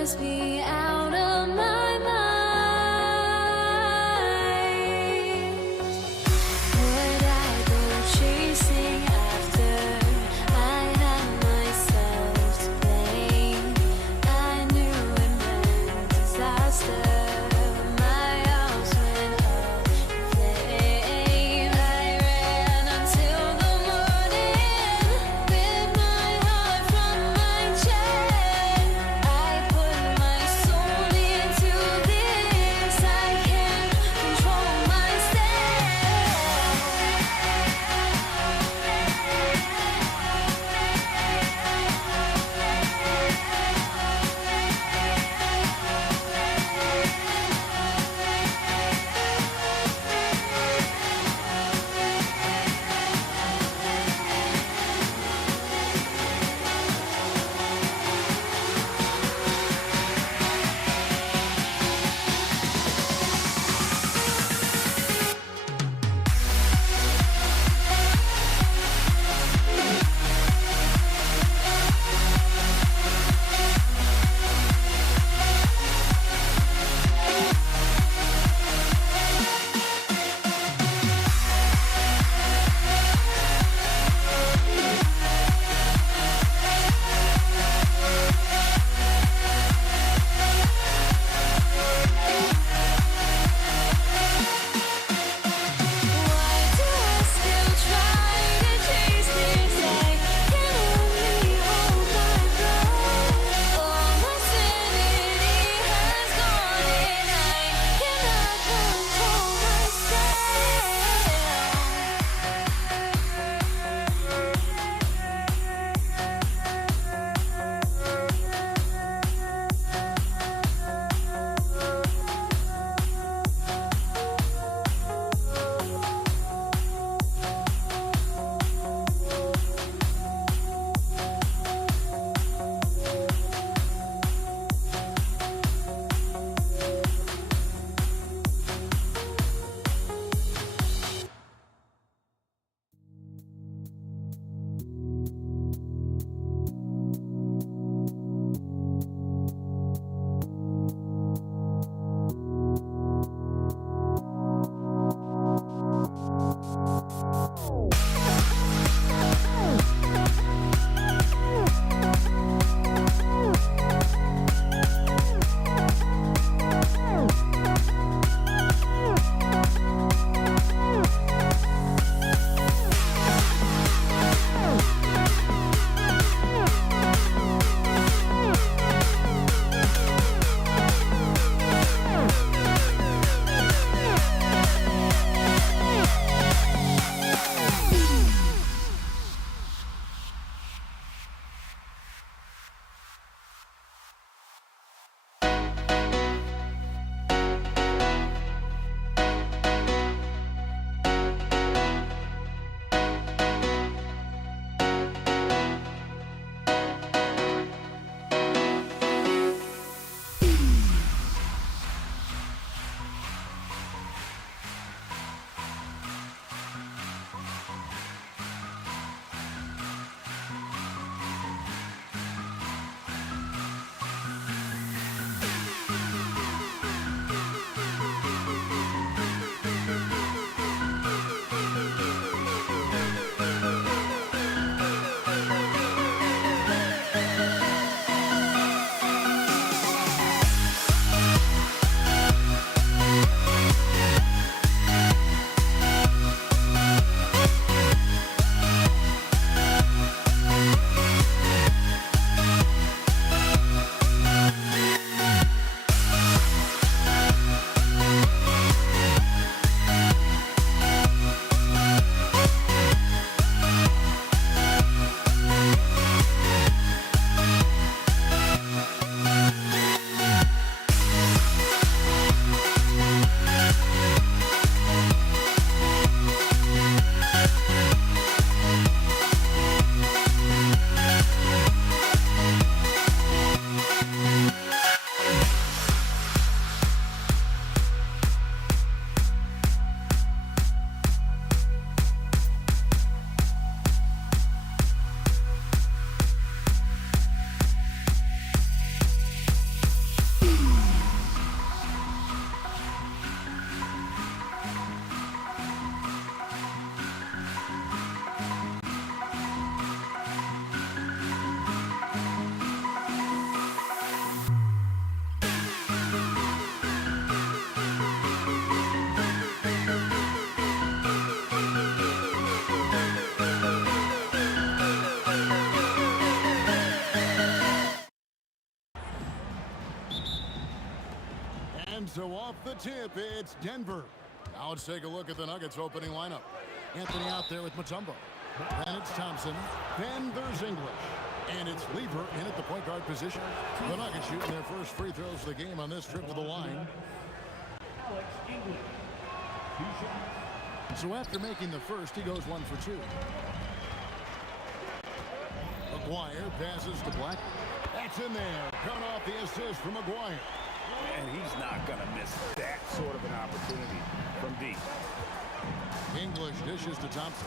must be out of my mind. Would I go chasing after? I had myself to blame. I knew it meant disaster. My house went up in flames. I ran until the morning, with my heart from my chest. I put my soul And so off the tip, it's Denver. Now let's take a look at the Nuggets opening lineup. Anthony out there with Mutombo. Then it's Thompson. Then there's English. And it's Lever in at the point guard position. The Nuggets shooting their first free throws of the game on this trip to the line. So after making the first, he goes 1 for 2. McGuire passes to Black. That's in there. Coming off the assist from McGuire. And he's not going to miss that sort of an opportunity from deep. English dishes to Thompson.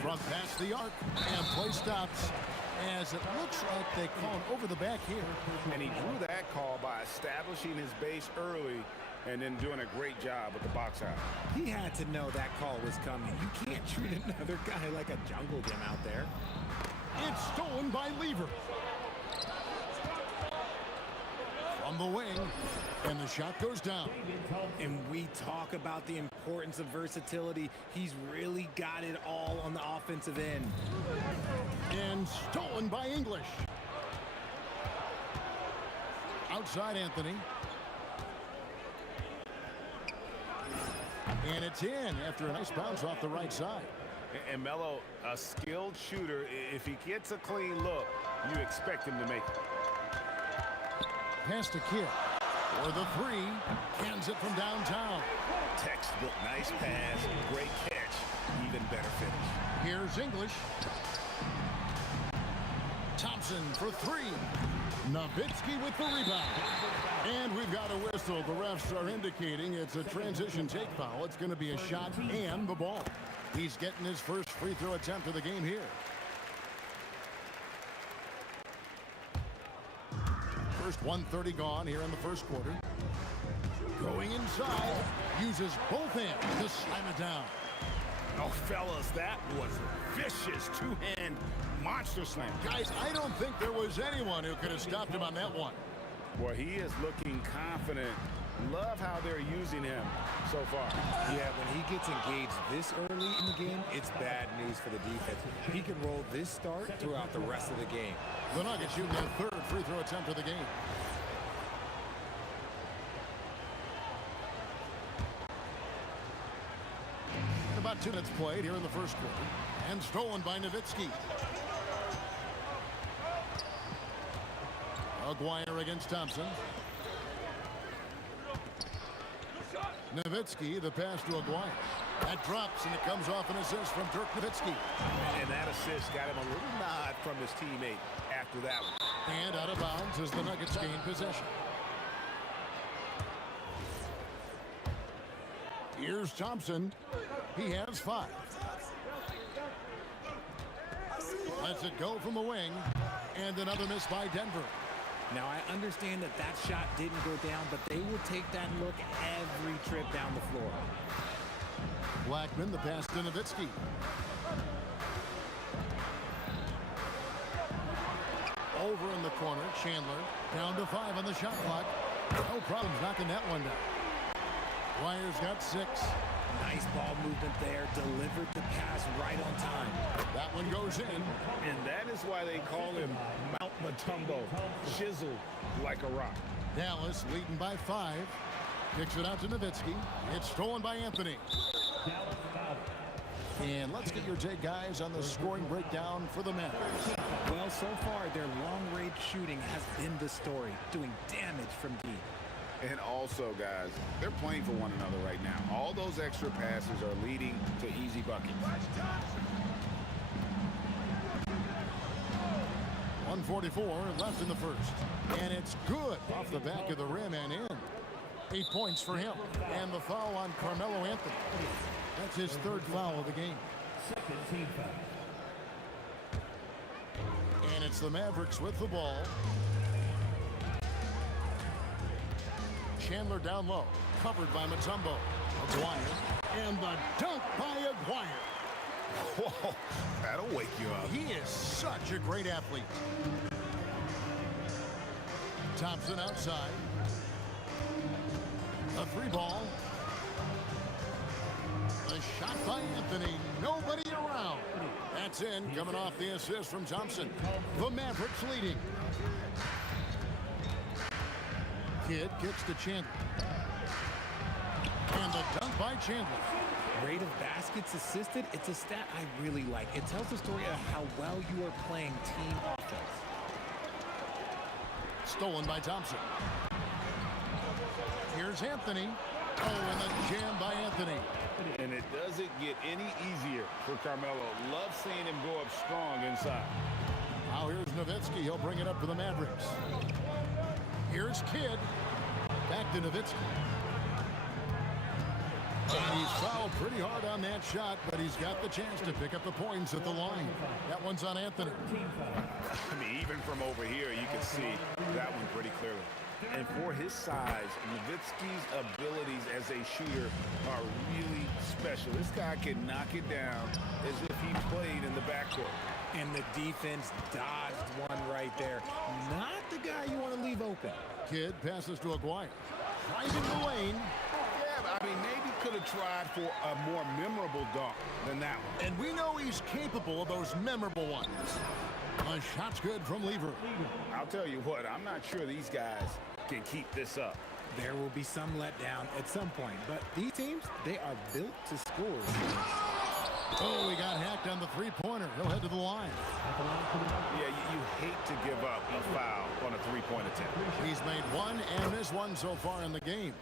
Front past the arc, and play stops as it looks like they call him over the back here. And he drew that call by establishing his base early and then doing a great job with the box out. He had to know that call was coming. You can't treat another guy like a jungle gym out there. It's stolen by Lever. From the wing, and the shot goes down. And we talk about the importance of versatility. He's really got it all on the offensive end. And stolen by English. Outside Anthony. And it's in after a nice bounce off the right side. And Melo, a skilled shooter, if he gets a clean look, you expect him to make it. Pass to Kidd. For the three. Cans it from downtown. Textbook, nice pass, great catch, even better finish. Here's English. Thompson for three. Nowitzki with the rebound. And we've got a whistle. The refs are indicating it's a transition take foul. It's going to be a shot and the ball. He's getting his first free throw attempt of the game here. First 1:30 gone here in the first quarter. Going inside. Uses both hands to slam it down. Oh, fellas, that was vicious two-hand monster slam. Guys, I don't think there was anyone who could have stopped him on that one. Well, he is looking confident. Love how they're using him so far. Yeah, when he gets engaged this early in the game, it's bad news for the defense. He can roll this start throughout the rest of the game. The Nuggets shooting their third free throw attempt of the game. About 2 minutes played here in the first quarter. And stolen by Nowitzki. Aguirre against Thompson. Nowitzki, the pass to Aguirre. That drops, and it comes off an assist from Dirk Nowitzki. And that assist got him a little nod from his teammate after that one. And out of bounds as the Nuggets gain possession. Here's Thompson. He has 5. Lets it go from the wing. And another miss by Denver. Now, I understand that that shot didn't go down, but they will take that look every trip down the floor. Blackman, the pass to Nowitzki. Over in the corner, Chandler. Down to 5 on the shot clock. No problems knocking that one down. Wire's got 6. Nice ball movement there. Delivered the pass right on time. That one goes in. And that is why they call him Mount Mutombo, chiseled like a rock. Dallas leading by 5. Kicks it out to Nowitzki. It's stolen by Anthony. And let's get your take, guys, on the scoring breakdown for the Mavericks. Well, so far, their long-range shooting has been the story, doing damage from deep. And also, guys, they're playing for one another right now. All those extra passes are leading to easy buckets. 1:44 left in the first. And it's good off the back of the rim and in. 8 points for him. And the foul on Carmelo Anthony. That's his third foul of the game. Second team foul. And it's the Mavericks with the ball. Chandler down low, covered by Mutombo. Aguirre, and the dunk by Aguirre. Whoa, that'll wake you up. He is such a great athlete. Thompson outside. A 3 ball. The shot by Anthony. Nobody around. That's in, coming off the assist from Thompson. The Mavericks leading. Kidd kicks to Chandler. And the dunk by Chandler. Rate of baskets assisted, it's a stat I really like. It tells the story of how well you are playing team offense. Stolen by Thompson. Here's Anthony. Oh, and the jam by Anthony. And it doesn't get any easier for Carmelo. Love seeing him go up strong inside. Now here's Nowitzki. He'll bring it up for the Mavericks. Here's Kidd. Back to Nowitzki. And he's fouled pretty hard on that shot, but he's got the chance to pick up the points at the line. That one's on Anthony. I mean, even from over here, you can see that one pretty clearly. And for his size, Nowitzki's abilities as a shooter are really special. This guy can knock it down as if he played in the backcourt. And the defense dodged one right there. Not the guy you want to leave open. Kidd passes to Aguirre. Driving the lane. Yeah, I mean, maybe could have tried for a more memorable dunk than that one. And we know he's capable of those memorable ones. A shot's good from Lever. I'll tell you what, I'm not sure these guys can keep this up. There will be some letdown at some point, but these teams, they are built to score. Oh, he got hacked on the three-pointer. He'll head to the line. Yeah, you hate to give up a foul on a three-point attempt. He's made one and missed one so far in the game.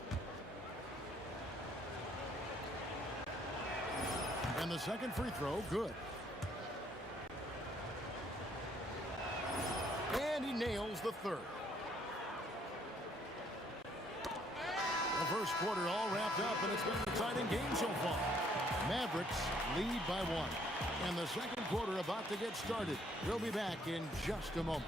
And the second free throw, good. And he nails the third. The first quarter all wrapped up, and it's been an exciting game so far. Mavericks lead by one. And the second quarter about to get started. We'll be back in just a moment.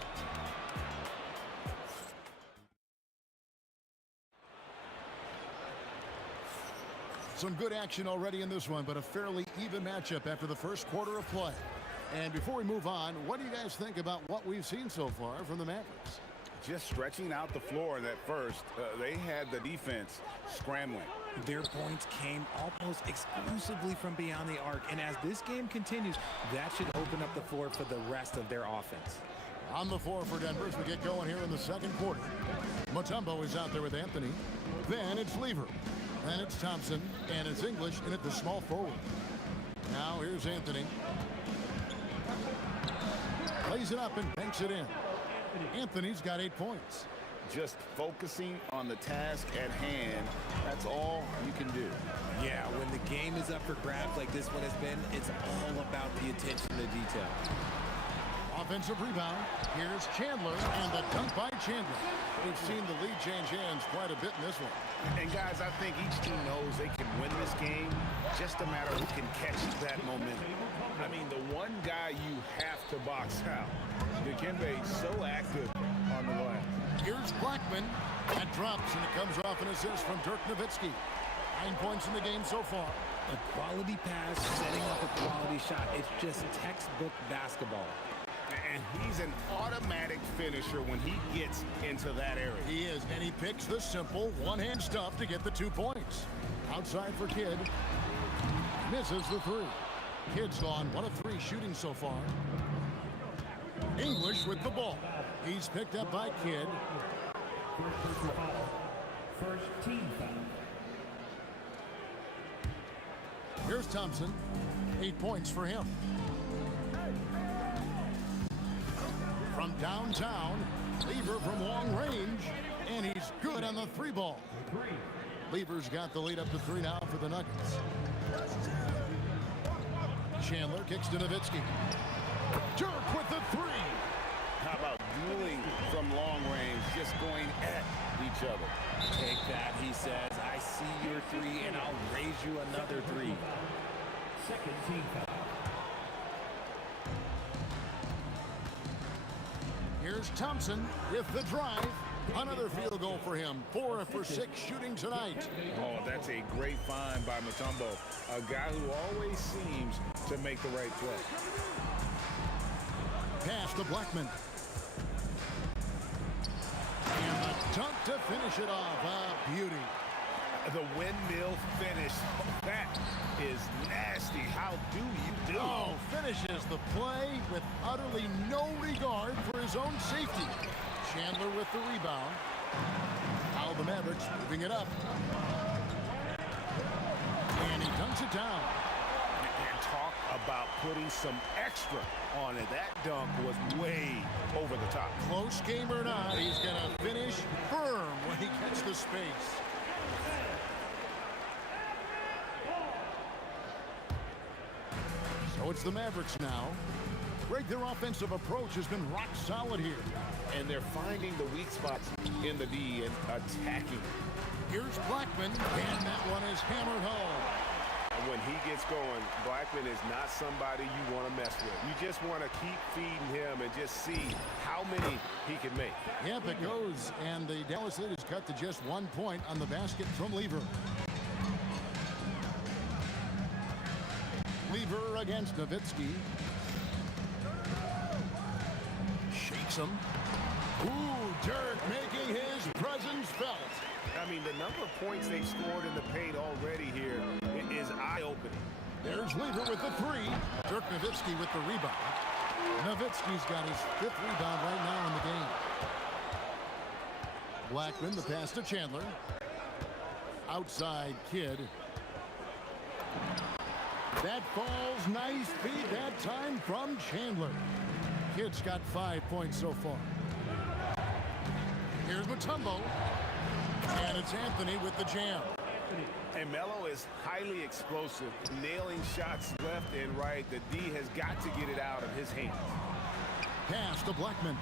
Some good action already in this one, but a fairly even matchup after the first quarter of play. And before we move on, what do you guys think about what we've seen so far from the Mavericks? Just stretching out the floor in that first, they had the defense scrambling. Their points came almost exclusively from beyond the arc, and as this game continues, that should open up the floor for the rest of their offense. On the floor for Denver as we get going here in the second quarter. Mutombo is out there with Anthony. Then it's Lever. Then it's Thompson, and it's English in at the small forward. Now here's Anthony. Plays it up and banks it in. Anthony's got 8 points. Just focusing on the task at hand, that's all you can do. Yeah, when the game is up for grabs like this one has been, it's all about the attention to detail. Offensive rebound. Here's Chandler, and the dunk by Chandler. We've seen the lead change hands quite a bit in this one. And guys, I think each team knows they can win this game. Just a matter who can catch that momentum. I mean, the one guy you have to box out. Dikembe so active on the line. Here's Blackman. That drops, and it comes off an assist from Dirk Nowitzki. 9 points in the game so far. A quality pass, setting up a quality shot. It's just textbook basketball. And he's an automatic finisher when he gets into that area. He is, and he picks the simple one-hand stuff to get the 2 points. Outside for Kidd. Misses the three. Kidd's gone 1 of 3 shooting so far. English with the ball. He's picked up by Kidd. First team foul. Here's Thompson. 8 points for him. From downtown, Lever from long range, and he's good on the 3 ball. Lever's got the lead up to 3 now for the Nuggets. Chandler kicks to Nowitzki. Dirk with the 3. How about dueling from long range, just going at each other? Take that, he says. I see your 3, and I'll raise you another 3. Second team foul. Here's Thompson with the drive. Another field goal for him. 4 for 6 shooting tonight. Oh, that's a great find by Mutombo, a guy who always seems to make the right play. Pass to Blackman. And the dunk to finish it off. A beauty. The windmill finish. That is nasty. How do you do? Oh, finishes the play with utterly no regard for his own safety. Chandler with the rebound. Now the Mavericks moving it up. And he dunks it down. And talk about putting some extra on it. That dunk was way over the top. Close game or not, he's going to finish firm when he gets the space. So it's the Mavericks now. Greg, their offensive approach has been rock solid here. And they're finding the weak spots in the D and attacking. Here's Blackman, and that one is hammered home. And when he gets going, Blackman is not somebody you want to mess with. You just want to keep feeding him and just see how many he can make. Yep, it goes. And the Dallas lead is cut to just 1 point on the basket from Lever. Lever against Nowitzki. Shakes him. Ooh, Dirk making his presence felt. I mean, the number of points they've scored in the paint already here is eye-opening. There's Lever with the three. Dirk Nowitzki with the rebound. Nowitzki's got his 5th rebound right now in the game. Blackman, the pass to Chandler. Outside Kidd. That falls nice feed that time from Chandler. Kidd's got 5 points so far. Here's Mutombo. And it's Anthony with the jam. And Melo is highly explosive, nailing shots left and right. The D has got to get it out of his hands. Pass to Blackman.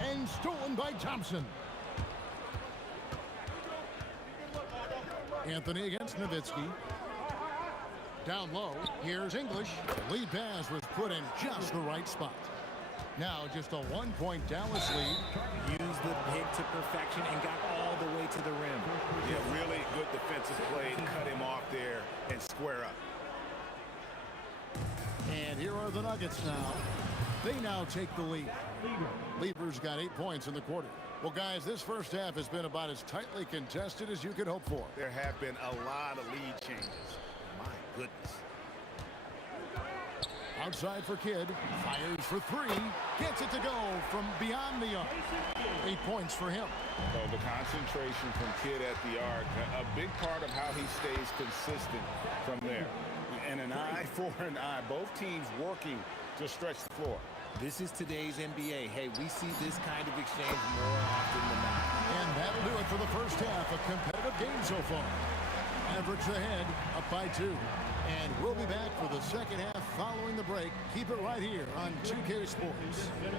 And stolen by Thompson. Anthony against Nowitzki. Down low, here's English. The lead pass was put in just the right spot. Now just a 1-point Dallas lead. Used the pick to perfection and got all the way to the rim. Yeah, really good defensive play. Cut him off there and square up. And here are the Nuggets now. They now take the lead. Lever's got 8 points in the quarter. Well, guys, this first half has been about as tightly contested as you could hope for. There have been a lot of lead changes. My goodness. Outside for Kidd. Fires for three. Gets it to go from beyond the arc. 8 points for him. So the concentration from Kidd at the arc, a big part of how he stays consistent from there. And an eye for an eye. Both teams working to stretch the floor. This is today's NBA. Hey, we see this kind of exchange more often than not. And that'll do it for the first half. A competitive game so far. Mavericks ahead, up by 2. And we'll be back for the second half following the break. Keep it right here on 2K Sports. And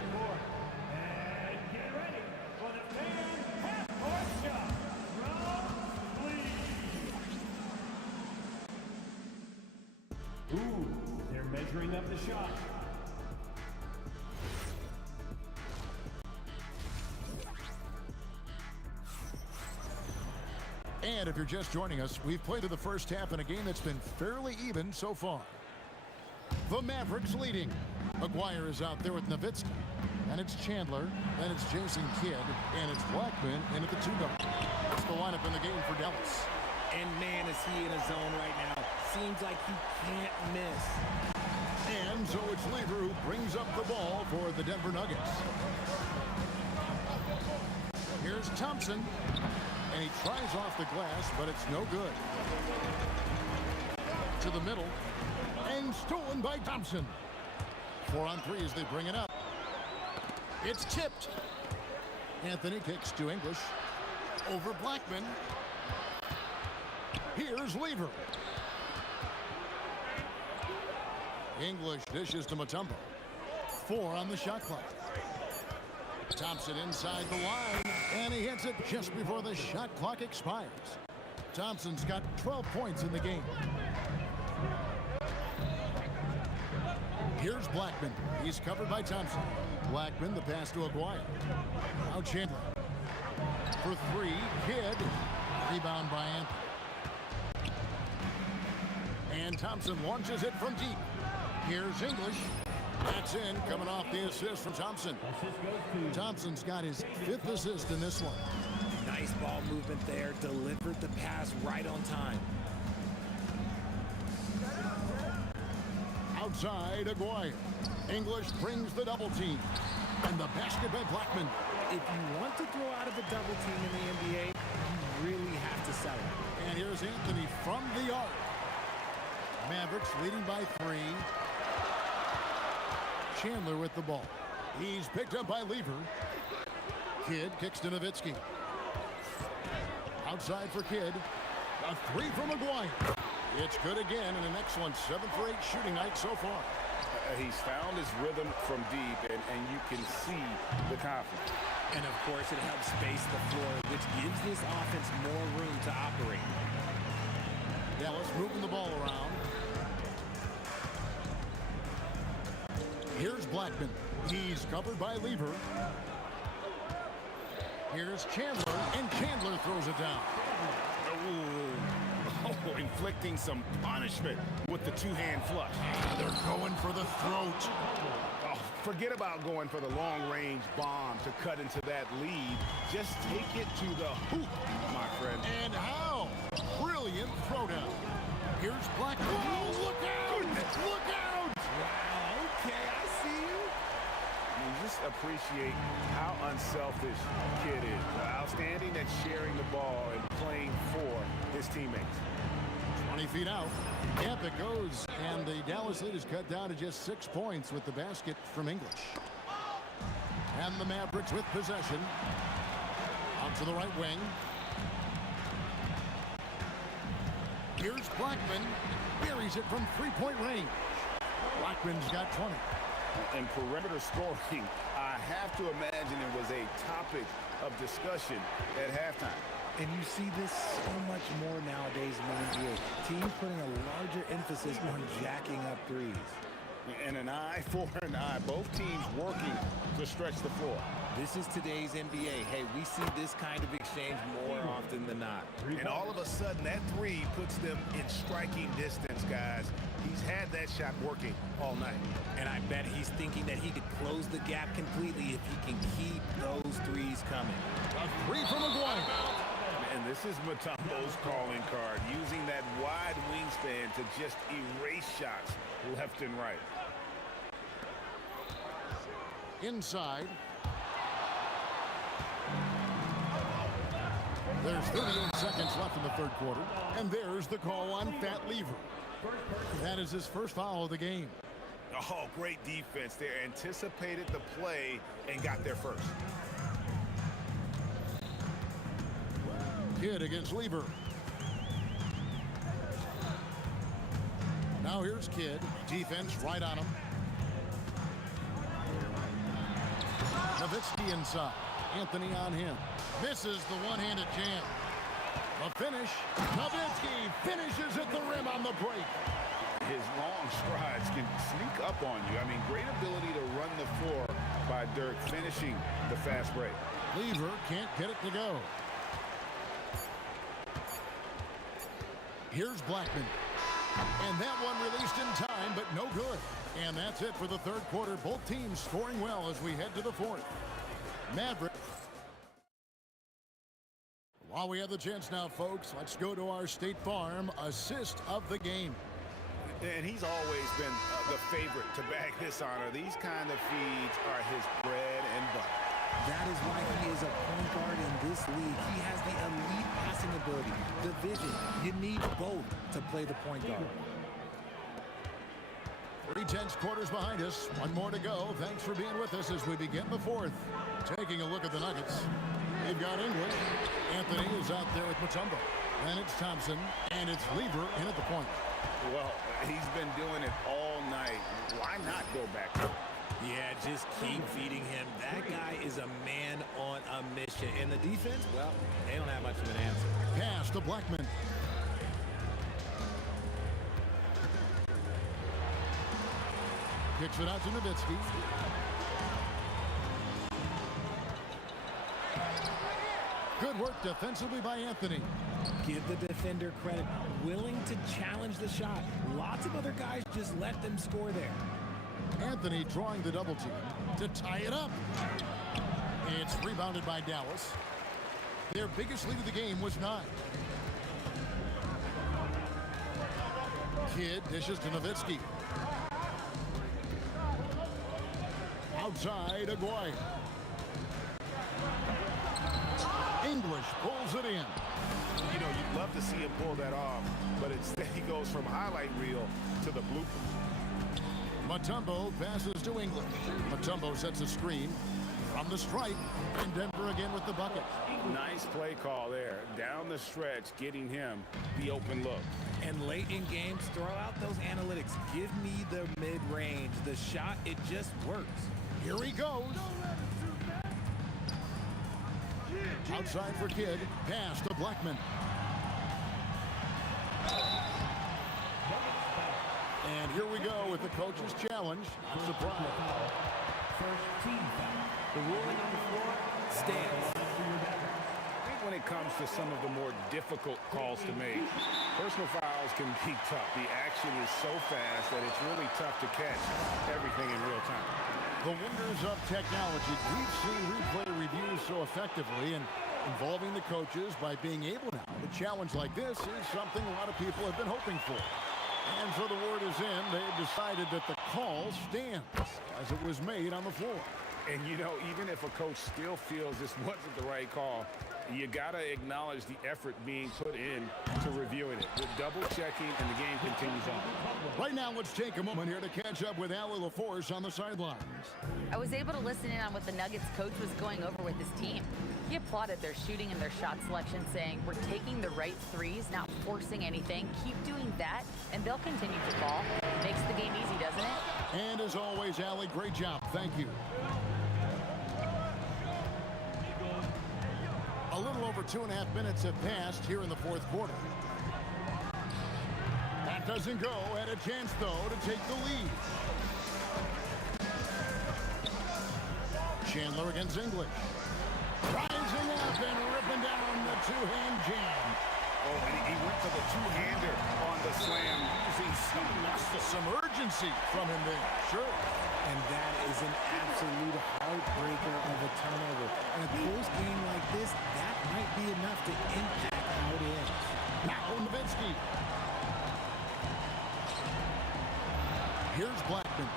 get ready for the fan half-court shot from Lee. Ooh, they're measuring up the shot. And if you're just joining us, we've played to the first half in a game that's been fairly even so far. The Mavericks leading. McGuire is out there with Nowitzki. And it's Chandler. Then it's Jason Kidd. And it's Blackman in at the 2-guard. That's the lineup in the game for Dallas. And man, is he in a zone right now. Seems like he can't miss. And so it's Lever who brings up the ball for the Denver Nuggets. Here's Thompson. And he tries off the glass, but it's no good. To the middle. And stolen by Thompson. 4 on 3 as they bring it up. It's tipped. Anthony kicks to English. Over Blackman. Here's Lever. English dishes to Mutombo. 4 on the shot clock. Thompson inside the line, and he hits it just before the shot clock expires. Thompson's got 12 points in the game. Here's Blackman. He's covered by Thompson. Blackman, the pass to Aguirre. Now Chandler. For 3, Kidd. Rebound by Anthony. And Thompson launches it from deep. Here's English. That's in, coming off the assist from Thompson. Thompson's got his 5th assist in this one. Nice ball movement there. Delivered the pass right on time. Outside, Aguirre. English brings the double team. And the basket by Blackman. If you want to throw out of a double team in the NBA, you really have to sell it. And here's Anthony from the arc. Mavericks leading by 3. Chandler with the ball. He's picked up by Lever. Kidd kicks to Nowitzki. Outside for Kidd. A 3 from McGuire. It's good again, and an excellent 7 for 8 shooting night so far. He's found his rhythm from deep, and you can see the confidence. And of course, it helps space the floor, which gives this offense more room to operate. Dallas moving the ball around. Here's Blackman. He's covered by Lever. Here's Chandler, and Chandler throws it down. Oh, inflicting some punishment with the two-hand flush. They're going for the throat. Oh, forget about going for the long-range bomb to cut into that lead. Just take it to the hoop, my friend. And how? Brilliant throwdown. Here's Blackman. Oh, look out! Look out! Wow, okay, I see you. You just appreciate how unselfish Kidd is. Outstanding at sharing the ball and playing for his teammates. 20 feet out. Yep, it goes. And the Dallas lead is cut down to just 6 points with the basket from English. And the Mavericks with possession. Out to the right wing. Here's Blackman. Buries it from three-point range. Blackman's got 20. And perimeter scoring, I have to imagine it was a topic of discussion at halftime. And you see this so much more nowadays in the NBA. Teams putting a larger emphasis on jacking up threes. And an eye for an eye. Both teams working to stretch the floor. This is today's NBA. Hey, we see this kind of exchange more often than not. And all of a sudden, that three puts them in striking distance, guys. He's had that shot working all night. And I bet he's thinking that he could close the gap completely if he can keep those threes coming. A 3 from McGuire. And this is Mutombo's calling card, using that wide wingspan to just erase shots left and right. Inside. There's 38 seconds left in the third quarter. And there's the call on Fat Lever. That is his first foul of the game. Oh, great defense there. Anticipated the play and got there first. Kidd against Lever. Now here's Kidd. Defense right on him. Nowitzki inside. Anthony on him. Misses the one-handed jam. The finish. Nowitzki finishes at the rim on the break. His long strides can sneak up on you. I mean, great ability to run the floor by Dirk, finishing the fast break. Lever can't get it to go. Here's Blackman. And that one released in time, but no good. And that's it for the third quarter. Both teams scoring well as we head to the fourth. Maverick. While we have the chance now, folks, let's go to our State Farm assist of the game. And he's always been the favorite to bag this honor. These kind of feeds are his bread and butter. That is why he is a point guard in this league. He has the elite passing ability, the vision. You need both to play the point guard. 3/10 quarters behind us. One more to go. Thanks for being with us as we begin the fourth. Taking a look at the Nuggets. They've got English. Anthony is out there with Mutombo. And it's Thompson. And it's Lever in at the point. Well, he's been doing it all night. Why not go back to it? Yeah, just keep feeding him. That guy is a man on a mission. And the defense, well, they don't have much of an answer. Pass to Blackman. Kicks it out to Nowitzki. Good work defensively by Anthony. Give the defender credit. Willing to challenge the shot. Lots of other guys just let them score there. Anthony drawing the double team to tie it up. It's rebounded by Dallas. Their biggest lead of the game was 9. Kidd dishes to Nowitzki. Outside, Aguirre. pulls it in. You know, you'd love to see him pull that off, but instead he goes from highlight reel to the blooper. Mutombo passes to English. Mutombo sets a screen from the stripe, and Denver again with the bucket. Nice play call there. Down the stretch, getting him the open look. And late in games, throw out those analytics. Give me the mid-range. The shot, it just works. Here he goes. Outside for Kidd. Pass to Blackman. And here we go with the coach's challenge. I'm surprised. First team foul. The ruling on the floor Stands. I think when it comes to some of the more difficult calls to make, personal fouls can be tough. The action is so fast that it's really tough to catch everything in real time. The wonders of technology. We've seen replay reviews so effectively, and involving the coaches by being able now to challenge like this is something a lot of people have been hoping for. And so the word is in. They've decided that the call stands as it was made on the floor. And, you know, even if a coach still feels this wasn't the right call, you got to acknowledge the effort being put in to reviewing it. With double-checking, and the game continues on. Right now, let's take a moment here to catch up with Allie LaForce on the sidelines. I was able to listen in on what the Nuggets coach was going over with his team. He applauded their shooting and their shot selection, saying, "We're taking the right threes, not forcing anything. Keep doing that, and they'll continue to fall." Makes the game easy, doesn't it? And as always, Allie, great job. Thank you. A little over 2.5 minutes have passed here in the fourth quarter. That doesn't go. Had a chance, though, to take the lead. Chandler against English. Rising up and ripping down the two-hand jam. Oh, and he went for the two-hander on the slam, using Some urgency from him there. Sure. And that is an absolute heartbreaker of a turnover. In a close game like this, that might be enough to impact how it ends. Now Nowitzki. Here's Blackman.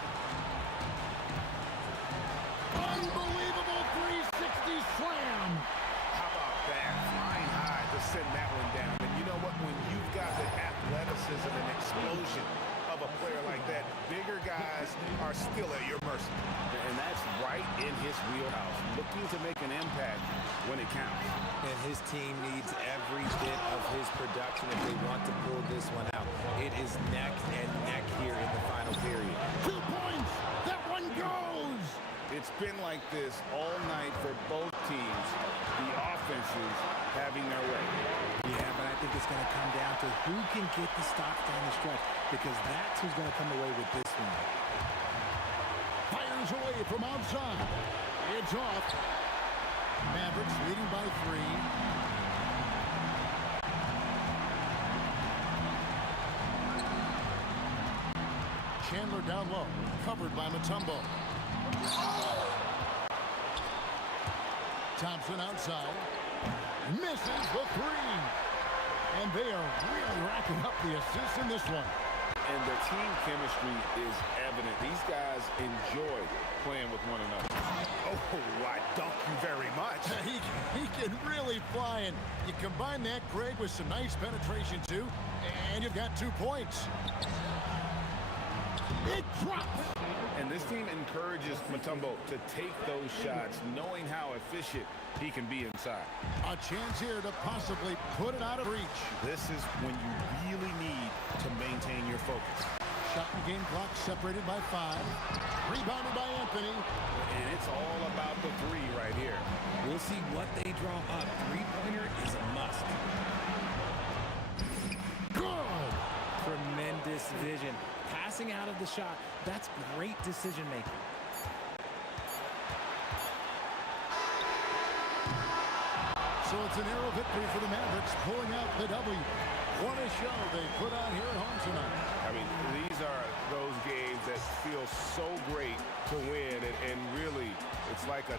Unbelievable 360 slam. How about that? Flying high to send that one down. And you know what? When you've got the athleticism and explosion of a player like that, bigger guys are still at your mercy. And that's right in his wheelhouse, looking to make an impact when it counts. And his team needs every bit of his production if they want to pull this one out. It is neck and neck here in the final period. 2 points. That one goes. It's been like this all night for both teams. The offenses having their way. Yeah, but I think it's going to come down to who can get the stops down the stretch, because that's who's going to come away with this one. Fires away from outside. It's off. Mavericks leading by 3. Chandler down low, covered by Mutombo. Thompson outside. Misses the 3. And they are really racking up the assists in this one. And the team chemistry is evident. These guys enjoy playing with one another. Oh, I thank you very much. He can really fly, and you combine that, Craig, with some nice penetration, too, and you've got 2 points. It drops. And this team encourages Mutombo to take those shots, knowing how efficient he can be inside. A chance here to possibly put it out of reach. This is when you really need to maintain your focus. Shot and game clock separated by 5. Rebounded by Anthony. And it's all about the 3 right here. We'll see what they draw up. Three-pointer is a must. Good. Tremendous vision. Passing out of the shot, that's great decision making. So it's an arrow victory for the Mavericks, pulling out the W. What a show they put on here at home tonight. I mean, these are those games that feel so great to win, and really, it's like a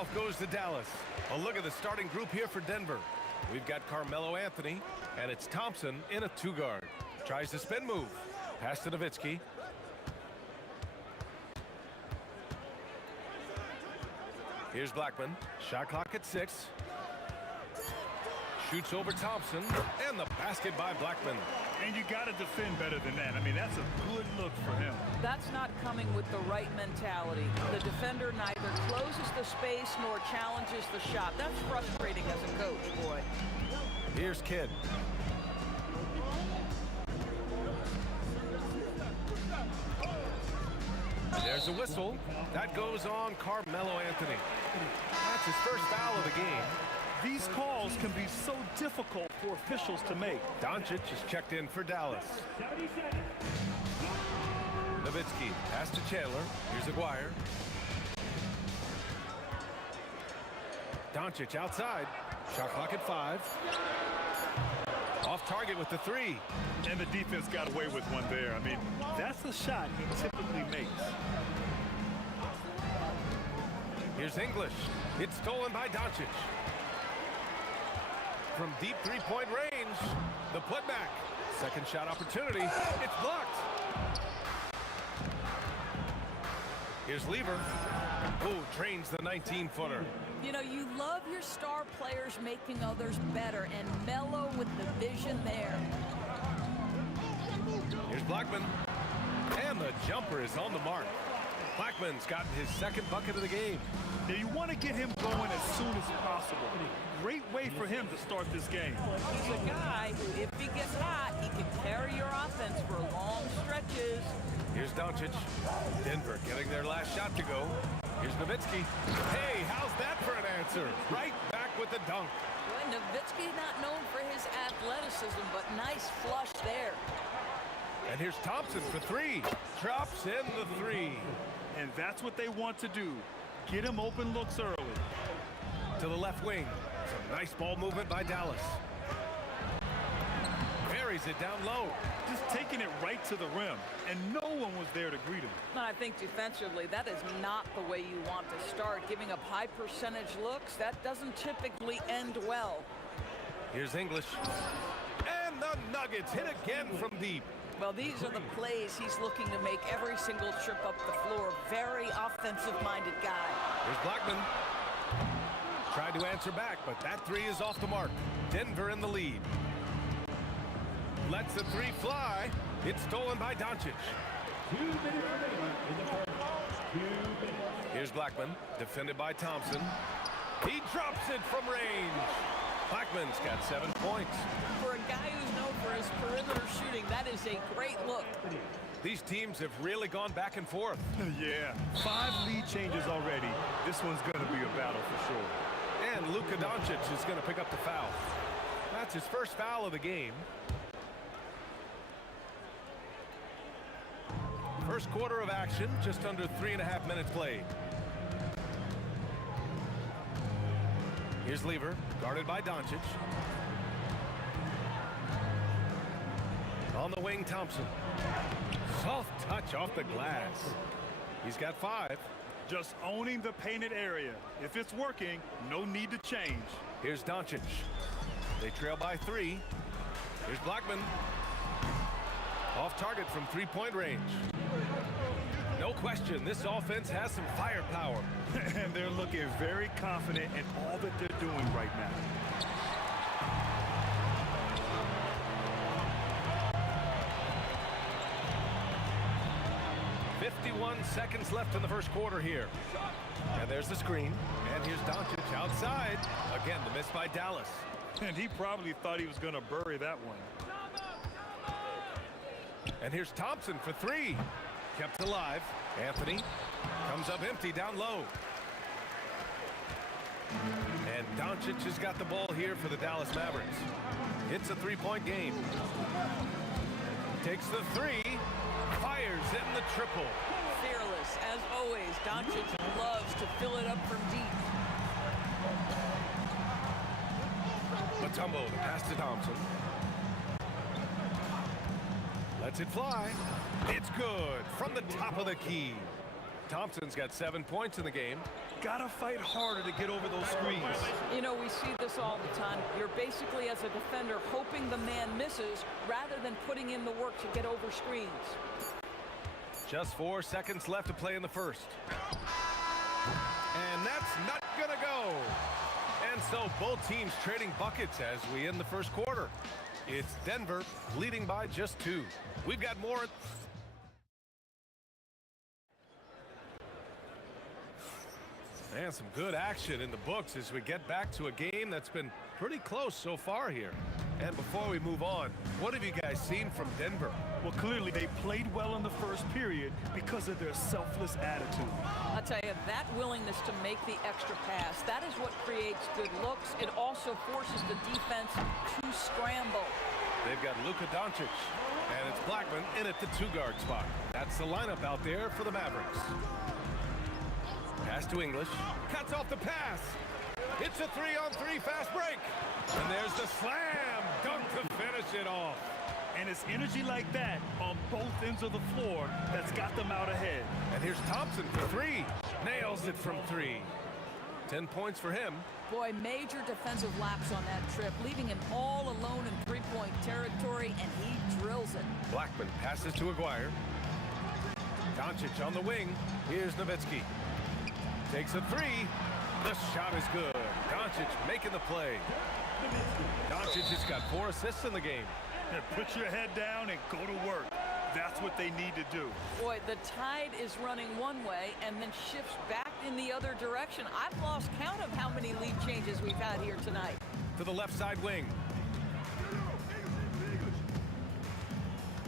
Tip-off goes to Dallas. A look at the starting group here for Denver. We've got Carmelo Anthony, and it's Thompson in a two-guard. Tries the spin move. Pass to Nowitzki. Here's Blackman. Shot clock at 6. Shoots over Thompson, and the basket by Blackman. And you got to defend better than that. I mean, that's a good look for him. That's not coming with the right mentality. The defender neither closes the space nor challenges the shot. That's frustrating as a coach, boy. Here's Kidd. There's a whistle. That goes on Carmelo Anthony. That's his first foul of the game. These calls can be so difficult for officials to make. Doncic is checked in for Dallas. Nowitzki, pass to Chandler. Here's Aguirre. Doncic outside. Shot clock at 5. Off target with the 3. And the defense got away with one there. I mean, that's a shot he typically makes. Here's English. It's stolen by Doncic. From deep three-point range, the putback. Second shot opportunity. It's blocked. Here's Lever. Oh, trains the 19-footer. You know, you love your star players making others better, and Melo with the vision there. Here's Blackman. And the jumper is on the mark. Blackman's gotten his second bucket of the game. Now, you want to get him going as soon as possible. Great way for him to start this game. He's a guy who, if he gets hot, he can carry your offense for long stretches. Here's Doncic. Denver getting their last shot to go. Here's Nowitzki. Hey, how's that for an answer? Right back with the dunk. Well, Nowitzki not known for his athleticism, but nice flush there. And here's Thompson for 3. Drops in the 3. And that's what they want to do. Get him open looks early. To the left wing. Some nice ball movement by Dallas. Buries it down low. Just taking it right to the rim, and no one was there to greet him. I think defensively, that is not the way you want to start. Giving up high percentage looks, that doesn't typically end well. Here's English. And the Nuggets hit again from deep. Well, these are the plays he's looking to make every single trip up the floor. Very offensive-minded guy. Here's Blackman. Tried to answer back, but that 3 is off the mark. Denver in the lead. Lets the 3 fly. It's stolen by Doncic. 2 minutes remaining in the first. 2 minutes. Here's Blackman, defended by Thompson. He drops it from range. Blackman's got 7 points. For a guy who's known for his perimeter shooting, that is a great look. These teams have really gone back and forth. Yeah, 5 lead changes already. This one's going to be a battle for sure. And Luka Doncic is going to pick up the foul. That's his first foul of the game. First quarter of action, just under 3.5 minutes played. Here's Lever, guarded by Doncic. On the wing, Thompson. Soft touch off the glass. He's got 5. Just owning the painted area. If it's working, no need to change. Here's Doncic. They trail by 3. Here's Blackman. Off target from 3-point range. No question, this offense has some firepower. And they're looking very confident in all that they're doing right now. Seconds left in the first quarter here. And there's the screen. And here's Doncic outside. Again, the miss by Dallas. And he probably thought he was going to bury that one. And here's Thompson for 3. Kept alive. Anthony comes up empty down low. And Doncic has got the ball here for the Dallas Mavericks. It's a 3-point game. Takes the 3. Fires in the triple. Fearless, as always. Doncic loves to fill it up from deep. Mutombo, the pass to Thompson. Lets it fly. It's good from the top of the key. Thompson's got 7 points in the game. Gotta fight harder to get over those screens. You know, we see this all the time. You're basically, as a defender, hoping the man misses rather than putting in the work to get over screens. Just 4 seconds left to play in the first. And that's not gonna go. And so both teams trading buckets as we end the first quarter. It's Denver leading by just 2. We've got more. And some good action in the books as we get back to a game that's been pretty close so far here. And before we move on, what have you guys seen from Denver? Well, clearly they played well in the first period because of their selfless attitude. I'll tell you, that willingness to make the extra pass, that is what creates good looks. It also forces the defense to scramble. They've got Luka Doncic, and it's Blackman in at the 2-guard spot. That's the lineup out there for the Mavericks. Pass to English. Cuts off the pass. It's a 3-on-3 fast break. And there's the slam dunk to finish it off. And it's energy like that on both ends of the floor that's got them out ahead. And here's Thompson for 3. Nails it from 3. 10 points for him. Boy, major defensive lapse on that trip, leaving him all alone in three-point territory, and he drills it. Blackman passes to Aguirre. Doncic on the wing. Here's Nowitzki. Takes a 3. The shot is good. Doncic making the play. Doncic has got 4 assists in the game. And put your head down and go to work. That's what they need to do. Boy, the tide is running one way and then shifts back in the other direction. I've lost count of how many lead changes we've had here tonight. To the left side wing.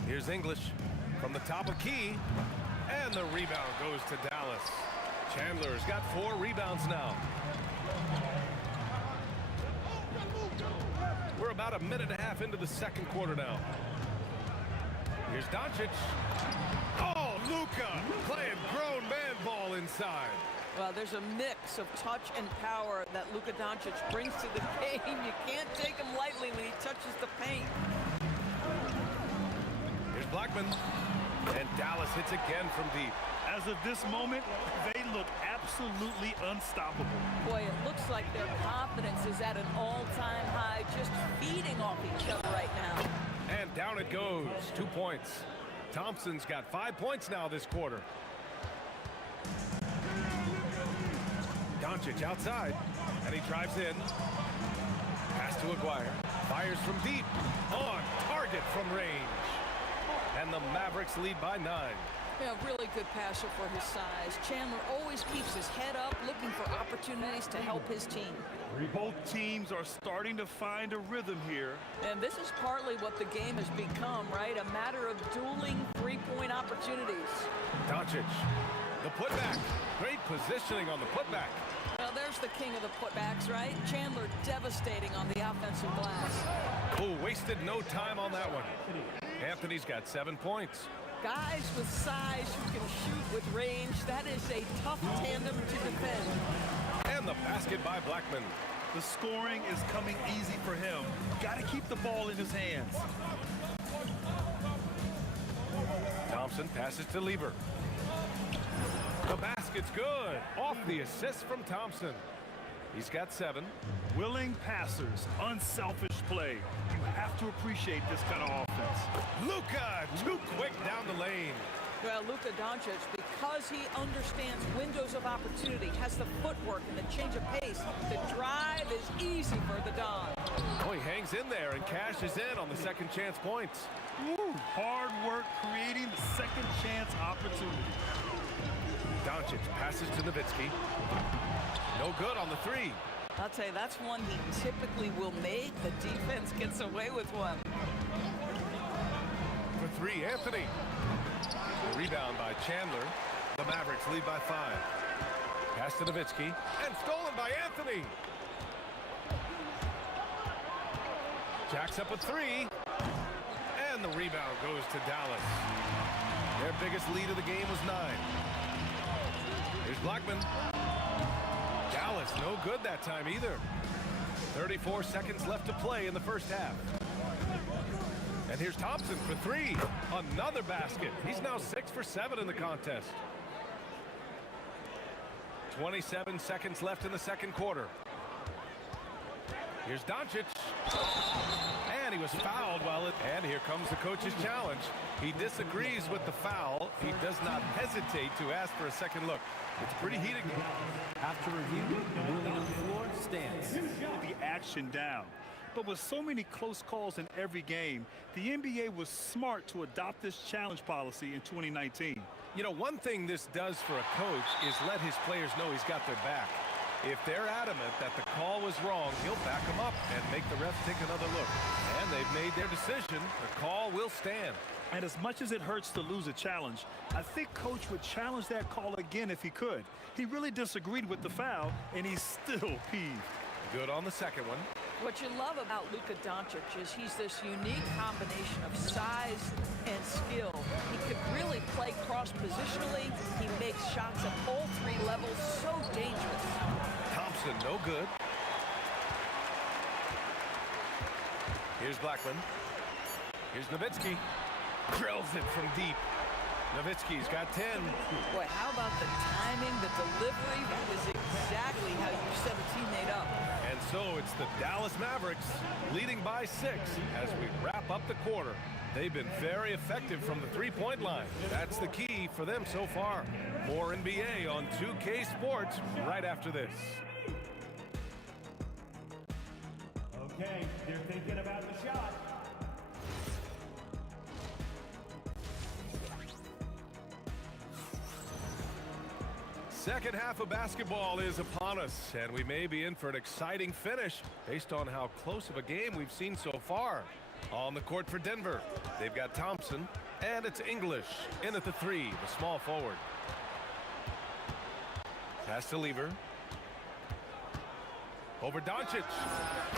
Here's English from the top of key. And the rebound goes to Dallas. Chandler's got 4 rebounds now. We're about a minute and a half into the second quarter now. Here's Doncic. Oh, Luka playing grown man ball inside. Well, there's a mix of touch and power that Luka Doncic brings to the game. You can't take him lightly when he touches the paint. Here's Blackman. And Dallas hits again from deep. As of this moment, they look absolutely unstoppable. Boy, it looks like their confidence is at an all-time high, just feeding off each other right now. And down it goes. 2 points. Thompson's got 5 points now this quarter. Doncic outside, and he drives in. Pass to Aguirre. Fires from deep. On target from range. And the Mavericks lead by 9. Yeah, really good passer for his size. Chandler always keeps his head up, looking for opportunities to help his team. Both teams are starting to find a rhythm here. And this is partly what the game has become, right? A matter of dueling three-point opportunities. Doncic, the putback. Great positioning on the putback. Well, there's the king of the putbacks, right? Chandler devastating on the offensive glass. Oh, wasted no time on that one. Anthony's got 7 points. Guys with size who can shoot with range, that is a tough tandem to defend. And the basket by Blackman. The scoring is coming easy for him. Got to keep the ball in his hands. Thompson passes to Lever. The basket's good. Off the assist from Thompson. He's got 7. Willing passers, unselfish play. You have to appreciate this kind of offense. Luka, too quick down the lane. Well, Luka Doncic, because he understands windows of opportunity, has the footwork and the change of pace, the drive is easy for the Don. Oh, he hangs in there and cashes in on the second chance points. Woo, hard work creating the second chance opportunity. Doncic passes to Nowitzki. No good on the 3. I'll tell you, that's one he typically will make. The defense gets away with one. For 3, Anthony. The rebound by Chandler. The Mavericks lead by 5. Pass to Nowitzki. And stolen by Anthony. Jacks up a 3. And the rebound goes to Dallas. Their biggest lead of the game was 9. Here's Blackman. Dallas, no good that time either. 34 seconds left to play in the first half. And here's Thompson for 3. Another basket. He's now 6 for 7 in the contest. 27 seconds left in the second quarter. Here's Doncic. And he was fouled and here comes the coach's challenge. He disagrees with the foul. He does not hesitate to ask for a second look. It's pretty heated. After review, the ruling on the floor stands. The action down. But with so many close calls in every game, the NBA was smart to adopt this challenge policy in 2019. You know, one thing this does for a coach is let his players know he's got their back. If they're adamant that the call was wrong, he'll back them up and make the refs take another look. And they've made their decision. The call will stand. And as much as it hurts to lose a challenge, I think Coach would challenge that call again if he could. He really disagreed with the foul, and he's still peeved. Good on the second one. What you love about Luka Doncic is he's this unique combination of size and skill. He could really play cross-positionally. He makes shots at all three levels so dangerous. Thompson, no good. Here's Blackman. Here's Nowitzki. Drills it from deep. Nowitzki's got 10. Boy, how about the timing, the delivery? That is exactly how you set a teammate up. And so it's the Dallas Mavericks leading by 6 as we wrap up the quarter. They've been very effective from the three-point line. That's the key for them so far. More NBA on 2K Sports right after this. Okay, they're thinking about the shot. Second half of basketball is upon us, and we may be in for an exciting finish based on how close of a game we've seen so far. On the court for Denver, they've got Thompson, and it's English in at the 3, the small forward. Pass to Lever. Over Doncic.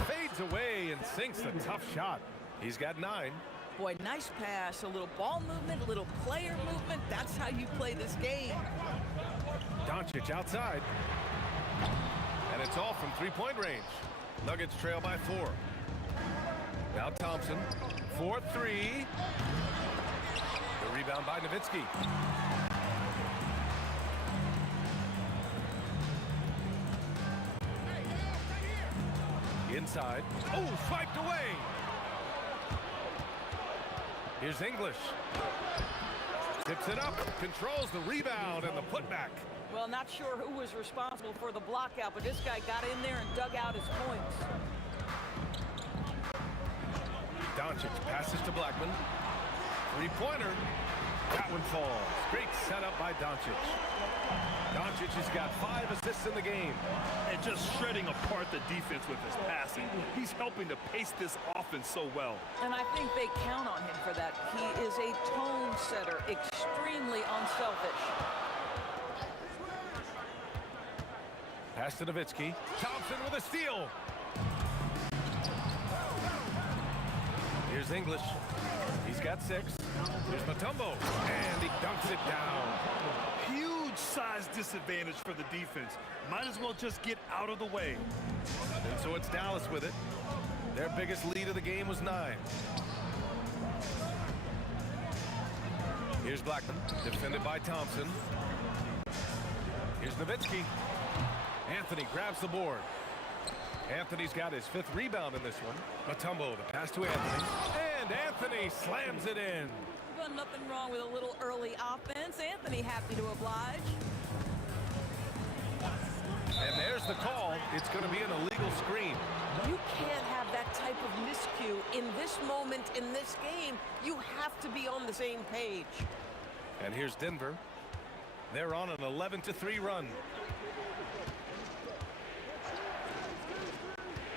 Fades away and sinks a tough shot. He's got 9. Boy, nice pass, a little ball movement, a little player movement. That's how you play this game. Doncic outside. And it's all from three-point range. Nuggets trail by 4. Now Thompson. 4-3. The rebound by Nowitzki. Inside. Oh, swiped away. Here's English. Tips it up. Controls the rebound and the putback. Well, not sure who was responsible for the blockout, but this guy got in there and dug out his points. Doncic passes to Blackman. Three-pointer. That one falls. Great setup by Doncic. Doncic has got 5 assists in the game. And just shredding apart the defense with his passing. He's helping to pace this offense so well. And I think they count on him for that. He is a tone setter, extremely unselfish. Pass to Nowitzki. Thompson with a steal. Here's English. He's got 6. Here's Mutombo. And he dunks it down. Huge size disadvantage for the defense. Might as well just get out of the way. And so it's Dallas with it. Their biggest lead of the game was 9. Here's Blackman, defended by Thompson. Here's Nowitzki. Anthony grabs the board. Anthony's got his 5th rebound in this one. Mutombo, the pass to Anthony. And Anthony slams it in. But nothing wrong with a little early offense. Anthony happy to oblige. And there's the call. It's going to be an illegal screen. You can't have that type of miscue in this moment in this game. You have to be on the same page. And here's Denver. They're on an 11-3 run.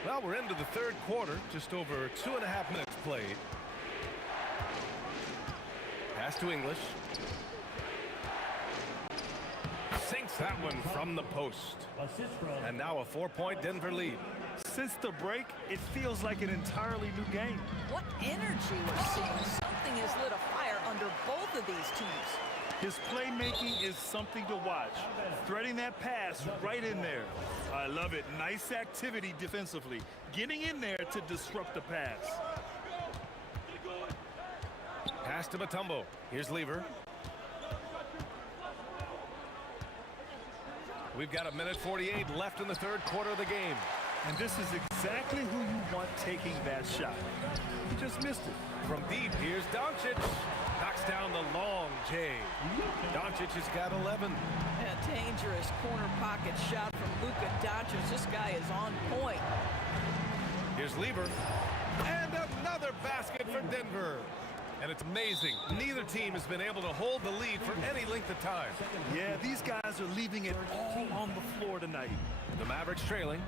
Well, we're into the third quarter, just over 2.5 minutes played. Pass to English. Sinks that one from the post. And now a 4-point Denver lead. Since the break, it feels like an entirely new game. What energy we're seeing. Something has lit a fire under both of these teams. His playmaking is something to watch. Threading that pass right in there. I love it. Nice activity defensively. Getting in there to disrupt the pass. Pass to Mutombo. Here's Lever. We've got 1:48 left in the third quarter of the game. And this is exactly who you want taking that shot. He just missed it. From deep, here's Doncic. Knocks down the long J. Doncic has got 11. A dangerous corner pocket shot from Luka Doncic. This guy is on point. Here's Lever. And another basket for Denver. And it's amazing. Neither team has been able to hold the lead for any length of time. Yeah, these guys are leaving it all on the floor tonight. The Mavericks trailing.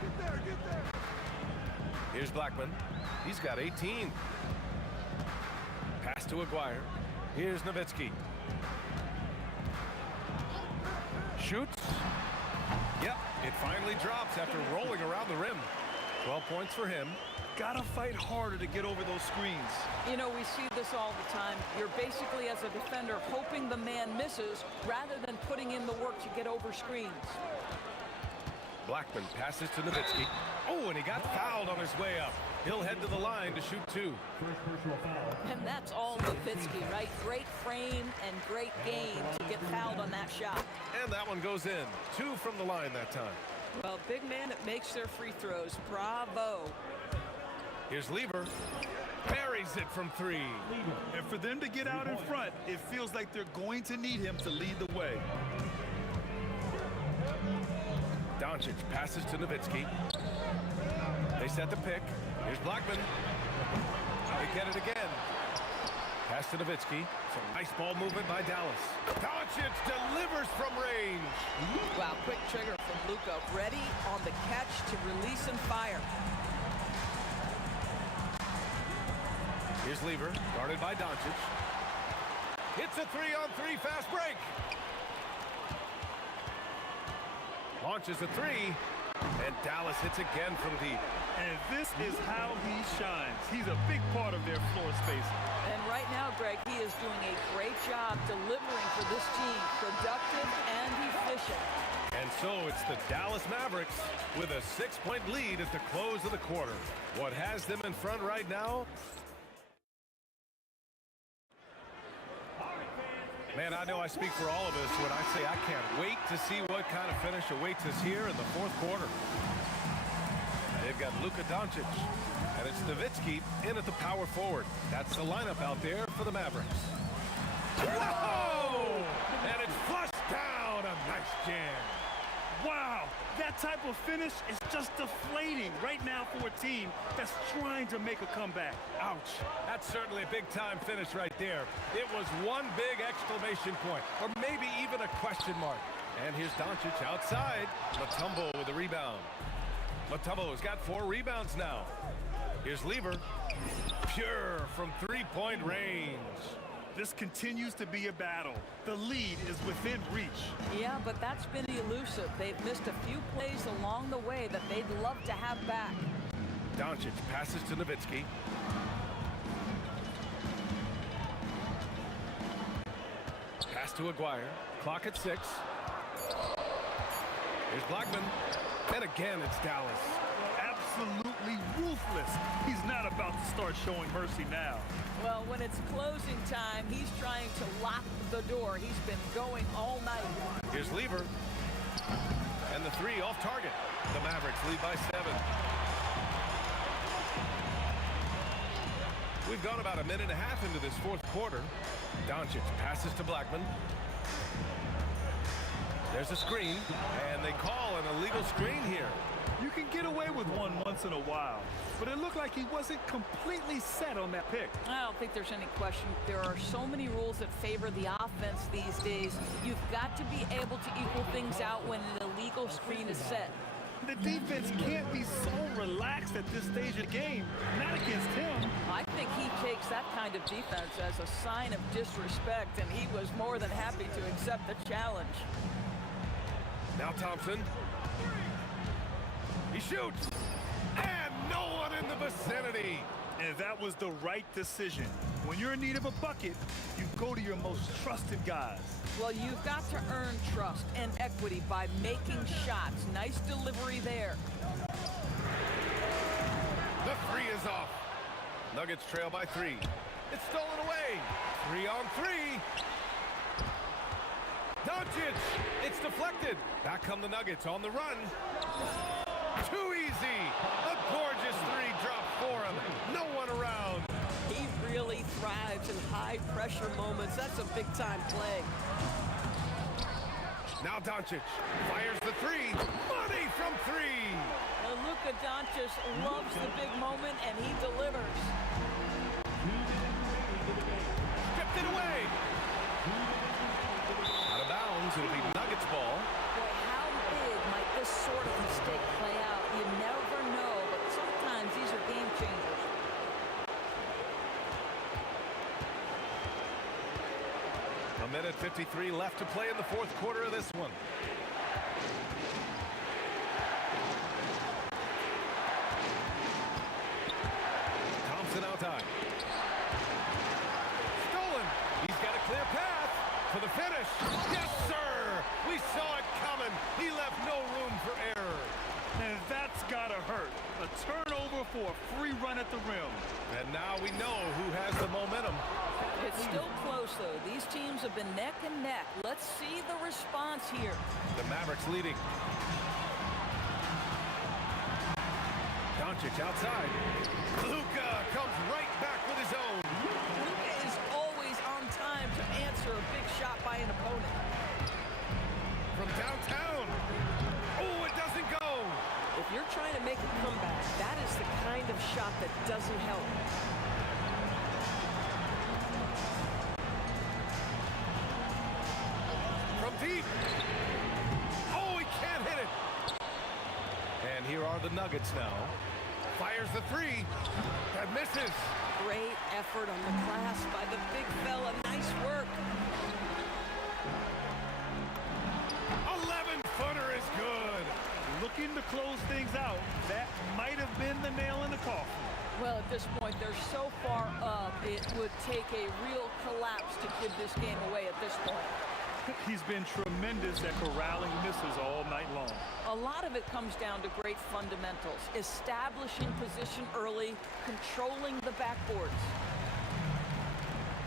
Get there. Here's Blackman. He's got 18. Pass to Aguirre. Here's Nowitzki. Shoots. Yep, it finally drops after rolling around the rim. 12 points for him. Gotta fight harder to get over those screens. You know, we see this all the time. You're basically, as a defender, hoping the man misses rather than putting in the work to get over screens. Blackman passes to Nowitzki. Oh, and he got fouled on his way up. He'll head to the line to shoot 2. And that's all Nowitzki, right? Great frame and great game to get fouled on that shot. And that one goes in. 2 from the line that time. Well, big man that makes their free throws. Bravo. Here's Lever. Buries it from 3. And for them to get out in front, it feels like they're going to need him to lead the way. Doncic passes to Nowitzki. They set the pick. Here's Blackman. They get it again. Pass to Nowitzki. Some nice ball movement by Dallas. Doncic delivers from range. Wow, quick trigger from Luka. Ready on the catch to release and fire. Here's Lever, guarded by Doncic. Hits a 3-on-3 fast break. Launches a 3, and Dallas hits again from deep. And this is how he shines. He's a big part of their floor space. And right now, Greg, he is doing a great job delivering for this team. Productive and efficient. And so it's the Dallas Mavericks with a 6-point lead at the close of the quarter. What has them in front right now? Man, I know I speak for all of us when I say I can't wait to see what kind of finish awaits us here in the fourth quarter. They've got Luka Doncic, and it's Nowitzki in at the power forward. That's the lineup out there for the Mavericks. Whoa! And it's flushed down. A nice jam. Wow, that type of finish is just deflating right now for a team that's trying to make a comeback. Ouch. That's certainly a big-time finish right there. It was one big exclamation point, or maybe even a question mark. And here's Doncic outside. Mutombo with the rebound. Mutombo's got 4 rebounds now. Here's Lever. Pure from 3-point range. This continues to be a battle. The lead is within reach. Yeah, but that's been elusive. They've missed a few plays along the way that they'd love to have back. Doncic passes to Nowitzki. Pass to Aguirre. Clock at 6. Here's Blackman. And again, it's Dallas. Absolutely ruthless. He's not about to start showing mercy now. Well, when it's closing time, he's trying to lock the door. He's been going all night. Here's Lever. And the 3 off target. The Mavericks lead by 7. We've gone about a minute and a half into this fourth quarter. Doncic passes to Blackman. There's a screen, and they call an illegal screen here. You can get away with one once in a while, but it looked like he wasn't completely set on that pick. I don't think there's any question. There are so many rules that favor the offense these days. You've got to be able to equal things out when an illegal screen is set. The defense can't be so relaxed at this stage of the game, not against him. I think he takes that kind of defense as a sign of disrespect, and he was more than happy to accept the challenge. Now Thompson. He shoots. And no one in the vicinity. And that was the right decision. When you're in need of a bucket, you go to your most trusted guys. Well, you've got to earn trust and equity by making shots. Nice delivery there. The 3 is off. Nuggets trail by 3. It's stolen away. 3 on 3. Doncic. It's deflected. Back come the Nuggets on the run. Too easy. A gorgeous three drop for him. No one around. He really thrives in high-pressure moments. That's a big-time play. Now Doncic fires the three. Money from three. And Luka Doncic loves the big moment, and he delivers. Stripped it away. Out of bounds. It'll be Nuggets ball. Boy, how big might this sort of mistake play out? You never know, but sometimes these are game changers. A minute 53 left to play in the fourth quarter of this one. Thompson outside. Stolen. He's got a clear path for the finish. Yes, sir. We saw it coming. He left no room for error. And that's gotta hurt. A turnover for a free run at the rim. And now we know who has the momentum. It's still close, though. These teams have been neck and neck. Let's see the response here. The Mavericks leading. Doncic outside. Luka comes right back with his own. Luka is always on time to answer a big shot by an opponent. From downtown. Oh, it doesn't go. If you're trying to make a comeback, that is the kind of shot that doesn't help. From deep. Oh, he can't hit it. And here are the Nuggets now. Fires the three. That misses. Great effort on the glass by the big fella. Nice work. 11-footer is good. Looking to close things out. That might have been the nail in the coffin. Well, at this point, they're so far up, it would take a real collapse to give this game away at this point. He's been tremendous at corralling misses all night long. A lot of it comes down to great fundamentals, establishing position early, controlling the backboards.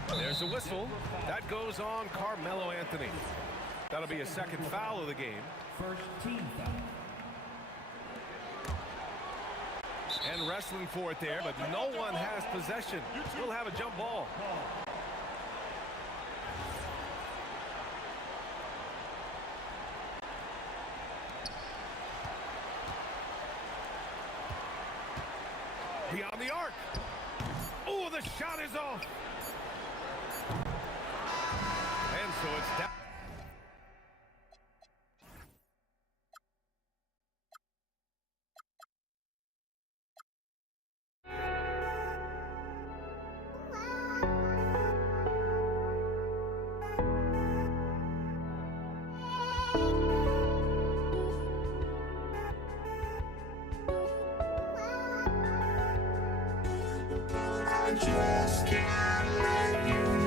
There's a whistle. That goes on Carmelo Anthony. That'll be a second foul of the game. First team foul. And wrestling for it there, but no one has possession. We'll have a jump ball. Beyond the arc. Oh, the shot is off. And so it's down. Just can't let you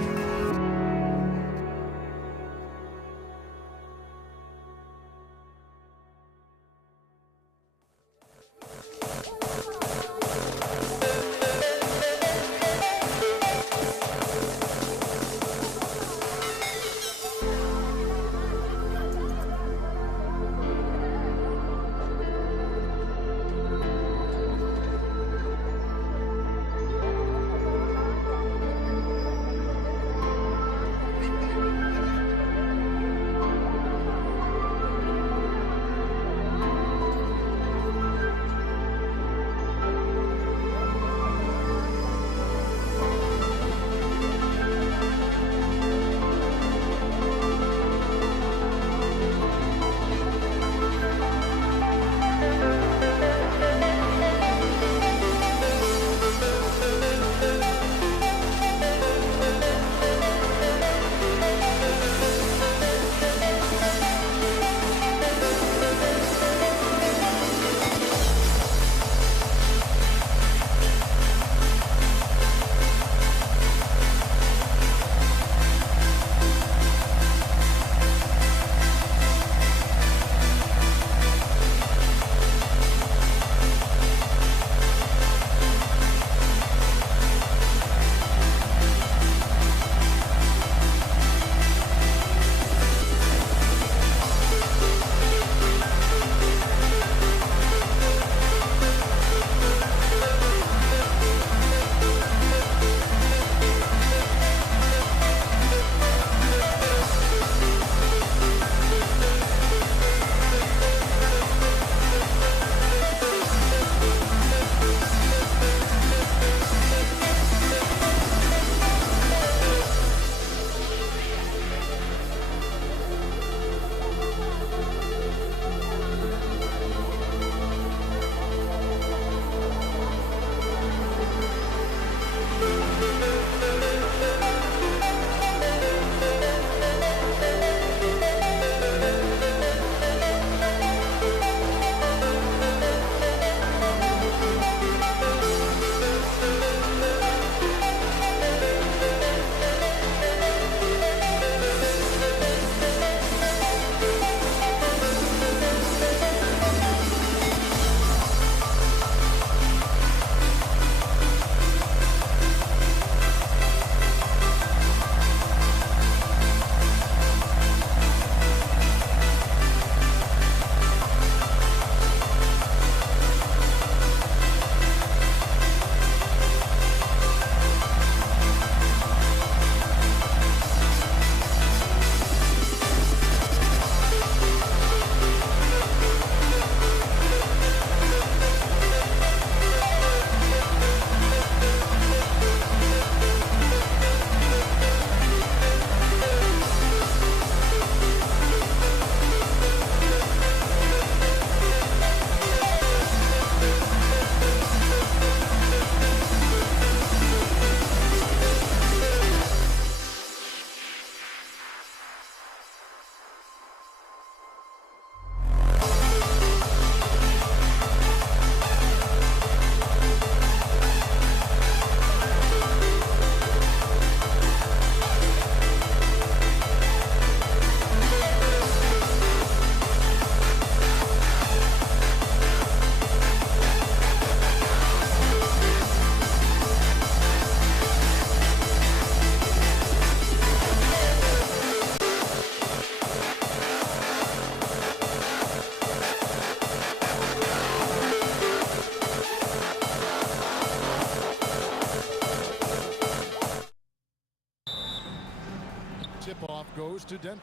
goes to Denver.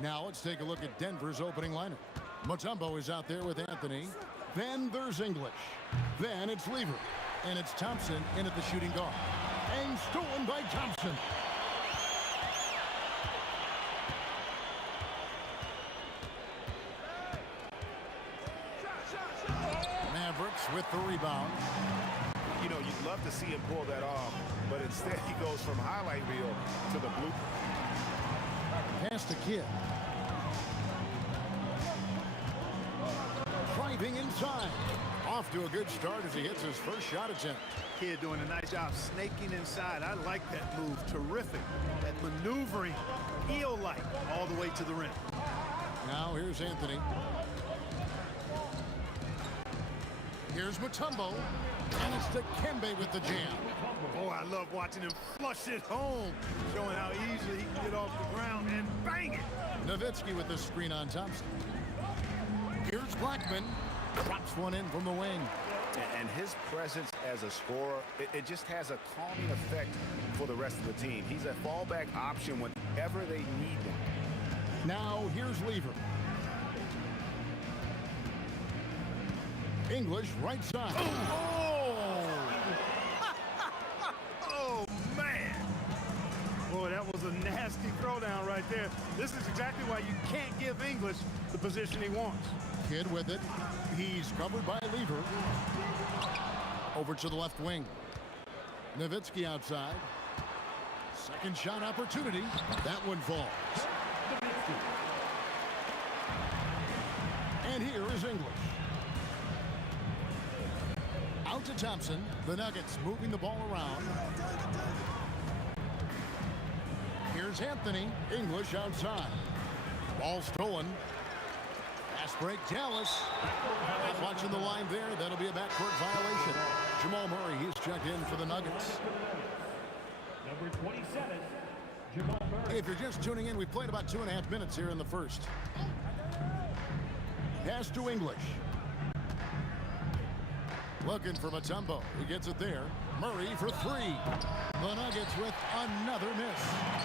Now let's take a look at Denver's opening lineup. Mutombo is out there with Anthony. Then there's English. Then it's Lever. And it's Thompson in at the shooting guard. And stolen by Thompson. Mavericks with the rebound. You know, you'd love to see him pull that off, but instead he goes from highlight reel to the blue. Pass to Kidd. Driving inside. Off to a good start as he hits his first shot attempt. Kidd doing a nice job snaking inside. I like that move. Terrific. That maneuvering, eel-like, all the way to the rim. Now here's Anthony. Here's Mutombo. And it's Dikembe with the jam. Oh, I love watching him flush it home, showing how easily he can get off the ground and bang it. Nowitzki with the screen on Thompson. Here's Blackman. Drops one in from the wing. And his presence as a scorer, it just has a calming effect for the rest of the team. He's a fallback option whenever they need him. Now here's Lever. English right side. Oh! Oh, man. Boy, that was a nasty throwdown right there. This is exactly why you can't give English the position he wants. Kidd with it. He's covered by Lever. Over to the left wing. Nowitzki outside. Second shot opportunity. That one falls. And here is English. Out to Thompson. The Nuggets moving the ball around. Here's Anthony. English outside. Ball stolen. Fast break, Dallas. Not watching the line there. That'll be a backcourt violation. Jamal Murray, he's checked in for the Nuggets. Number 27, Jamal Murray. If you're just tuning in, we've played about 2.5 minutes here in the first. Pass to English. Looking for Mutombo. He gets it there. Murray for three. The Nuggets with another miss.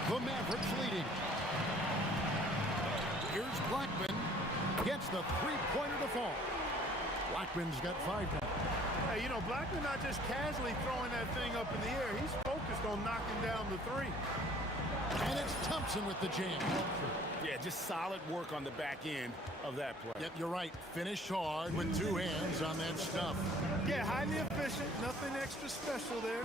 The Mavericks leading. Here's Blackman. Gets the three-pointer to fall. Blackman's got 5 now. Hey, you know, Blackman not just casually throwing that thing up in the air. He's focused on knocking down the three. And it's Thompson with the jam. Yeah, just solid work on the back end of that play. Yep, you're right. Finished hard with 2 hands on that stuff. Yeah, highly efficient. Nothing extra special there.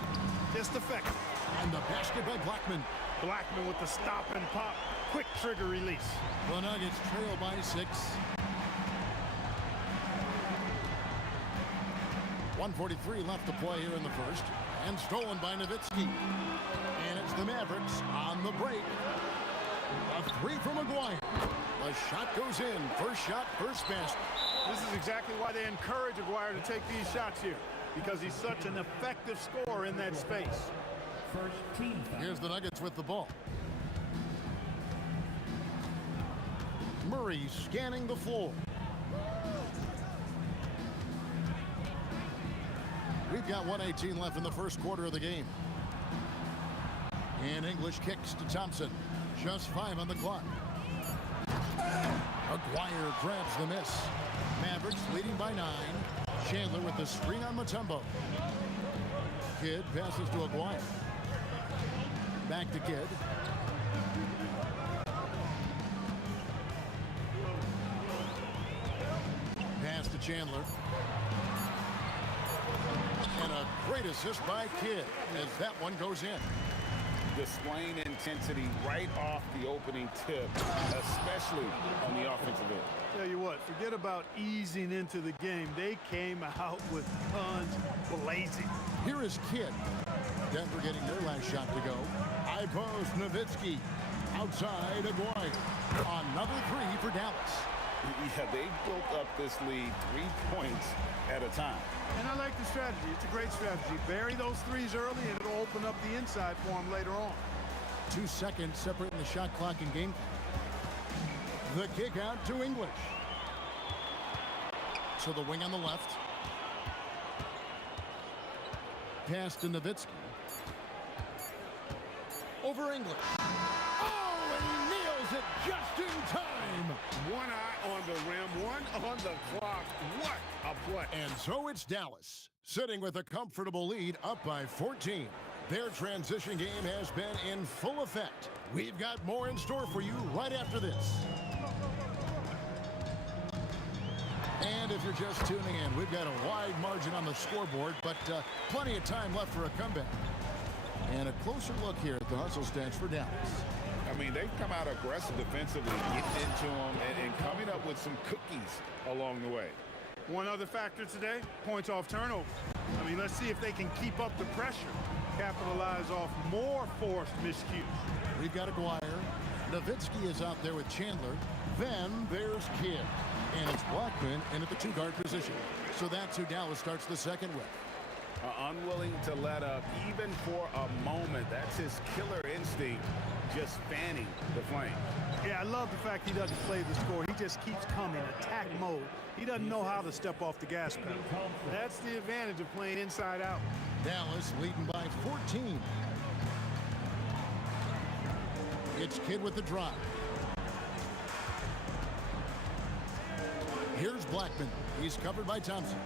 Just effective. And the basket by Blackman. Blackman with the stop and pop. Quick trigger release. The Nuggets trail by 6. 1:43 left to play here in the first. And stolen by Nowitzki. And it's the Mavericks on the break. A 3 from McGuire. The shot goes in. First shot, first basket. This is exactly why they encourage McGuire to take these shots here. Because he's such an effective scorer in that space. First team foul. Here's the Nuggets with the ball. Murray scanning the floor. We've got 1:18 left in the first quarter of the game. And English kicks to Thompson. Just 5 on the clock. McGuire grabs the miss. Mavericks leading by 9. Chandler with the screen on Mutombo. Kidd passes to McGuire. Back to Kidd. Pass to Chandler. And a great assist by Kidd as that one goes in. Displaying intensity right off the opening tip, especially on the offensive end. Tell you what, forget about easing into the game. They came out with guns blazing. Here is Kidd. Denver getting their last shot to go. High post, Nowitzki. Outside, Aguirre. Another 3 for Dallas. Yeah, they built up this lead 3 points at a time. And I like the strategy. It's a great strategy. Bury those threes early, and it'll open up the inside for them later on. 2 seconds separating the shot clock and game. The kick out to English. So the wing on the left. Pass to Nowitzki. Over English. Oh! just in time. One eye on the rim, one on the clock. What a play. And so it's Dallas, sitting with a comfortable lead up by 14. Their transition game has been in full effect. We've got more in store for you right after this. And if you're just tuning in, we've got a wide margin on the scoreboard, but plenty of time left for a comeback. And a closer look here at the hustle stats for Dallas. I mean, they've come out aggressive defensively, getting into them, and coming up with some cookies along the way. One other factor today, points off turnover. I mean, let's see if they can keep up the pressure, capitalize off more forced miscues. We've got Aguirre. Nowitzki is out there with Chandler. Then there's Kidd. And it's Blackman in at the two-guard position. So that's who Dallas starts the second with. Unwilling to let up even for a moment. That's his killer instinct, just fanning the flame. Yeah, I love the fact he doesn't play the score. He just keeps coming, attack mode. He doesn't know how to step off the gas pedal. That's the advantage of playing inside out. Dallas leading by 14. It's Kidd with the drive. Here's Blackman. He's covered by Thompson.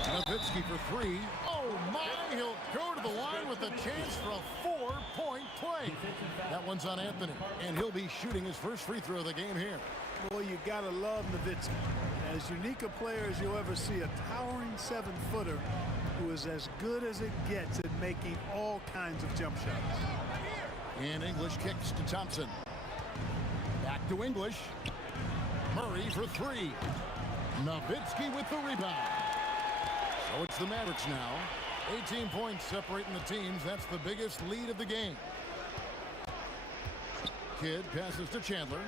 Nowitzki for three. Oh, my! He'll go to the line with a chance for a 4-point play. That one's on Anthony, and he'll be shooting his first free throw of the game here. Boy, you gotta love Nowitzki. As unique a player as you'll ever see, a towering 7-footer who is as good as it gets at making all kinds of jump shots. And English kicks to Thompson. Back to English. Murray for three. Nowitzki with the rebound. So it's the Mavericks now. 18 points separating the teams. That's the biggest lead of the game. Kidd passes to Chandler.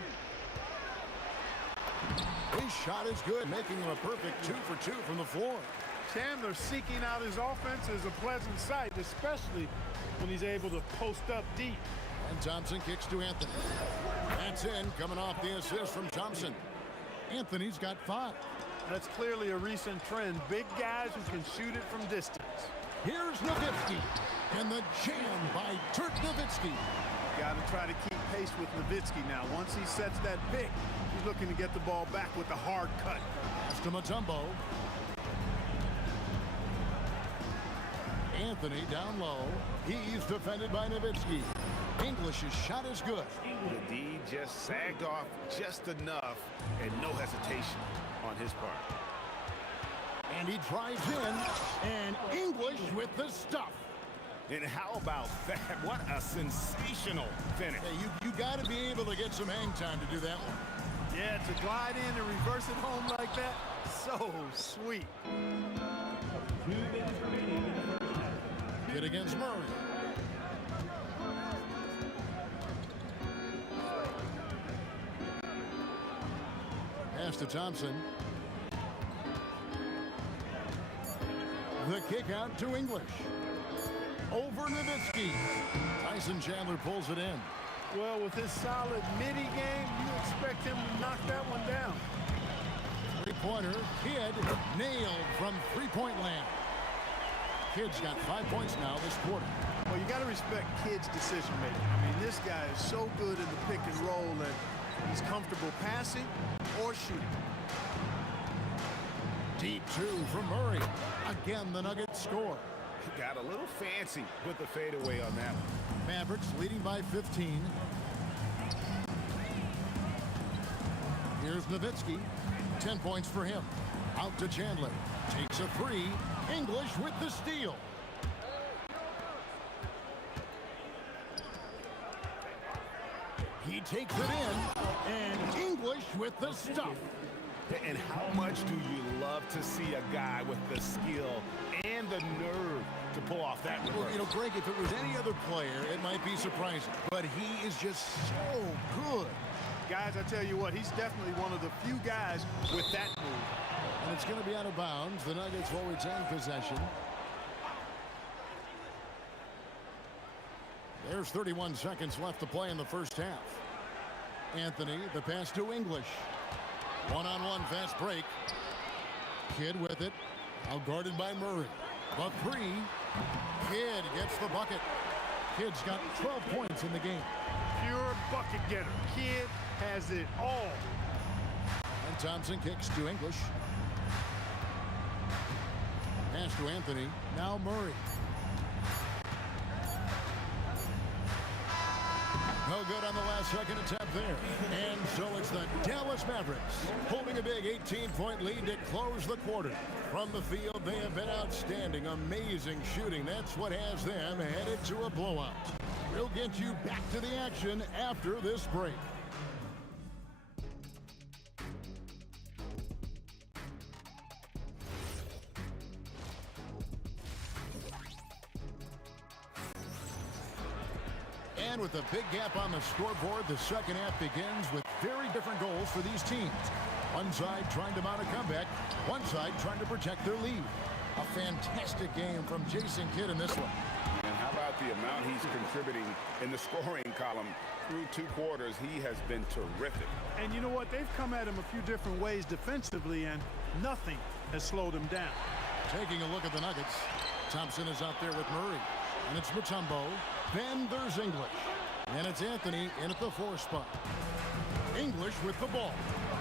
His shot is good, making him a perfect 2 for 2 from the floor. Chandler seeking out his offense is a pleasant sight, especially when he's able to post up deep. And Thompson kicks to Anthony. That's in, coming off the assist from Thompson. Anthony's got 5. That's clearly a recent trend. Big guys who can shoot it from distance. Here's Nowitzki. And the jam by Dirk Nowitzki. Got to try to keep pace with Nowitzki now. Once he sets that pick, he's looking to get the ball back with a hard cut. That's to Mutombo. Anthony down low. He's defended by Nowitzki. English's shot is good. The D just sagged off just enough, and no hesitation on his part. And he drives in, and English with the stuff. And how about that? What a sensational finish. Hey, you got to be able to get some hang time to do that one. Yeah, to glide in and reverse it home like that, so sweet. 2 minutes remaining in the first half. Kidd against Murray. Pass to Thompson. The kick out to English. Over Nowitzki. Tyson Chandler pulls it in. Well, with his solid midi game, you expect him to knock that one down. Three-pointer. Kidd nailed from three-point land. Kidd's got 5 points now this quarter. Well, you got to respect Kidd's decision making. I mean, this guy is so good in the pick and roll that he's comfortable passing or shooting. Deep 2 from Murray. Again, the Nuggets score. He got a little fancy with the fadeaway on that one. Mavericks leading by 15. Here's Nowitzki. 10 points for him. Out to Chandler. Takes a 3. English with the steal. He takes it in. And English with the stuff. And how much do you love to see a guy with the skill and the nerve to pull off that reverse? Well, you know, Greg, if it was any other player, it might be surprising. But he is just so good. Guys, I tell you what, he's definitely one of the few guys with that move. And it's going to be out of bounds. The Nuggets will retain possession. There's 31 seconds left to play in the first half. Anthony, the pass to English. One-on-one fast break. Kidd with it. Out guarded by Murray. The 3. Kidd gets the bucket. Kidd's got 12 points in the game. Pure bucket getter. Kidd has it all. And Thompson kicks to English. Pass to Anthony. Now Murray. No good on the last second attempt there. And so it's the Dallas Mavericks holding a big 18-point lead to close the quarter. From the field, they have been outstanding. Amazing shooting. That's what has them headed to a blowout. We'll get you back to the action after this break. And with a big gap on the scoreboard, the second half begins with very different goals for these teams. One side trying to mount a comeback, one side trying to protect their lead. A fantastic game from Jason Kidd in this one. And how about the amount he's contributing in the scoring column through 2 quarters? He has been terrific. And you know what? They've come at him a few different ways defensively, and nothing has slowed him down. Taking a look at the Nuggets, Thompson is out there with Murray. And it's Mutombo. Then there's English. And it's Anthony in at the 4 spot. English with the ball.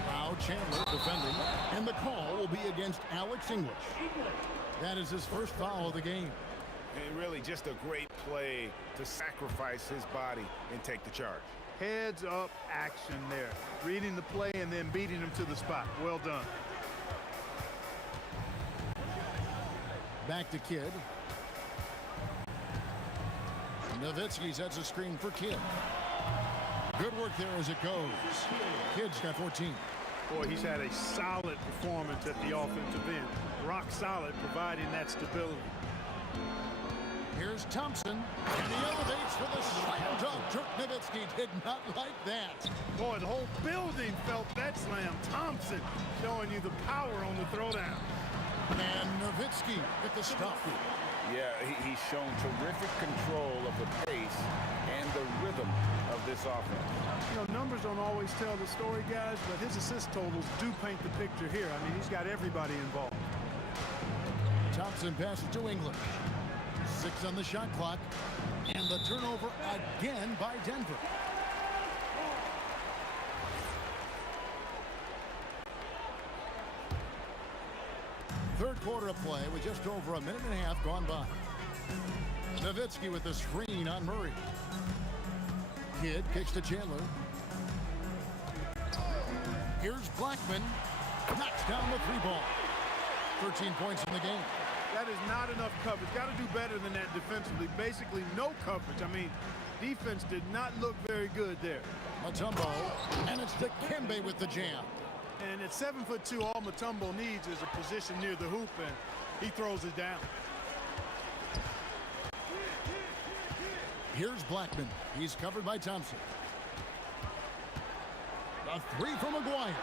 Now Chandler defending. And the call will be against Alex English. That is his first foul of the game. And really just a great play to sacrifice his body and take the charge. Heads up action there. Reading the play and then beating him to the spot. Well done. Back to Kidd. Nowitzki sets a screen for Kidd. Good work there as it goes. Kidd's got 14. Boy, he's had a solid performance at the offensive end. Rock solid, providing that stability. Here's Thompson, and he elevates for the slam dunk. Dirk Nowitzki did not like that. Boy, the whole building felt that slam. Thompson showing you the power on the throwdown. And Nowitzki with the stop. Yeah, he's shown terrific control of the pace and the rhythm of this offense. You know, numbers don't always tell the story, guys, but his assist totals do paint the picture here. I mean, he's got everybody involved. Thompson passes to English. 6 on the shot clock. And the turnover again by Denver. Third quarter of play with just over a minute and a half gone by. Nowitzki with the screen on Murray. Kidd kicks to Chandler. Here's Blackman. Knocks down the 3 ball. 13 points in the game. That is not enough coverage. Got to do better than that defensively. Basically, no coverage. I mean, defense did not look very good there. Mutombo, and it's Dikembe with the jam. And at 7'2", all Mutombo needs is a position near the hoop, and he throws it down. Here's Blackman. He's covered by Thompson. A 3 from McGuire.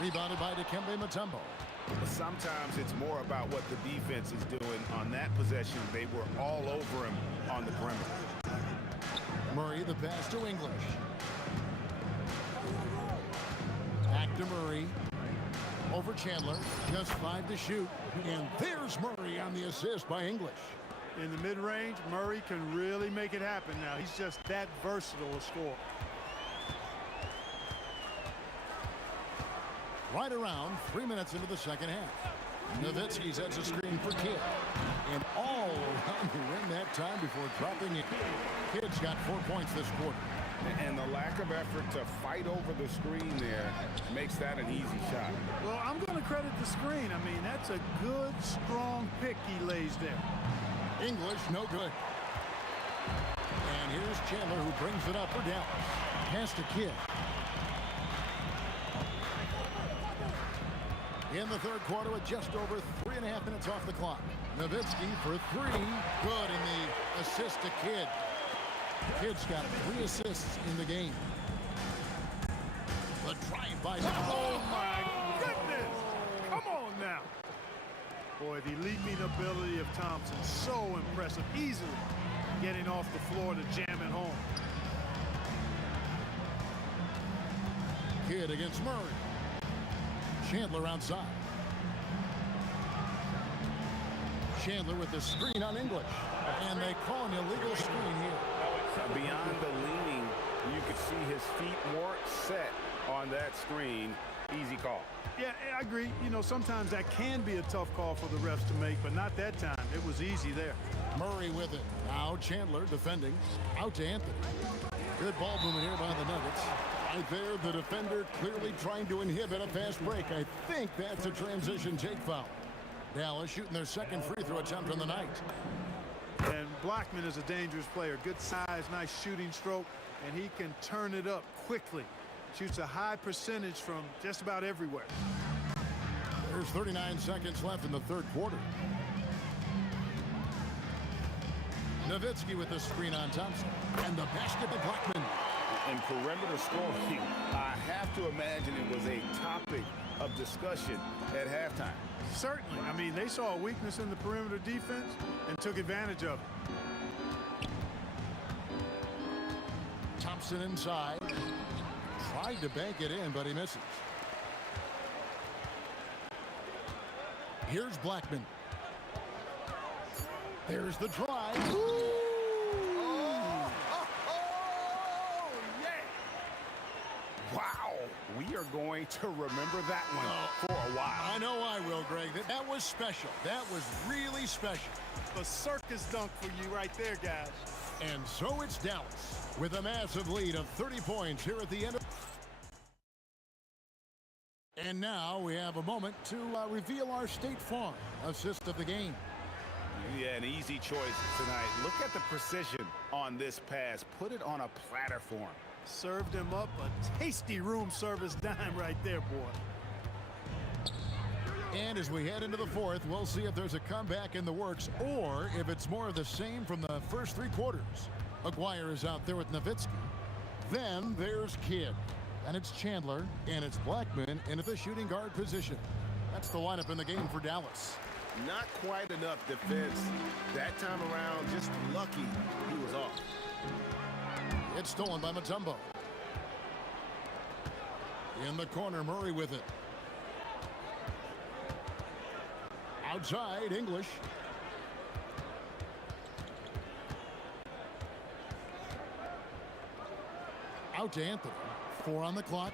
Rebounded by Dikembe Mutombo. But sometimes it's more about what the defense is doing on that possession. They were all over him on the perimeter. Murray, the pass to English. Back to Murray. Over Chandler. Just 5 to shoot. And there's Murray on the assist by English. In the mid-range, Murray can really make it happen now. He's just that versatile a scorer. Right around 3 minutes into the second half. Nowitzki sets a screen for Kidd. And all around the rim that time before dropping it. Kidd's got 4 points this quarter. And the lack of effort to fight over the screen there makes that an easy shot. Well, I'm going to credit the screen. I mean, that's a good, strong pick he lays there. English, no good. And here's Chandler who brings it up for Dallas. Pass to Kidd. In the third quarter with just over 3.5 minutes off the clock. Nowitzki for 3. Good in the assist to Kidd. Kidd's got 3 assists in the game. The drive by... Oh, my goodness! Come on now. Boy, the leaping ability of Thompson, so impressive. Easily getting off the floor to jam it home. Kidd against Murray. Chandler outside. Chandler with the screen on English. And they call an illegal screen here. Beyond the leaning You could see his feet more set on that screen. Easy call. Yeah, I agree. You know, sometimes that can be a tough call for the refs to make, but not that time. It was easy there. Murray with it. Now Chandler defending. Out to Anthony. Good ball movement here by the Nuggets. Right there, the defender clearly trying to inhibit a fast break. I think that's a transition take foul. Dallas shooting their second free throw attempt on the night. And Blackman is a dangerous player. Good size, nice shooting stroke, and he can turn it up quickly. Shoots a high percentage from just about everywhere. There's 39 seconds left in the third quarter. Nowitzki with the screen on Thompson. And the basket by Blackman. In perimeter scoring, I have to imagine it was a topic of discussion at halftime. Certainly. I mean, they saw a weakness in the perimeter defense and took advantage of it. Thompson inside. Tried to bank it in, but he misses. Here's Blackman. There's the drive. Ooh. Wow, we are going to remember that one for a while. I know I will, Greg. That was special. That was really special. A circus dunk for you right there, guys. And so it's Dallas with a massive lead of 30 points here at the end. And now we have a moment to reveal our State Farm assist of the game. Yeah, an easy choice tonight. Look at the precision on this pass. Put it on a platter for him. Served him up a tasty room service dime right there, boy. And as we head into the fourth, we'll see if there's a comeback in the works or if it's more of the same from the first three quarters. Aguirre is out there with Nowitzki. Then there's Kidd. And it's Chandler, and it's Blackman into the shooting guard position. That's the lineup in the game for Dallas. Not quite enough defense that time around. Just lucky he was off. It's stolen by Mutombo. In the corner, Murray with it. Outside, English. Out to Anthony. 4 on the clock.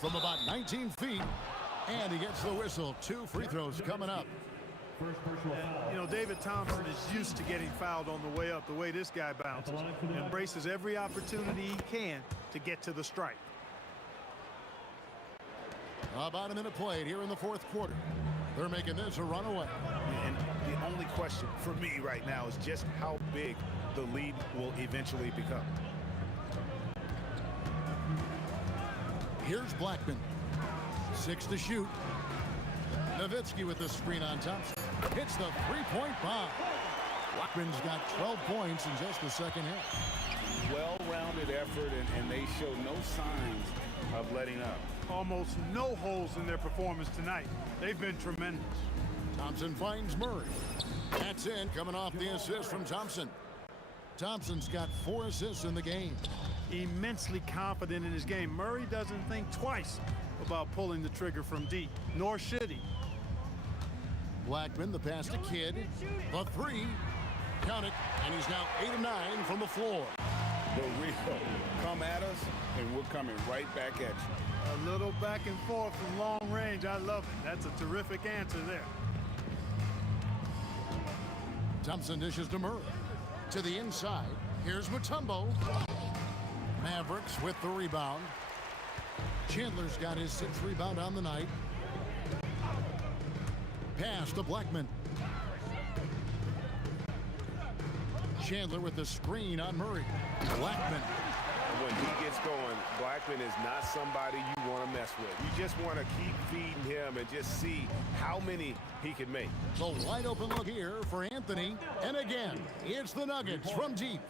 From about 19 feet. And he gets the whistle. 2 free throws coming up. You know, David Thompson is used to getting fouled on the way up, the way this guy bounces. Embraces every opportunity he can to get to the strike. About a minute played here in the fourth quarter. They're making this a runaway. And the only question for me right now is just how big the lead will eventually become. Here's Blackman. 6 to shoot. Nowitzki with the screen on Thompson. Hits the three-point bomb. Blackman's got 12 points in just the second half. Well-rounded effort, and they show no signs of letting up. Almost no holes in their performance tonight. They've been tremendous. Thompson finds Murray. That's in, coming off the assist from Thompson. Thompson's got 4 assists in the game. Immensely confident in his game. Murray doesn't think twice about pulling the trigger from deep, nor should he. Blackman, the pass to Kidd. The 3. Count it, and he's now 8 of 9 from the floor. The real come at us, and we're coming right back at you. A little back and forth from long range. I love it. That's a terrific answer there. Thompson dishes to Murray. To the inside. Here's Mutombo. Mavericks with the rebound. Chandler's got his 6th rebound on the night. Pass to Blackman. Chandler with the screen on Murray. Blackman. When he gets going, Blackman is not somebody you want to mess with. You just want to keep feeding him and just see how many he can make. The wide open look here for Anthony. And again, it's the Nuggets from deep.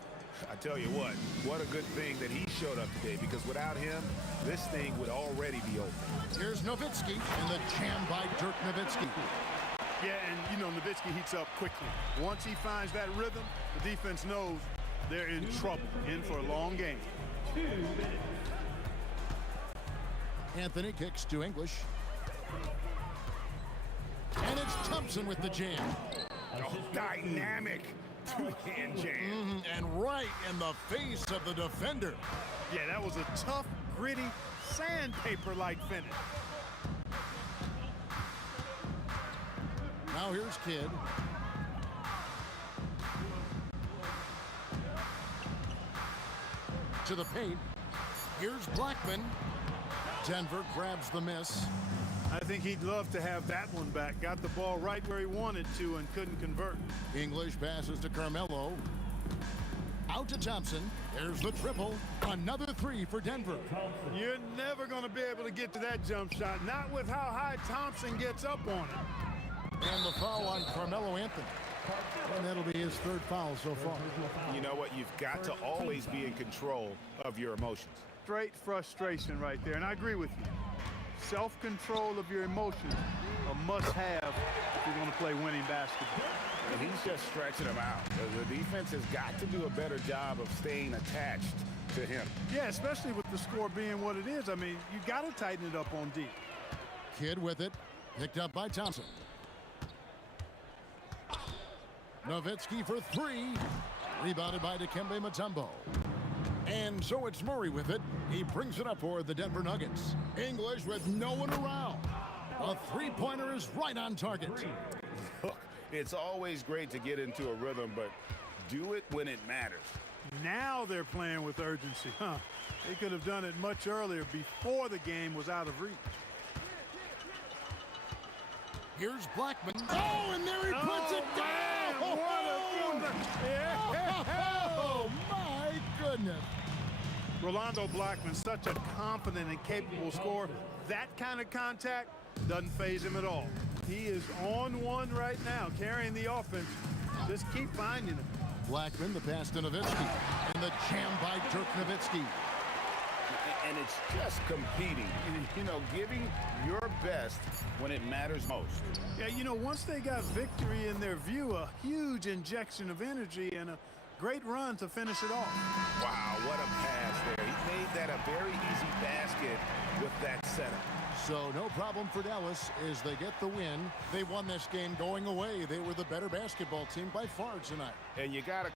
I tell you what a good thing that he showed up today, because without him, this thing would already be over. Here's Nowitzki, and the jam by Dirk Nowitzki. Yeah, and you know, Nowitzki heats up quickly. Once he finds that rhythm, the defense knows they're in trouble, in for a long game. Anthony kicks to English. And it's Thompson with the jam. Oh, dynamic Two-hand jam. And right in the face of the defender. Yeah, that was a tough, gritty, sandpaper-like finish. Now here's Kidd. To the paint. Here's Blackman. Denver grabs the miss. I think he'd love to have that one back. Got the ball right where he wanted to and couldn't convert. English passes to Carmelo. Out to Thompson. There's the triple. Another three for Denver. You're never going to be able to get to that jump shot. Not with how high Thompson gets up on it. And the foul on Carmelo Anthony. And that'll be his third foul so far. You know what? You've got to always be in control of your emotions. Straight frustration right there, and I agree with you. Self-control of your emotions, a must-have if you're going to play winning basketball. And he's just stretching them out. The defense has got to do a better job of staying attached to him. Yeah, especially with the score being what it is. I mean, you got to tighten it up on D. Kidd with it. Picked up by Thompson. Nowitzki for three. Rebounded by Dikembe Mutombo. And so it's Murray with it. He brings it up for the Denver Nuggets. English with no one around. A three-pointer is right on target. Look, it's always great to get into a rhythm, but do it when it matters. Now they're playing with urgency, huh? They could have done it much earlier before the game was out of reach. Here's Blackman. Oh, and there he puts it down! Man, what a fielder. Yeah. Oh, my goodness. Rolando Blackman, such a confident and capable scorer. That kind of contact doesn't faze him at all. He is on one right now, carrying the offense. Just keep finding him. Blackman, the pass to Nowitzki. And the jam by Dirk Nowitzki. And it's just competing, you know, giving your best when it matters most. Yeah, you know, once they got victory in their view, a huge injection of energy and a great run to finish it off. Wow, what a pass there. He made that a very easy basket with that setup. So no problem for Dallas as they get the win. They won this game going away. They were the better basketball team by far tonight. And you got to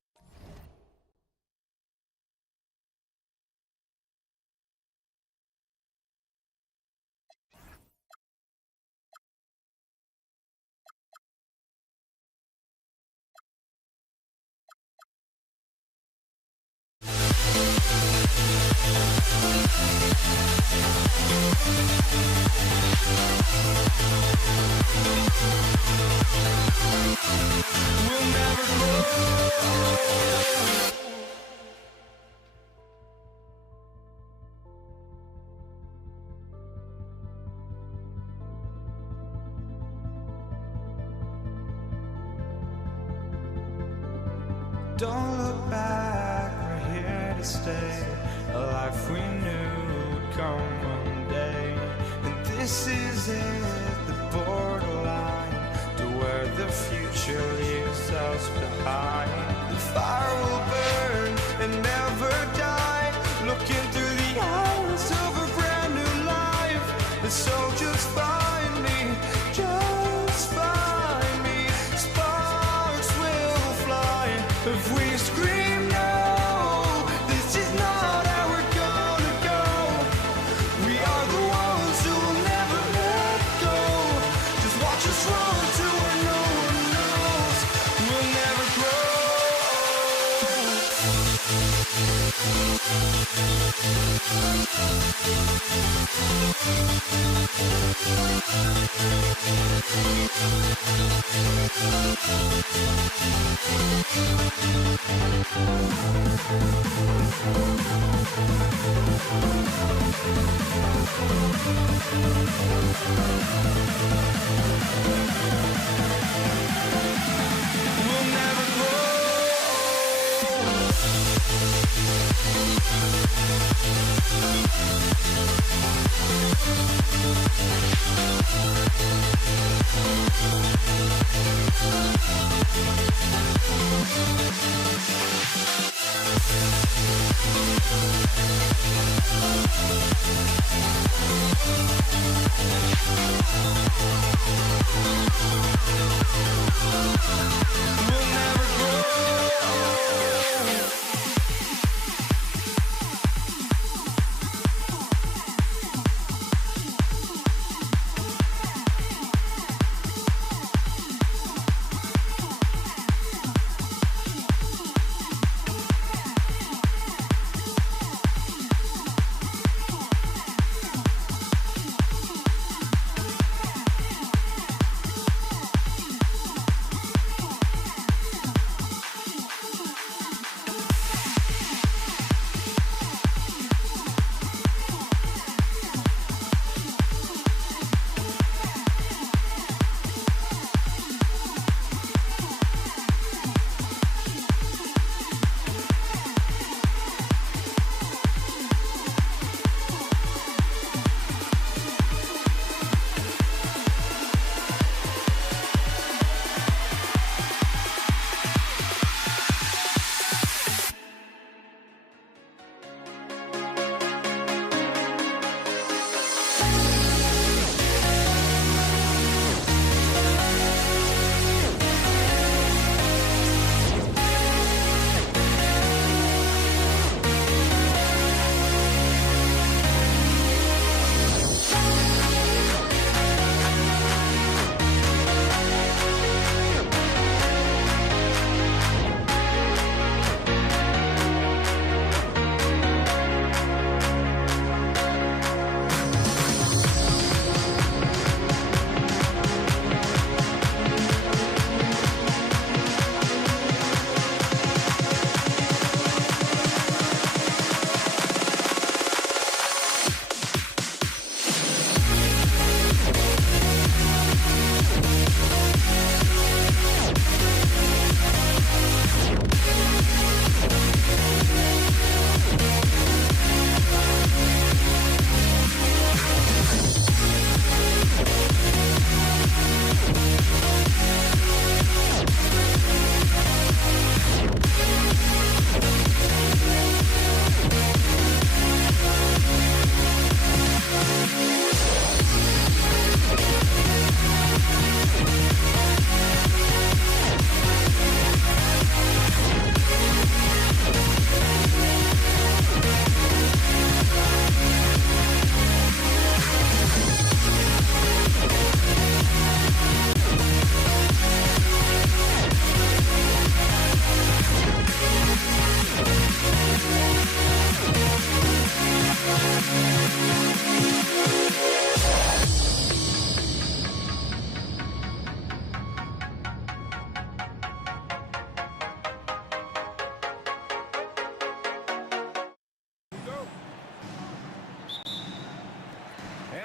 Don't look back, we're here to stay. A life we knew would come one day. And this is it, the borderline to where the future leaves us behind. The fire will burn and never die. Looking through the eyes of a brand new life. And so just find me, just find me. Sparks will fly if we scream no. This is not how we're gonna go. We are the ones who will never let go. Just watch us run to where no one knows. We'll never grow. We'll never grow. We'll never grow.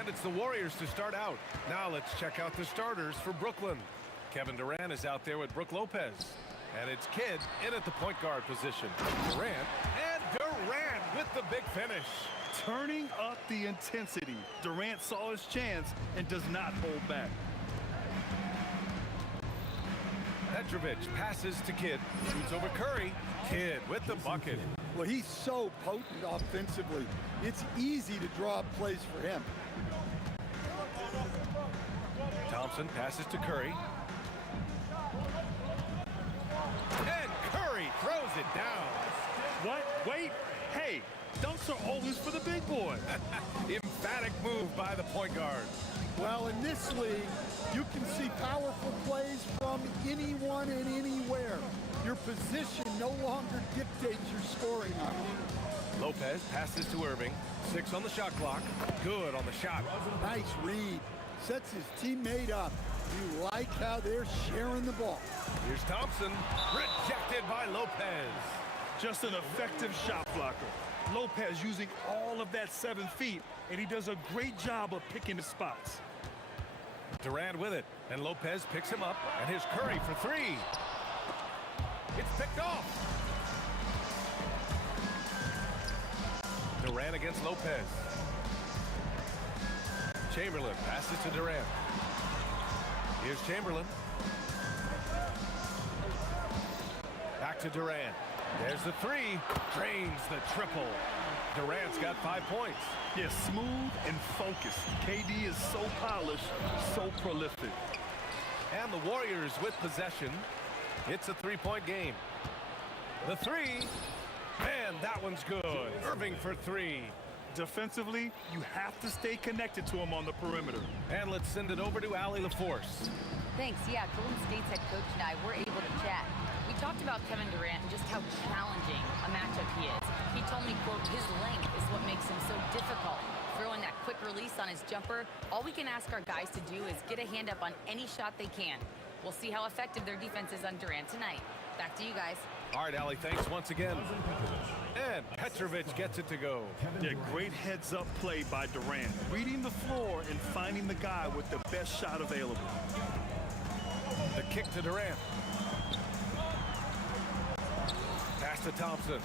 It's the Warriors to start out. Now let's check out the starters for Brooklyn. Kevin Durant is out there with Brook Lopez. And it's Kidd in at the point guard position. Durant with the big finish. Turning up the intensity. Durant saw his chance and does not hold back. Petrovic passes to Kidd. Shoots over Curry. Kidd with the bucket. Well, he's so potent offensively. It's easy to draw up plays for him. Thompson passes to Curry. And Curry throws it down. What? Wait. Hey, dunks are always for the big boy. Emphatic move by the point guard. Well, in this league, you can see powerful plays from anyone and anywhere. Your position no longer dictates your scoring option. Lopez passes to Irving. 6 on the shot clock. Good on the shot. Nice read. Sets his teammate up. You like how they're sharing the ball. Here's Thompson. Rejected by Lopez. Just an effective shot blocker. Lopez using all of that 7 feet, and he does a great job of picking the spots. Durant with it, and Lopez picks him up, and here's Curry for 3. It's picked off. Durant against Lopez. Chamberlain passes to Durant. Here's Chamberlain. Back to Durant. There's the 3. Drains the triple. Durant's got 5 points. Yeah, smooth and focused. KD is so polished, so prolific. And the Warriors with possession. It's a 3-point game. The three, and that one's good. Irving for 3. Defensively, you have to stay connected to him on the perimeter. And let's send it over to Allie LaForce. Thanks. Yeah, Golden State's head coach and I were able to chat. We talked about Kevin Durant and just how challenging a matchup he is. He told me, quote, his length is what makes him so difficult. Throwing that quick release on his jumper, all we can ask our guys to do is get a hand up on any shot they can. We'll see how effective their defense is on Durant tonight. Back to you guys. All right, Allie, thanks once again. And Petrovic gets it to go. Yeah, great heads-up play by Durant. Reading the floor and finding the guy with the best shot available. The kick to Durant. Pass to Thompson.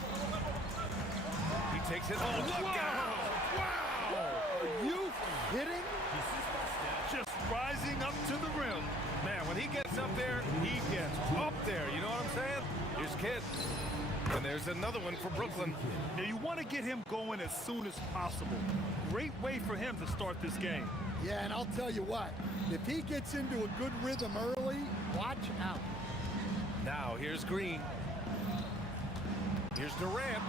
He takes it. Oh, look out! Wow! Are you kidding? Just rising up to the rim. Man, when he gets up there, he gets up there. You know what I'm saying? Here's Kidd. And there's another one for Brooklyn. Now, you want to get him going as soon as possible. Great way for him to start this game. Yeah, and I'll tell you what. If he gets into a good rhythm early, watch out. Now, here's Green. Here's Durant.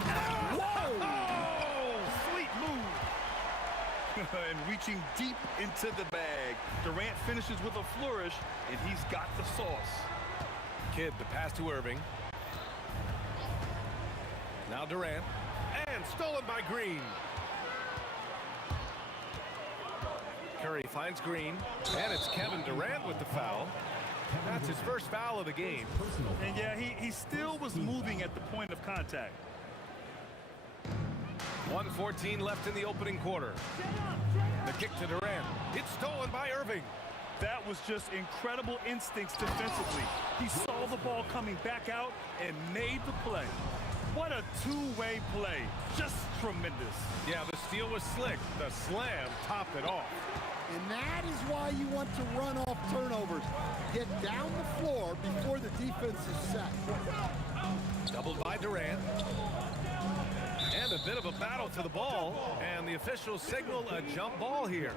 Whoa! Oh, sweet move. And reaching deep into the bag. Durant finishes with a flourish, and he's got the sauce. Kidd, the pass to Irving. Now Durant. And stolen by Green. Curry finds Green. And it's Kevin Durant with the foul. That's his first foul of the game. And yeah, he still was moving at the point of contact. 1:14 left in the opening quarter. The kick to Durant. It's stolen by Irving. That was just incredible instincts defensively. He saw the ball coming back out and made the play. What a two-way play. Just tremendous. Yeah, the steal was slick. The slam topped it off. And that is why you want to run off turnovers. Get down the floor before the defense is set. Doubled by Durant. And a bit of a battle to the ball. And the officials signal a jump ball here.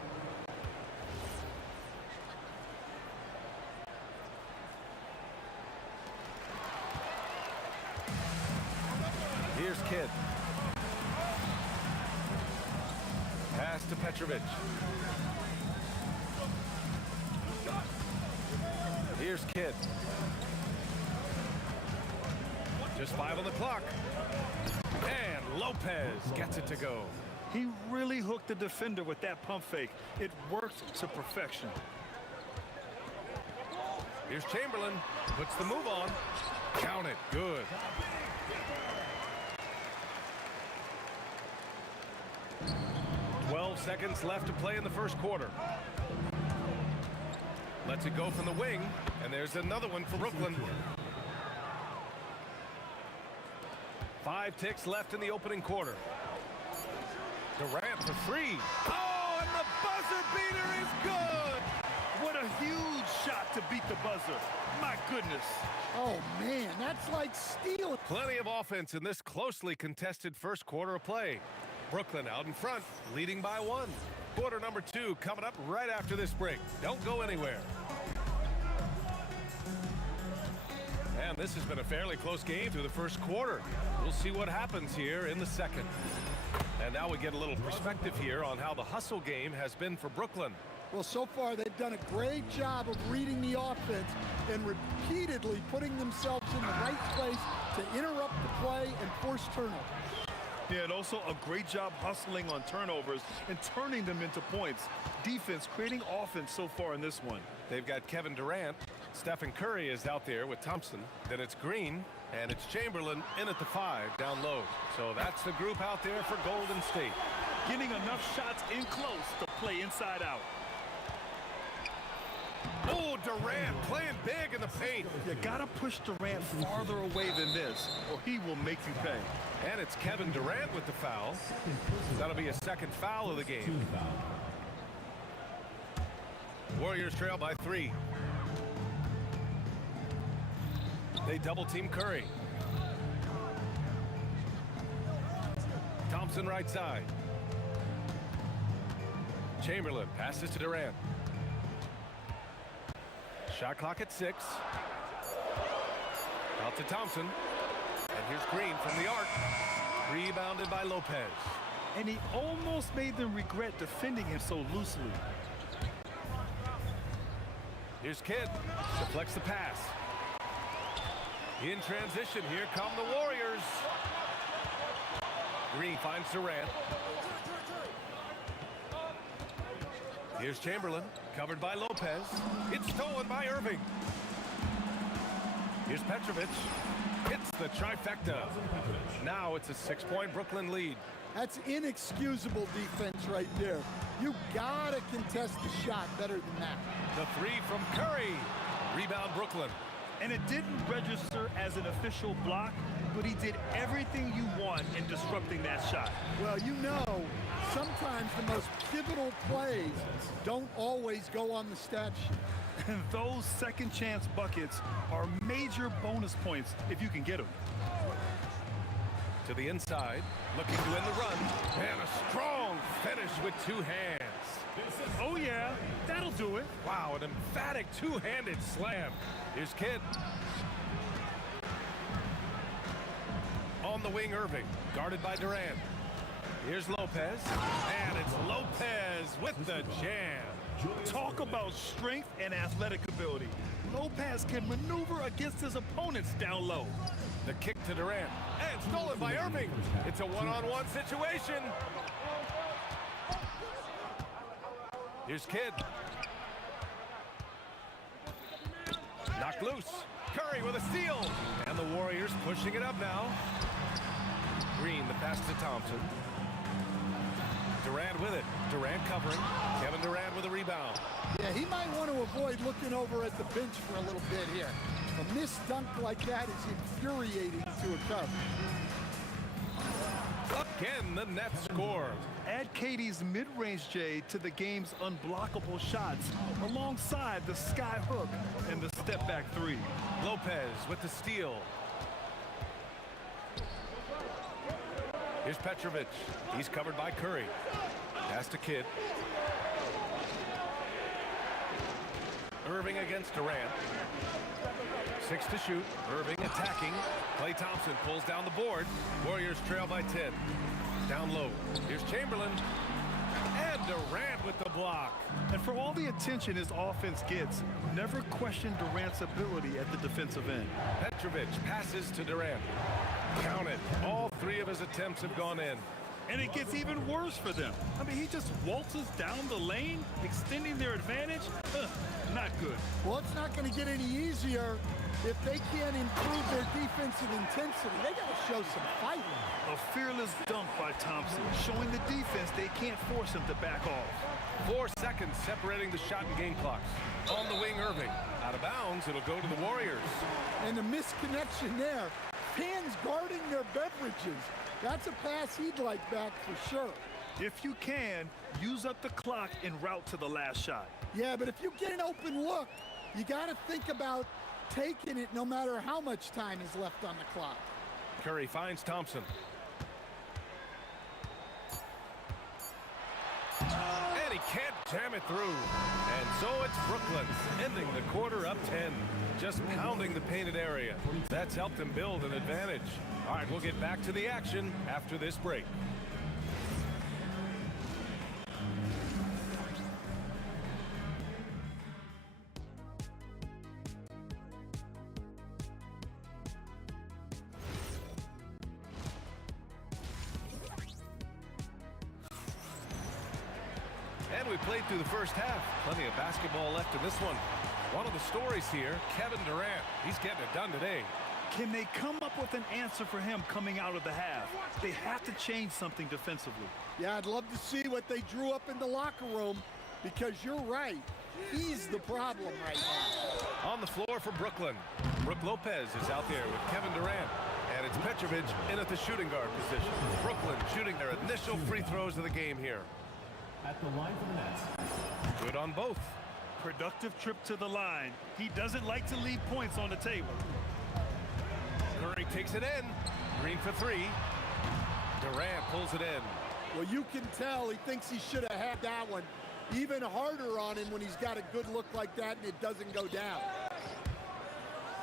Here's Kidd. Pass to Petrovic. Here's Kidd. Just 5 on the clock. And Lopez gets it to go. He really hooked the defender with that pump fake. It worked to perfection. Here's Chamberlain. Puts the move on. Count it. Good. Seconds left to play in the first quarter. Lets it go from the wing, and there's another one for Brooklyn. 5 ticks left in the opening quarter. Durant for 3. Oh, and the buzzer beater is good! What a huge shot to beat the buzzer. My goodness. Oh, man, that's like stealing. Plenty of offense in this closely contested first quarter of play. Brooklyn out in front, leading by 1. Quarter number 2 coming up right after this break. Don't go anywhere. And this has been a fairly close game through the first quarter. We'll see what happens here in the second. And now we get a little perspective here on how the hustle game has been for Brooklyn. Well, so far they've done a great job of reading the offense and repeatedly putting themselves in the right place to interrupt the play and force turnovers. Yeah, and also a great job hustling on turnovers and turning them into points. Defense creating offense so far in this one. They've got Kevin Durant. Stephen Curry is out there with Thompson. Then it's Green, and it's Chamberlain in at the 5 down low. So that's the group out there for Golden State. Getting enough shots in close to play inside out. Oh, Durant playing big in the paint. You gotta push Durant farther away than this, or he will make you pay. And it's Kevin Durant with the foul. That'll be a second foul of the game. Warriors trail by 3. They double team Curry. Thompson Thompson right side. Chamberlain passes to Durant. Shot clock at 6. Out to Thompson. And here's Green from the arc. Rebounded by Lopez. And he almost made them regret defending him so loosely. Here's Kidd. Deflects the pass. In transition, here come the Warriors. Green finds Durant. Here's Chamberlain, covered by Lopez. It's stolen by Irving. Here's Petrovic. Hits the trifecta. Now it's a 6-point Brooklyn lead. That's inexcusable defense right there. You gotta contest the shot better than that. The 3 from Curry. Rebound Brooklyn. And it didn't register as an official block, but he did everything you want in disrupting that shot. Well, you know, sometimes the most pivotal plays don't always go on the stat sheet. And those second chance buckets are major bonus points if you can get them. To the inside, looking to win the run. And a strong finish with 2 hands. Oh yeah, that'll do it. Wow, an emphatic 2-handed slam. Here's Kidd. On the wing, Irving, guarded by Durant. Here's Lopez, and it's Lopez with the jam. Talk about strength and athletic ability. Lopez can maneuver against his opponents down low. The kick to Durant, and stolen by Irving. It's a one-on-one situation. Here's Kidd. Knocked loose. Curry with a steal. And the Warriors pushing it up now. Green, the pass to Thompson. Durant with it. Durant covering. Kevin Durant with a rebound. Yeah, he might want to avoid looking over at the bench for a little bit here. A missed dunk like that is infuriating to a cover. Again, the Nets score. Add KD's mid-range J to the game's unblockable shots alongside the sky hook and the step-back 3. Lopez with the steal. Here's Petrovic. He's covered by Curry. Pass to Kidd. Irving against Durant. 6 to shoot. Irving attacking. Klay Thompson pulls down the board. Warriors trail by 10. Down low. Here's Chamberlain. And Durant with the block. And for all the attention his offense gets, never question Durant's ability at the defensive end. Petrovic passes to Durant. Count it. All 3 of his attempts have gone in. And it gets even worse for them. I mean, he just waltzes down the lane, extending their advantage. Not good. Well, it's not going to get any easier if they can't improve their defensive intensity. They got to show some fight. A fearless dunk by Thompson, showing the defense they can't force him to back off. 4 seconds separating the shot and game clocks. On the wing, Irving. Out of bounds, it'll go to the Warriors. And the misconnection there. Fans guarding their beverages. That's a pass he'd like back for sure. If you can, use up the clock en route to the last shot. Yeah, but if you get an open look, you got to think about taking it no matter how much time is left on the clock. Curry finds Thompson. And he can't jam it through. And so it's Brooklyn, ending the quarter up 10. Just pounding the painted area. That's helped them build an advantage. All right, we'll get back to the action after this break. And we played through the first half. Plenty of basketball left in this one. One of the stories here, Kevin Durant. He's getting it done today. Can they come up with an answer for him coming out of the half? They have to change something defensively. Yeah, I'd love to see what they drew up in the locker room, because you're right. He's the problem right now. On the floor for Brooklyn, Brook Lopez is out there with Kevin Durant. And it's Petrovic in at the shooting guard position. Brooklyn shooting their initial free throws of the game here. At the line for the Nets. Good on both. Productive trip to the line. He doesn't like to leave points on the table. Curry takes it in. Green for 3. Durant pulls it in. Well, you can tell he thinks he should have had that one. Even harder on him when he's got a good look like that and it doesn't go down.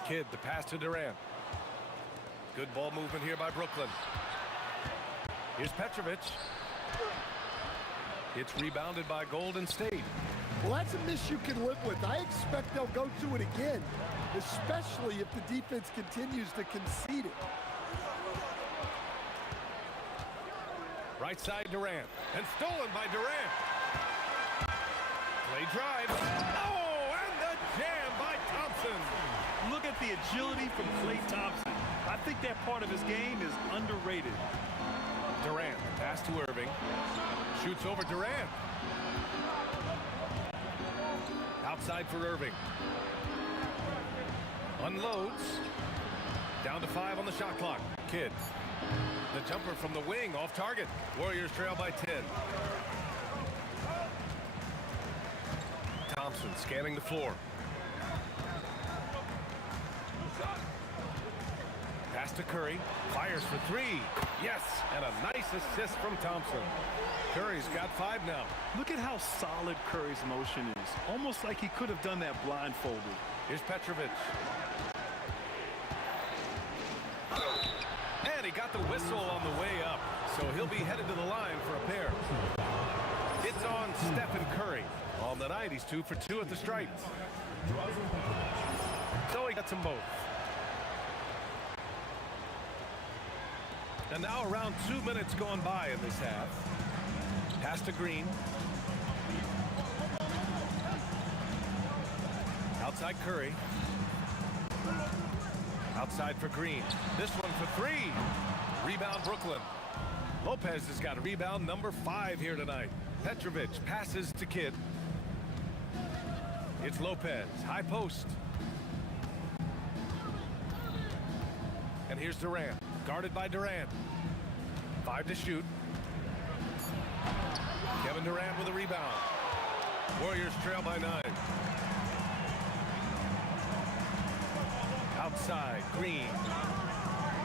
Kidd, the pass to Durant. Good ball movement here by Brooklyn. Here's Petrovic. It's rebounded by Golden State. Well, that's a miss you can live with. I expect they'll go to it again, especially if the defense continues to concede it. Right side Durant. And stolen by Durant. Play drive. Oh, and the jam by Thompson. Look at the agility from Klay Thompson. I think that part of his game is underrated. Durant, pass to Irving. Shoots over Durant. Outside for Irving. Unloads. Down to 5 on the shot clock. Kidd. The jumper from the wing off target. Warriors trail by 10. Thompson scanning the floor. Pass to Curry. Fires for 3. Yes, and a nice assist from Thompson. Curry's got 5 now. Look at how solid Curry's motion is. Almost like he could have done that blindfolded. Here's Petrovic. And he got the whistle on the way up, so he'll be headed to the line for a pair. It's on Stephen Curry. On the night, he's 2 for 2 at the stripe. So he gets them both. And now around 2 minutes going by in this half. Pass to Green. Outside Curry. Outside for Green. This one for 3. Rebound Brooklyn. Lopez has got a rebound number 5 here tonight. Petrovic passes to Kidd. It's Lopez. High post. And here's Durant. Guarded by Durant. 5 to shoot. Kevin Durant with a rebound. Warriors trail by 9. Outside, Green.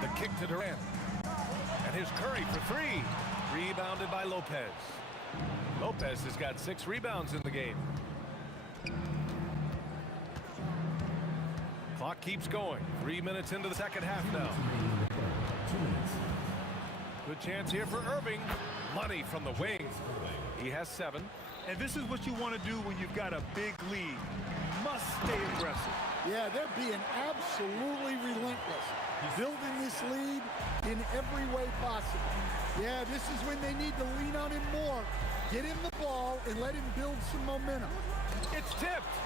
The kick to Durant. And here's Curry for 3. Rebounded by Lopez. Lopez has got 6 rebounds in the game. Clock keeps going. 3 minutes into the second half now. Good chance here for Irving. Money from the wing. He has 7. And this is what you want to do when you've got a big lead. You must stay aggressive. Yeah, they're being absolutely relentless. Building this lead in every way possible. Yeah, this is when they need to lean on him more. Get him the ball and let him build some momentum. It's tipped.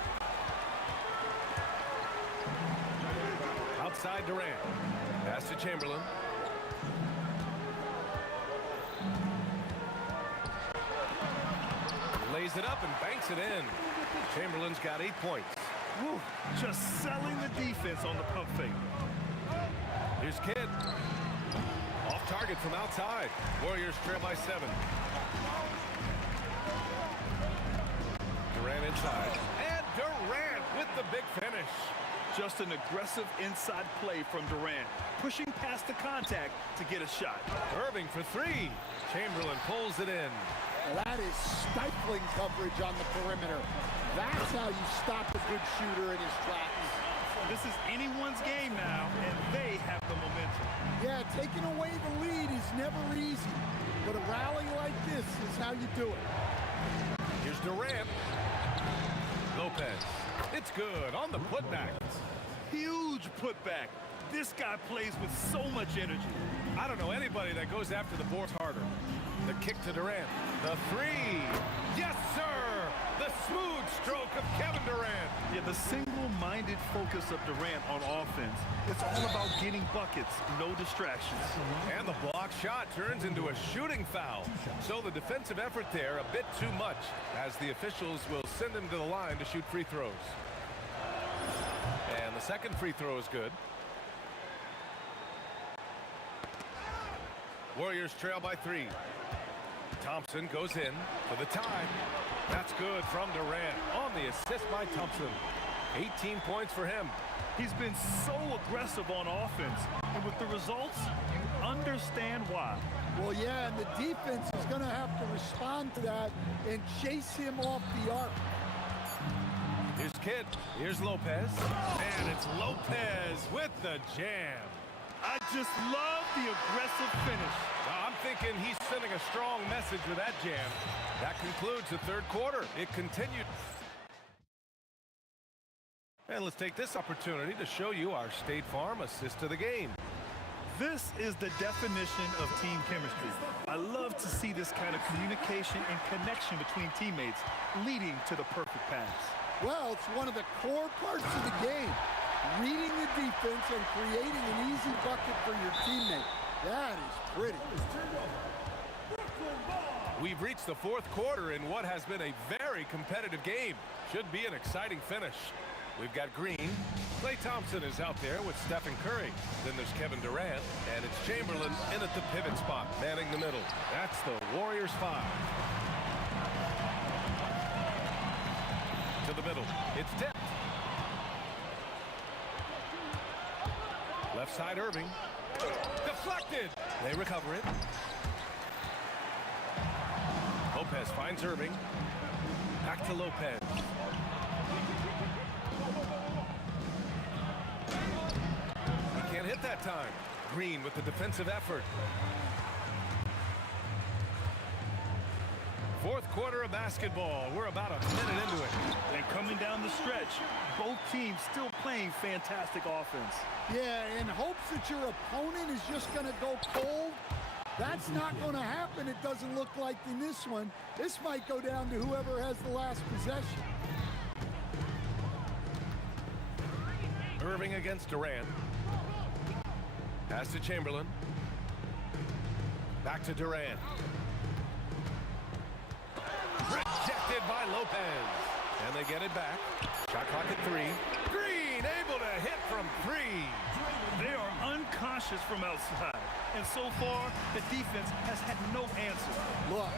Outside Durant. Pass to Chamberlain. Lays it up and banks it in. Chamberlain's got 8 points. Woo, just selling the defense on the pump fake. Here's Kidd. Off target from outside. Warriors trail by 7. Durant inside. And Durant with the big finish. Just an aggressive inside play from Durant, pushing past the contact to get a shot. Irving for 3. Chamberlain pulls it in. That is stifling coverage on the perimeter. That's how you stop a good shooter in his tracks. This is anyone's game now, and they have the momentum. Yeah, taking away the lead is never easy, but a rally like this is how you do it. Here's Durant. Lopez. It's good on the putback. Huge putback. This guy plays with so much energy. I don't know anybody that goes after the boards harder. The kick to Durant. The 3. Yes, sir! The smooth stroke of Kevin Durant. Yeah, the single-minded focus of Durant on offense. It's all about getting buckets, no distractions. And the block shot turns into a shooting foul. So the defensive effort there a bit too much, as the officials will send him to the line to shoot free throws. And the second free throw is good. Warriors trail by 3. Thompson goes in for the tie. That's good from Durant on the assist by Thompson. 18 points for him. He's been so aggressive on offense, and with the results, understand why. Well, yeah, and the defense is going to have to respond to that and chase him off the arc. Here's Kidd. Here's Lopez. And it's Lopez with the jam. I just love the aggressive finish. I'm thinking he's sending a strong message with that jam. That concludes the third quarter. It continued. And let's take this opportunity to show you our State Farm assist to the game. This is the definition of team chemistry. I love to see this kind of communication and connection between teammates leading to the perfect pass. Well, it's one of the core parts of the game. Reading the defense and creating an easy bucket for your teammate. That is pretty. We've reached the fourth quarter in what has been a very competitive game. Should be an exciting finish. We've got Green. Klay Thompson is out there with Stephen Curry. Then there's Kevin Durant, and it's Chamberlain in at the pivot spot, manning the middle. That's the Warriors 5. To the middle. It's tipped. Left side, Irving. Deflected. They recover it. Lopez finds Irving. Back to Lopez. He can't hit that time. Green with the defensive effort. Fourth quarter of basketball. We're about a minute into it. And coming down the stretch, both teams still playing fantastic offense. Yeah, and hopes that your opponent is just going to go cold. That's not going to happen, it doesn't look like in this one. This might go down to whoever has the last possession. Irving against Durant. Pass to Chamberlain. Back to Durant. Rejected by Lopez. And they get it back. Shot clock at 3. Green able to hit from 3. They are unconscious from outside. And so far, the defense has had no answer. Look,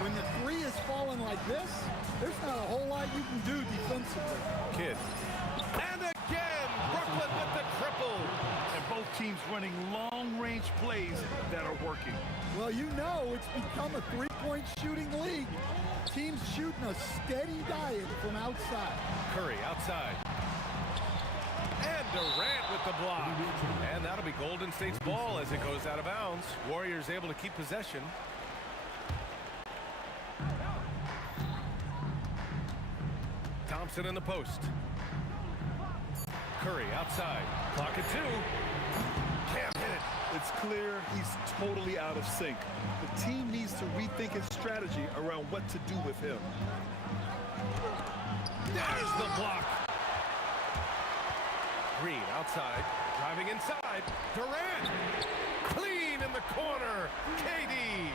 when the 3 is falling like this, there's not a whole lot you can do defensively. Kidd. And again, Brooklyn with the triple. And both teams running long-range plays that are working. Well, you know it's become a three-point shooting league. Teams shooting a steady diet from outside. Curry outside. And Durant with the block. And that'll be Golden State's ball as it goes out of bounds. Warriors able to keep possession. Thompson in the post. Curry outside. Clock at 2. Can't hit it. It's clear he's totally out of sync. The team needs to rethink its strategy around what to do with him. There's the block. Green outside, driving inside. Durant, clean in the corner. KD.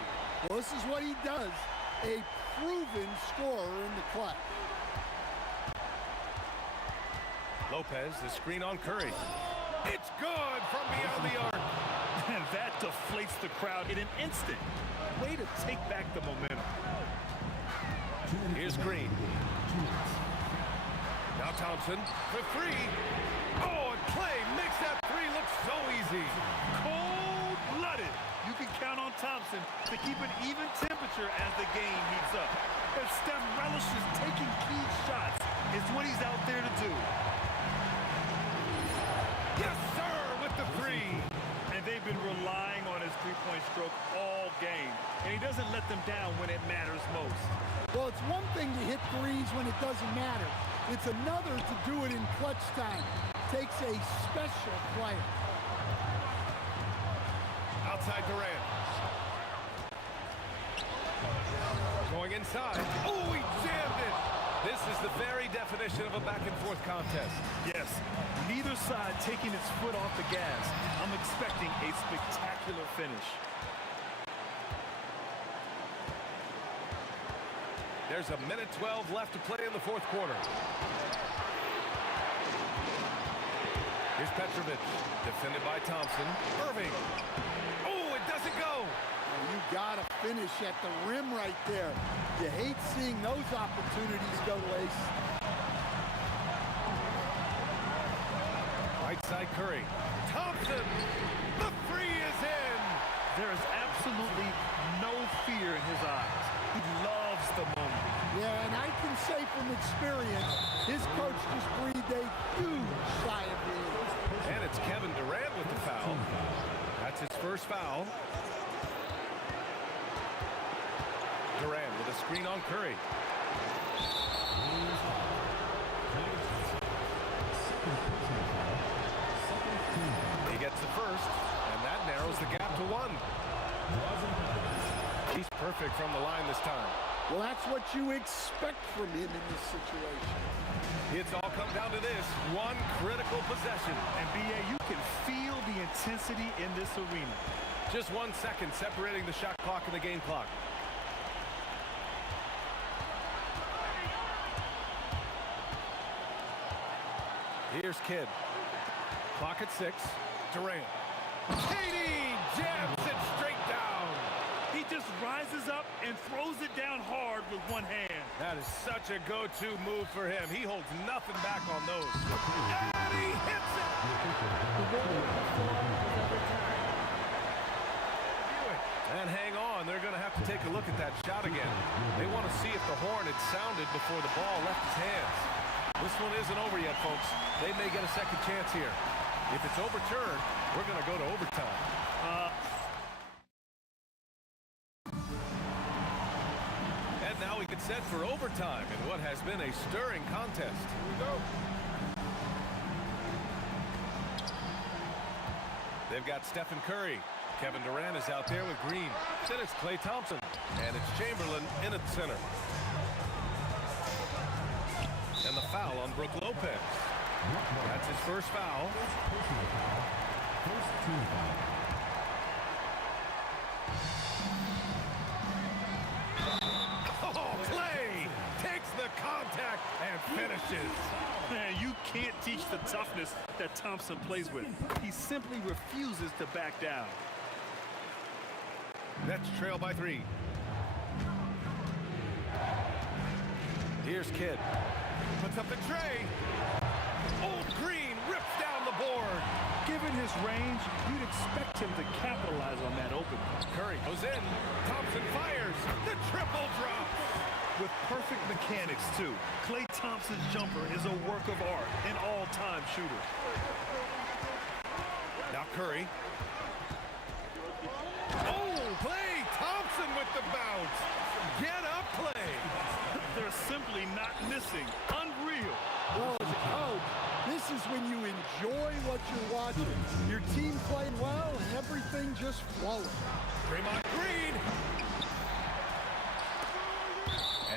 Well, this is what he does. A proven scorer in the clutch. Lopez, the screen on Curry. It's good from beyond the arc. And that deflates the crowd in an instant. Way to take back the momentum. Here's Green. Now Thompson for 3. Oh, and Klay makes that 3 look so easy. Cold-blooded. You can count on Thompson to keep an even temperature as the game heats up. And Steph relishes taking key shots. It's what he's out there to do. Yes, sir, with the 3. And they've been relying on his three-point stroke all game. And he doesn't let them down when it matters most. Well, it's one thing to hit threes when it doesn't matter. It's another to do it in clutch time. Takes a special player. Outside Durant. Going inside. Oh, he jammed it. This is the very definition of a back-and-forth contest. Yes, neither side taking its foot off the gas. I'm expecting a spectacular finish. There's a minute 12 left to play in the fourth quarter. Here's Petrovic, defended by Thompson. Irving. Oh, it doesn't go. You gotta finish at the rim right there. You hate seeing those opportunities go to waste. Right side Curry. Thompson. The 3 is in. There is absolutely no fear in his eyes. He loves the moment. Yeah, and I can say from experience, his coach just breathed a huge sigh of relief. And it's Kevin Durant with the foul. That's his first foul. Durant with a screen on Curry. He gets the first, and that narrows the gap to 1. He's perfect from the line this time. Well, that's what you expect from him in this situation. It's all come down to this one critical possession. And B.A., you can feel the intensity in this arena. Just 1 second separating the shot clock and the game clock. Here's Kidd. Clock at 6. Durant. Katie jabs it straight down. He just rises up and throws it down hard with one hand. That is such a go-to move for him. He holds nothing back on those. And he hits it! And hang on, they're going to have to take a look at that shot again. They want to see if the horn had sounded before the ball left his hands. This one isn't over yet, folks. They may get a second chance here. If it's overturned, we're going to go to overtime. And now we get set for overtime in what has been a stirring contest. Here we go. They've got Stephen Curry. Kevin Durant is out there with Green. Then it's Klay Thompson. And it's Chamberlain in at center. And the foul on Brook Lopez. That's his first foul. Oh, Klay takes the contact and finishes. Man, you can't teach the toughness that Thompson plays with. He simply refuses to back down. Nets trail by 3. Here's Kidd. Puts up the tray. Old Green rips down the board. Given his range, you'd expect him to capitalize on that opening. Curry goes in. Thompson fires. The triple drop. With perfect mechanics, too. Klay Thompson's jumper is a work of art, an all-time shooter. Now Curry. Oh, Klay Thompson with the bounce. Get up, Klay. They're simply not missing. Unreal. Well, as a coach, this is when you enjoy what you're watching. Your team playing well and everything just flowing. Draymond Green.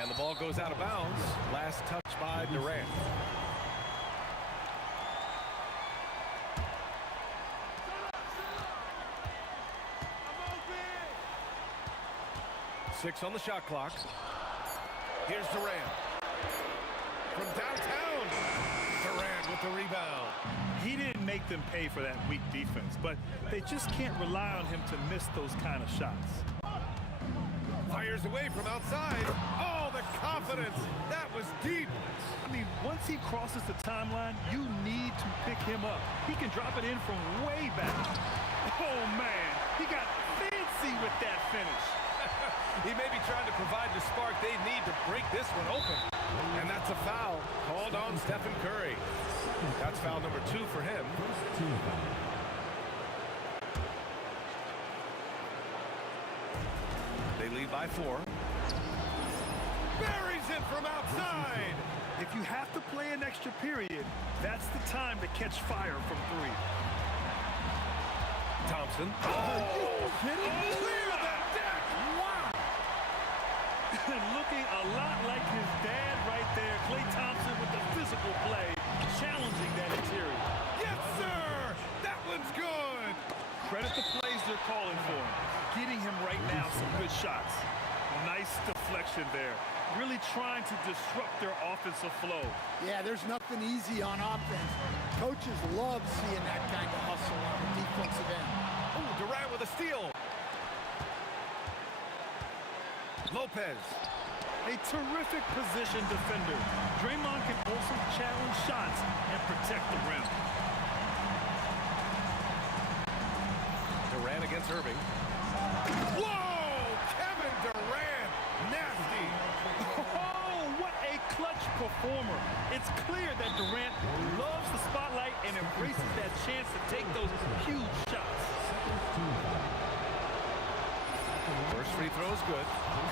And the ball goes out of bounds. Last touch by Durant. Six on the shot clock. Here's Durant. From downtown. Durant with the rebound. He didn't make them pay for that weak defense, but they just can't rely on him to miss those kind of shots. Fires away from outside. Oh, the confidence. That was deep. I mean, once he crosses the timeline, you need to pick him up. He can drop it in from way back. Oh, man. He got fancy with that finish. He may be trying to provide the spark they need to break this one open. And that's a foul called on Stephen Curry. That's foul number 2 for him. They lead by 4. Buries it from outside. If you have to play an extra period, that's the time to catch fire from 3. Thompson. Are you kidding me? Clear the deck. Wow. Looking a lot like his dad right there. Klay Thompson with the physical play, challenging that interior. Yes, sir. That one's good. Credit the plays they're calling for him. Getting him right now some good shots. Nice deflection there. Really trying to disrupt their offensive flow. Yeah, there's nothing easy on offense. Coaches love seeing that kind of hustle on the defensive end. Oh, Durant with a steal. Lopez. A terrific position defender. Draymond can also challenge shots and protect the rim. Durant against Irving. Whoa! Kevin Durant, nasty. Oh, what a clutch performer. It's clear that Durant loves the spotlight and embraces that chance to take those huge shots. First free throw is good,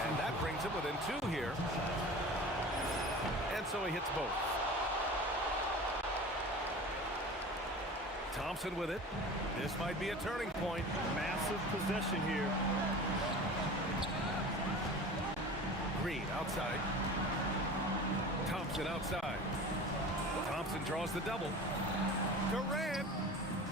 and that brings him within 2 here. And so he hits both. Thompson with it. This might be a turning point. Massive possession here. Green outside. Thompson outside. Thompson draws the double. Durant.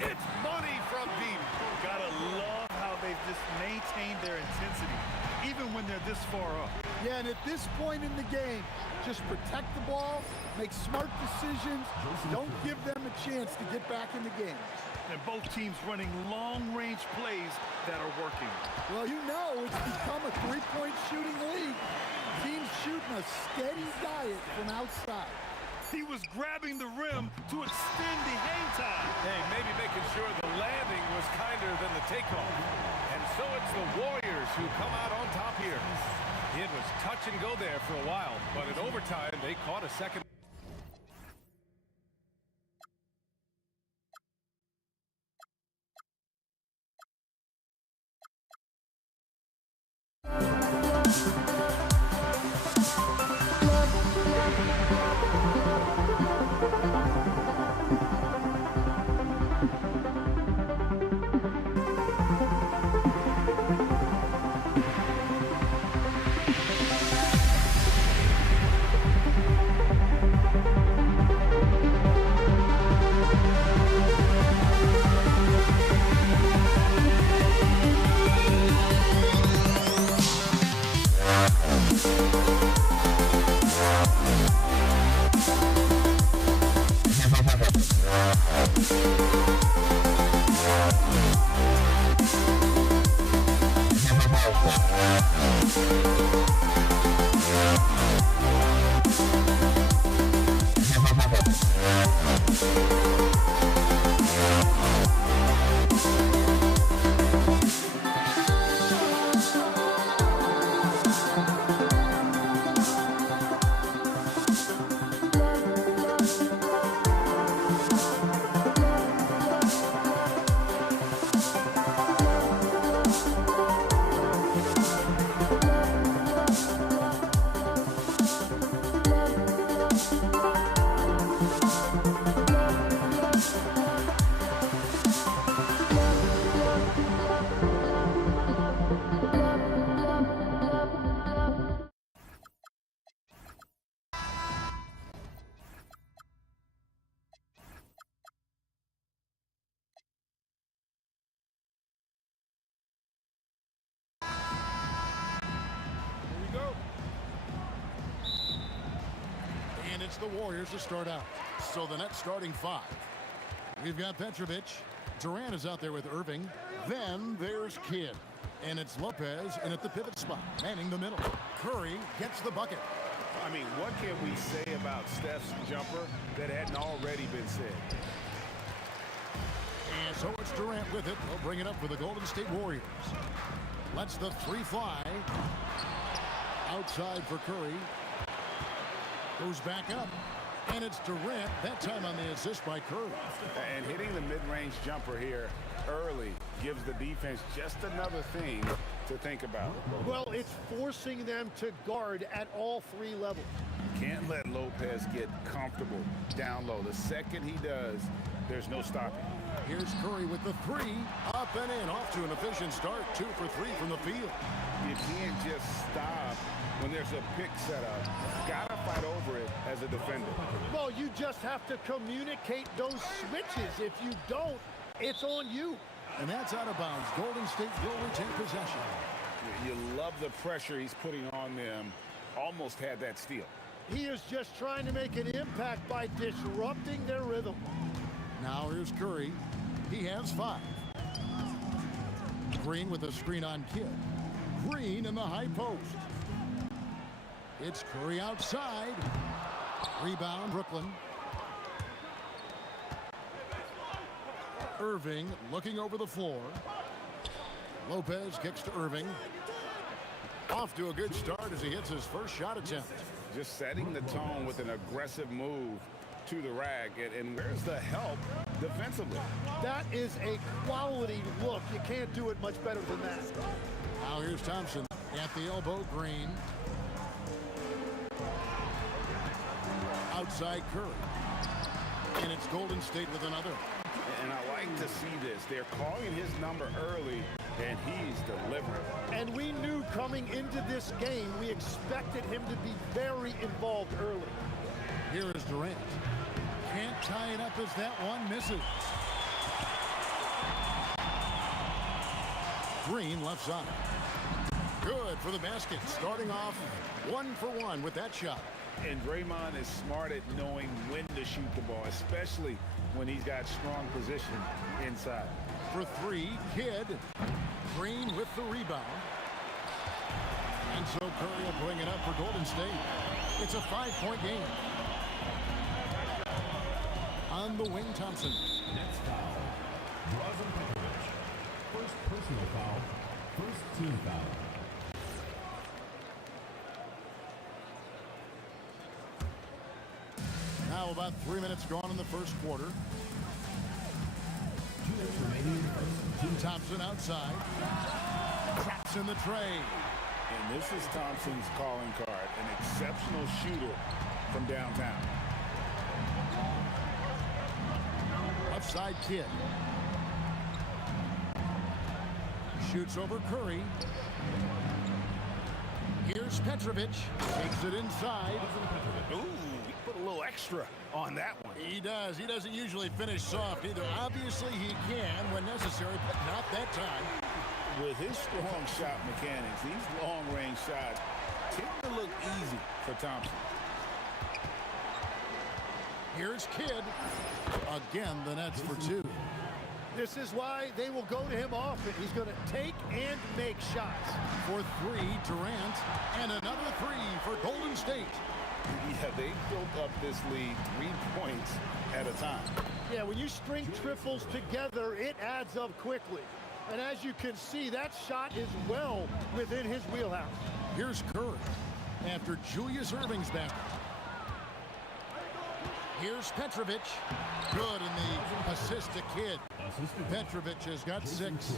It's money from deep. Gotta love how they've just maintained their intensity, even when they're this far up. Yeah, and at this point in the game, just protect the ball, make smart decisions, don't give them a chance to get back in the game. And both teams running long-range plays that are working. Well, you know it's become a three-point shooting league. Teams shooting a steady diet from outside. He was grabbing the rim to extend the hang time. Hey, maybe making sure the landing was kinder than the takeoff. And so it's the Warriors who come out on top here. It was touch and go there for a while, but in overtime, they caught a second. It's the Warriors to start out. So the next starting 5. We've got Petrovic. Durant is out there with Irving. Then there's Kidd. And it's Lopez in at the pivot spot, manning the middle. Curry gets the bucket. I mean, what can we say about Steph's jumper that hadn't already been said? And so it's Durant with it. They'll bring it up for the Golden State Warriors. Lets the 3 fly. Outside for Curry. Goes back up. And it's Durant, that time on the assist by Curry. And hitting the mid-range jumper here early gives the defense just another thing to think about. Well, it's forcing them to guard at all 3 levels. Can't let Lopez get comfortable down low. The second he does, there's no stopping. Here's Curry with the 3. Up and in. Off to an efficient start. 2 for 3 from the field. You can't just stop when there's a pick set up. Gotta fight over it as a defender. Well, you just have to communicate those switches. If you don't, it's on you. And that's out of bounds. Golden State will retain possession. You love the pressure he's putting on them. Almost had that steal. He is just trying to make an impact by disrupting their rhythm. Now here's Curry. He has 5. Green with a screen on Kidd. Green in the high post. It's Curry outside. Rebound, Brooklyn. Irving looking over the floor. Lopez kicks to Irving. Off to a good start as he hits his first shot attempt. Just setting the tone with an aggressive move to the rack. And where's the help defensively? That is a quality look. You can't do it much better than that. Now here's Thompson at the elbow. Green. Outside Curry. And it's Golden State with another. And I like to see this. They're calling his number early, and he's delivering. And we knew coming into this game, we expected him to be very involved early. Here is Durant. Can't tie it up as that one misses. Green left side. Good for the basket. Starting off 1 for 1 with that shot. And Draymond is smart at knowing when to shoot the ball, especially when he's got strong position inside. For 3, Kidd. Green with the rebound. And so Curry will bring it up for Golden State. It's a 5-point game. On the wing, Thompson. Next foul. Drazen Petrovic. First personal foul. First team foul. Now about 3 minutes gone in the first quarter. 2 minutes remaining in the first. Thompson outside. Traps in the tray. And this is Thompson's calling card, an exceptional shooter from downtown. Left side Kidd. Shoots over Curry. Here's Petrovic. Takes it inside. Ooh, he put a little extra on that one. He does. He doesn't usually finish soft either. Obviously, he can when necessary, but not that time. With his strong shot mechanics, these long-range shots tend to look easy for Thompson. Here's Kidd. Again, the Nets for 2. This is why they will go to him often. He's going to take and make shots. For 3, Durant. And another 3 for Golden State. Yeah, they built up this lead 3 points at a time. Yeah, when you string triples together, it adds up quickly. And as you can see, that shot is well within his wheelhouse. Here's Curry after Julius Irving's basket. Here's Petrovic. Good in the assist to Kidd. Petrovic has got 6.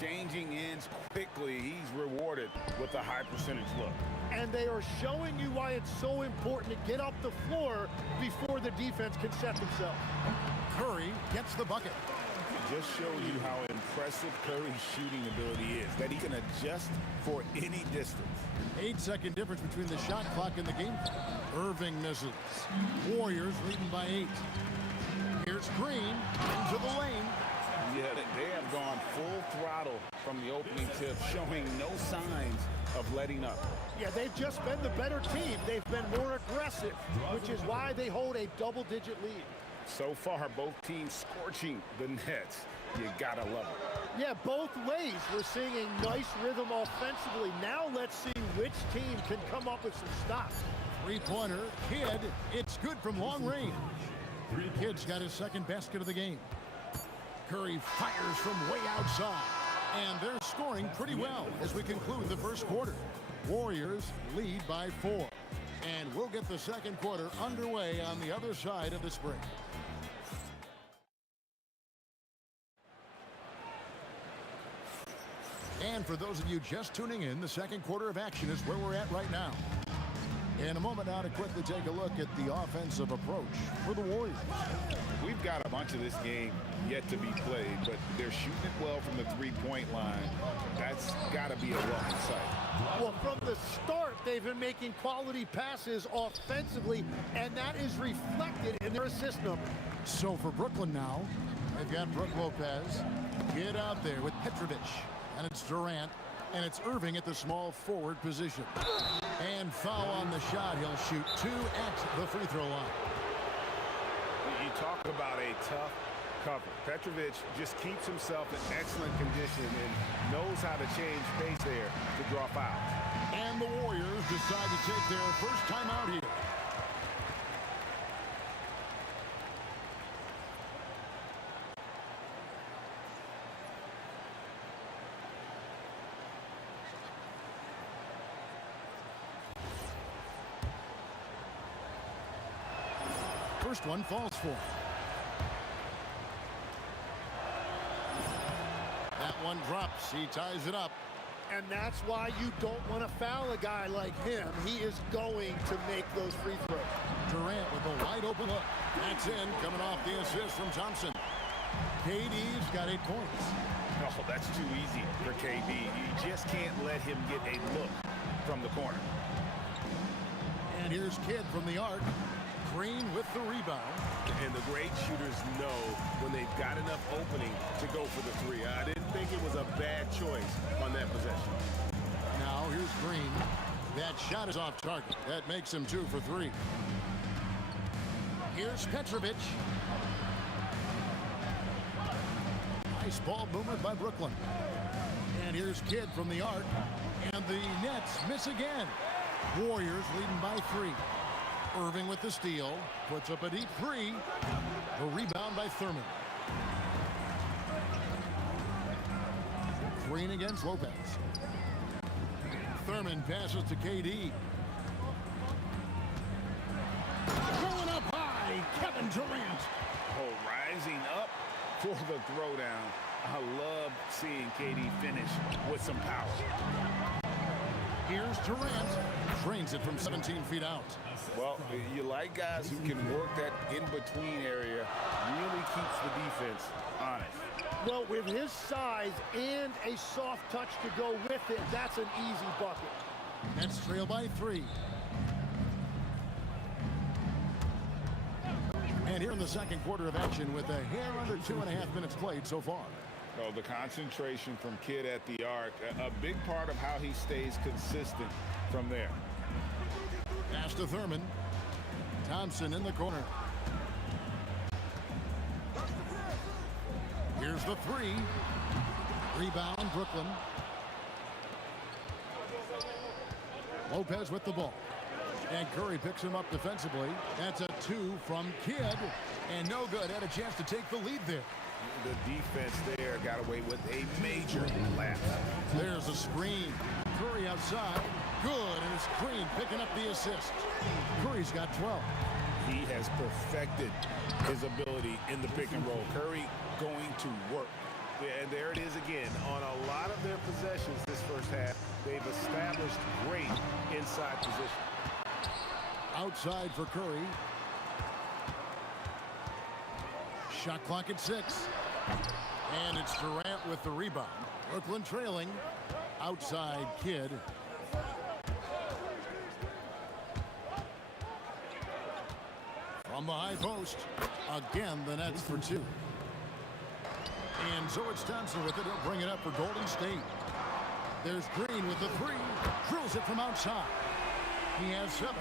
Changing ends quickly. He's rewarded with a high percentage look. And they are showing you why it's so important to get up the floor before the defense can set themselves. Curry gets the bucket. Just shows you how impressive Curry's shooting ability is, that he can adjust for any distance. 8-second difference between the shot clock and the game. Irving misses. Warriors leading by 8. Here's Green into the lane. Yeah, they have gone full throttle from the opening tip, showing no signs of letting up. Yeah, they've just been the better team. They've been more aggressive, which is why they hold a double-digit lead. So far, both teams scorching the Nets. You gotta love it. Yeah, both ways. We're seeing a nice rhythm offensively. Now let's see which team can come up with some stops. 3-pointer, Kidd. It's good from long range. Kidd's got his second basket of the game. Curry fires from way outside. And they're scoring pretty well as we conclude the first quarter. Warriors lead by 4. And we'll get the second quarter underway on the other side of this break. And for those of you just tuning in, the second quarter of action is where we're at right now. In a moment now to quickly take a look at the offensive approach for the Warriors. We've got a bunch of this game yet to be played, but they're shooting it well from the three-point line. That's got to be a welcome sight. Well, from the start, they've been making quality passes offensively, and that is reflected in their assist number. So for Brooklyn now, they've got Brook Lopez. Get out there with Petrovic. And it's Durant. And it's Irving at the small forward position. And foul on the shot. He'll shoot 2 at the free throw line. You talk about a tough cover. Petrovic just keeps himself in excellent condition and knows how to change pace there to draw fouls. And the Warriors decide to take their first time out here. first one falls for him. That one drops. He ties it up. And that's why you don't want to foul a guy like him. He is going to make those free throws. Durant with a wide open look. That's in, coming off the assist from Thompson. KD's got 8 points. Oh, that's too easy for KD. You just can't let him get a look from the corner. And here's Kidd from the arc. Green with the rebound. And the great shooters know when they've got enough opening to go for the three. I didn't think it was a bad choice on that possession. Now here's Green. That shot is off target. That makes him 2 for 3. Here's Petrovic. Nice ball movement by Brooklyn. And here's Kidd from the arc. And the Nets miss again. Warriors leading by 3. Irving with the steal. Puts up a deep 3. The rebound by Thurman. Green against Lopez. Thurman passes to KD. Going up high, Kevin Durant. Oh, rising up for the throwdown. I love seeing KD finish with some power. Here's Durant. Drains it from 17 feet out. Well, you like guys who can work that in-between area, really keeps the defense honest. Well, with his size and a soft touch to go with it, that's an easy bucket. Nets trail by 3. And here in the second quarter of action with a hair under 2.5 minutes played so far. Oh, the concentration from Kidd at the arc, a big part of how he stays consistent from there. Pass to Thurman. Thompson in the corner. Here's the 3. Rebound, Brooklyn. Lopez with the ball. And Curry picks him up defensively. That's a 2 from Kidd. And no good. Had a chance to take the lead there. The defense there got away with a major lapse. There's a screen. Curry outside. Good. And it's Green picking up the assist. Curry's got 12. He has perfected his ability in the pick and roll. Curry going to work. And there it is again. On a lot of their possessions this first half, they've established great inside position. Outside for Curry. Shot clock at 6. And it's Durant with the rebound. Brooklyn trailing. Outside Kidd. From the high post. Again, the Nets for 2. And so it's Thompson with it. He'll bring it up for Golden State. There's Green with the 3. Drills it from outside. He has 7.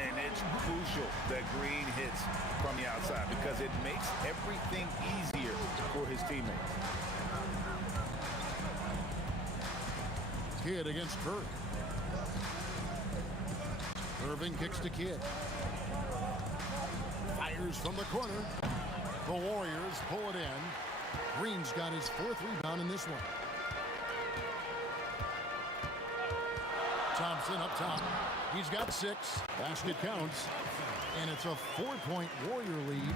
And it's crucial that Green hits from the outside because it makes everything easier for his teammates. Kidd against Curry. Irving kicks to Kidd. Fires from the corner. The Warriors pull it in. Green's got his 4th rebound in this one. Thompson up top. He's got 6. Basket counts. And it's a 4-point Warrior lead.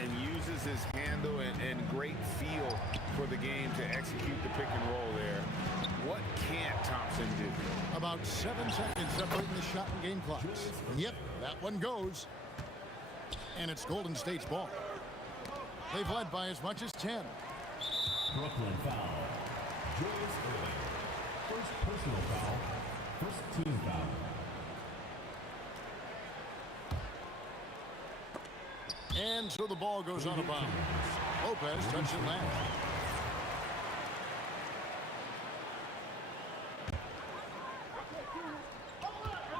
And uses his handle and great feel for the game to execute the pick and roll there. What can't Thompson do? About 7 seconds separating the shot and game clocks. Yep, that one goes. And it's Golden State's ball. They've led by as much as 10. Brooklyn foul. Julius Irving. First personal foul. First team foul. And so the ball goes out of bounds. Lopez touching that.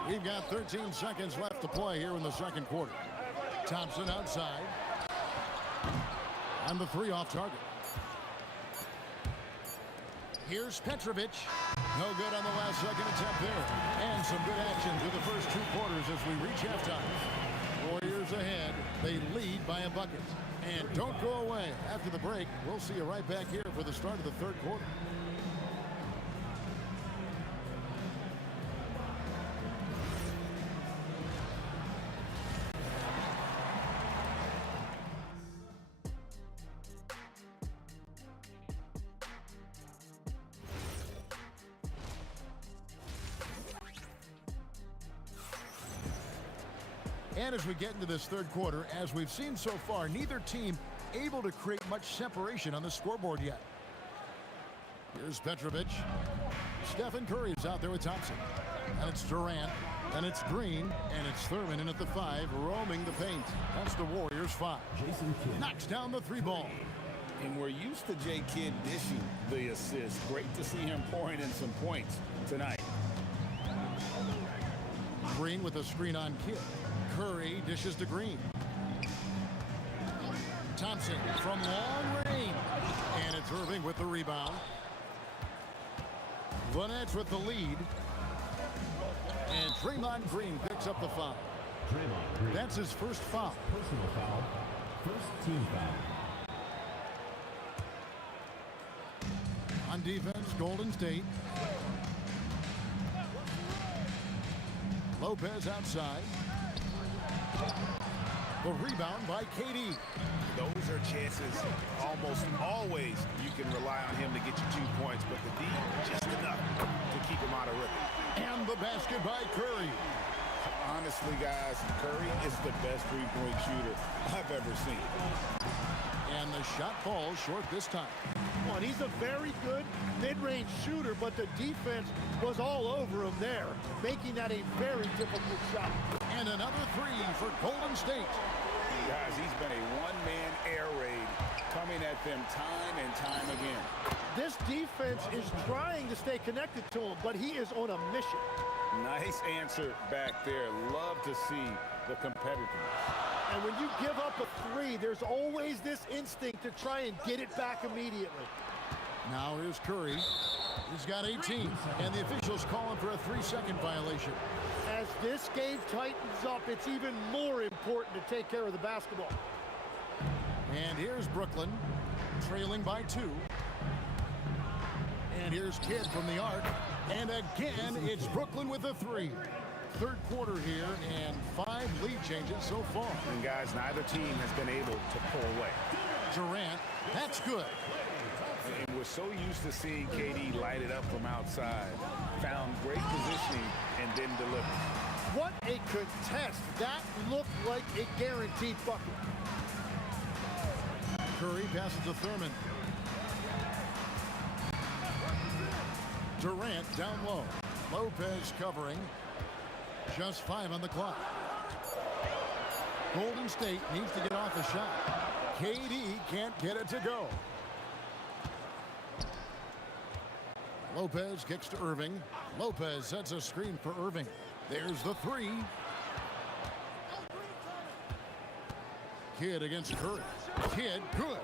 We've got 13 seconds left to play here in the second quarter. Thompson outside. And the 3 off target. Here's Petrovic. No good on the last second attempt there. And some good action through the first 2 quarters as we reach halftime. Warriors ahead. They lead by a bucket. And don't go away. After the break, we'll see you right back here for the start of the third quarter. And as we get into this third quarter, as we've seen so far, neither team able to create much separation on the scoreboard yet. Here's Petrovic. Stephen Curry is out there with Thompson. And it's Durant. And it's Green. And it's Thurman in at the 5, roaming the paint. That's the Warriors' 5. Jason Kidd Knocks down the 3 ball. And we're used to J. Kidd dishing the assist. Great to see him pouring in some points tonight. Green with a screen on Kidd. Curry dishes to Green. Thompson from long range. And it's Irving with the rebound. The Nets with the lead. And Draymond Green picks up the foul. Draymond Green. That's his first foul. Personal foul. First team foul. On defense, Golden State. Lopez outside. The rebound by KD. Those are chances almost always you can rely on him to get you 2 points, but the D just enough to keep him out of rhythm. And the basket by Curry. Honestly, guys, Curry is the best three-point shooter I've ever seen. And the shot falls short this time. Well, he's a very good mid-range shooter, but the defense was all over him there, making that a very difficult shot. And another 3 for Golden State. Guys, he's been a one-man air raid coming at them time and time again. This defense is trying to stay connected to him, but he is on a mission. Nice answer back there. Love to see the competitiveness. And when you give up a 3, there's always this instinct to try and get it back immediately. Now here's Curry. He's got 18, and the officials calling for a 3-second violation. As this game tightens up, it's even more important to take care of the basketball. And here's Brooklyn, trailing by 2. And here's Kidd from the arc. And again, it's Brooklyn with a 3. Third quarter here, and 5 lead changes so far. And guys, neither team has been able to pull away. Durant, that's good. And we're so used to seeing KD light it up from outside. Found great positioning and then delivered. What a contest. That looked like a guaranteed bucket. Curry passes to Thurman. Durant down low. Lopez covering. Just 5 on the clock. Golden State needs to get off a shot. KD can't get it to go. Lopez kicks to Irving. Lopez sets a screen for Irving. There's the 3. Kidd against Curry. Kidd, good.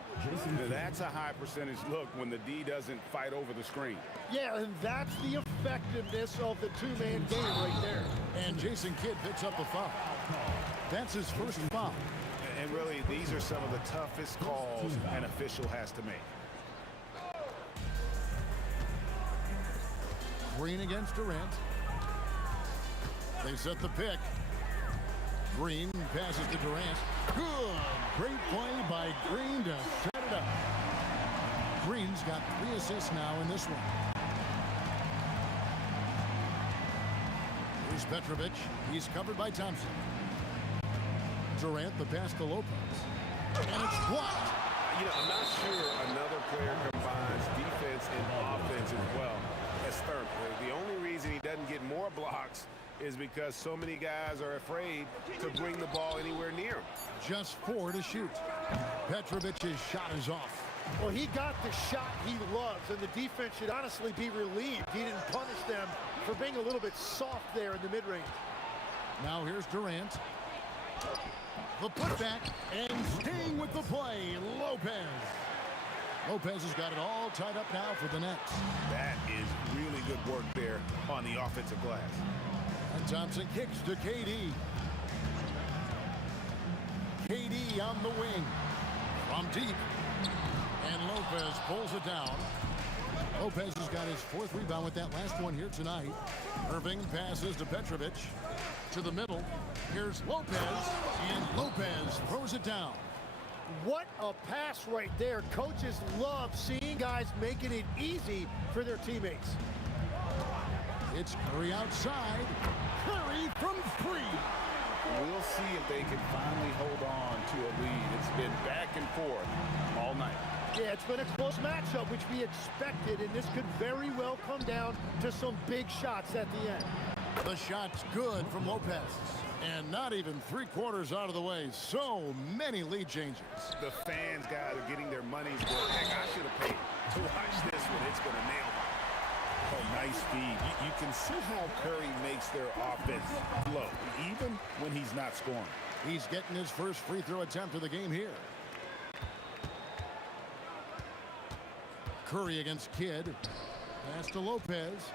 That's a high percentage look when the D doesn't fight over the screen. Yeah, and that's the effectiveness of the 2-man game right there. And Jason Kidd picks up a foul. That's his first foul. And really, these are some of the toughest calls an official has to make. Green against Durant. They set the pick. Green passes to Durant. Good. Great play by Green to set it up. Green's got 3 assists now in this one. Here's Petrovic. He's covered by Thompson. Durant, the pass to Lopez. And it's blocked. You know, I'm not sure another player combines defense and offense as well as Thurman. The only reason he doesn't get more blocks is because so many guys are afraid to bring the ball anywhere near him. Just 4 to shoot. Petrovic's shot is off. Well, he got the shot he loves, and the defense should honestly be relieved. He didn't punish them for being a little bit soft there in the mid-range. Now here's Durant. The putback, and staying with the play, Lopez. Lopez has got it all tied up now for the Nets. That is really good work there on the offensive glass. And Thompson kicks to KD. KD on the wing. From deep. And Lopez pulls it down. Lopez has got his 4th rebound with that last one here tonight. Irving passes to Petrovic. To the middle. Here's Lopez. And Lopez throws it down. What a pass right there. Coaches love seeing guys making it easy for their teammates. It's Curry outside. Curry from 3. We'll see if they can finally hold on to a lead. It's been back and forth all night. Yeah, it's been a close matchup, which we expected, and this could very well come down to some big shots at the end. The shot's good from Lopez. And not even 3/4 out of the way. So many lead changes. The fans, guys, are getting their money's worth. Heck, I should have paid to watch this one. It's going to nail me. Oh, nice feed. You can see how Curry makes their offense flow, even when he's not scoring. He's getting his first free throw attempt of the game here. Curry against Kidd. Pass to Lopez.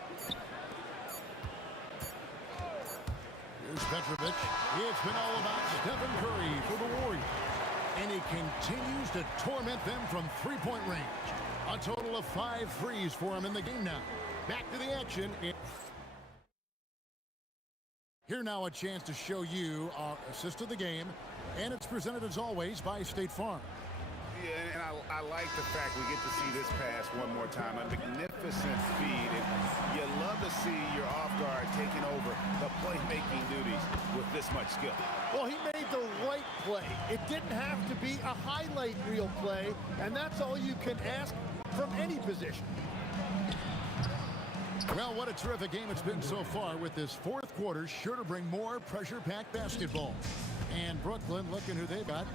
Here's Petrovic. It's been all about Stephen Curry for the Warriors. And he continues to torment them from three-point range. A total of 5 threes for him in the game now. Back to the action. Here now a chance to show you our assist of the game. And it's presented as always by State Farm. Yeah, and I like the fact we get to see this pass one more time. A magnificent feed. And you love to see your off guard taking over the playmaking duties with this much skill. Well, he made the right play. It didn't have to be a highlight reel play, and that's all you can ask from any position. Well, what a terrific game it's been so far, with this fourth quarter sure to bring more pressure-packed basketball. And Brooklyn, looking who they've got.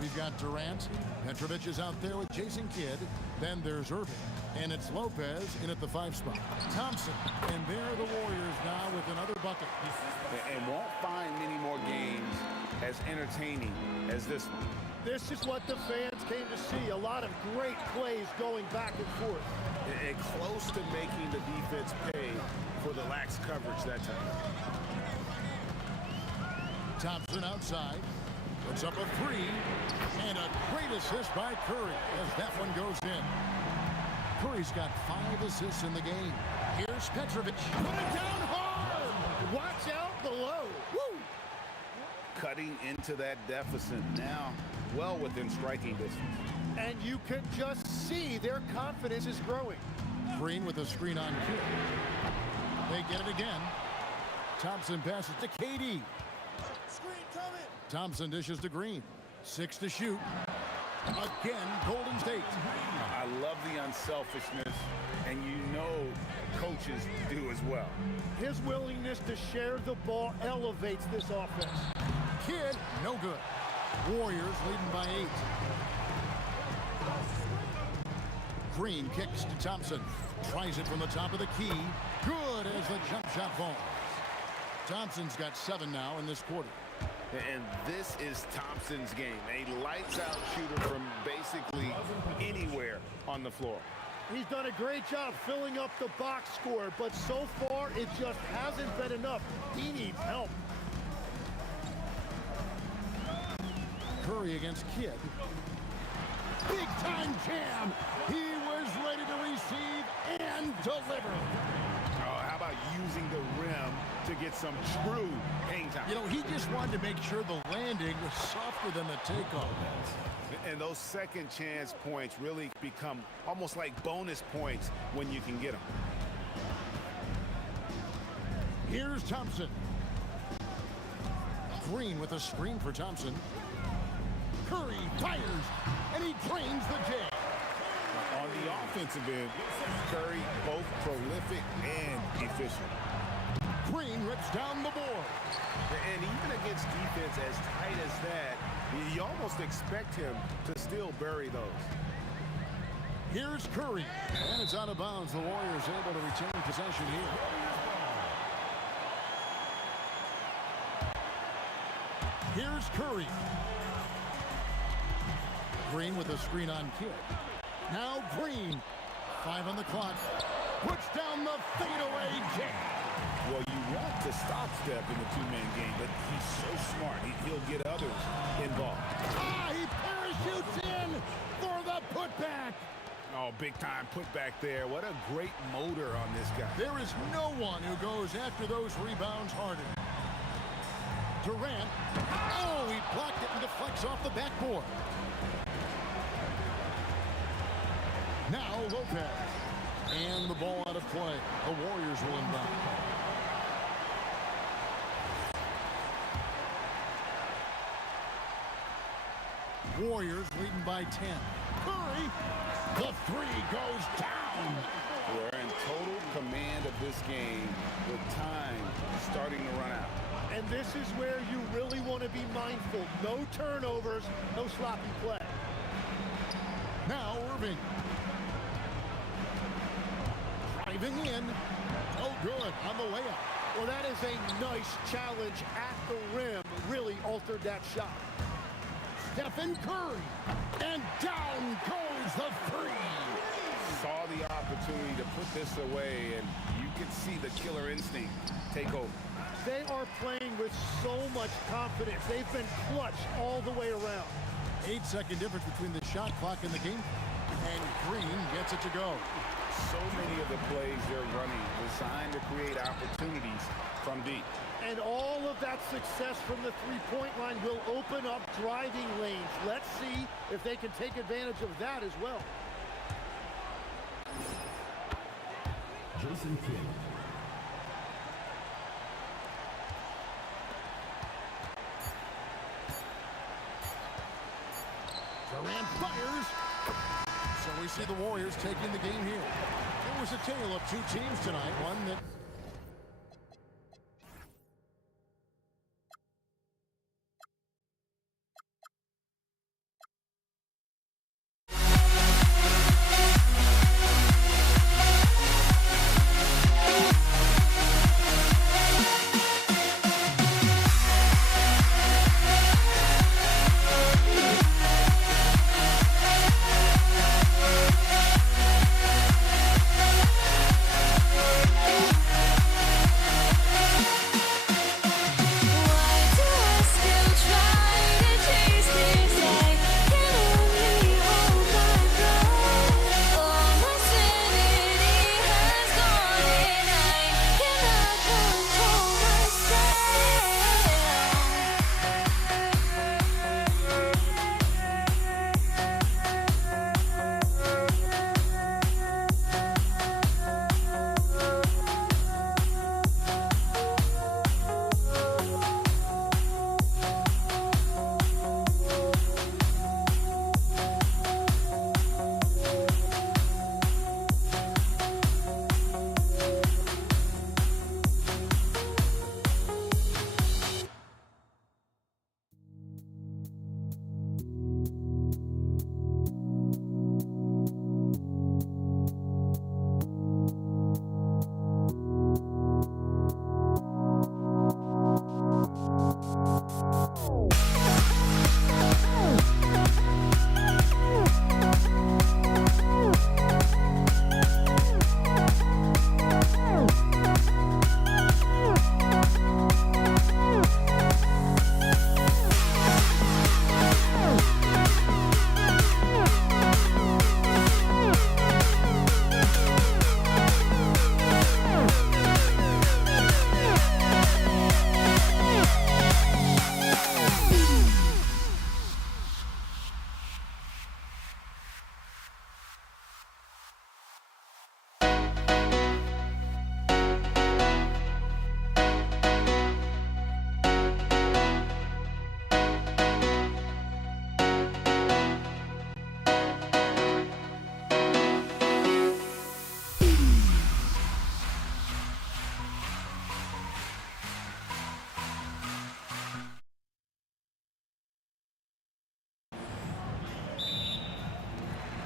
We've got Durant. Petrovic is out there with Jason Kidd. Then there's Irving. And it's Lopez in at the 5 spot. Thompson. And there are the Warriors now with another bucket. And won't find many more games as entertaining as this one. This is what the fans came to see. A lot of great plays going back and forth. And close to making the defense pay for the lax coverage that time. Thompson outside. Puts up a 3. And a great assist by Curry as that one goes in. Curry's got 5 assists in the game. Here's Petrovic. Put it down hard! Watch out below. Woo! Cutting into that deficit now, well within striking distance. And you can just see their confidence is growing. Green with a screen on Kidd. They get it again. Thompson passes to KD. Screen coming. Thompson dishes to Green. 6 to shoot. Again, Golden State. I love the unselfishness, and you know coaches do as well. His willingness to share the ball elevates this offense. Kidd, no good. Warriors leading by 8. Green kicks to Thompson. Tries it from the top of the key. Good as the jump shot falls. Thompson's got 7 now in this quarter. And this is Thompson's game. A lights-out shooter from basically anywhere on the floor. He's done a great job filling up the box score, but so far it just hasn't been enough. He needs help. Curry against Kidd. Big time jam. He was ready to receive and deliver. Oh, how about using the rim to get some true hang time? You know, he just wanted to make sure the landing was softer than the takeoff. And those second chance points really become almost like bonus points when you can get them. Here's Thompson. Green with a screen for Thompson. Curry fires, and he drains the jam. On the offensive end, Curry both prolific and efficient. Green rips down the board. And even against defense as tight as that, you almost expect him to still bury those. Here's Curry, and it's out of bounds. The Warriors able to retain possession here. Here's Curry. Green with a screen on Kidd. Now Green. 5 on the clock. Puts down the fadeaway jam. Well, you want to stop step in the two-man game, but he's so smart. He'll get others involved. He parachutes in for the putback. Oh, big-time putback there. What a great motor on this guy. There is no one who goes after those rebounds harder. Durant. Oh, he blocked it and deflects off the backboard. Now Lopez. And the ball out of play. The Warriors will inbound. Warriors leading by 10. Curry, the three goes down. We're in total command of this game with time starting to run out. And this is where you really want to be mindful. No turnovers, no sloppy play. Now Irving. Driving in. Oh, good on the layup. Well, that is a nice challenge at the rim. Really altered that shot. Stephen Curry. And down goes the three. Saw the opportunity to put this away, and you can see the killer instinct take over. They are playing with so much confidence. They've been clutch all the way around. 8-second difference between the shot clock and the game. And Green gets it to go. So many of the plays they're running designed to create opportunities from deep. And all of that success from the three-point line will open up driving lanes. Let's see if they can take advantage of that as well. Jason Kidd. Durant fires. So we see the Warriors taking the game here. It was a tale of two teams tonight. One that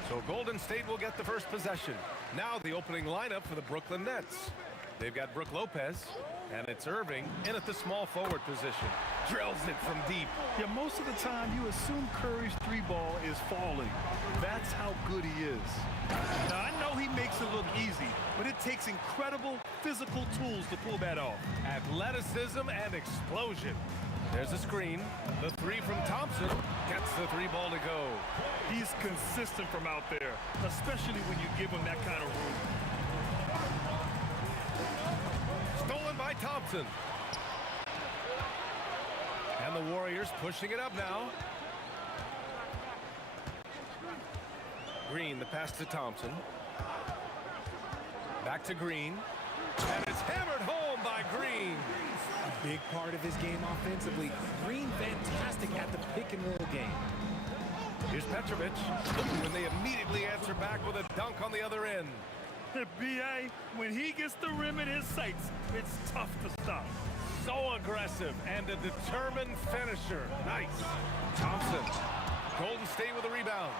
So Golden State will get the first possession. Now the opening lineup for the Brooklyn Nets. They've got Brook Lopez, and it's Irving in at the small forward position. Drills it from deep. Yeah, most of the time you assume Curry's three ball is falling. That's how good he is. Now, I know he makes it look easy, but it takes incredible physical tools to pull that off. Athleticism and explosion. There's a screen. The three from Thompson gets the three ball to go. He's consistent from out there, especially when you give him that kind of room. Stolen by Thompson. And the Warriors pushing it up now. Green, the pass to Thompson. Back to Green. And it's hammered home by Green. A big part of his game offensively. Green fantastic at the pick and roll game. Here's Petrovic. And they immediately answer back with a dunk on the other end. B.A., when he gets the rim in his sights, it's tough to stop. So aggressive and a determined finisher. Nice. Thompson. Golden State with a rebound.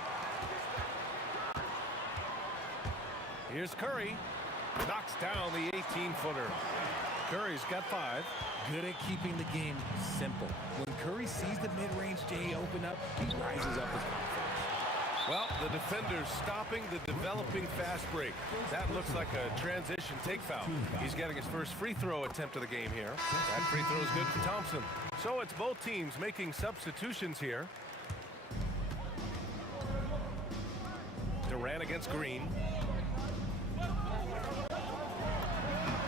Here's Curry. Knocks down the 18-footer. Curry's got 5. Good at keeping the game simple. When Curry sees the mid-range J open up, he rises up his confidence. Well, the defender's stopping the developing fast break. That looks like a transition take foul. He's getting his first free throw attempt of the game here. That free throw is good for Thompson. So it's both teams making substitutions here. Durant against Green.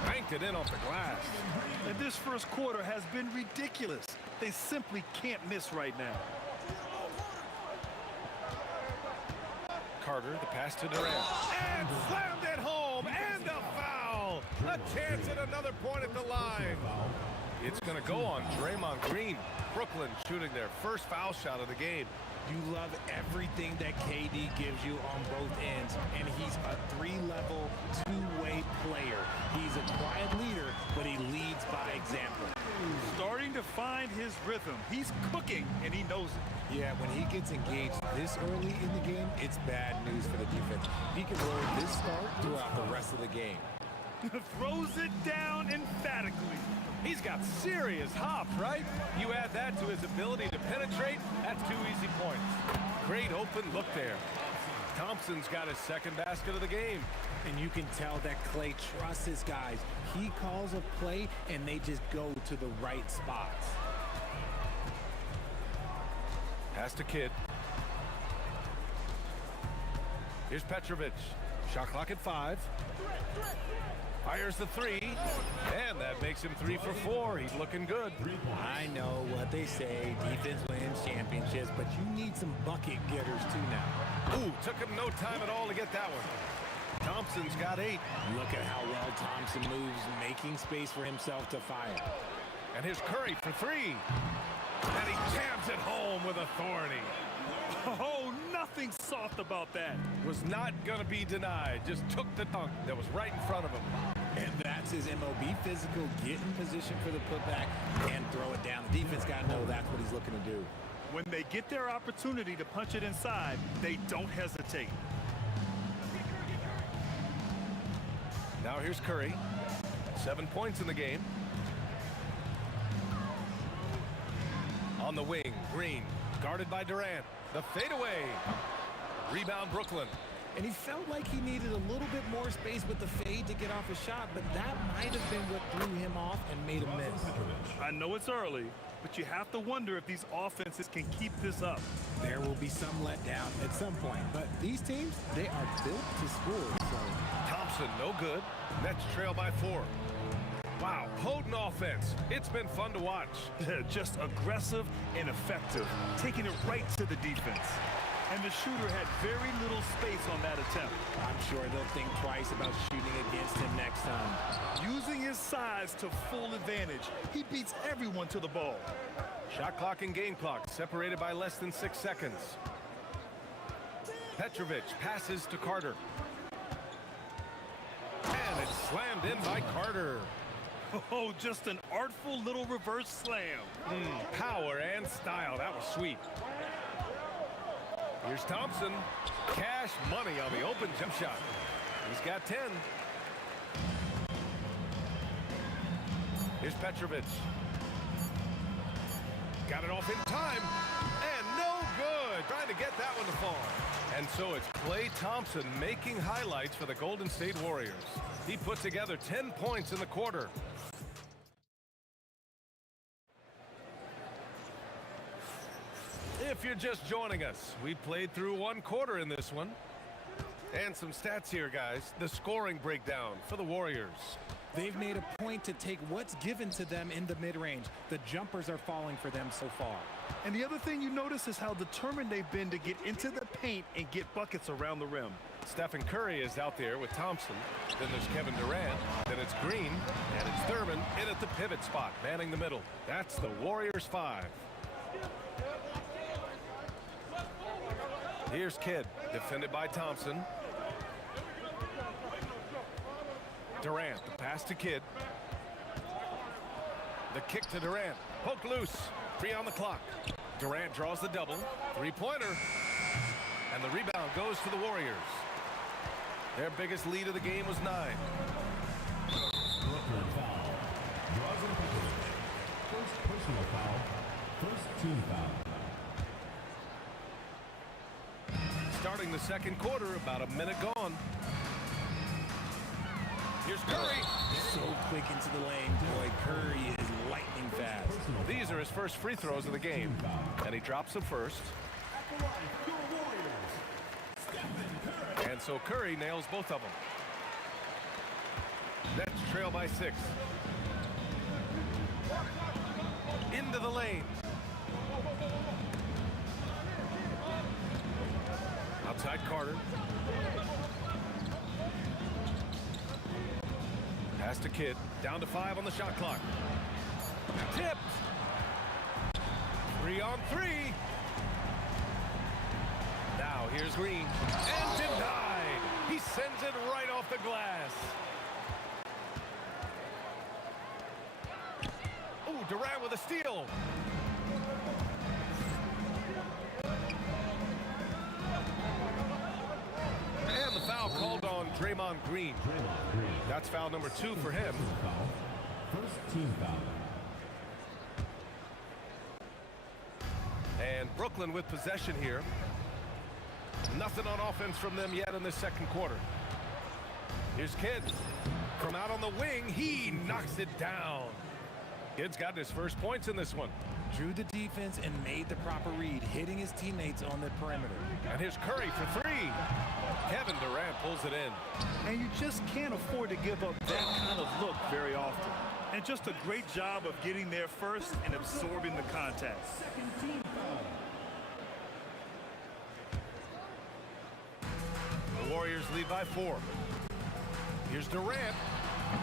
Banked it in off the glass. And this first quarter has been ridiculous. They simply can't miss right now. Carter, the pass to Durant. And slammed it home, and a foul. A chance at another point at the line. It's going to go on Draymond Green. Brooklyn shooting their first foul shot of the game. You love everything that KD gives you on both ends, and he's a 3-level, 2-way player. He's a quiet leader, but he leads by example. Starting to find his rhythm. He's cooking, and he knows it. Yeah, when he gets engaged this early in the game, it's bad news for the defense. He can roll this start throughout the rest of the game. Throws it down emphatically. He's got serious hops, right? You add that to his ability to penetrate, that's 2 easy points. Great open look there. Thompson's got his second basket of the game. And you can tell that Klay trusts his guys. He calls a play, and they just go to the right spots. Pass to Kidd. Here's Petrovic. Shot clock at 5. Fires the 3, and that makes him 3 for 4. He's looking good. I know what they say, defense wins championships, but you need some bucket getters too now. Ooh, took him no time at all to get that one. Thompson's got 8. Look at how well Thompson moves, making space for himself to fire. And here's Curry for 3. And he jams it home with authority. Oh, nothing soft about that. Was not going to be denied. Just took the dunk that was right in front of him. And that's his MOB physical, get in position for the putback and throw it down. The defense got to know that's what he's looking to do. When they get their opportunity to punch it inside, they don't hesitate. Now here's Curry. 7 points in the game. On the wing, Green, guarded by Durant. The fadeaway. Rebound, Brooklyn. And he felt like he needed a little bit more space with the fade to get off a shot, but that might have been what threw him off and made him miss. I know it's early, but you have to wonder if these offenses can keep this up. There will be some letdown at some point, but these teams, they are built to score. So Thompson, no good. Nets trail by 4. Wow, potent offense. It's been fun to watch. Just aggressive and effective, taking it right to the defense. And the shooter had very little space on that attempt. I'm sure they'll think twice about shooting against him next time. Using his size to full advantage, he beats everyone to the ball. Shot clock and game clock separated by less than 6 seconds. Petrovic passes to Carter. And it's slammed in by Carter. Oh, just an artful little reverse slam. Power and style. That was sweet. Here's Thompson. Cash money on the open jump shot. He's got 10. Here's Petrovic. Got it off in time. And no good. Trying to get that one to fall. And so it's Klay Thompson making highlights for the Golden State Warriors. He put together 10 points in the quarter. If you're just joining us, we played through 1 quarter in this one. And some stats here, guys. The scoring breakdown for the Warriors. They've made a point to take what's given to them in the mid-range. The jumpers are falling for them so far. And the other thing you notice is how determined they've been to get into the paint and get buckets around the rim. Stephen Curry is out there with Thompson. Then there's Kevin Durant. Then it's Green. And it's Thurman in at the pivot spot, manning the middle. That's the Warriors 5. Here's Kidd, defended by Thompson. Durant, the pass to Kidd. The kick to Durant. Poke loose. 3 on the clock. Durant draws the double. Three-pointer. And the rebound goes to the Warriors. Their biggest lead of the game was 9. Brooklyn foul. Drazen Petrovic. First personal foul. First team foul. Starting the second quarter, about a minute gone. Here's Curry. So quick into the lane, boy. Curry is lightning fast. These are his first free throws of the game. And he drops them first. And so Curry nails both of them. Nets trail by 6. Into the lane. Outside Carter. Pass to Kidd. Down to 5 on the shot clock. Tipped. 3 on 3. Now here's Green. And denied. He sends it right off the glass. Oh, Durant with a steal. And the foul called on Draymond Green. That's foul number 2 for him. First team foul. And Brooklyn with possession here. Nothing on offense from them yet in the second quarter. Here's Kidd. From out on the wing, he knocks it down. Kidd's got his first points in this one. Drew the defense and made the proper read, hitting his teammates on the perimeter. And here's Curry for 3. Kevin Durant pulls it in. And you just can't afford to give up that kind of look very often. And just a great job of getting there first and absorbing the contact. The Warriors lead by 4. Here's Durant.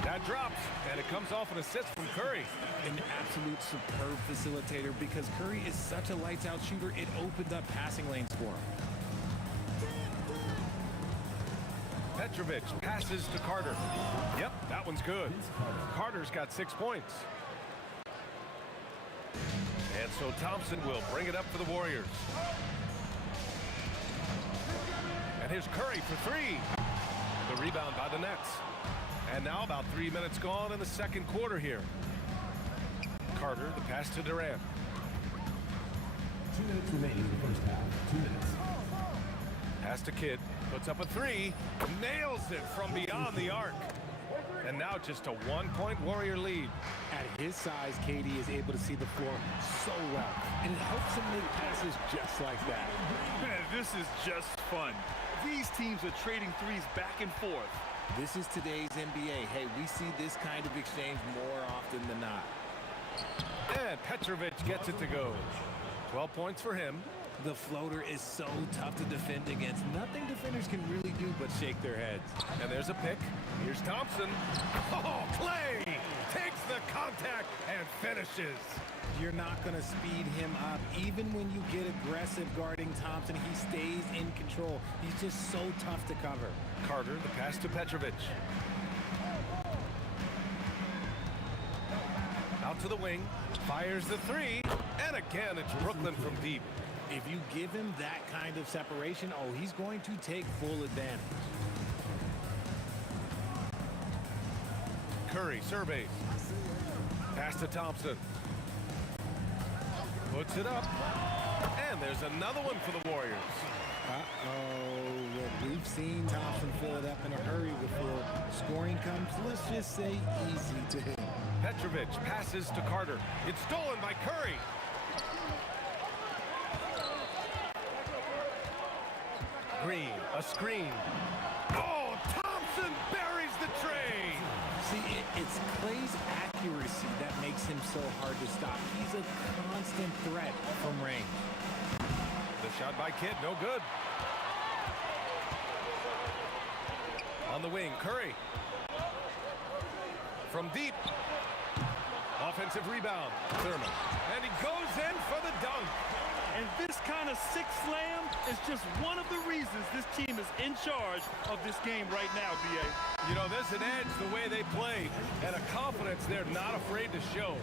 That drops, and it comes off an assist from Curry. An absolute superb facilitator because Curry is such a lights-out shooter, it opened up passing lanes for him. Petrovic passes to Carter. Yep, that one's good. Carter's got 6 points. And so Thompson will bring it up for the Warriors. And here's Curry for 3. The rebound by the Nets. And now about 3 minutes gone in the second quarter here. Carter, the pass to Durant. 2 minutes remaining in the first half. 2 minutes. Pass to Kidd. Puts up a 3. Nails it from beyond the arc. And now just a 1-point Warrior lead. At his size, KD is able to see the floor so well. And it helps him make passes just like that. Man, this is just fun. These teams are trading threes back and forth. This is today's NBA. Hey, we see this kind of exchange more often than not. And Petrovic gets it to go. 12 points for him. The floater is so tough to defend against. Nothing defenders can really do but shake their heads. And there's a pick. Here's Thompson. Oh, Clay takes the contact and finishes. You're not going to speed him up. Even when you get aggressive guarding Thompson, he stays in control. He's just so tough to cover. Carter, the pass to Petrovic. Out to the wing. Fires the 3. And again, it's Brooklyn from deep. If you give him that kind of separation, oh, he's going to take full advantage. Curry surveys. Pass to Thompson. Puts it up. And there's another one for the Warriors. Uh-oh. We've seen Thompson fill it up in a hurry before. Scoring comes, let's just say, easy to him. Petrovic passes to Carter. It's stolen by Curry. Green, a screen. Oh, Thompson buries the tray. See, it's Clay's accuracy that makes him so hard to stop. He's a constant threat from range. The shot by Kidd, no good. On the wing, Curry. From deep. Offensive rebound, Thurman. And he goes in for the dunk. And this kind of six slam is just one of the reasons this team is in charge of this game right now, B.A. You know, there's an edge the way they play and a confidence they're not afraid to show.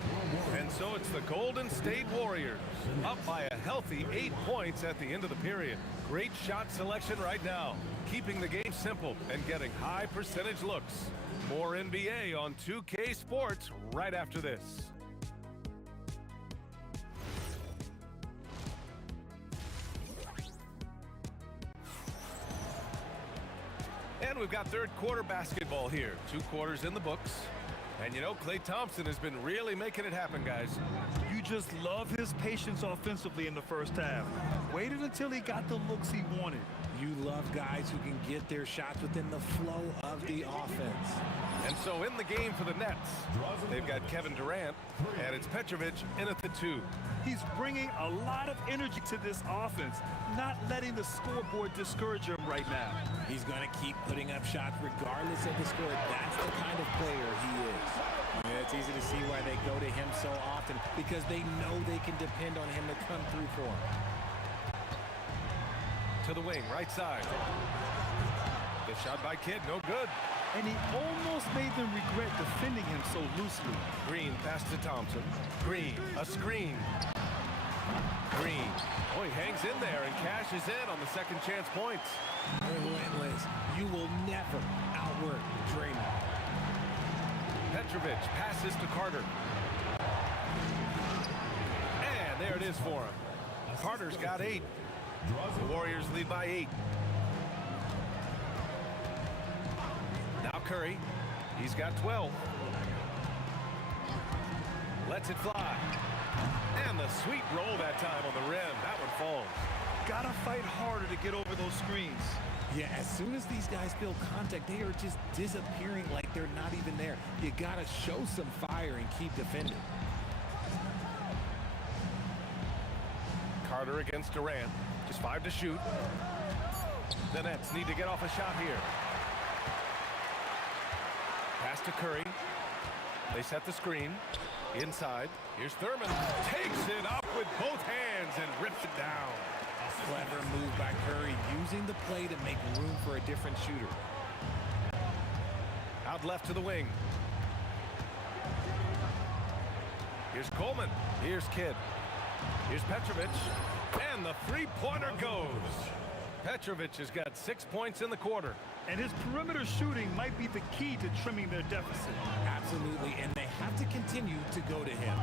And so it's the Golden State Warriors up by a healthy 8 points at the end of the period. Great shot selection right now, keeping the game simple and getting high percentage looks. More NBA on 2K Sports right after this. And we've got third quarter basketball here. 2 quarters in the books. And you know, Klay Thompson has been really making it happen, guys. You just love his patience offensively in the first half. Waited until he got the looks he wanted. You love guys who can get their shots within the flow of the offense. And so in the game for the Nets, they've got Kevin Durant, and it's Petrovic in at the 2. He's bringing a lot of energy to this offense, not letting the scoreboard discourage him right now. He's going to keep putting up shots regardless of the score. That's the kind of player he is. Yeah, it's easy to see why they go to him so often, because they know they can depend on him to come through for them. To the wing, right side. The shot by Kidd, no good. And he almost made them regret defending him so loosely. Green pass to Thompson. Green, a screen. Green. Oh, he hangs in there and cashes in on the second chance points. Relentless. You will never outwork Draymond. Petrovic passes to Carter. And there it is for him. Carter's got 8. The Warriors lead by 8. Now Curry. He's got 12. Lets it fly. And the sweet roll that time on the rim. That one falls. Gotta fight harder to get over those screens. Yeah, as soon as these guys feel contact, they are just disappearing like they're not even there. You gotta show some fire and keep defending. Carter against Durant. Just 5 to shoot. The Nets need to get off a shot here. Pass to Curry. They set the screen. Inside. Here's Thurman. Takes it up with both hands and rips it down. Clever move by Curry, using the play to make room for a different shooter. Out left to the wing. Here's Coleman. Here's Kidd. Here's Petrovic. And the three-pointer goes. Petrovic has got 6 points in the quarter. And his perimeter shooting might be the key to trimming their deficit. Absolutely, and they have to continue to go to him.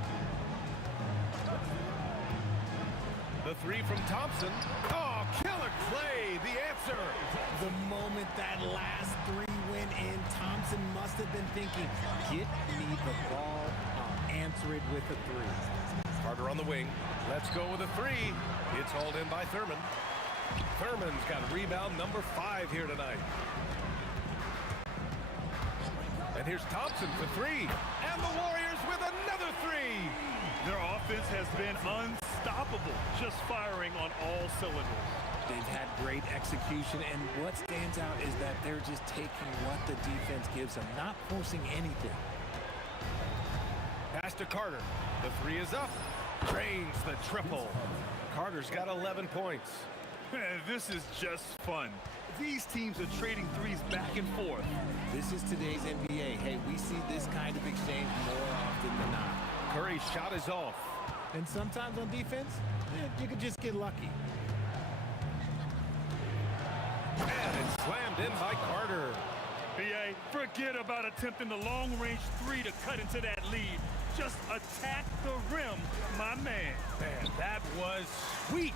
The 3 from Thompson. Oh, killer Klay, the answer. The moment that last 3 went in, Thompson must have been thinking, get me the ball, I'll answer it with a 3. Carter on the wing. Let's go with a 3. It's hauled in by Thurman. Thurman's got rebound number 5 here tonight. And here's Thompson for 3. And the Warriors with another 3. Their offense has been unstoppable, just firing on all cylinders. They've had great execution, and what stands out is that they're just taking what the defense gives them, not forcing anything. Pass to Carter. The 3 is up. Drains the triple. Carter's got 11 points. This is just fun. These teams are trading threes back and forth. This is today's NBA. Hey, we see this kind of exchange more often than not. Curry's shot is off. And sometimes on defense, you can just get lucky. And it's slammed in by Carter. B.A., forget about attempting the long-range 3 to cut into that lead. Just attack the rim, my man. Man, that was sweet.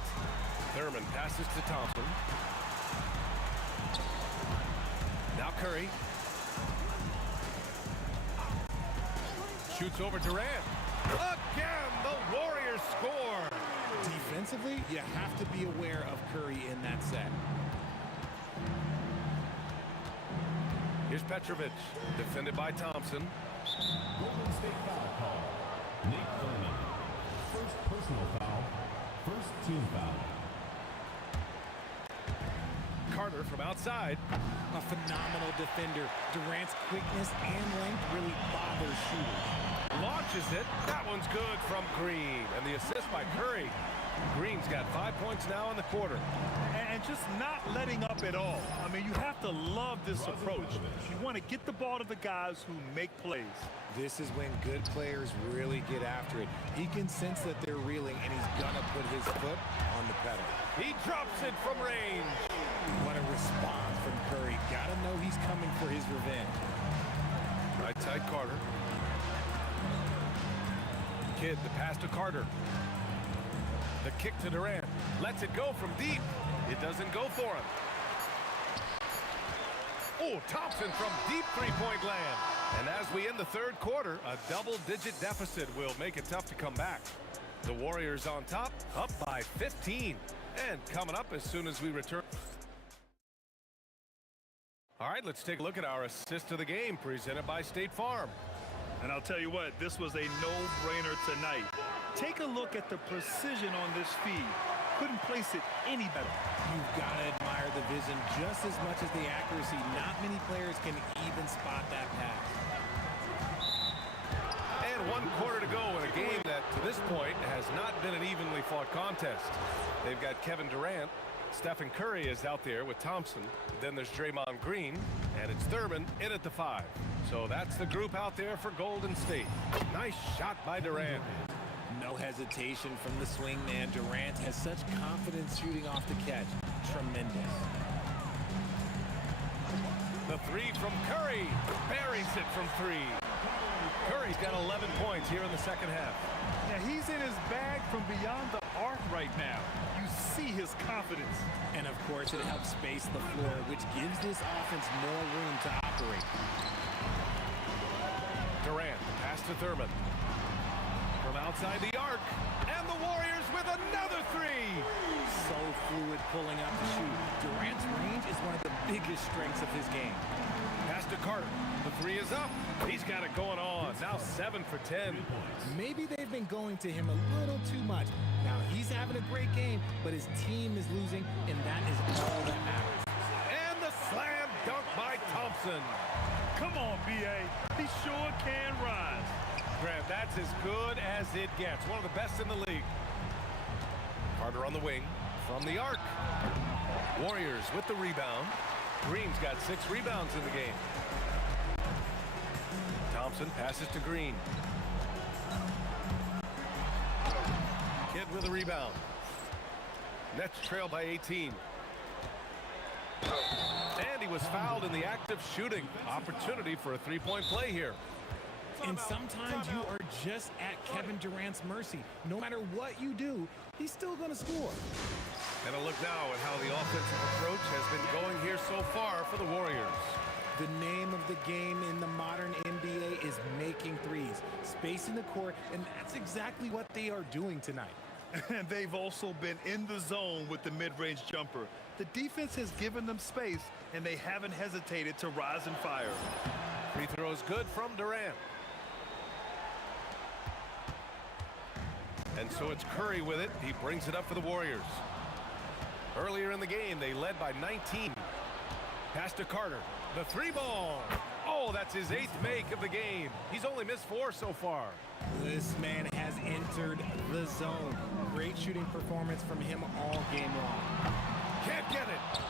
Thurman passes to Thompson. Now Curry. Shoots over Durant. Again, the Warriors score. Defensively, you have to be aware of Curry in that set. Here's Petrovic, defended by Thompson. Golden State foul call. Nate Thurman. First personal foul. First team foul. Carter from outside. A phenomenal defender. Durant's quickness and length really bothers shooters. Launches it. That one's good from Green. And the assist by Curry. Green's got 5 points now in the quarter. And just not letting up at all. I mean, you have to love this approach. You want to get the ball to the guys who make plays. This is when good players really get after it. He can sense that they're reeling, and he's going to put his foot on the pedal. He drops it from range. What a response from Curry. Got to know he's coming for his revenge. Right side Carter. Kidd, the pass to Carter. The kick to Durant. Lets it go from deep. It doesn't go for him. Oh, Thompson from deep three-point land. And as we end the third quarter, a double-digit deficit will make it tough to come back. The Warriors on top, up by 15. And coming up as soon as we return. All right, let's take a look at our assist of the game presented by State Farm. And I'll tell you what, this was a no-brainer tonight. Take a look at the precision on this feed. Couldn't place it any better. You've got to admire the vision just as much as the accuracy. Not many players can even spot that pass. And 1 quarter to go in a game that, to this point, has not been an evenly fought contest. They've got Kevin Durant. Stephen Curry is out there with Thompson. Then there's Draymond Green, and it's Thurman in at the 5. So that's the group out there for Golden State. Nice shot by Durant. No hesitation from the swing man. Durant has such confidence shooting off the catch. Tremendous. The 3 from Curry. Buries it from 3. Curry's got 11 points here in the second half. Yeah, he's in his bag from beyond the arc right now. You see his confidence. And of course, it helps space the floor, which gives this offense more room to operate. Durant, pass to Thurman. From outside the arc. And the Warriors with another 3. So fluid pulling up the shoot. Durant's range is one of the biggest strengths of his game. Pass to Carter. The 3 is up. He's got it going on. Now 7 for 10. Maybe they've been going to him a little too much. Now he's having a great game, but his team is losing, and that is all that matters. And the slam dunk by Thompson. Come on, B.A. He sure can rise. Grant, that's as good as it gets. One of the best in the league. Carter on the wing. From the arc. Warriors with the rebound. Green's got 6 rebounds in the game. Thompson passes to Green. Kidd with a rebound. Nets trail by 18. And he was fouled in the act of shooting. Opportunity for a 3-point play here. And sometimes you are just at Kevin Durant's mercy. No matter what you do, he's still going to score. And a look now at how the offensive approach has been going here so far for the Warriors. The name of the game in the modern NBA is making threes, spacing the court, and that's exactly what they are doing tonight. And they've also been in the zone with the mid-range jumper. The defense has given them space, and they haven't hesitated to rise and fire. Free throws good from Durant. And so it's Curry with it. He brings it up for the Warriors. Earlier in the game, they led by 19. Pass to Carter. The 3 ball. Oh, that's his 8th make of the game. He's only missed 4 so far. This man has entered the zone. Great shooting performance from him all game long. Can't get it.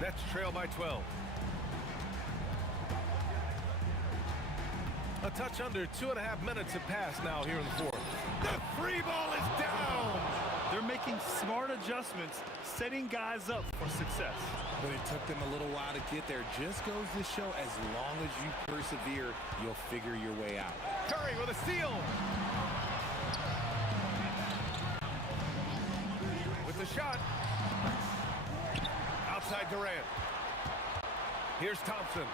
Nets trail by 12. A touch under 2.5 minutes have passed now here in the fourth. The 3 ball is down. They're making smart adjustments, setting guys up for success. But it took them a little while to get there. Just goes to show as long as you persevere, you'll figure your way out. Curry with a steal. With the shot. Outside Durant. Here's Thompson.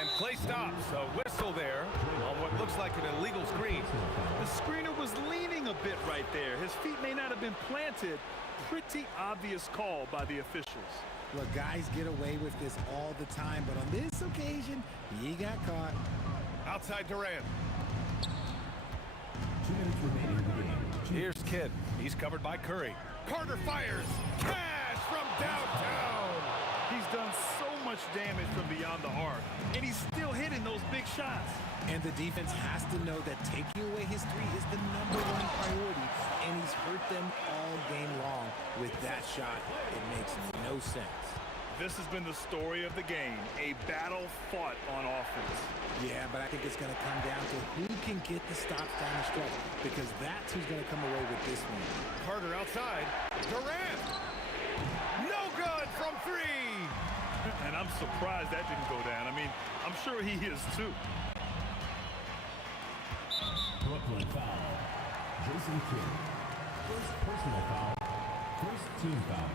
And play stops. A whistle there on what looks like an illegal screen. The screener was leaning a bit right there. His feet may not have been planted. Pretty obvious call by the officials. Look, guys get away with this all the time, but on this occasion, he got caught. Outside Durant. 2 minutes remaining in the game. Here's Kidd. He's covered by Curry. Carter fires. Cash from downtown. He's done so much damage from beyond the arc, and he's still hitting those big shots. And the defense has to know that taking away his three is the #1 priority, and he's hurt them all game long with that shot. It makes no sense. This has been the story of the game, a battle fought on offense. Yeah, but I think it's going to come down to who can get the stops down the stretch, because that's who's going to come away with this one. Carter outside. Durant. No good from three. And I'm surprised that didn't go down. I mean, I'm sure he is too. Brooklyn foul. Jason Kidd. First personal foul. First team foul.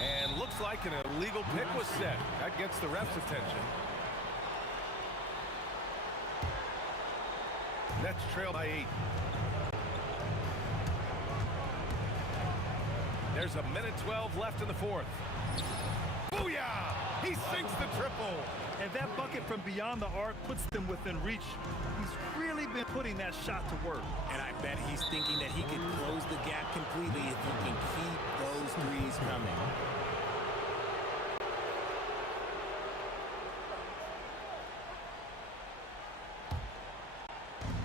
And looks like an illegal pick was set. That gets the ref's attention. Nets trail by 8. There's a minute 12 left in the fourth. Booyah! He sinks the triple. And that bucket from beyond the arc puts them within reach. He's really been putting that shot to work. And I bet he's thinking that he can close the gap completely if he can keep those threes coming.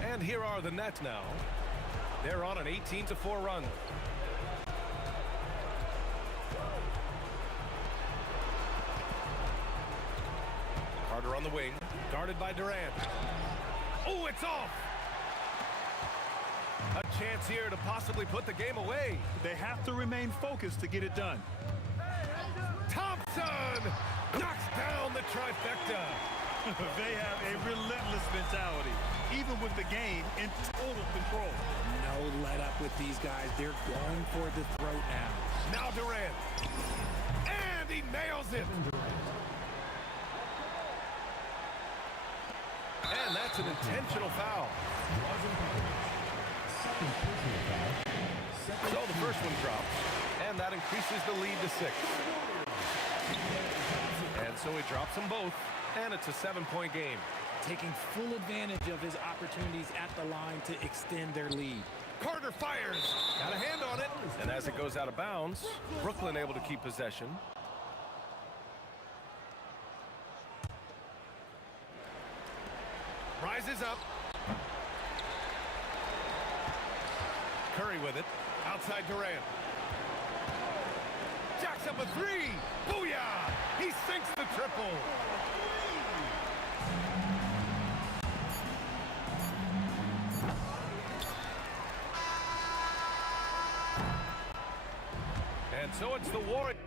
And here are the Nets now. They're on an 18-4 run. Carter on the wing, guarded by Durant. Oh, it's off! A chance here to possibly put the game away. They have to remain focused to get it done. Thompson knocks down the trifecta. They have a relentless mentality, even with the game in total control. No let up with these guys. They're going for the throat now. Now Durant. And he nails it. And that's an intentional foul. So the first one drops, and that increases the lead to 6. And so he drops them both, and it's a 7-point game. Taking full advantage of his opportunities at the line to extend their lead. Carter fires. Got a hand on it. And as it goes out of bounds, Brooklyn able to keep possession. Rises up. Curry with it. Outside Durant. Jacks up a three. Booyah! He sinks the triple. And so it's the Warriors.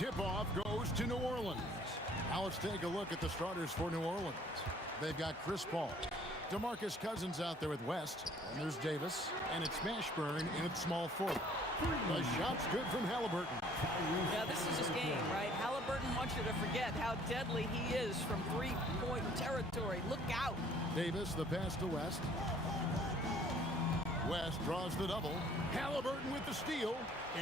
tip-off goes to New Orleans. Now let's take a look at the starters for New Orleans. They've got Chris Paul, DeMarcus Cousins out there with West, and there's Davis, and it's Mashburn in at small forward. The shot's good from Halliburton. Yeah, this is his game, right? Halliburton wants you to forget how deadly he is from three-point territory. Look out. Davis, the pass to West. West draws the double. Halliburton with the steal.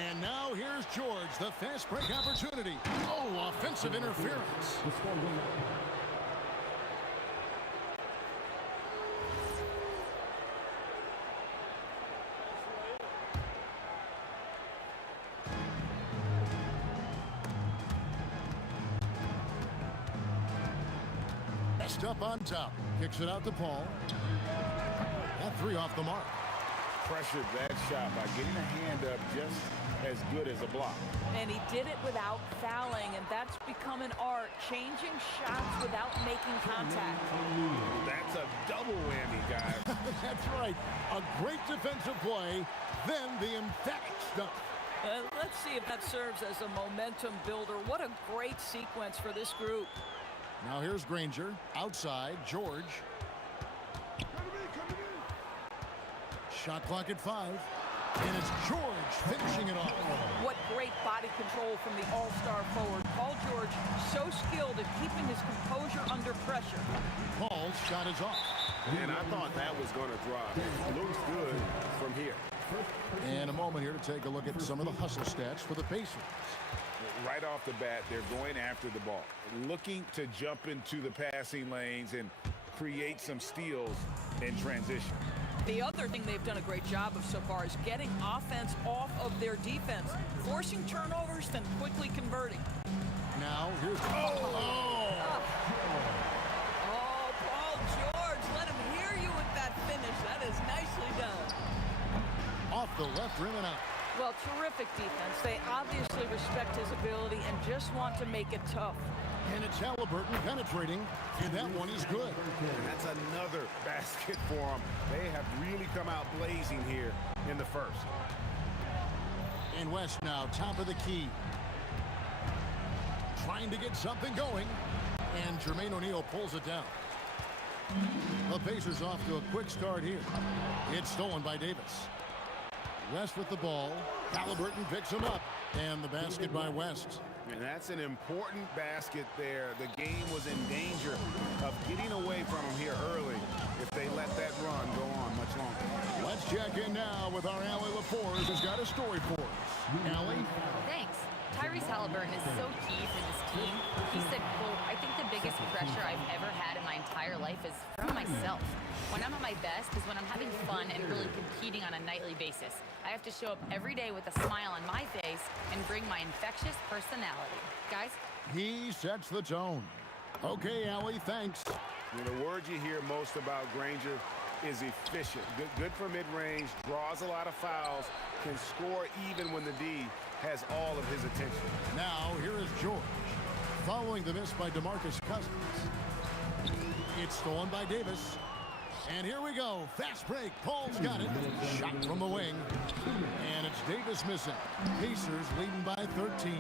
And now here's George, the fast break opportunity. Oh, offensive interference. West up on top. Kicks it out to Paul. That three off the mark. Pressured that shot by getting a hand up just as good as a block. And he did it without fouling, and that's become an art, changing shots without making contact. That's a double whammy, guys. That's right. A great defensive play, then the emphatic stuff. Let's see if that serves as a momentum builder. What a great sequence for this group. Now here's Granger. Outside, George. Shot clock at 5. And it's George finishing it off. What great body control from the all-star forward. Paul George, so skilled at keeping his composure under pressure. Paul's shot is off. And I thought that was going to drop. It looks good from here. And a moment here to take a look at some of the hustle stats for the Pacers. Right off the bat, they're going after the ball, looking to jump into the passing lanes and create some steals in transition. The other thing they've done a great job of so far is getting offense off of their defense, forcing turnovers, then quickly converting. Now, here's... Oh, Paul George, let him hear you with that finish. That is nicely done. Off the left rim and out. Well, terrific defense. They obviously respect his ability and just want to make it tough. And it's Halliburton penetrating, and that one is good. And that's another basket for them. They have really come out blazing here in the first. And West now, top of the key. Trying to get something going, and Jermaine O'Neal pulls it down. The Pacers off to a quick start here. It's stolen by Davis. West with the ball. Halliburton picks him up, and the basket by West. And that's an important basket there. The game was in danger of getting away from him here early if they let that run go on much longer. Let's check in now with our Allie LaForce, who's got a story for us. Allie? Thanks. Tyrese Halliburton is so key for this team. He said, quote, I think the biggest pressure I've ever had in my entire life is from myself. When I'm at my best is when I'm having fun and really competing on a nightly basis. I have to show up every day with a smile on my face and bring my infectious personality. Guys? He sets the tone. Okay, Allie, thanks. The word you hear most about Granger is efficient. Good for mid-range, draws a lot of fouls, can score even when the D has all of his attention. Now, here is George. Following the miss by DeMarcus Cousins. It's stolen by Davis. And here we go. Fast break. Paul's got it. Shot from the wing. And it's Davis missing. Pacers leading by 13.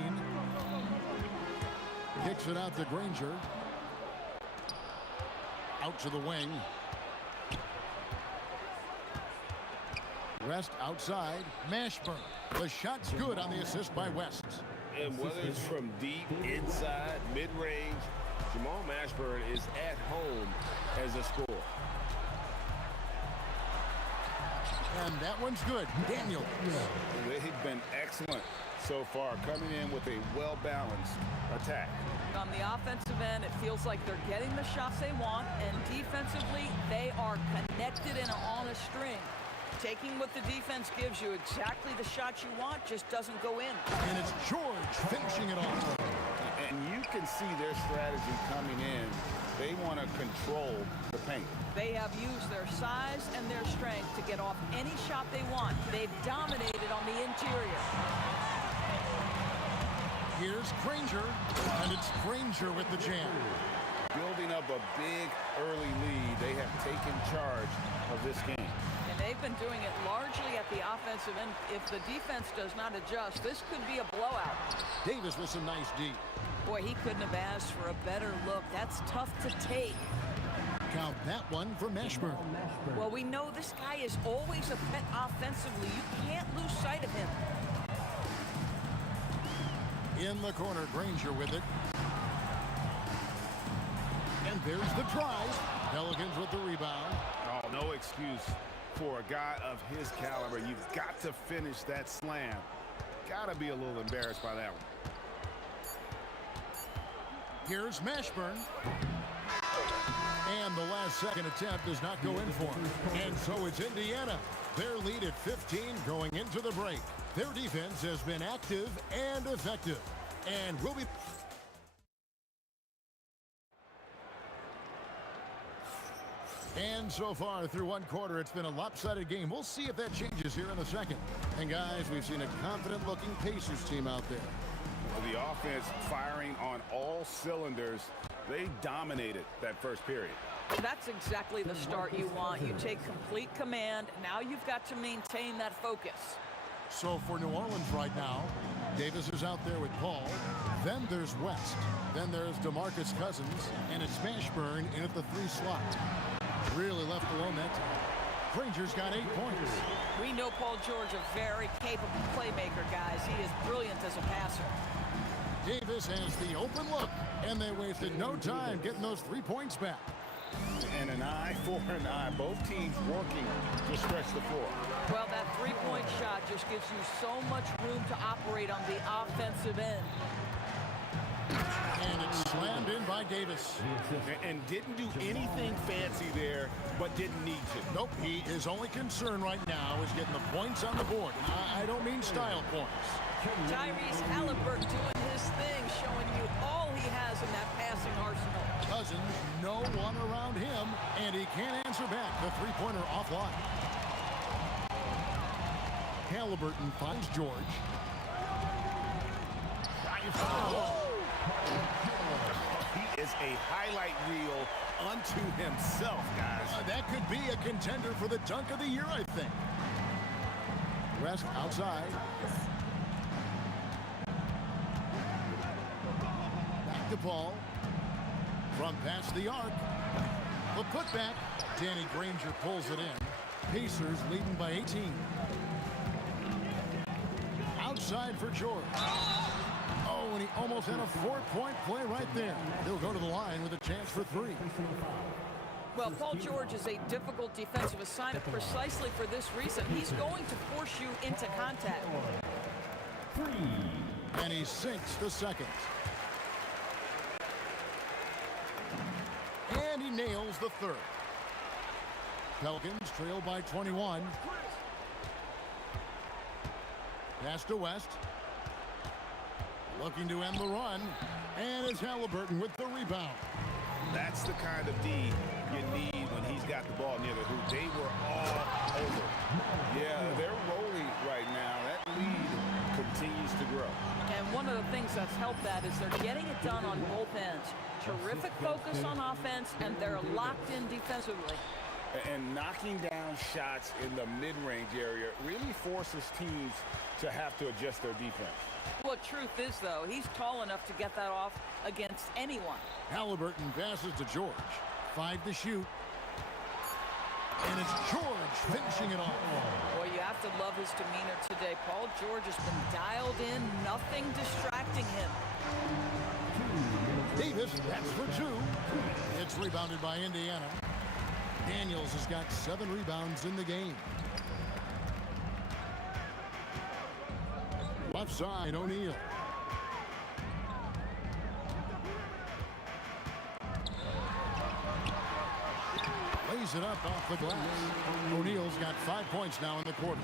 Kicks it out to Granger. Out to the wing. West outside. Mashburn. The shot's good on the assist by West. And whether it's from deep, inside, mid-range, Jamal Mashburn is at home as a scorer. And that one's good. Daniels. They've been excellent so far, coming in with a well-balanced attack. On the offensive end, it feels like they're getting the shots they want, and defensively, they are connected and on a string. Taking what the defense gives you, exactly the shot you want, just doesn't go in. And it's George finishing it off. And you can see their strategy coming in. They want to control the paint. They have used their size and their strength to get off any shot they want. They've dominated on the interior. Here's Granger, and it's Granger with the jam. Building up a big early lead, they have taken charge of this game. And they've they've been doing it largely at the offensive end. If the defense does not adjust, this could be a blowout. Davis with some nice D. Boy, he couldn't have asked for a better look. That's tough to take. Count that one for Mashburn. Well, we know this guy is always a threat offensively. You can't lose sight of him. In the corner, Granger with it. And there's the drive. Pelicans with the rebound. Oh, no excuse for a guy of his caliber. You've got to finish that slam. Got to be a little embarrassed by that one. Here's Mashburn. And the last second attempt does not go in for him. And so it's Indiana. Their lead at 15 going into the break. Their defense has been active and effective. And will be... And so far through one quarter, it's been a lopsided game. We'll see if that changes here in a second. And guys, we've seen a confident-looking Pacers team out there. Well, the offense firing on all cylinders. They dominated that first period. That's exactly the start you want. You take complete command. Now you've got to maintain that focus. So for New Orleans right now, Davis is out there with Paul. Then there's West. Then there's DeMarcus Cousins. And it's Mashburn in at the 3 slot. Really left alone that time. Granger's got 8 points. We know Paul George, a very capable playmaker, guys. He is brilliant as a passer. Davis has the open look, and they wasted no time getting those 3 points back. And an eye for an eye. Both teams working to stretch the floor. Well, that three-point shot just gives you so much room to operate on the offensive end. And it's slammed in by Davis. And didn't do anything fancy there, but didn't need to. Nope, his only concern right now is getting the points on the board. I don't mean style points. Tyrese Halliburton doing his thing, showing you all he has in that passing arsenal. Cousins, no one around him, and he can't answer back. The three-pointer offline. Halliburton finds George. He is a highlight reel unto himself, guys. That could be a contender for the dunk of the year, I think. Rest outside. Back to Paul. From past the arc. The putback. Danny Granger pulls it in. Pacers leading by 18. Outside for George. Oh, and he almost had a 4-point play right there. He'll go to the line with a chance for 3. Well, Paul George is a difficult defensive assignment precisely for this reason. He's going to force you into contact. 3. And he sinks the second. And he nails the third. Pelicans trail by 21. Pass to West. Looking to end the run. And it's Halliburton with the rebound. That's the kind of D you need when he's got the ball near the hoop. They were all over. Yeah, they're rolling right now. That lead continues to grow. And one of the things that's helped that is they're getting it done on both ends. Terrific focus on offense, and they're locked in defensively. And knocking down shots in the mid-range area really forces teams to have to adjust their defense. Well, truth is, though, he's tall enough to get that off against anyone. Halliburton passes to George. 5 to shoot. And it's George finishing it off. Boy, you have to love his demeanor today. Paul George has been dialed in, nothing distracting him. Davis, that's for 2. It's rebounded by Indiana. Daniels has got 7 rebounds in the game. Left side, O'Neal. Lays it up off the glass. O'Neal's got 5 points now in the quarter.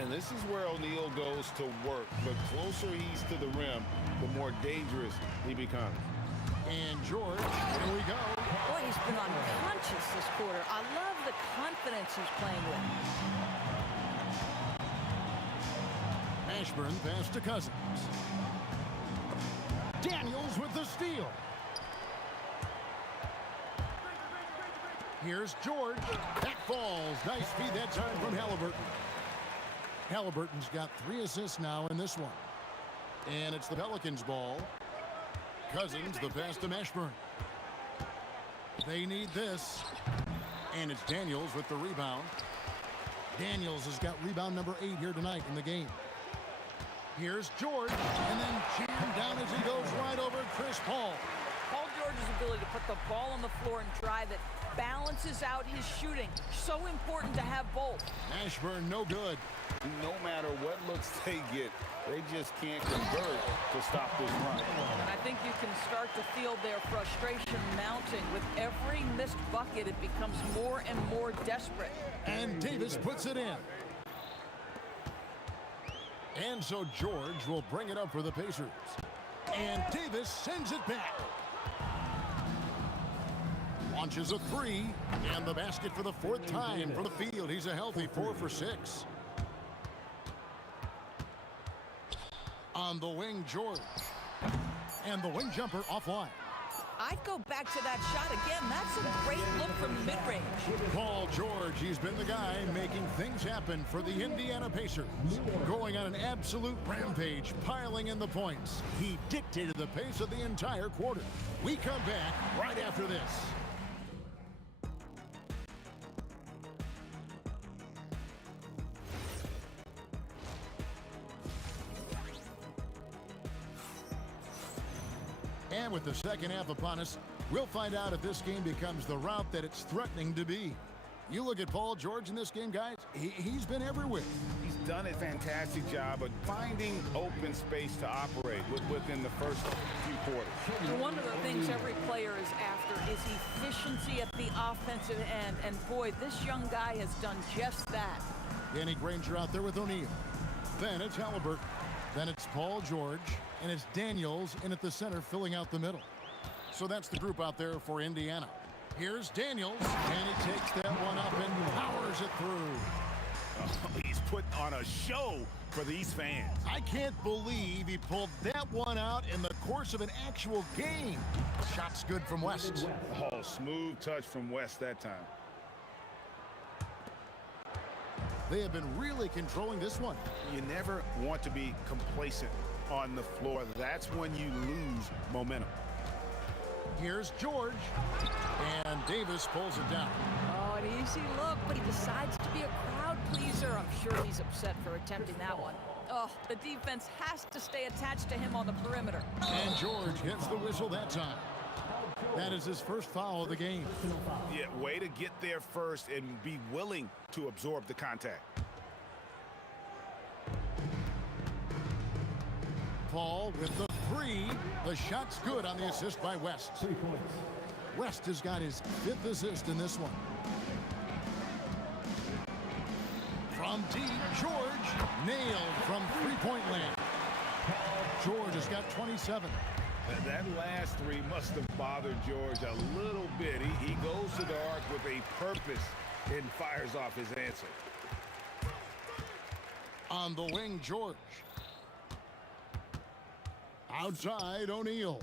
And this is where O'Neal goes to work. The closer he's to the rim, the more dangerous he becomes. And George, here we go. Boy, he's been unconscious this quarter. I love the confidence he's playing with. Mashburn pass to Cousins. Daniels with the steal. Here's George. That falls. Nice feed that time from Halliburton. Halliburton's got 3 assists now in this one. And it's the Pelicans' ball. Cousins, the pass to Mashburn. They need this. And it's Daniels with the rebound. Daniels has got rebound number 8 here tonight in the game. Here's George, and then jammed down as he goes right over Chris Paul. Paul George's ability to put the ball on the floor and drive it balances out his shooting. So important to have both. Mashburn, no good. No matter what looks they get, they just can't convert to stop this run. And I think you can start to feel their frustration mounting. With every missed bucket, it becomes more and more desperate. And Davis puts it in. And so George will bring it up for the Pacers. And Davis sends it back. Launches a 3, and the basket for the 4th time from the field. He's a healthy 4 for 6. On the wing, George. And the wing jumper offline. I'd go back to that shot again. That's a great look from mid-range. Paul George, he's been the guy making things happen for the Indiana Pacers. Going on an absolute rampage, piling in the points. He dictated the pace of the entire quarter. We come back right after this. And with the second half upon us, we'll find out if this game becomes the route that it's threatening to be. You look at Paul George in this game, guys, he's been everywhere. He's done a fantastic job of finding open space to operate within the first few quarters. One of the things every player is after is efficiency at the offensive end. And boy, this young guy has done just that. Danny Granger out there with O'Neal. Then it's Halliburton. Then it's Paul George. And it's Daniels in at the center filling out the middle. So that's the group out there for Indiana. Here's Daniels, and he takes that one up and powers it through. He's putting on a show for these fans. I can't believe he pulled that one out in the course of an actual game. Shot's good from West. Oh, smooth touch from West that time. They have been really controlling this one. You never want to be complacent on the floor. That's when you lose momentum. Here's George, and Davis pulls it down. Oh, an easy look, but he decides to be a crowd pleaser. I'm sure he's upset for attempting that one. Oh, the defense has to stay attached to him on the perimeter. And George gets the whistle that time. That is his first foul of the game. Yeah, way to get there first and be willing to absorb the contact. Paul with the 3. The shot's good on the assist by West. 3 points. West has got his 5th assist in this one. From deep, George nailed from 3-point land. George has got 27. That last 3 must have bothered George a little bit. He goes to the arc with a purpose and fires off his answer. On the wing, George. Outside, O'Neal.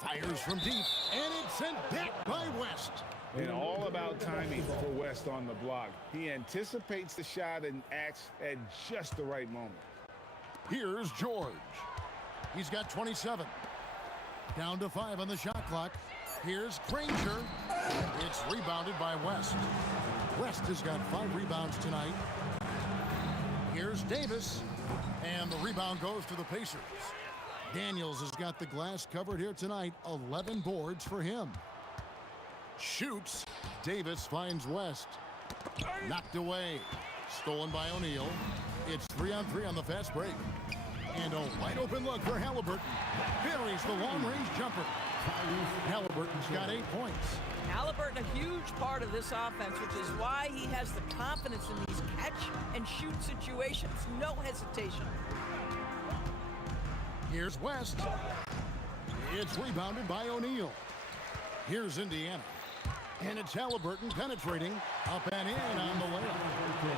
Fires from deep, and it's sent back by West. And all about timing for West on the block. He anticipates the shot and acts at just the right moment. Here's George. He's got 27. Down to 5 on the shot clock. Here's Granger. It's rebounded by West. West has got 5 rebounds tonight. Here's Davis. And the rebound goes to the Pacers. Daniels has got the glass covered here tonight. 11 boards for him. Shoots. Davis finds West. Knocked away. Stolen by O'Neal. It's 3-on-3 on the fast break. And a wide open look for Halliburton. Buries the long-range jumper. Halliburton's got 8 points. Halliburton, a huge part of this offense, which is why he has the confidence in these catch-and-shoot situations. No hesitation. Here's West. It's rebounded by O'Neal. Here's Indiana. And it's Halliburton penetrating up and in on the layup.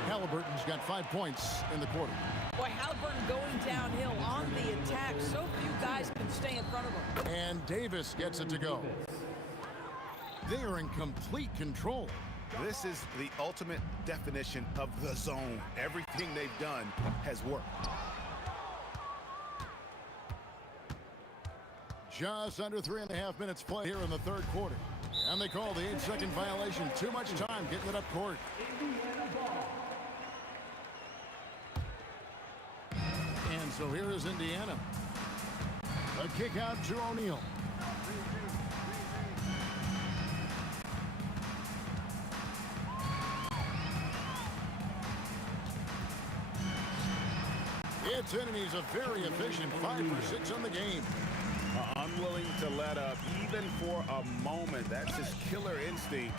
Halliburton's got 5 points in the quarter. Boy, Halliburton going downhill on the attack. So few guys can stay in front of him. And Davis gets it to go. They are in complete control. This is the ultimate definition of the zone. Everything they've done has worked. Just under 3.5 minutes play here in the third quarter. And they call the 8-second violation. Too much time getting it up court. And so here is Indiana. A kick out to O'Neal. It's in, and he's a very efficient 5 for 6 on the game. Unwilling to let up even for a moment. That's his killer instinct,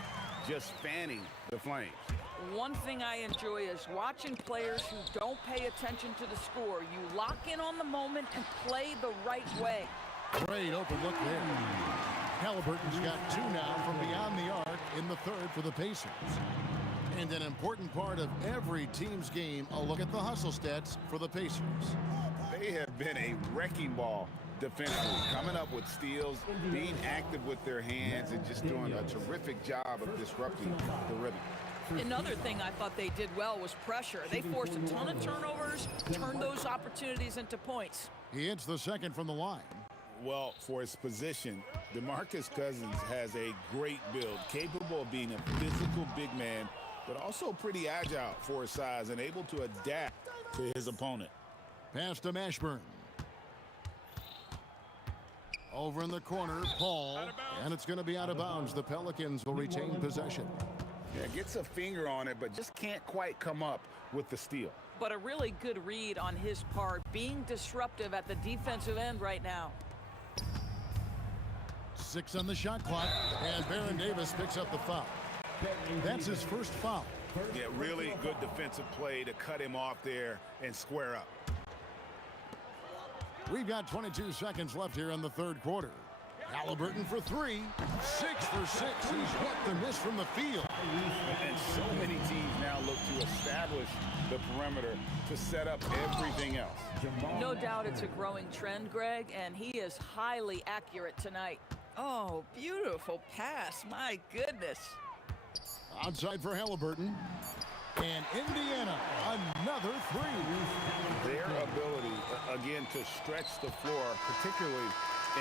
just fanning the flames. One thing I enjoy is watching players who don't pay attention to the score. You lock in on the moment and play the right way. Great open look there. Halliburton's got 2 now from beyond the arc in the third for the Pacers. And an important part of every team's game, a look at the hustle stats for the Pacers. They have been a wrecking ball defensively, coming up with steals, being active with their hands, and just doing a terrific job of disrupting the rhythm. Another thing I thought they did well was pressure. They forced a ton of turnovers, turned those opportunities into points. He hits the second from the line. Well, for his position, DeMarcus Cousins has a great build, capable of being a physical big man, but also pretty agile for his size and able to adapt to his opponent. Pass to Mashburn. Over in the corner, Paul, and it's going to be out of bounds. The Pelicans will retain possession. Yeah, gets a finger on it, but just can't quite come up with the steal. But a really good read on his part, being disruptive at the defensive end right now. 6 on the shot clock, and Baron Davis picks up the foul. That's his first foul. Yeah, really good defensive play to cut him off there and square up. We've got 22 seconds left here in the third quarter. Halliburton for 3, 6 for 6. He's hit the miss from the field. And so many teams now look to establish the perimeter to set up everything else. No doubt it's a growing trend, Greg, and he is highly accurate tonight. Oh, beautiful pass. My goodness. Outside for Halliburton. And Indiana, another 3. Their ability, again, to stretch the floor, particularly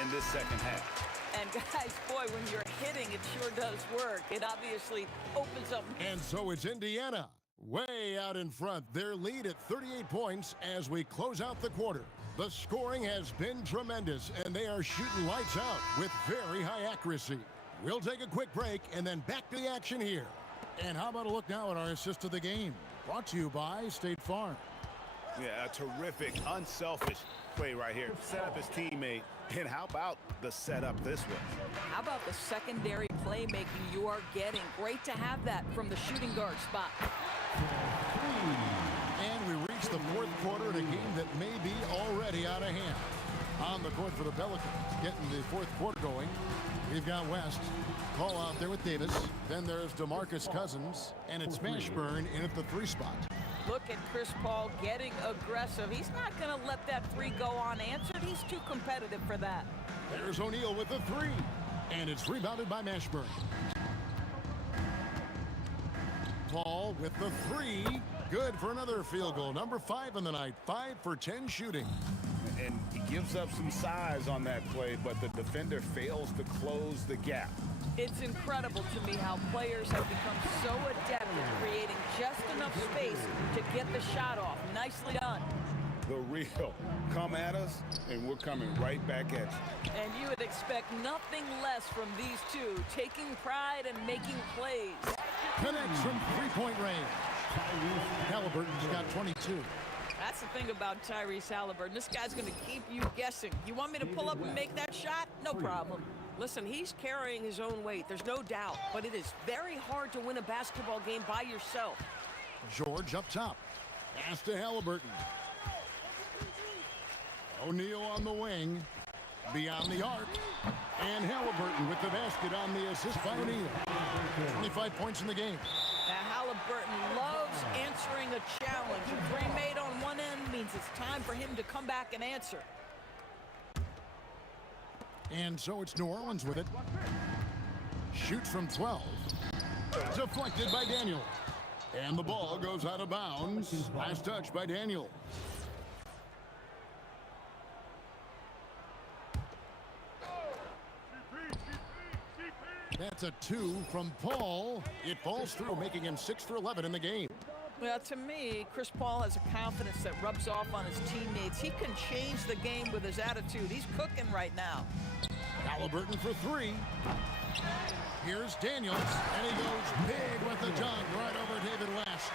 in this second half. And guys, boy, when you're hitting, it sure does work. It obviously opens up. And so it's Indiana, way out in front. Their lead at 38 points as we close out the quarter. The scoring has been tremendous, and they are shooting lights out with very high accuracy. We'll take a quick break and then back to the action here. And how about a look now at our assist of the game? Brought to you by State Farm. Yeah, a terrific, unselfish play right here. Set up his teammate. And how about the setup this way? How about the secondary playmaking you are getting? Great to have that from the shooting guard spot. And we reach the fourth quarter in a game that may be already out of hand. On the court for the Pelicans, getting the fourth quarter going. We've got West. Call out there with Davis. Then there's DeMarcus Cousins. And it's Mashburn in at the 3 spot. Look at Chris Paul getting aggressive. He's not going to let that 3 go unanswered. He's too competitive for that. There's O'Neal with the 3. And it's rebounded by Mashburn. Paul with the 3. Good for another field goal. Number 5 in the night. 5 for 10 shooting. And he gives up some size on that play, but the defender fails to close the gap. It's incredible to me how players have become so adept at creating just enough space to get the shot off. Nicely done. The real come at us, and we're coming right back at you. And you would expect nothing less from these two, taking pride and making plays. Connects from 3-point range. Halliburton's got 22. That's the thing about Tyrese Halliburton. This guy's going to keep you guessing. You want me to pull up and make that shot? No problem. Listen, he's carrying his own weight, there's no doubt, but it is very hard to win a basketball game by yourself. George up top. Pass to Halliburton. O'Neal on the wing. Beyond the arc. And Halliburton with the basket on the assist by O'Neal. 25 points in the game. Now Halliburton loves answering a challenge. A 3 made on one end means it's time for him to come back and answer. And so it's New Orleans with it. Shoots from 12. Deflected by Daniel. And the ball goes out of bounds. Last touch by Daniel. That's a 2 from Paul. It falls through, making him 6 for 11 in the game. Well, to me, Chris Paul has a confidence that rubs off on his teammates. He can change the game with his attitude. He's cooking right now. Halliburton for 3. Here's Daniels, and he goes big with the dunk right over David West.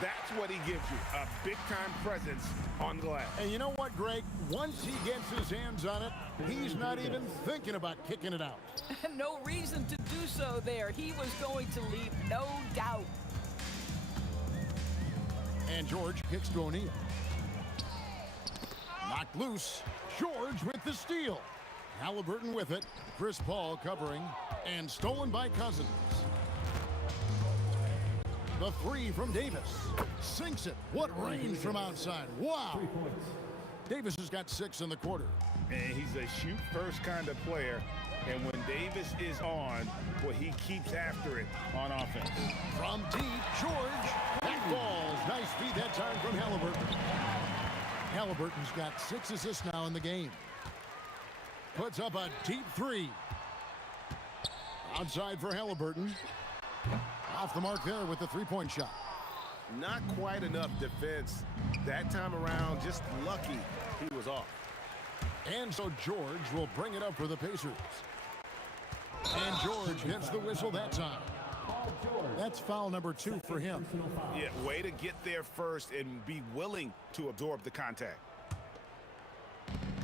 That's what he gives you, a big-time presence on glass. And you know what, Greg? Once he gets his hands on it, he's not even thinking about kicking it out. No reason to do so there. He was going to leave, no doubt. And George kicks to O'Neal. Knocked loose. George with the steal. Halliburton with it. Chris Paul covering. And stolen by Cousins. The 3 from Davis. Sinks it. What range from outside. Wow. Davis has got 6 in the quarter. And he's a shoot-first kind of player. And when Davis is on, well, he keeps after it on offense. From deep, George. That falls. Nice feed that time from Halliburton. Halliburton's got 6 assists now in the game. Puts up a deep 3. Outside for Halliburton. Off the mark there with the 3-point shot. Not quite enough defense that time around. Just lucky he was off. And so George will bring it up for the Pacers. And George gets the whistle that time. That's foul number 2 for him. Yeah, way to get there first and be willing to absorb the contact.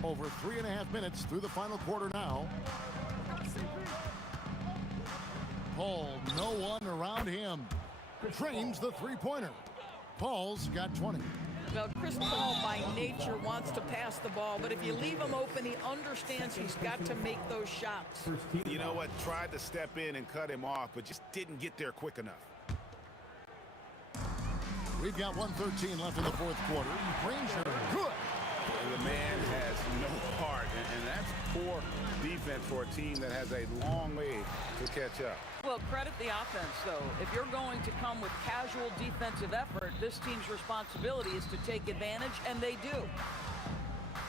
Over 3.5 minutes through the final quarter now. Paul, no one around him. Trains the 3-pointer. Paul's got 20. Well, Chris Paul by nature wants to pass the ball, but if you leave him open, he understands he's got to make those shots. You know what? Tried to step in and cut him off, but just didn't get there quick enough. We've got 1:13 left in the fourth quarter. Granger, good. The man has no heart, and that's poor defense for a team that has a long way to catch up. Well, credit the offense, though. If you're going to come with casual defensive effort, this team's responsibility is to take advantage, and they do.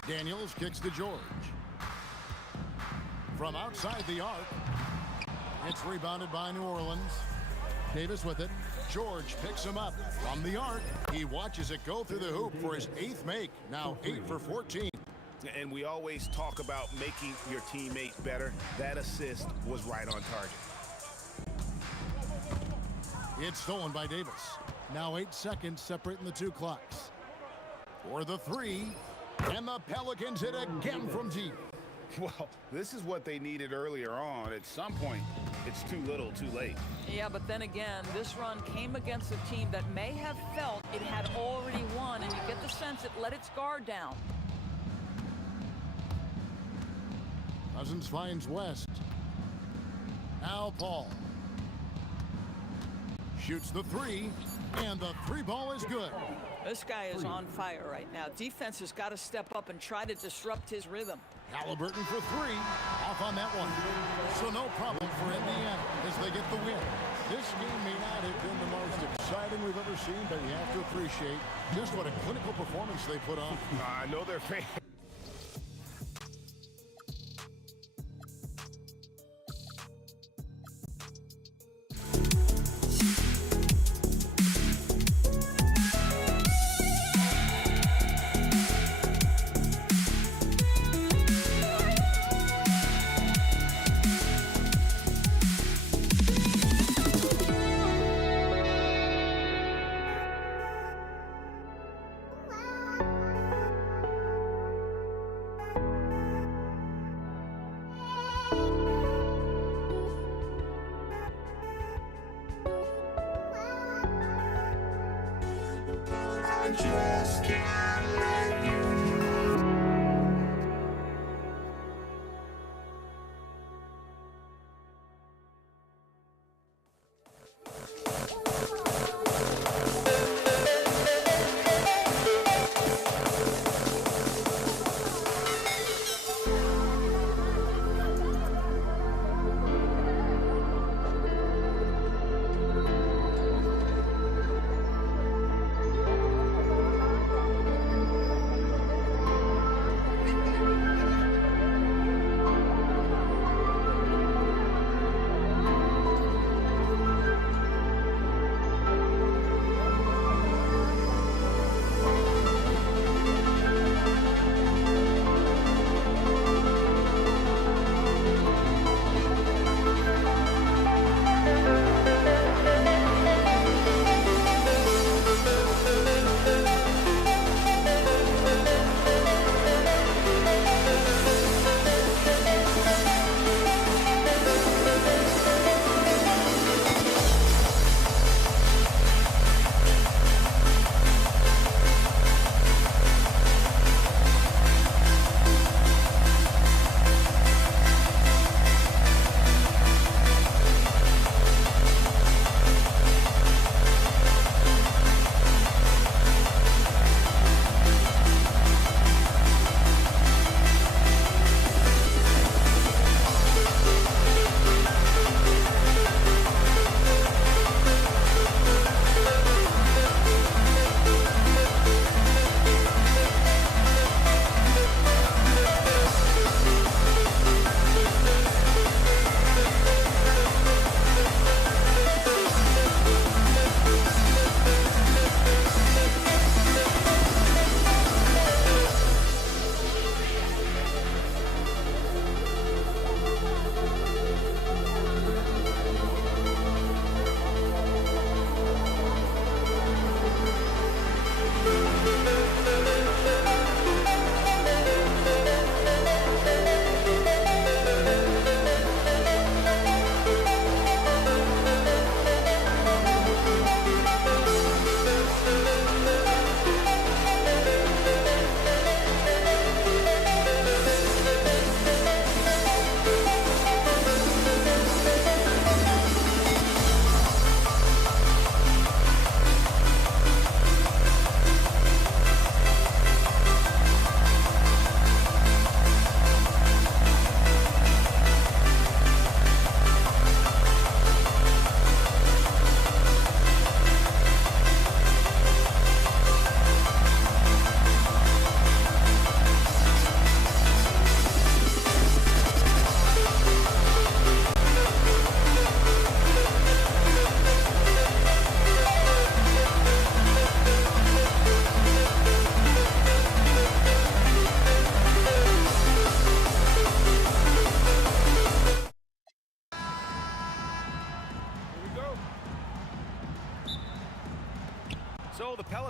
Daniels kicks to George. From outside the arc. It's rebounded by New Orleans. Davis with it. George picks him up from the arc. He watches it go through the hoop for his 8th make. Now 8 for 14. And we always talk about making your teammate better. That assist was right on target. It's stolen by Davis. Now 8 seconds separating the 2 clocks. For the 3. And the Pelicans hit again from deep. Well, this is what they needed earlier on. At some point, it's too little, too late. Yeah, but then again, this run came against a team that may have felt it had already won, and you get the sense it let its guard down. Cousins finds West. Now Paul. Shoots the 3, and the 3 ball is good. This guy is on fire right now. Defense has got to step up and try to disrupt his rhythm. Halliburton for 3, off on that one. So no problem for Indiana as they get the win. This game may not have been the most exciting we've ever seen, but you have to appreciate just what a clinical performance they put on. I know they're fans.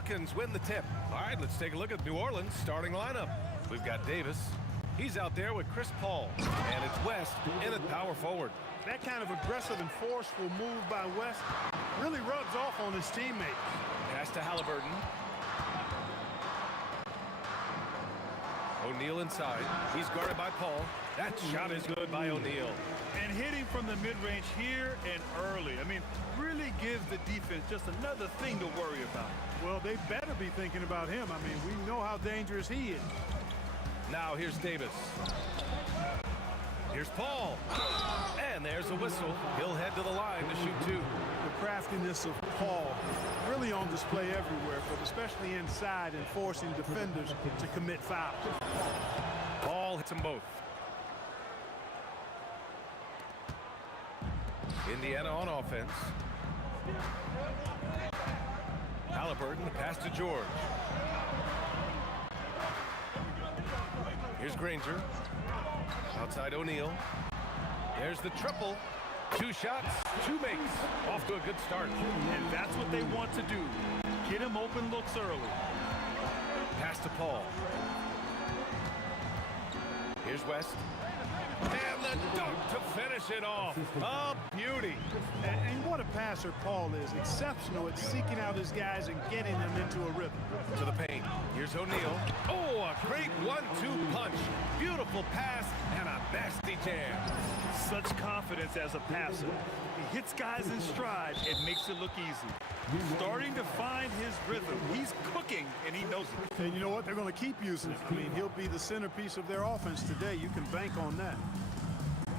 Pelicans win the tip. All right, let's take a look at New Orleans' starting lineup. We've got Davis. He's out there with Chris Paul. And it's West in at power forward. That kind of aggressive and forceful move by West really rubs off on his teammates. Pass to Halliburton. O'Neal inside. He's guarded by Paul. That shot is good by O'Neal. And hitting from the mid-range here and early. I mean, really gives the defense just another thing to worry about. Well, they better be thinking about him. I mean, we know how dangerous he is. Now here's Davis. Here's Paul. And there's a whistle. He'll head to the line to shoot two. The craftiness of Paul really on display everywhere, but especially inside and forcing defenders to commit fouls. Paul hits them both. Indiana on offense. Halliburton, the pass to George. Here's Granger. Outside O'Neal. There's the triple. 2 shots, 2 makes. Off to a good start. And that's what they want to do. Get him open looks early. Pass to Paul. Here's West. And the dunk to finish it off. A beauty. And what a passer Paul is. Exceptional at seeking out his guys and getting them into a rhythm. To the paint. Here's O'Neal. Oh, a great 1-2 punch. Beautiful pass and a nasty jam. Such confidence as a passer. He hits guys in stride and makes it look easy. Starting to find his rhythm. He's cooking, and he knows it. And you know what? They're going to keep using it. I mean, he'll be the centerpiece of their offense today. You can bank on that.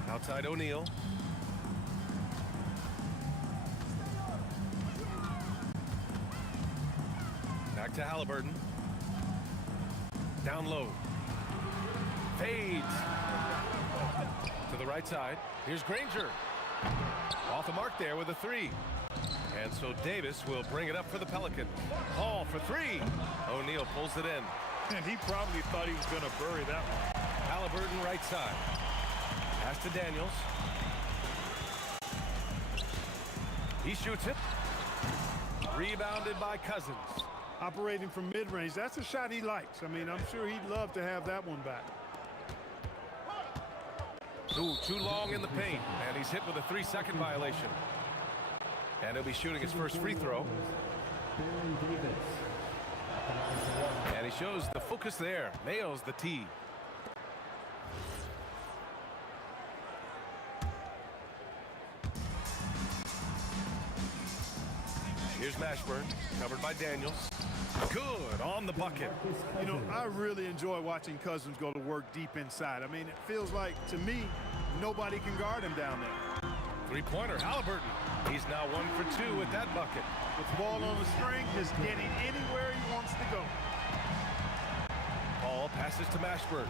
Outside O'Neal. Back to Halliburton. Down low. Fades. To the right side. Here's Granger. Off the mark there with a 3. And so Davis will bring it up for the Pelicans. Paul for 3. O'Neal pulls it in. And he probably thought he was going to bury that one. Halliburton right side. Pass to Daniels. He shoots it. Rebounded by Cousins. Operating from mid-range, that's a shot he likes. I mean, I'm sure he'd love to have that one back. Ooh, too long in the paint. And he's hit with a 3-second violation. And he'll be shooting his first free throw. And he shows the focus there. Nails the tee. Here's Mashburn, covered by Daniels. Good on the bucket. You know, I really enjoy watching Cousins go to work deep inside. I mean, it feels like, to me, nobody can guard him down there. 3-pointer, Halliburton. He's now 1 for 2 with that bucket. With the ball on the string, just getting anywhere he wants to go. Paul passes to Mashburn.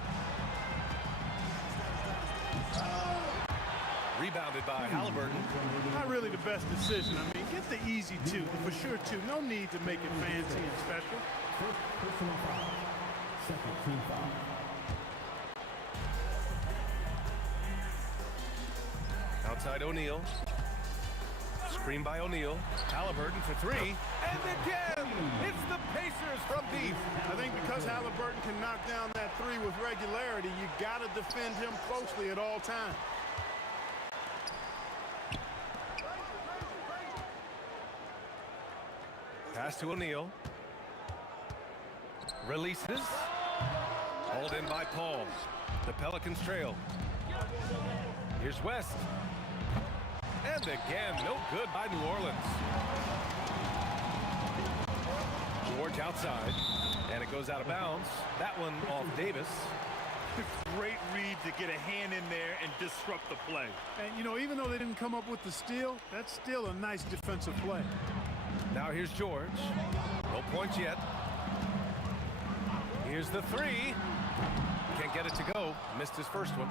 Rebounded by Halliburton. Not really the best decision. I mean, get the easy 2, the for sure 2. No need to make it fancy and special. Personal foul. Second team foul. Outside O'Neal. Screen by O'Neal. Halliburton for 3. And again, it's the Pacers from deep. I think because Halliburton can knock down that 3 with regularity, you got to defend him closely at all times. Pass to O'Neal. Releases. Hauled in by Paul. The Pelicans trail. Here's West. And again, no good by New Orleans. George outside. And it goes out of bounds. That one off Davis. Great read to get a hand in there and disrupt the play. And, you know, even though they didn't come up with the steal, that's still a nice defensive play. Now here's George. No points yet. Here's the 3. Can't get it to go. Missed his first one.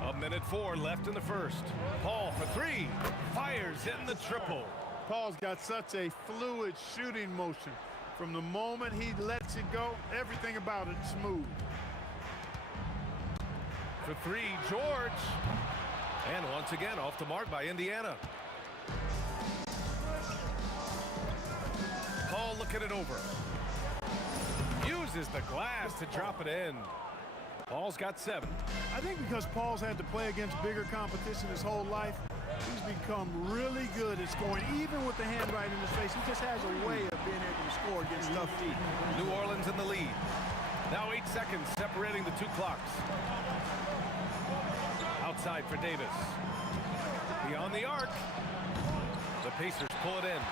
1:04 left in the first. Paul for 3. Fires in the triple. Paul's got such a fluid shooting motion. From the moment he lets it go, everything about it's smooth. For 3, George. And once again, off the mark by Indiana. Paul looking it over. Uses the glass to drop it in. Paul's got 7. I think because Paul's had to play against bigger competition his whole life, he's become really good at scoring, even with the hand right in his face. He just has a way of being able to score against tough teams. New Orleans in the lead. Now 8 seconds separating the 2 clocks. Outside for Davis. Beyond the arc. The Pacers pull it in.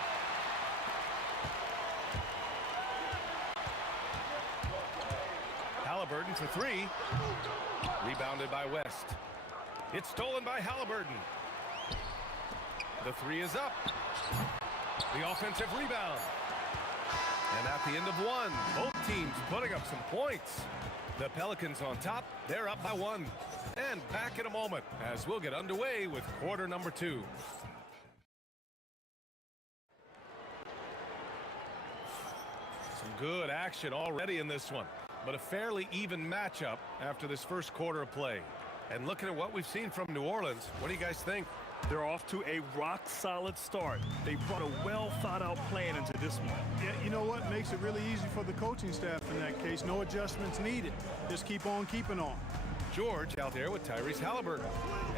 Halliburton for 3. Rebounded by West. It's stolen by Halliburton. The 3 is up. The offensive rebound. And at the end of 1, both teams putting up some points. The Pelicans on top. They're up by 1. And back in a moment as we'll get underway with quarter number 2. Some good action already in this one, but a fairly even matchup after this first quarter of play. And looking at what we've seen from New Orleans, what do you guys think? They're off to a rock-solid start. They brought a well-thought-out plan into this one. Yeah, you know what? Makes it really easy for the coaching staff in that case. No adjustments needed. Just keep on keeping on. George out there with Tyrese Halliburton.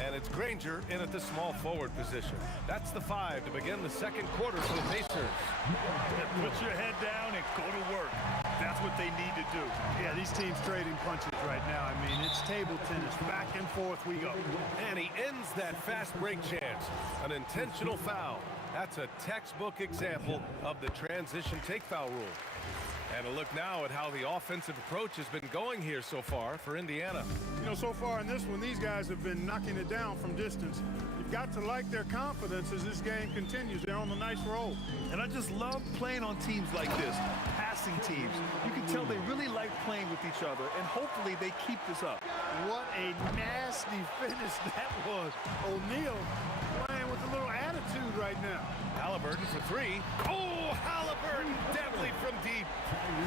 And it's Granger in at the small forward position. That's the 5 to begin the second quarter for the Pacers. Put your head down and go to work. That's what they need to do. Yeah, these teams trading punches right now. I mean, it's table tennis. Back and forth we go. And he ends that fast break chance. An intentional foul. That's a textbook example of the transition take foul rule. And a look now at how the offensive approach has been going here so far for Indiana. You know, so far in this one, these guys have been knocking it down from distance. You've got to like their confidence as this game continues. They're on a nice roll. And I just love playing on teams like this, passing teams. You can tell they really like playing with each other, and hopefully they keep this up. What a nasty finish that was. O'Neal playing with a little attitude right now. Halliburton for 3. Oh, Halliburton deadly from deep.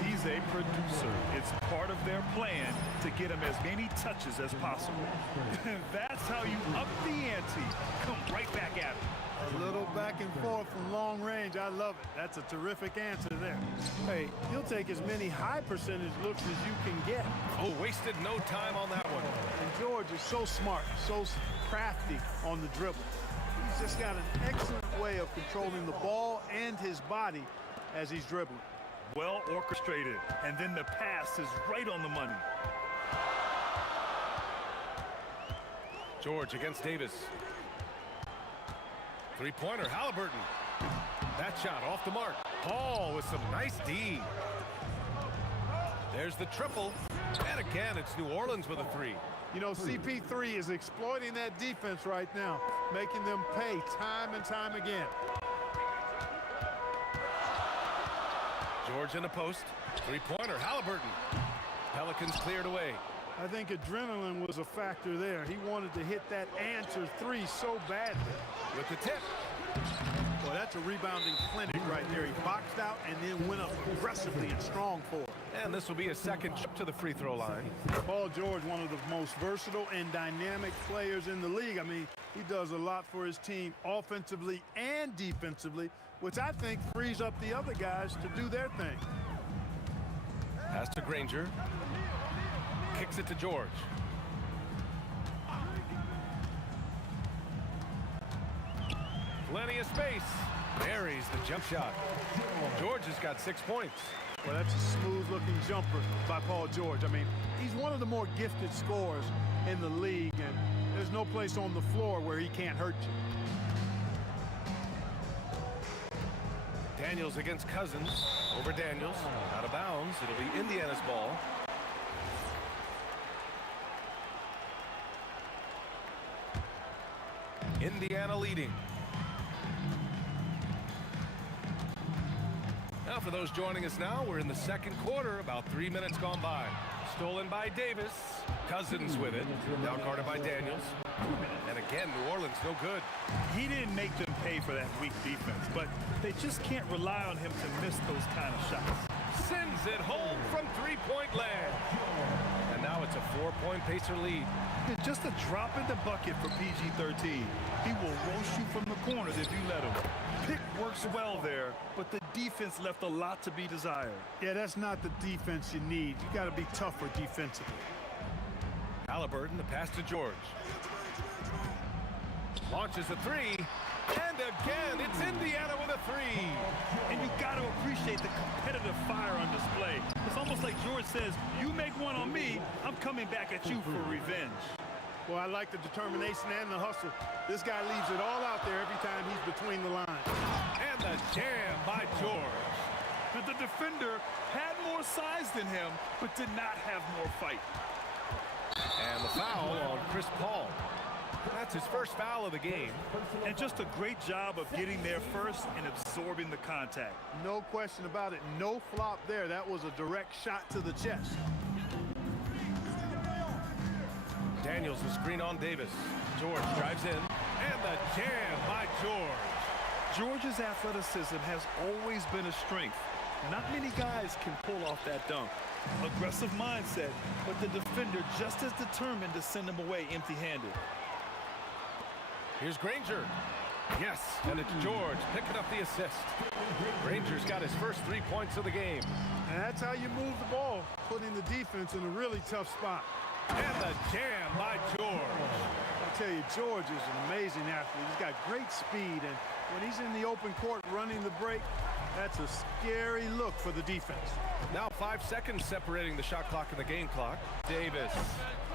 He's a producer. It's part of their plan to get him as many touches as possible. That's how you up the ante. Come right back at him. A little back and forth from long range. I love it. That's a terrific answer there. Hey, he'll take as many high percentage looks as you can get. Oh, wasted no time on that one. And George is so smart, so crafty on the dribble. He's just got an excellent way of controlling the ball and his body as he's dribbling. Well orchestrated, and then the pass is right on the money. George against Davis. 3-pointer, Halliburton. That shot off the mark. Paul with some nice D. There's the triple. And again, it's New Orleans with a 3. You know, CP3 is exploiting that defense right now, making them pay time and time again. George in the post. 3-pointer, Halliburton. Pelicans cleared away. I think adrenaline was a factor there. He wanted to hit that answer 3 so badly. With the tip. Well, that's a rebounding clinic right there. He boxed out and then went up aggressively and strong for it. And this will be a second trip to the free throw line. Paul George, one of the most versatile and dynamic players in the league. I mean, he does a lot for his team offensively and defensively, which I think frees up the other guys to do their thing. Pass to Granger. Kicks it to George. Plenty of space. Buries the jump shot. George has got 6 points. Well, that's a smooth-looking jumper by Paul George. I mean, he's one of the more gifted scorers in the league, and there's no place on the floor where he can't hurt you. Daniels against Cousins. Over Daniels. Out of bounds. It'll be Indiana's ball. Indiana leading. Now for those joining us now, we're in the second quarter, about 3 minutes gone by. Stolen by Davis. Cousins with it. Now guarded by Daniels. And again, New Orleans no good. He didn't make them pay for that weak defense, but they just can't rely on him to miss those kind of shots. Sends it home from three-point land. And now it's a 4-point Pacer lead. It's just a drop in the bucket for PG-13. He will roast you from the corners if you let him. Pick works well there, but the defense left a lot to be desired. Yeah, that's not the defense you need. You got to be tougher defensively. Halliburton, the pass to George. Launches a three, and again, it's Indiana with a three. And you got to appreciate the competitive fire on display. It's almost like George says, you make one on me, I'm coming back at you for revenge. Well, I like the determination and the hustle. This guy leaves it all out there every time he's between the lines. And the jam by George. But the defender had more size than him, but did not have more fight. And the foul on Chris Paul. That's his first foul of the game. And just a great job of getting there first and absorbing the contact. No question about it. No flop there. That was a direct shot to the chest. Daniels the screen on Davis. George drives in. And the jam by George. George's athleticism has always been a strength. Not many guys can pull off that dunk. Aggressive mindset, but the defender just as determined to send him away empty-handed. Here's Granger. Yes, and it's George picking up the assist. Granger's got his first 3 points of the game. And that's how you move the ball, putting the defense in a really tough spot. And the jam by George. I tell you, George is an amazing athlete. He's got great speed, and when he's in the open court running the break, that's a scary look for the defense. Now 5 seconds separating the shot clock and the game clock. Davis.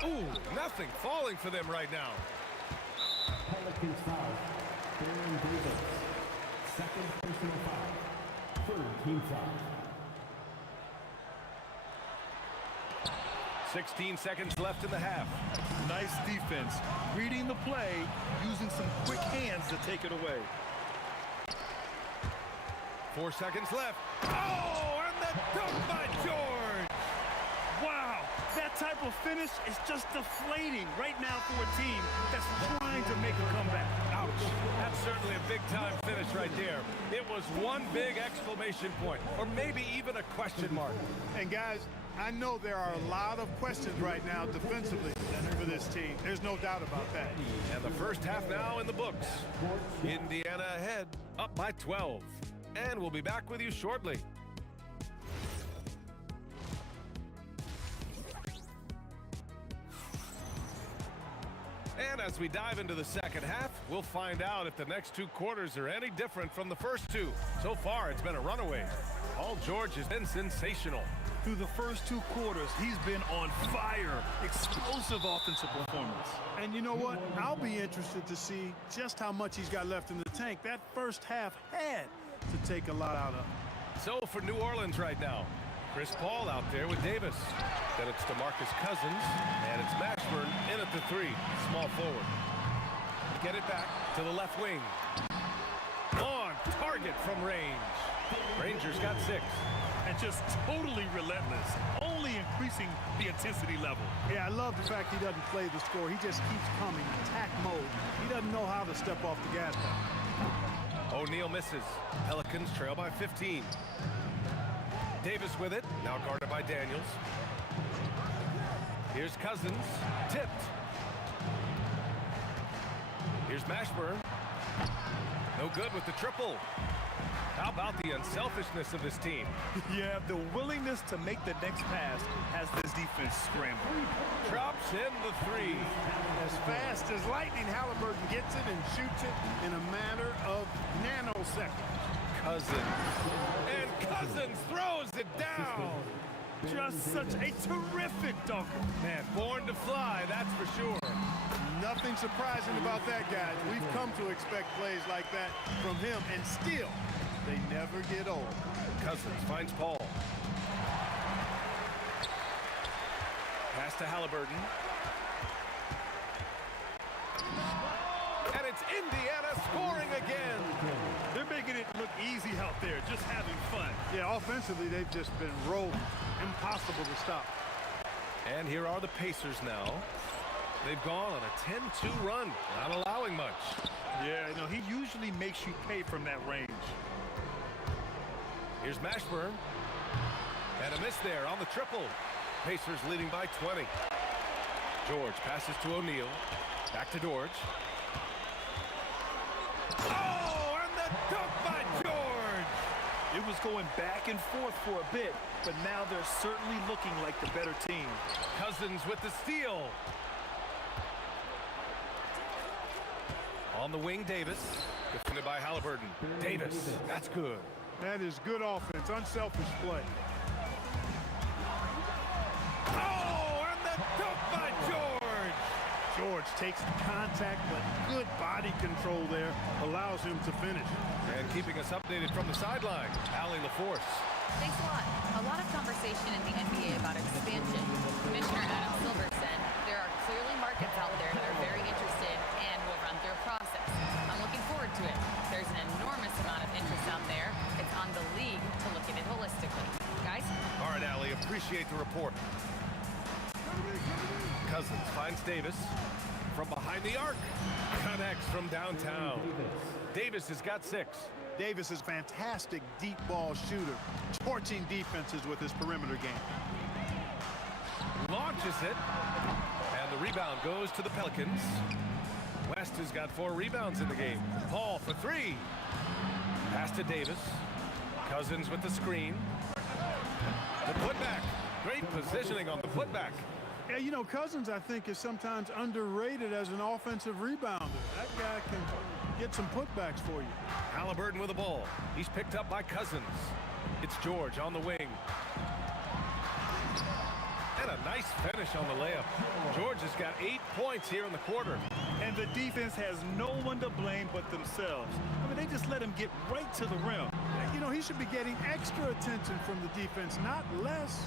Ooh, nothing falling for them right now. Pelicans foul. Baron Davis. Second personal foul. Third team foul. 16 seconds left in the half. Nice defense. Reading the play, using some quick hands to take it away. 4 seconds left. Oh, and the dunk by George. Wow, that type of finish is just deflating right now for a team that's trying to make a comeback. Ouch. That's certainly a big-time finish right there. It was one big exclamation point, or maybe even a question mark. And guys, I know there are a lot of questions right now defensively for this team. There's no doubt about that. And the first half now in the books. Indiana ahead, up by 12. And we'll be back with you shortly. And as we dive into the second half, we'll find out if the next 2 quarters are any different from the first 2. So far, it's been a runaway. Paul George has been sensational. Through the first 2 quarters, he's been on fire. Explosive offensive performance. And you know what? I'll be interested to see just how much he's got left in the tank. That first half had to take a lot out of him. So for New Orleans right now, Chris Paul out there with Davis. Then it's DeMarcus Cousins, and it's Mashburn in at the 3, small forward. Get it back to the left wing. On target from range. Rangers got 6. And just totally relentless, only increasing the intensity level. Yeah, I love the fact he doesn't play the score. He just keeps coming, attack mode. He doesn't know how to step off the gas pedal. O'Neal misses. Pelicans trail by 15. Davis with it, now guarded by Daniels. Here's Cousins, tipped. Here's Mashburn. No good with the triple. How about the unselfishness of this team? Yeah, the willingness to make the next pass has this defense scrambling. Drops in the 3. As fast as lightning, Halliburton gets it and shoots it in a matter of nanoseconds. Cousins. And Cousins throws it down. Just such a terrific dunker. Man, born to fly, that's for sure. Nothing surprising about that, guys. We've come to expect plays like that from him, and still, they never get old. Cousins finds Paul. Pass to Halliburton. And it's Indiana scoring again. They're making it look easy out there, just having fun. Yeah, offensively, they've just been rolling. Impossible to stop. And here are the Pacers now. They've gone on a 10-2 run, not allowing much. Yeah, you know, he usually makes you pay from that range. Here's Mashburn. And a miss there on the triple. Pacers leading by 20. George passes to O'Neal. Back to George. Oh, and the dunk by George! It was going back and forth for a bit, but now they're certainly looking like the better team. Cousins with the steal. On the wing, Davis. Defended by Halliburton. Davis, that's good. That is good offense, unselfish play. Oh, and the dunk by George! George takes the contact, but good body control there allows him to finish. And keeping us updated from the sideline, Allie LaForce. Thanks a lot. A lot of conversation in the NBA about expansion. Commissioner Adam Silver said there are clearly markets out there that are very interested and will run through a process. I'm looking forward to it. There's an enormous amount of interest out there. It's on the league to look at it holistically. Guys? All right, Allie, appreciate the report. Cousins finds Davis from behind the arc. Connects from downtown. Davis has got 6. Davis is a fantastic deep ball shooter, torching defenses with his perimeter game. Launches it. And the rebound goes to the Pelicans. West has got 4 rebounds in the game. Paul for 3. Pass to Davis. Cousins with the screen. The putback. Great positioning on the putback. Yeah, you know, Cousins, I think, is sometimes underrated as an offensive rebounder. That guy can get some putbacks for you. Halliburton with the ball. He's picked up by Cousins. It's George on the wing. And a nice finish on the layup. George has got 8 points here in the quarter. And the defense has no one to blame but themselves. I mean, they just let him get right to the rim. You know, he should be getting extra attention from the defense, not less.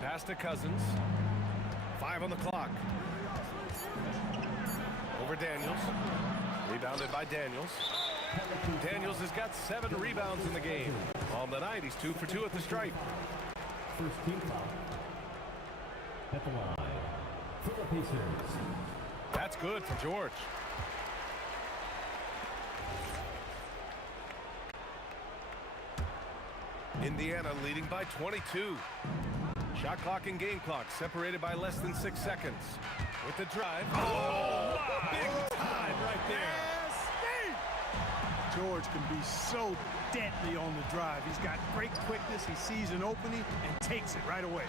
Pass to Cousins. 5 on the clock. Over Daniels. Rebounded by Daniels. Daniels has got 7 rebounds in the game. On the night, he's 2 for 2 at the stripe. First team foul. At the line for the Pacers. That's good for George. Indiana leading by 22. Shot clock and game clock separated by less than 6 seconds. With the drive. Oh, big time right there. George can be so deadly on the drive. He's got great quickness. He sees an opening and takes it right away.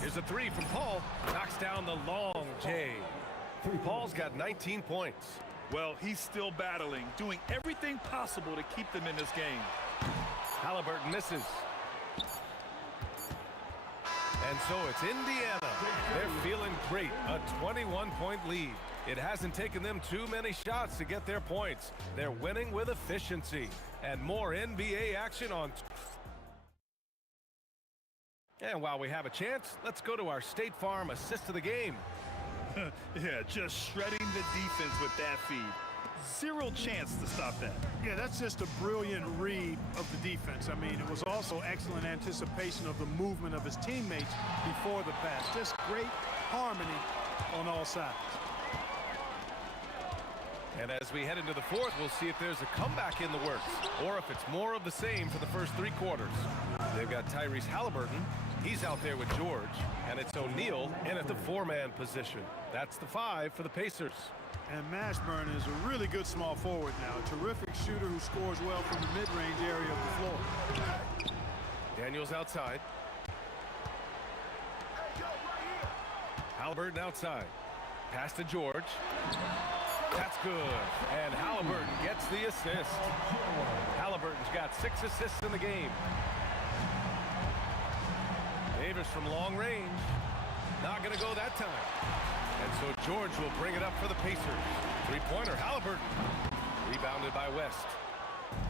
Here's a 3 from Paul. Knocks down the long J. Paul's got 19 points. Well, he's still battling, doing everything possible to keep them in this game. Halliburton misses. And so it's Indiana. They're feeling great. A 21-point lead. It hasn't taken them too many shots to get their points. They're winning with efficiency. And more NBA action on. And while we have a chance, let's go to our State Farm assist of the game. Yeah, just shredding the defense with that feed. Zero chance to stop that. Yeah, that's just a brilliant read of the defense. I mean, it was also excellent anticipation of the movement of his teammates before the pass. Just great harmony on all sides. And as we head into the 4th, we'll see if there's a comeback in the works or if it's more of the same for the first 3 quarters. They've got Tyrese Halliburton. He's out there with George. And it's O'Neal in at the 4-man position. That's the 5 for the Pacers. And Mashburn is a really good small forward now. A terrific shooter who scores well from the mid-range area of the floor. Daniels outside. Halliburton outside. Pass to George. That's good. And Halliburton gets the assist. Halliburton's got 6 assists in the game. Davis from long range. Not going to go that time. And so George will bring it up for the Pacers. 3-pointer, Halliburton. Rebounded by West.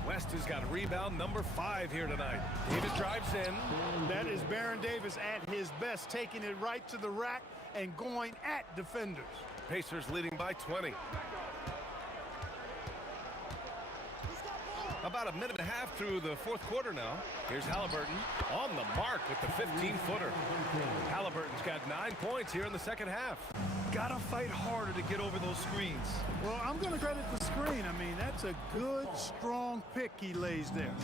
West has got rebound number 5 here tonight. Davis drives in. That is Baron Davis at his best, taking it right to the rack and going at defenders. Pacers leading by 20. About a minute and a half through the 4th quarter now. Here's Halliburton on the mark with the 15-footer. Halliburton's got 9 points here in the second half. Gotta fight harder to get over those screens. Well, I'm going to credit the screen. I mean, that's a good, strong pick he lays there.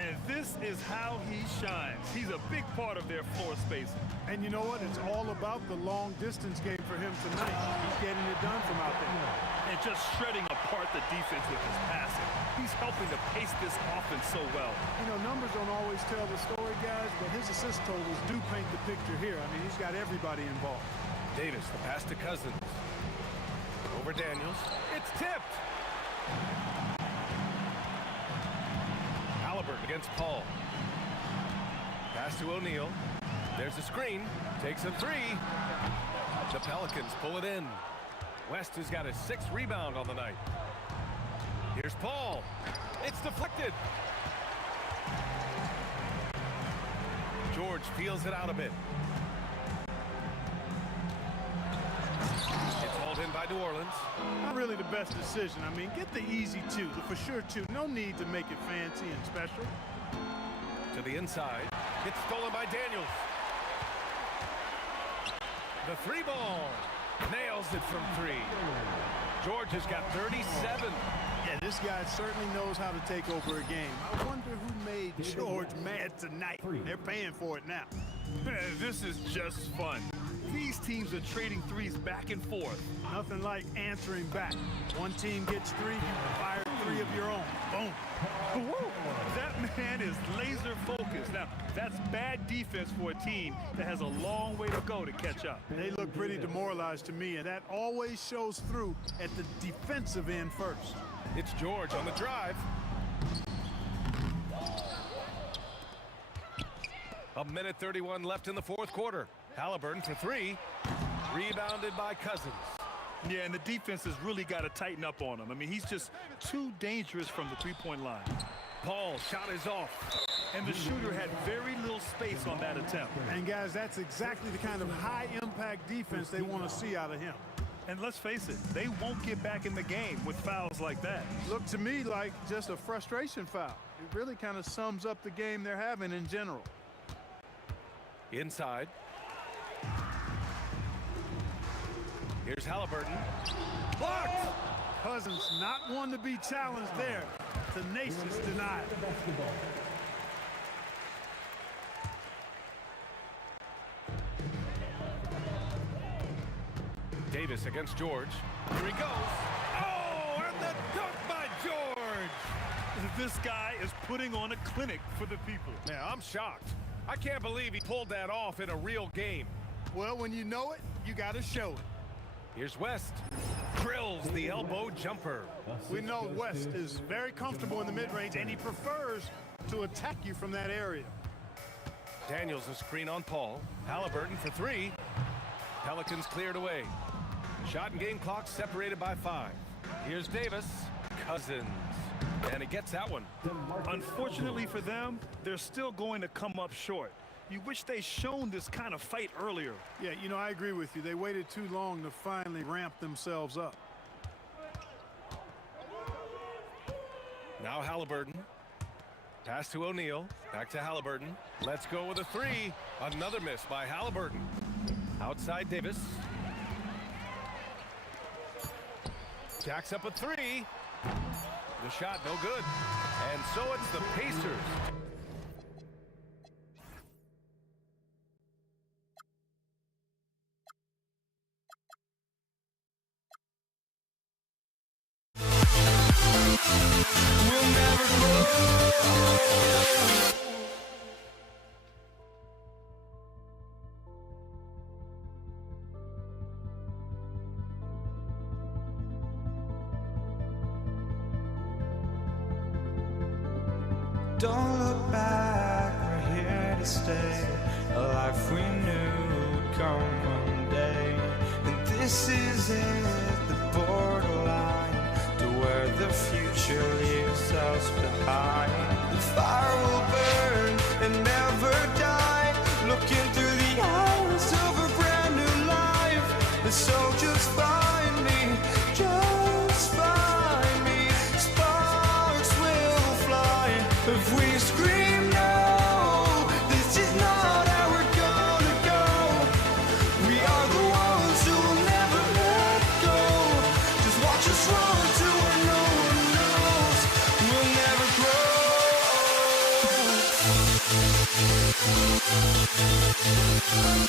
And this is how he shines. He's a big part of their floor spacing. And you know what? It's all about the long distance game for him tonight. He's getting it done from out there. And just shredding apart the defense with his passing. He's helping to pace this offense so well. You know, numbers don't always tell the story, guys, but his assist totals do paint the picture here. I mean, he's got everybody involved. Davis, the pass to Cousins. Over Daniels. It's tipped. Halliburton against Paul. Pass to O'Neal. There's a screen. Takes a three. The Pelicans pull it in. West has got his 6th rebound on the night. Here's Paul. It's deflected. George feels it out a bit. It's hauled in by New Orleans. Not really the best decision. I mean, get the easy two, the for sure two. No need to make it fancy and special. To the inside. It's stolen by Daniels. The 3 ball. Nails it from 3. George has got 37. Yeah, this guy certainly knows how to take over a game. I wonder who made George mad tonight. They're paying for it now. This is just fun. These teams are trading threes back and forth. Nothing like answering back. One team gets 3, you fire 3 of your own. Boom. That man is laser focused. Now, that's bad defense for a team that has a long way to go to catch up. They look pretty demoralized to me, and that always shows through at the defensive end first. It's George on the drive. A minute 31 left in the 4th quarter. Halliburton for 3. Rebounded by Cousins. Yeah, and the defense has really got to tighten up on him. I mean, he's just too dangerous from the three-point line. Paul shot is off. And the shooter had very little space on that attempt. And guys, that's exactly the kind of high-impact defense they want to see out of him. And let's face it, they won't get back in the game with fouls like that. Looked to me like just a frustration foul. It really kind of sums up the game they're having in general. Inside. Here's Halliburton. Blocked! Cousins not one to be challenged there. Tenacious denial. Davis against George. Here he goes. Oh, and the dunk by George! This guy is putting on a clinic for the people. Yeah, I'm shocked. I can't believe he pulled that off in a real game. Well, when you know it, you got to show it. Here's West. Drills the elbow jumper. We know West is very comfortable in the mid-range, and he prefers to attack you from that area. Daniels a screen on Paul. Halliburton for 3. Pelicans cleared away. Shot and game clock separated by 5. Here's Davis. Cousins. And he gets that one. Unfortunately for them, they're still going to come up short. You wish they shown this kind of fight earlier. Yeah, you know, I agree with you. They waited too long to finally ramp themselves up. Now Halliburton. Pass to O'Neal. Back to Halliburton. Let's go with a 3. Another miss by Halliburton. Outside Davis. Jacks up a 3. The shot no good. And so it's the Pacers. We'll never Don't look back, we're here to stay. A life we knew would come one day. And this is it, the borderline to where the future leaves us behind. The fire will burn and never die. Looking through the eyes of a brand new life. And so just find me, just find me. Sparks will fly if we scream no. This is not how we're gonna go. We are the ones who will never let go. Just watch us run to where no one knows. We'll never grow. We'll never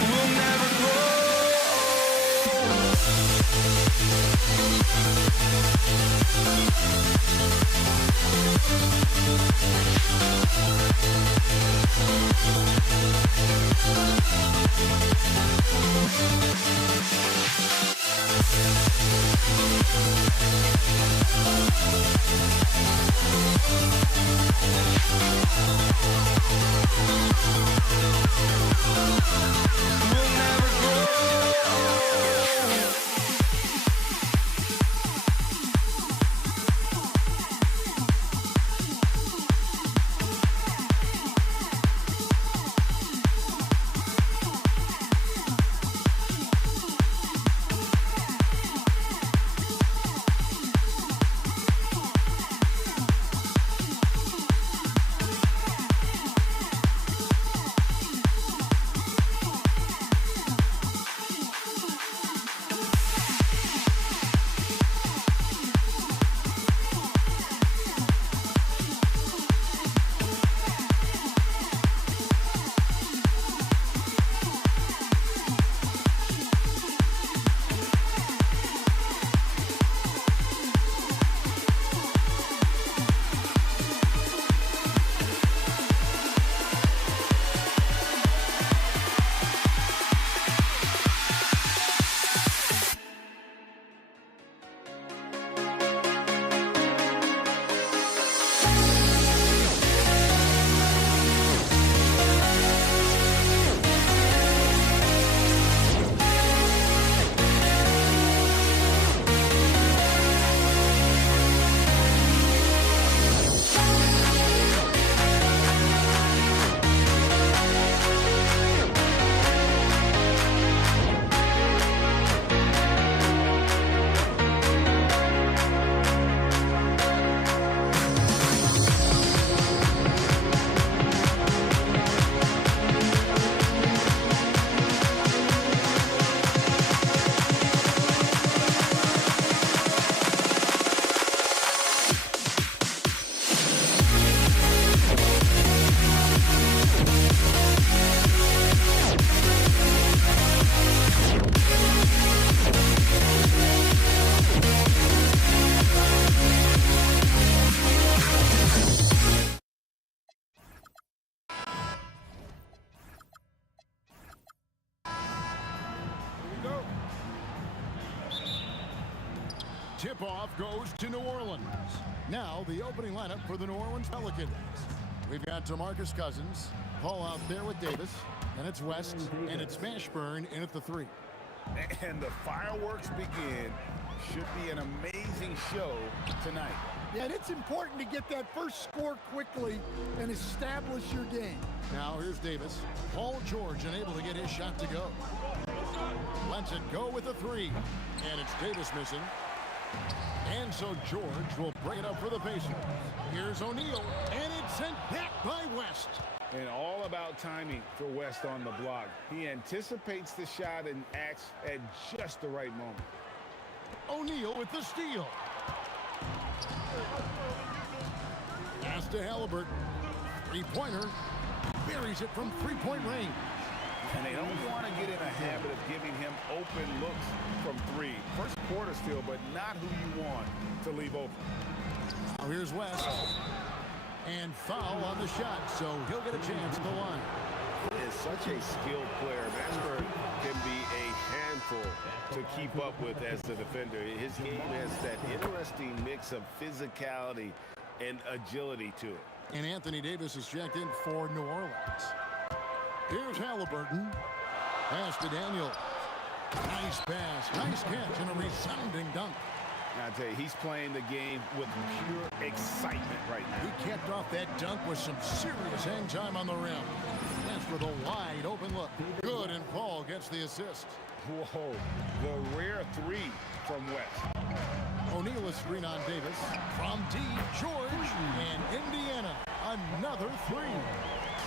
grow. We'll never grow. Tip-off goes to New Orleans. Now the opening lineup for the New Orleans Pelicans. We've got DeMarcus Cousins, Paul out there with Davis, and it's West, and it's Mashburn in at the 3. And the fireworks begin. Should be an amazing show tonight. Yeah, and it's important to get that first score quickly and establish your game. Now here's Davis. Paul George unable to get his shot to go. Lets it go with a 3. And it's Davis missing. And so George will bring it up for the Pacers. Here's O'Neal, and it's sent back by West. And all about timing for West on the block. He anticipates the shot and acts at just the right moment. O'Neal with the steal. Pass to Halliburton. Three-pointer. Buries it from three-point range. And they don't want to get in a habit of giving him open looks from 3. First quarter still, but not who you want to leave open. Now here's West. And foul on the shot, so he'll get a chance at the line. He is such a skilled player. Mashburn can be a handful to keep up with as a defender. His game has that interesting mix of physicality and agility to it. And Anthony Davis is checked in for New Orleans. Here's Halliburton. Pass to Daniel. Nice pass, nice catch, and a resounding dunk. I tell you, he's playing the game with pure excitement right now. He kept off that dunk with some serious hang time on the rim. That's for the wide open look. Good, and Paul gets the assist. Whoa, the rare 3 from West. O'Neal a screen on Davis. From deep, George, and Indiana, another three.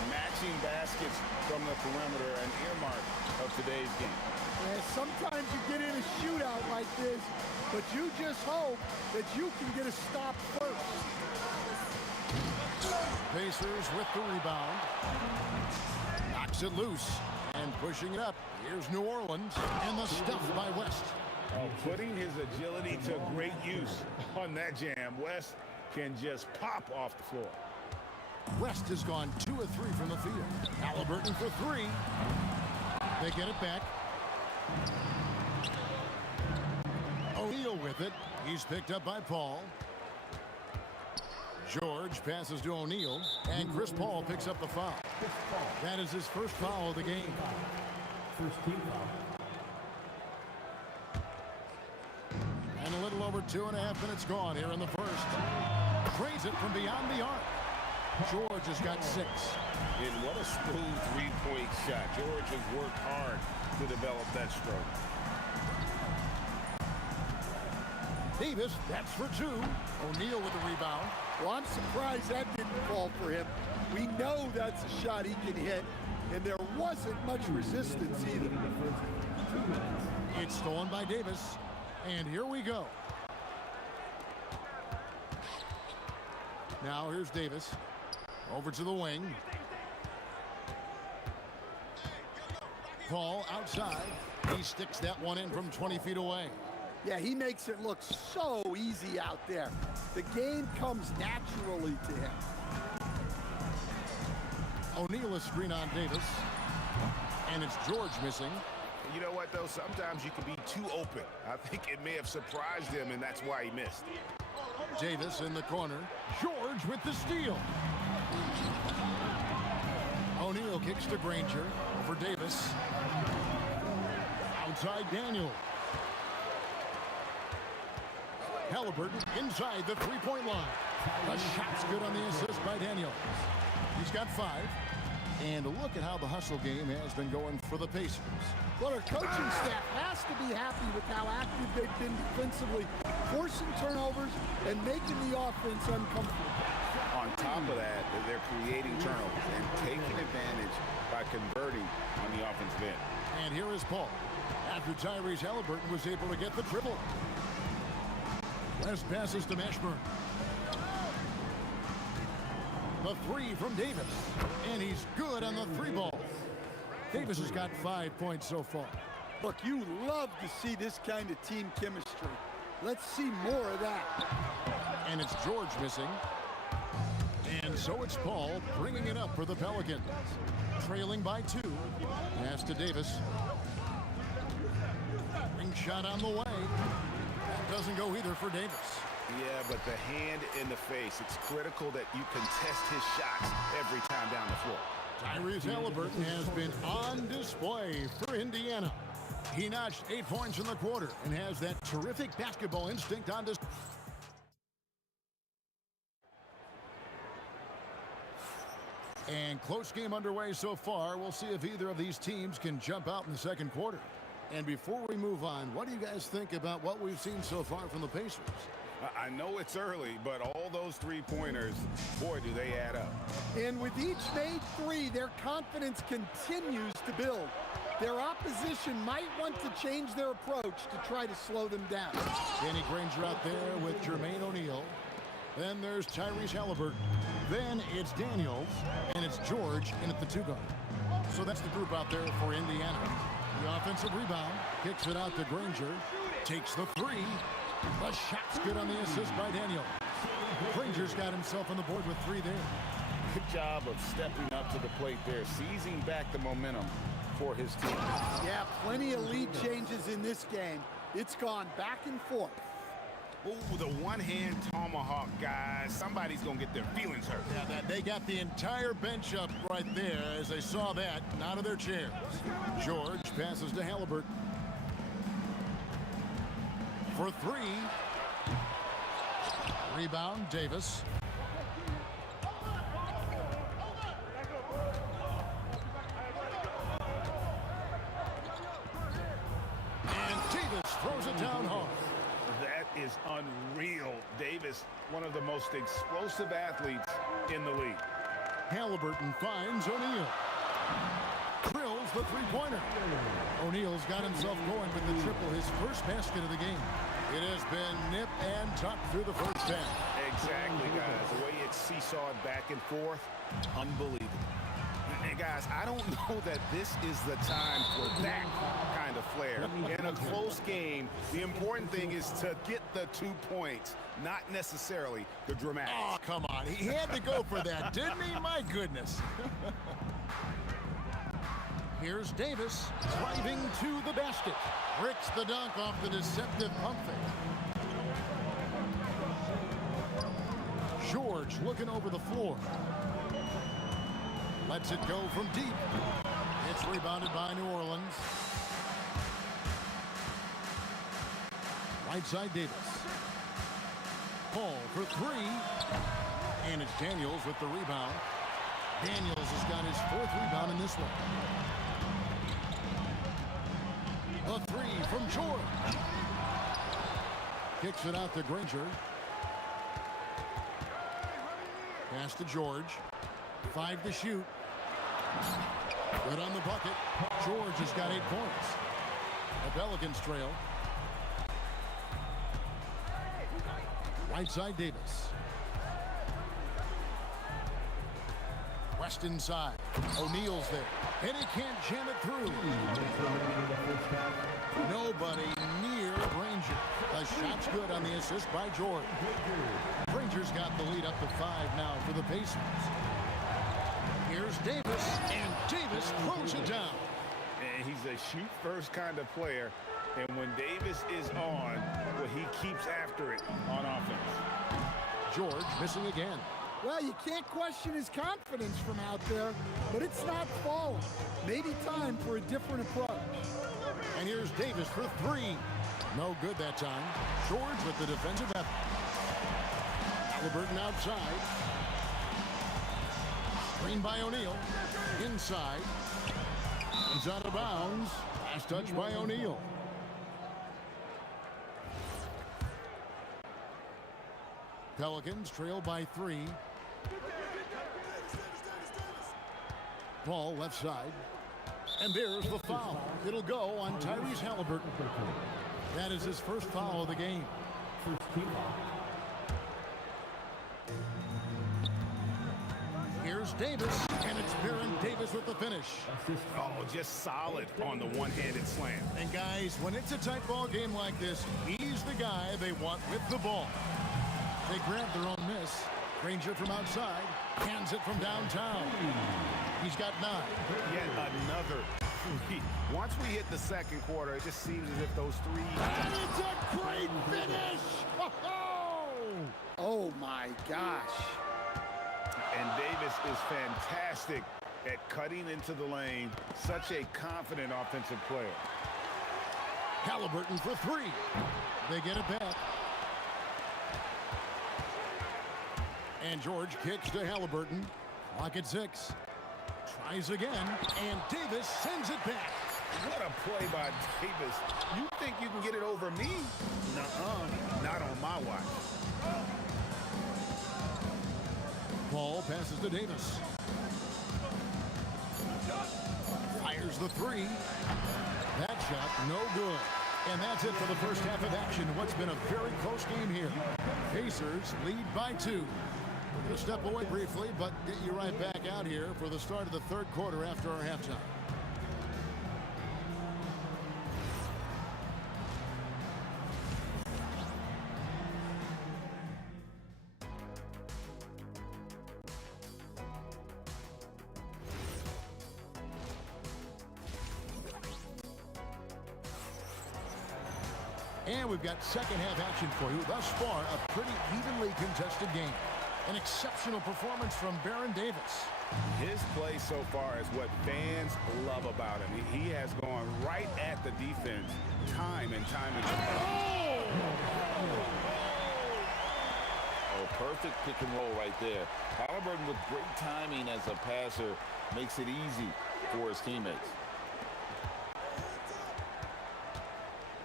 Matching baskets from the perimeter, an earmark of today's game. Yeah, sometimes you get in a shootout like this, but you just hope that you can get a stop first. Pacers with the rebound. Knocks it loose and pushing it up. Here's New Orleans and the stuff by West. Putting his agility to great use on that jam. West can just pop off the floor. West has gone 2 of 3 from the field. Halliburton for 3. They get it back. O'Neal with it. He's picked up by Paul. George passes to O'Neal, and Chris Paul picks up the foul. That is his first foul of the game. First team foul. And a little over 2.5 minutes gone here in the first. Trades it from beyond the arc. George has got 6. And what a smooth three-point shot. George has worked hard to develop that stroke. Davis, that's for 2. O'Neal with the rebound. Well, I'm surprised that didn't fall for him. We know that's a shot he can hit, and there wasn't much resistance either. It's stolen by Davis, and here we go. Now here's Davis. Over to the wing. Paul outside. He sticks that one in from 20 feet away. Yeah, he makes it look so easy out there. The game comes naturally to him. O'Neal a screen on Davis. And it's George missing. You know what, though? Sometimes you can be too open. I think it may have surprised him, and that's why he missed. Davis in the corner. George with the steal. O'Neal kicks to Granger for Davis. Outside Daniel. Halliburton inside the three-point line. The shot's good on the assist by Daniel. He's got 5. And look at how the hustle game has been going for the Pacers. Well, our coaching staff has to be happy with how active they've been defensively, forcing turnovers and making the offense uncomfortable. On top of that, they're creating turnovers and taking advantage by converting on the offensive end. And here is Paul. After Tyrese Halliburton was able to get the triple. West passes to Mashburn. The 3 from Davis. And he's good on the 3 ball. Davis has got 5 points so far. Look, you love to see this kind of team chemistry. Let's see more of that. And it's George missing. And so it's Paul bringing it up for the Pelicans. Trailing by 2. Pass to Davis. Ring shot on the way. That doesn't go either for Davis. Yeah, but the hand in the face. It's critical that you contest his shots every time down the floor. Tyrese Halliburton has been on display for Indiana. He notched 8 points in the quarter and has that terrific basketball instinct on display. And close game underway so far. We'll see if either of these teams can jump out in the second quarter. And before we move on, what do you guys think about what we've seen so far from the Pacers? I know it's early, but all those three-pointers, boy, do they add up. And with each made 3, their confidence continues to build. Their opposition might want to change their approach to try to slow them down. Danny Granger out there with Jermaine O'Neal. Then there's Tyrese Halliburton. Then it's Daniels, and it's George in at the 2 guard. So that's the group out there for Indiana. The offensive rebound, kicks it out to Granger, takes the 3. The shot's good on the assist by Daniel. Granger's got himself on the board with 3 there. Good job of stepping up to the plate there, seizing back the momentum for his team. Yeah, plenty of lead changes in this game. It's gone back and forth. Oh, the one-hand tomahawk, guys. Somebody's going to get their feelings hurt. Yeah, they got the entire bench up right there as they saw that and out of their chairs. George passes to Halliburton. For 3. Rebound, Davis. And Davis throws it down hard. That is unreal. Davis, one of the most explosive athletes in the league. Halliburton finds O'Neal. Drills the three-pointer. O'Neal's got himself going with the triple, his first basket of the game. It has been nip and tuck through the first half. Exactly, guys. The way it's seesawed back and forth, unbelievable. And guys, I don't know that this is the time for that kind of flair. In a close game, the important thing is to get the 2 points, not necessarily the dramatics. Oh, come on. He had to go for that, didn't he? My goodness. Here's Davis driving to the basket. Bricks the dunk off the deceptive pump fake. George looking over the floor. Lets it go from deep. It's rebounded by New Orleans. Right side Davis. Paul for three. And it's Daniels with the rebound. Daniels has got his fourth rebound in this one. A three from George. Kicks it out to Granger. Pass to George. 5 to shoot. Good on the bucket. George has got 8 points. The Pelicans trail. Right side Davis. West inside. O'Neal's there. And he can't jam it through. Nobody near Granger. The shot's good on the assist by George. Granger's got the lead up to 5 now for the Pacers. Here's Davis, and Davis throws it down. And he's a shoot-first kind of player. And when Davis is on, well, he keeps after it on offense. George missing again. Well, you can't question his confidence from out there, but it's not falling. Maybe time for a different approach. And here's Davis for 3. No good that time. George with the defensive effort. Halliburton outside. Screen by O'Neal. Inside. He's out of bounds. Last touch by O'Neal. Pelicans trail by 3. Ball left side. And there's the foul. It'll go on Tyrese Halliburton. That is his first foul of the game. Here's Davis, and it's Baron Davis with the finish. Oh, just solid on the one-handed slam. And guys, when it's a tight ball game like this, he's the guy they want with the ball. They grab their own miss. Granger from outside, hands it from downtown. He's got 9. Yet another 3. Once we hit the second quarter, it just seems as if those 3... And it's a great finish! Oh my gosh. And Davis is fantastic at cutting into the lane. Such a confident offensive player. Halliburton for 3. They get it back. And George kicks to Halliburton. Clock at 6. Tries again, and Davis sends it back. What a play by Davis. You think you can get it over me? Nuh-uh. Not on my watch. Paul passes to Davis. Fires the 3. That shot, no good. And that's it for the first half of action. What's been a very close game here. Pacers lead by 2. We're going to step away briefly, but get you right back out here for the start of the third quarter after our halftime. And we've got second half action for you. Thus far, a pretty evenly contested game. An exceptional performance from Baron Davis. His play so far is what fans love about him. He has gone right at the defense time and time again. Oh, perfect pick and roll right there. Halliburton with great timing as a passer makes it easy for his teammates.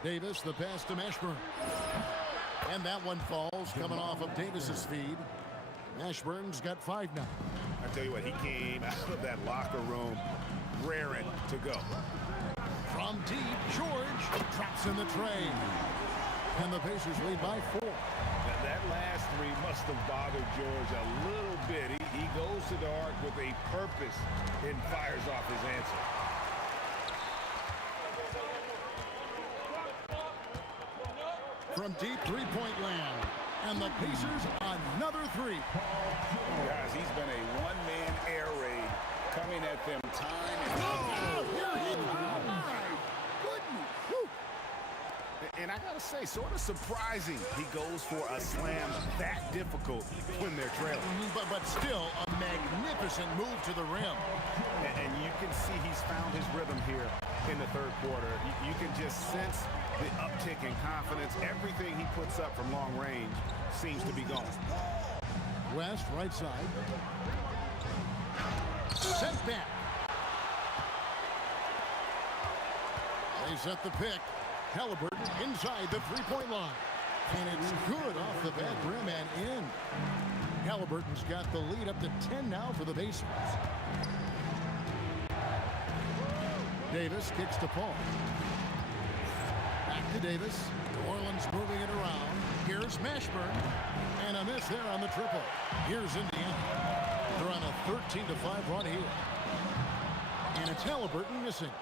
Davis, the pass to Mashburn. And that one falls, coming off of Davis's feed. Mashburn's got 5 now. I tell you what, he came out of that locker room raring to go. From deep, George drops in the tray. And the Pacers lead by 4. That last 3 must have bothered George a little bit. He goes to the arc with a purpose and fires off his answer. From deep, 3-point land. And the Pacers another 3. Guys, he's been a one-man air raid coming at them time and time. And I gotta say, sort of surprising he goes for a slam that difficult when they're trailing. But still a magnificent move to the rim. And you can see he's found his rhythm here in the third quarter. You can just sense the uptick in confidence. Everything he puts up from long range seems to be going. West, right side. Sent back. They set the pick. Halliburton inside the 3-point line. And it's good off the back rim and in. Halliburton's got the lead up to 10 now for the Pacers. Davis kicks to Paul. Back to Davis. New Orleans moving it around. Here's Mashburn. And a miss there on the triple. Here's Indiana. They're on a 13-5 run here. And it's Halliburton missing.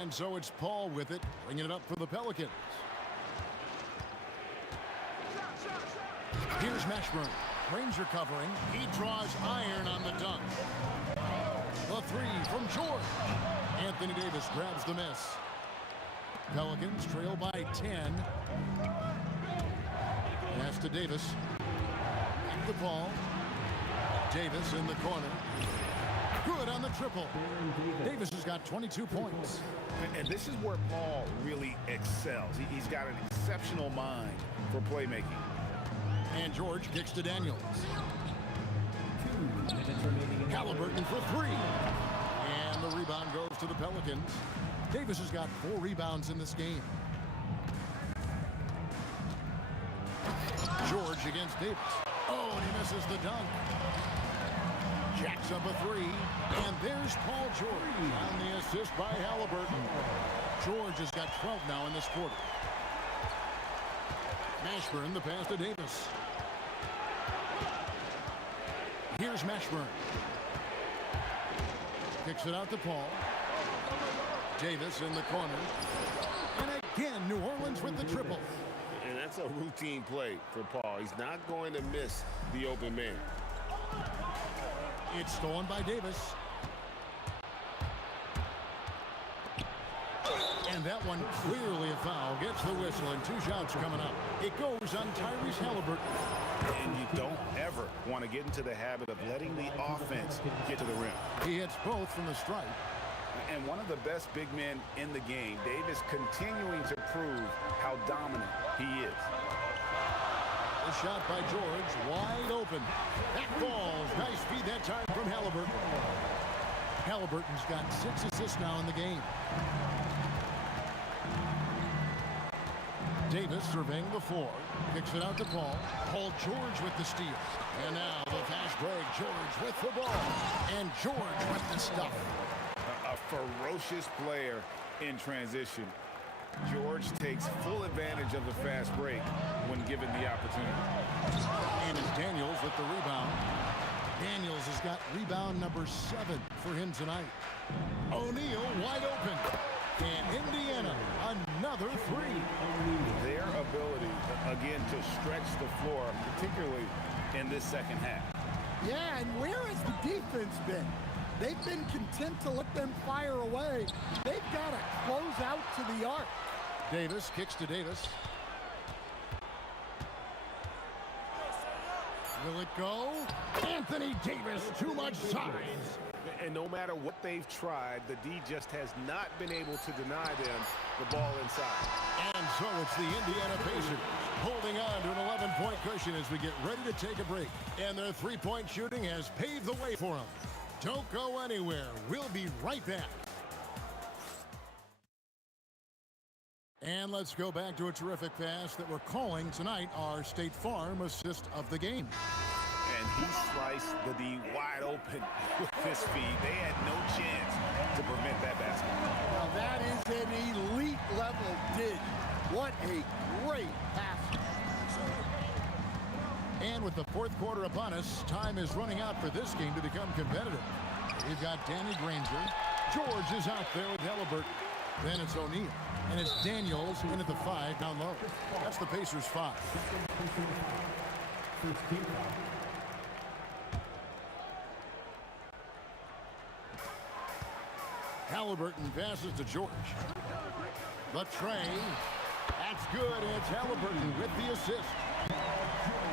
And so it's Paul with it, bringing it up for the Pelicans. Here's Mashburn. Ranger covering. He draws iron on the dunk. The 3 from George. Anthony Davis grabs the miss. Pelicans trail by 10. Pass to Davis. Back to Paul. Davis in the corner. Good on the triple. Davis has got 22 points. And this is where Paul really excels. He's got an exceptional mind for playmaking. And George kicks to Daniels. Halliburton for 3. And the rebound goes to the Pelicans. Davis has got 4 rebounds in this game. George against Davis. Oh, and he misses the dunk. Jacks up a 3, and there's Paul George on the assist by Halliburton. George has got 12 now in this quarter. Mashburn, the pass to Davis. Here's Mashburn. Kicks it out to Paul. Davis in the corner. And again, New Orleans with the triple. And that's a routine play for Paul. He's not going to miss the open man. It's stolen by Davis. And that one clearly a foul. Gets the whistle and 2 shots coming up. It goes on Tyrese Halliburton. And you don't ever want to get into the habit of letting the offense get to the rim. He hits both from the stripe. And one of the best big men in the game, Davis continuing to prove how dominant he is. The shot by George, wide open. That falls. Nice feed that time from Halliburton. Halliburton's got 6 assists now in the game. Davis surveying the floor. Kicks it out to Paul. Paul George with the steal. And now the fast break. George with the ball. And George with the stuff. A ferocious player in transition. George takes full advantage of the fast break when given the opportunity. And it's Daniels with the rebound. Daniels has got rebound number 7 for him tonight. O'Neal wide open. And Indiana, another 3. Their ability, again, to stretch the floor, particularly in this second half. Yeah, and where has the defense been? They've been content to let them fire away. They've got to close out to the arc. Davis kicks to Davis. Will it go? Anthony Davis, too much size. And no matter what they've tried, the D just has not been able to deny them the ball inside. And so it's the Indiana Pacers holding on to an 11-point cushion as we get ready to take a break. And their 3-point shooting has paved the way for them. Don't go anywhere. We'll be right back. And let's go back to a terrific pass that we're calling tonight our State Farm assist of the game. And he sliced the D wide open with his speed. They had no chance to prevent that basket. Now that is an elite level dig. What a great pass. And with the fourth quarter upon us, time is running out for this game to become competitive. We've got Danny Granger. George is out there with Halliburton. Then it's O'Neal. And it's Daniels in at the 5 down low. That's the Pacers' 5. Halliburton passes to George. The tray. That's good. It's Halliburton with the assist.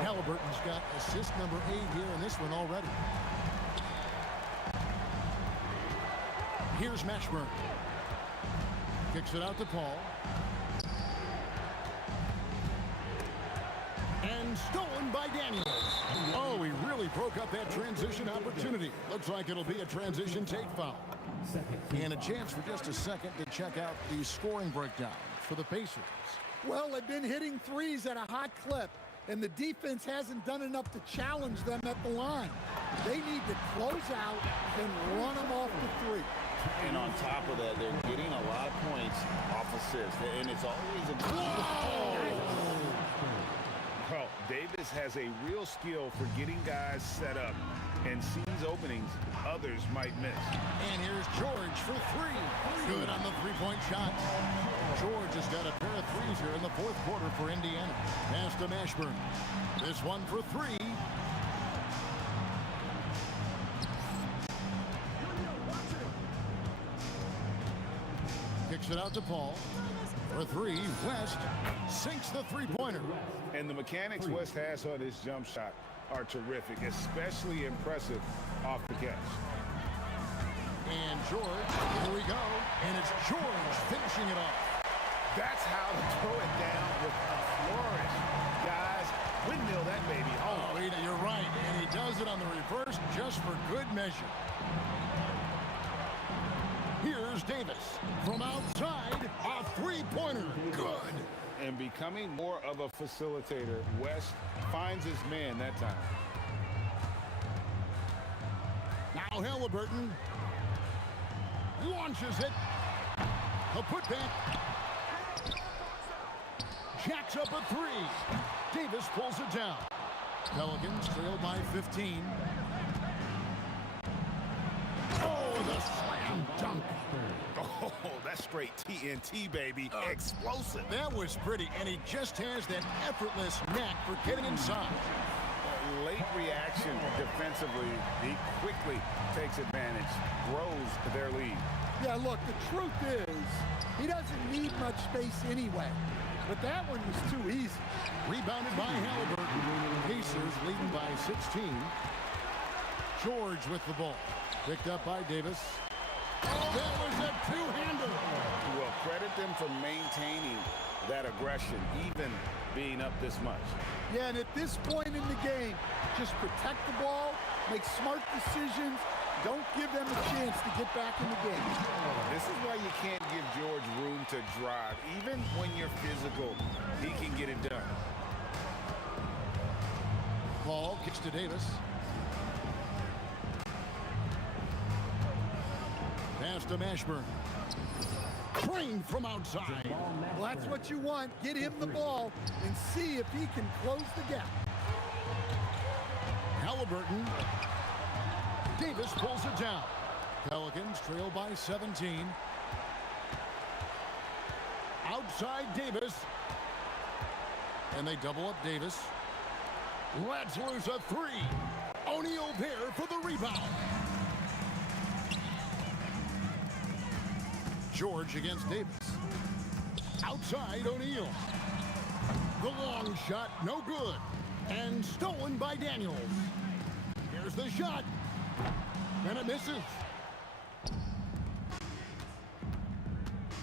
Halliburton's got assist number 8 here in this one already. Here's Mashburn. Kicks it out to Paul. And stolen by Daniels. Oh, he really broke up that transition opportunity. Looks like it'll be a transition take foul. And a chance for just a second to check out the scoring breakdown for the Pacers. Well, they've been hitting threes at a hot clip, and the defense hasn't done enough to challenge them at the line. They need to close out and run them off the three. And on top of that, they're getting a lot of points off assists. And it's always a... Well, Davis has a real skill for getting guys set up and sees openings others might miss. And here's George for 3. Good on the three-point shot. George has got a pair of threes here in the fourth quarter for Indiana. Pass to Mashburn. This one for 3. Kicks it out to Paul. For 3, West sinks the three-pointer. And the mechanics West has on his jump shot are terrific, especially impressive off the catch. And George, here we go. And it's George finishing it off. That's how to throw it down with a flourish. Guys, windmill that baby home. Oh, you're right. And he does it on the reverse just for good measure. Here's Davis from outside, a three-pointer. Good. And becoming more of a facilitator, West finds his man that time. Now Halliburton launches it. A putback. Jacks up a 3. Davis pulls it down. Pelicans trail by 15. Oh, the slam dunk. Oh, that's straight TNT, baby. Explosive. That was pretty, and he just has that effortless knack for getting inside. Late reaction defensively. He quickly takes advantage, grows their lead. Yeah, look, the truth is, he doesn't need much space anyway. But that one was too easy. Rebounded by Halliburton. Pacers leading by 16. George with the ball. Picked up by Davis. That was a two-hander. Well, credit them for maintaining that aggression, even being up this much. Yeah, and at this point in the game, just protect the ball, make smart decisions, don't give them a chance to get back in the game. This is why you can't give George room to drive. Even when you're physical, he can get it done. Paul kicks to Davis. Pass to Mashburn. Crane from outside. Well, that's what you want. Get him the ball and see if he can close the gap. Halliburton. Davis pulls it down. Pelicans trail by 17. Outside Davis. And they double up Davis. Let's lose a 3. O'Neal there for the rebound. George against Davis. Outside O'Neal. The long shot, no good. And stolen by Daniels. Here's the shot. And it misses.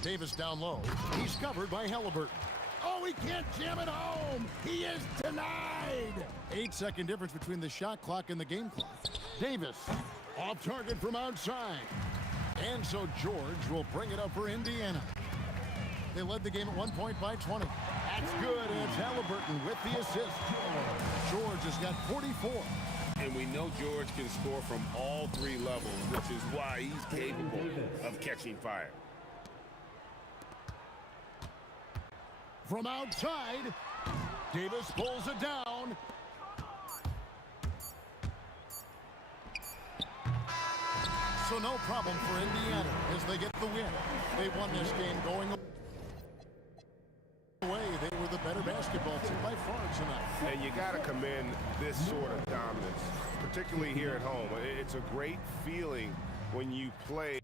Davis down low. He's covered by Halliburton. Oh, he can't jam it home. He is denied. 8-second difference between the shot clock and the game clock. Davis off target from outside. And so George will bring it up for Indiana. They led the game at 1 point by 20. That's good. It's Halliburton with the assist. George has got 44. And we know George can score from all three levels, which is why he's capable of catching fire. From outside, Davis pulls it down. So no problem for Indiana as they get the win. They won this game going away. They were the better basketball team by far tonight. And you got to commend this sort of dominance, particularly here at home. It's a great feeling when you play.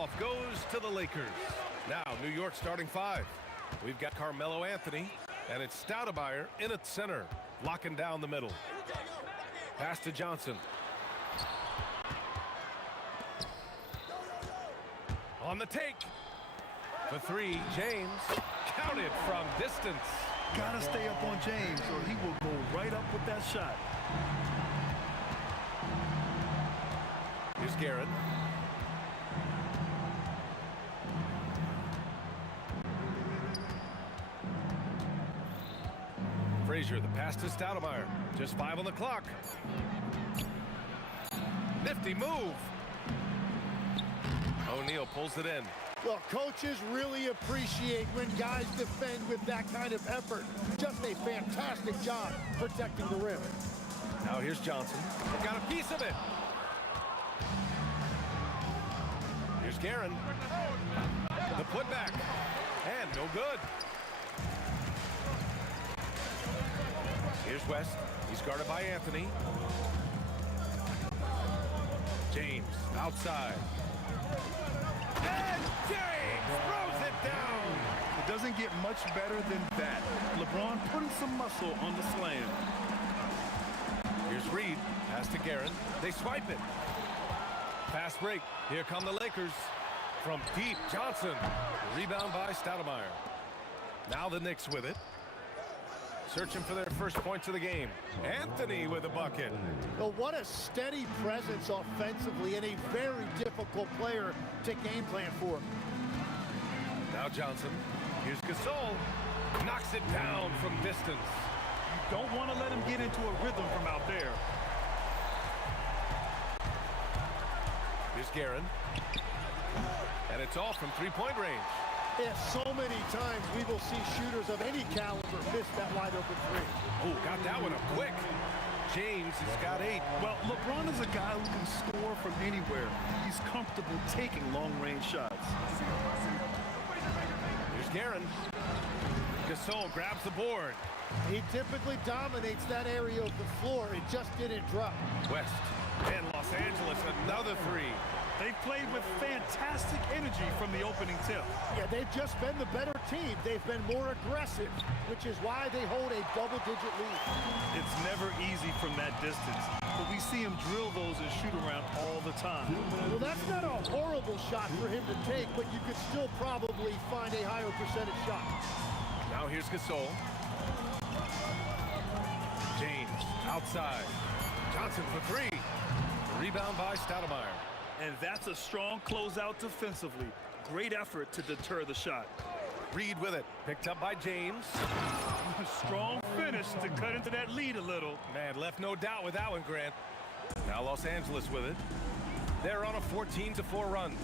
tip-off goes to the Lakers. Now, New York starting 5. We've got Carmelo Anthony, and it's Stoudemire in at center, locking down the middle. Pass to Johnson. On the take. For 3, James. Counted from distance. Gotta stay up on James, or he will go right up with that shot. Here's Guerin. Frazier, the pass to Stoudemire. Just 5 on the clock. Nifty move. O'Neal pulls it in. Well, coaches really appreciate when guys defend with that kind of effort. Just a fantastic job protecting the rim. Now here's Johnson. Got a piece of it. Here's Guerin. The putback. And no good. Here's West. He's guarded by Anthony. James outside. And James throws it down. It doesn't get much better than that. LeBron putting some muscle on the slam. Here's Reed. Pass to Guerin. They swipe it. Fast break. Here come the Lakers. From deep, Johnson. Rebound by Stoudemire. Now the Knicks with it. Searching for their first points of the game. Anthony with a bucket. Well, what a steady presence offensively and a very difficult player to game plan for. Now Johnson. Here's Gasol. Knocks it down from distance. You don't want to let him get into a rhythm from out there. Here's Guerin. And it's off from three-point range. Yeah, so many times we will see shooters of any caliber miss that wide open three. Oh, got that one up quick. James has got 8. Well, LeBron is a guy who can score from anywhere. He's comfortable taking long-range shots. Here's Guerin. Gasol grabs the board. He typically dominates that area of the floor. It just didn't drop. West and Los Angeles, another 3. They've played with fantastic energy from the opening tip. Yeah, they've just been the better team. They've been more aggressive, which is why they hold a double-digit lead. It's never easy from that distance, but we see him drill those and shoot around all the time. Well, that's not a horrible shot for him to take, but you could still probably find a higher percentage shot. Now here's Gasol. James outside. Johnson for 3. Rebound by Stoudemire. And that's a strong closeout defensively. Great effort to deter the shot. Reed with it. Picked up by James. Strong finish to cut into that lead a little. Man, left no doubt with that one, Grant. Now Los Angeles with it. They're on a 14-4 run.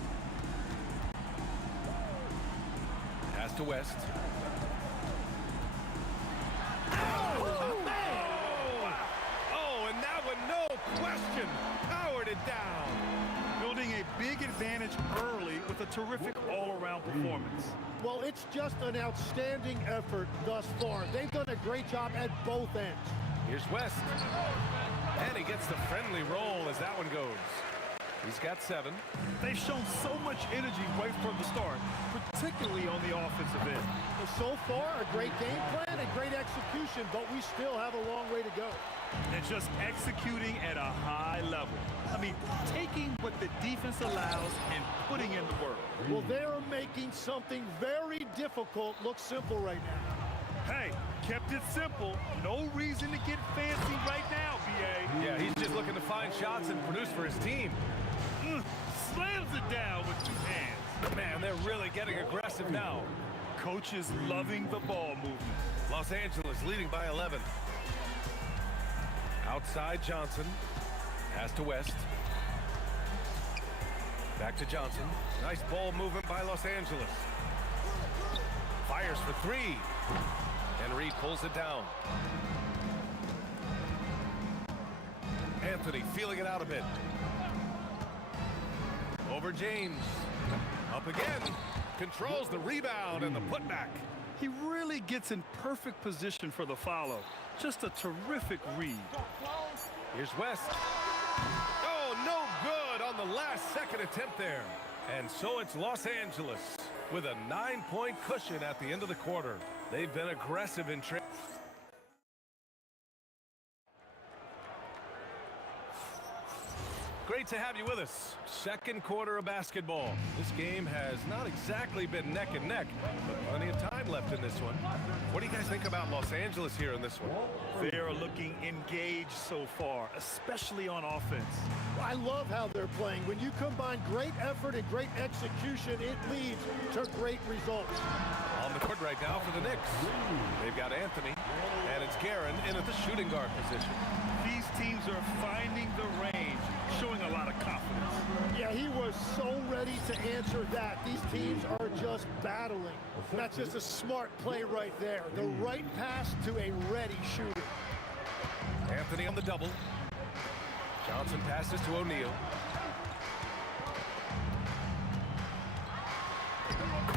Pass to West. Oh, and that one, no question, powered it down. Building a big advantage early with a terrific all-around performance. Well, it's just an outstanding effort thus far. They've done a great job at both ends. Here's West. And he gets the friendly roll as that one goes. He's got 7. They've shown so much energy right from the start, particularly on the offensive end. Well, so far, a great game plan and great execution, but we still have a long way to go. And just executing at a high level. I mean, taking what the defense allows and putting in the work. Well, they're making something very difficult look simple right now. Hey, kept it simple. No reason to get fancy right now, B.A. Yeah, he's just looking to find shots and produce for his team. Slams it down with 2 hands. Man, they're really getting aggressive now. Coach is loving the ball movement. Los Angeles leading by 11. Outside Johnson. Pass to West. Back to Johnson. Nice ball movement by Los Angeles. Fires for 3. And Reed pulls it down. Anthony feeling it out a bit. Over James. Up again. Controls the rebound and the putback. He really gets in perfect position for the follow. Just a terrific read. Here's West. Oh, no good on the last second attempt there. And so it's Los Angeles with a 9-point cushion at the end of the quarter. They've been aggressive in Great to have you with us. Second quarter of basketball. This game has not exactly been neck and neck, but plenty of time left in this one. What do you guys think about Los Angeles here in this one? They are looking engaged so far, especially on offense. I love how they're playing. When you combine great effort and great execution, it leads to great results. On the court right now for the Knicks. They've got Anthony, and it's Guerin in at the shooting guard position. These teams are finding the range, showing a lot of confidence. Yeah, he was so ready to answer that. These teams are just battling. That's just a smart play right there. The right pass to a ready shooter. Anthony on the double. Johnson passes to O'Neal.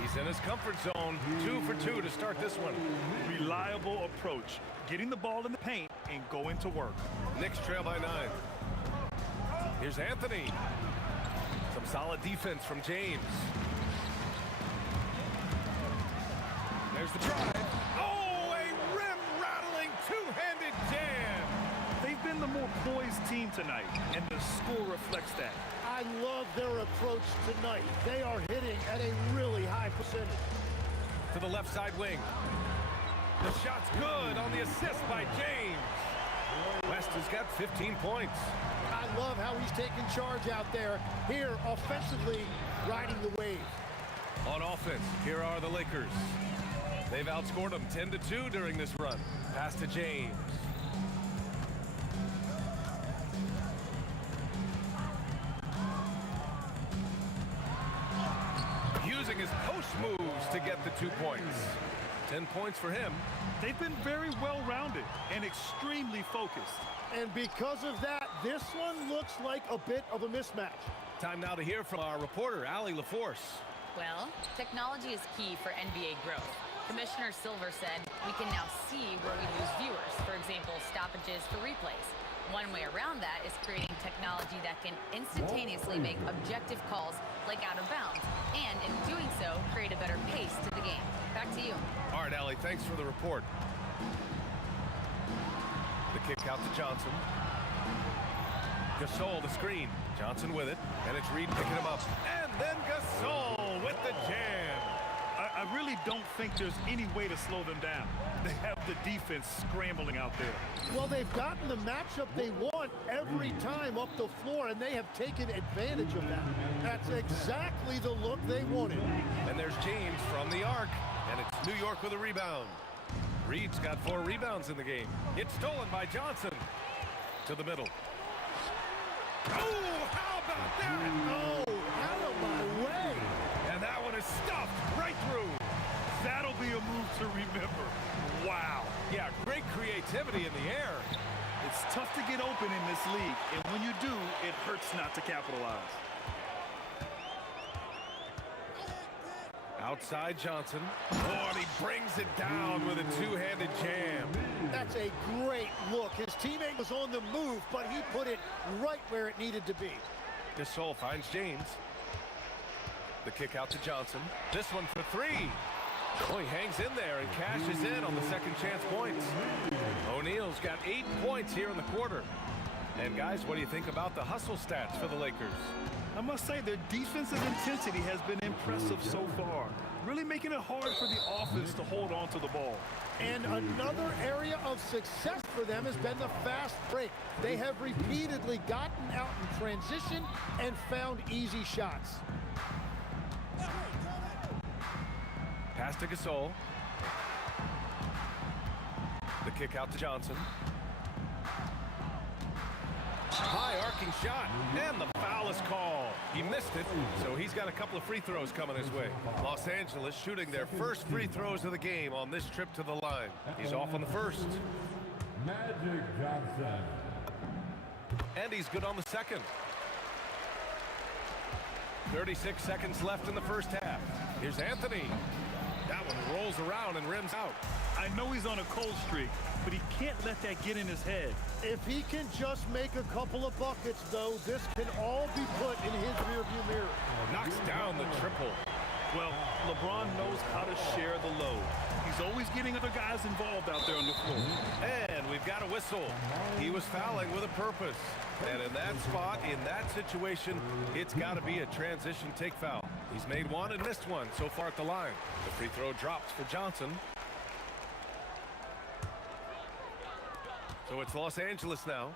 He's in his comfort zone. 2 for 2 to start this one. Reliable approach. Getting the ball in the paint and going to work. Knicks trail by 9. Here's Anthony. Some solid defense from James. There's the drive. Oh, a rim-rattling two-handed jam. They've been the more poised team tonight, and the score reflects that. I love their approach tonight. They are hitting at a really high percentage. To the left side wing. The shot's good on the assist by James. West has got 15 points. I love how he's taking charge out there. Here, offensively, riding the wave. On offense, here are the Lakers. They've outscored them 10-2 during this run. Pass to James. Using his post moves to get the 2 points. 10 points for him. They've been very well-rounded and extremely focused. And because of that, this one looks like a bit of a mismatch. Time now to hear from our reporter, Allie LaForce. Well, technology is key for NBA growth. Commissioner Silver said, we can now see where we lose viewers, for example, stoppages for replays. One way around that is creating technology that can instantaneously make objective calls like out of bounds, and in doing so, create a better pace to the game. Back to you. All right, Allie, thanks for the report. The kick out to Johnson. Gasol, the screen. Johnson with it, and it's Reed picking him up. And then Gasol with the jam. I really don't think there's any way to slow them down. They have the defense scrambling out there. Well, they've gotten the matchup they want every time up the floor, and they have taken advantage of that. That's exactly the look they wanted. And there's James from the arc, and it's New York with a rebound. Reed's got 4 rebounds in the game. It's stolen by Johnson. To the middle. Oh, how about that? Oh, out of my way. And that one is stuffed right through. That'll be a move to remember. Wow. Yeah, great creativity in the air. It's tough to get open in this league, and when you do, it hurts not to capitalize. Outside Johnson. Oh, and he brings it down with a two-handed jam. That's a great look. His teammate was on the move, but he put it right where it needed to be. Gasol finds James. The kick out to Johnson. This one for 3. Oh, he hangs in there and cashes in on the second chance points. O'Neal's got 8 points here in the quarter. And guys, what do you think about the hustle stats for the Lakers? I must say their defensive intensity has been impressive so far, really making it hard for the offense to hold on to the ball. And another area of success for them has been the fast break. They have repeatedly gotten out in transition and found easy shots. Pass to Gasol. The kick out to Johnson. High arcing shot, and the foul is called. He missed it, so he's got a couple of free throws coming his way. Los Angeles shooting their first free throws of the game on this trip to the line. He's off on the first. Magic Johnson. And he's good on the second. 36 seconds left in the first half. Here's Anthony. That one rolls around and rims out. I know he's on a cold streak, but he can't let that get in his head. If he can just make a couple of buckets, though, this can all be put in his rearview mirror. Knocks down the triple. Well, LeBron knows how to share the load. He's always getting other guys involved out there on the floor. And we've got a whistle. He was fouling with a purpose. And in that spot, in that situation, it's got to be a transition take foul. He's made one and missed one so far at the line. The free throw drops for Johnson. So it's Los Angeles now.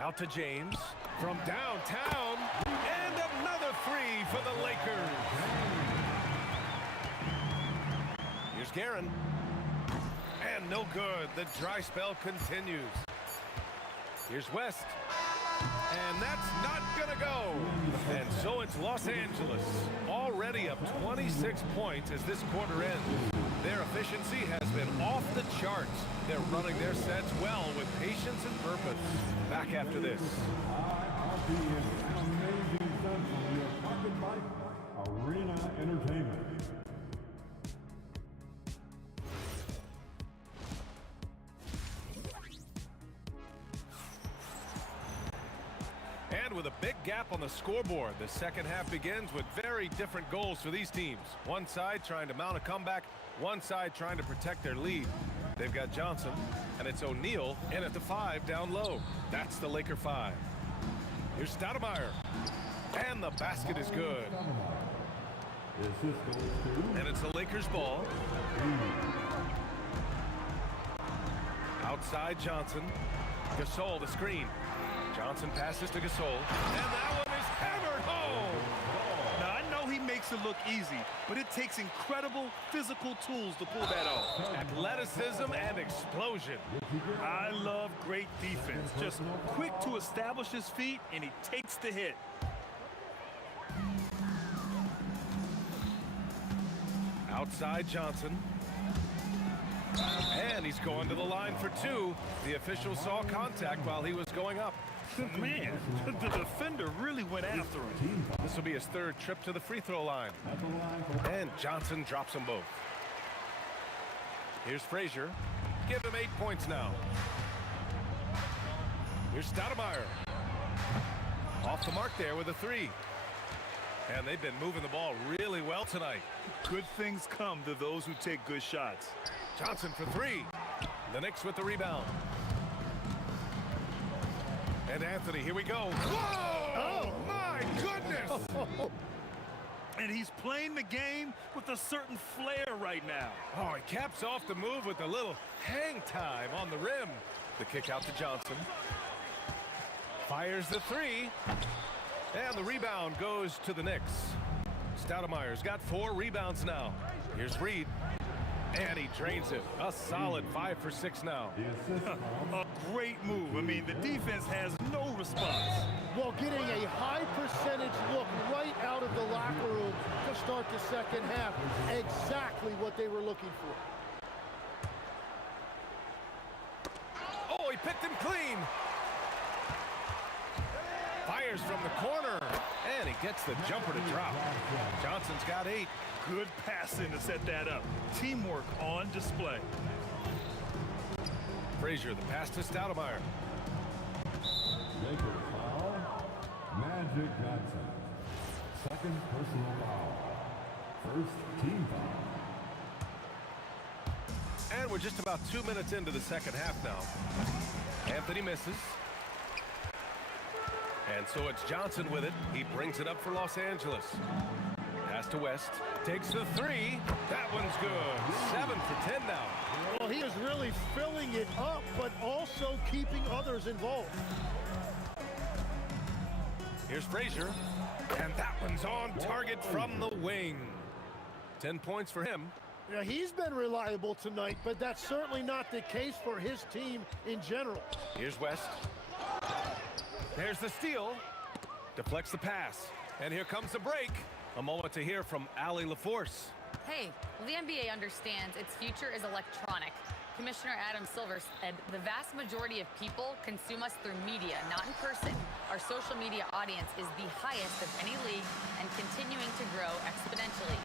Out to James from downtown. And another three for the Lakers. Here's Guerin. And no good. The dry spell continues. Here's West. And that's not going to go. And so it's Los Angeles. Already up 26 points as this quarter ends. Their efficiency has been off the charts. They're running their sets well with patience and purpose. Back after this. Amazing stuff from your pocket bike, Arena Entertainment. And with a big gap on the scoreboard, the second half begins with very different goals for these teams. One side trying to mount a comeback, one side trying to protect their lead. They've got Johnson, and it's O'Neal in at the 5 down low. That's the Laker 5. Here's Stoudemire. And the basket is good. And it's the Lakers ball. Outside Johnson. Gasol the screen. Johnson passes to Gasol. And that one is hammered home. Now, I know he makes it look easy, but it takes incredible physical tools to pull that off. Athleticism and explosion. I love great defense. Just quick to establish his feet, and he takes the hit. Outside Johnson. And he's going to the line for two. The official saw contact while he was going up. Man, the defender really went after him. This will be his third trip to the free throw line. And Johnson drops them both. Here's Frazier. Give him 8 points now. Here's Stoudemire. Off the mark there with a 3. And they've been moving the ball really well tonight. Good things come to those who take good shots. Johnson for 3. The Knicks with the rebound. And Anthony, here we go. Whoa! Oh, my goodness! And he's playing the game with a certain flair right now. Oh, he caps off the move with a little hang time on the rim. The kick out to Johnson. Fires the 3. And the rebound goes to the Knicks. Stoudemire's got 4 rebounds now. Here's Reed. And he drains it. A solid 5 for 6 now. A great move. I mean, the defense has no response. Well, getting a high percentage look right out of the locker room to start the second half. Exactly what they were looking for. Oh, he picked him clean. Fires from the corner. And he gets the jumper to drop. Johnson's got 8. Good passing to set that up. Teamwork on display. Frazier, the pass to Stoudemire. Laker foul. Magic Johnson. Second personal foul. First team foul. And we're just about 2 minutes into the second half now. Anthony misses. And so it's Johnson with it. He brings it up for Los Angeles. Pass to West. Takes the 3. That one's good. 7 for 10 now. Well, he is really filling it up, but also keeping others involved. Here's Frazier. And that one's on target from the wing. 10 points for him. Yeah, he's been reliable tonight, but that's certainly not the case for his team in general. Here's West. There's the steal. Deflects the pass. And here comes the break. A moment to hear from Allie LaForce. Hey, well, the NBA understands its future is electronic. Commissioner Adam Silver said the vast majority of people consume us through media, not in person. Our social media audience is the highest of any league and continuing to grow exponentially.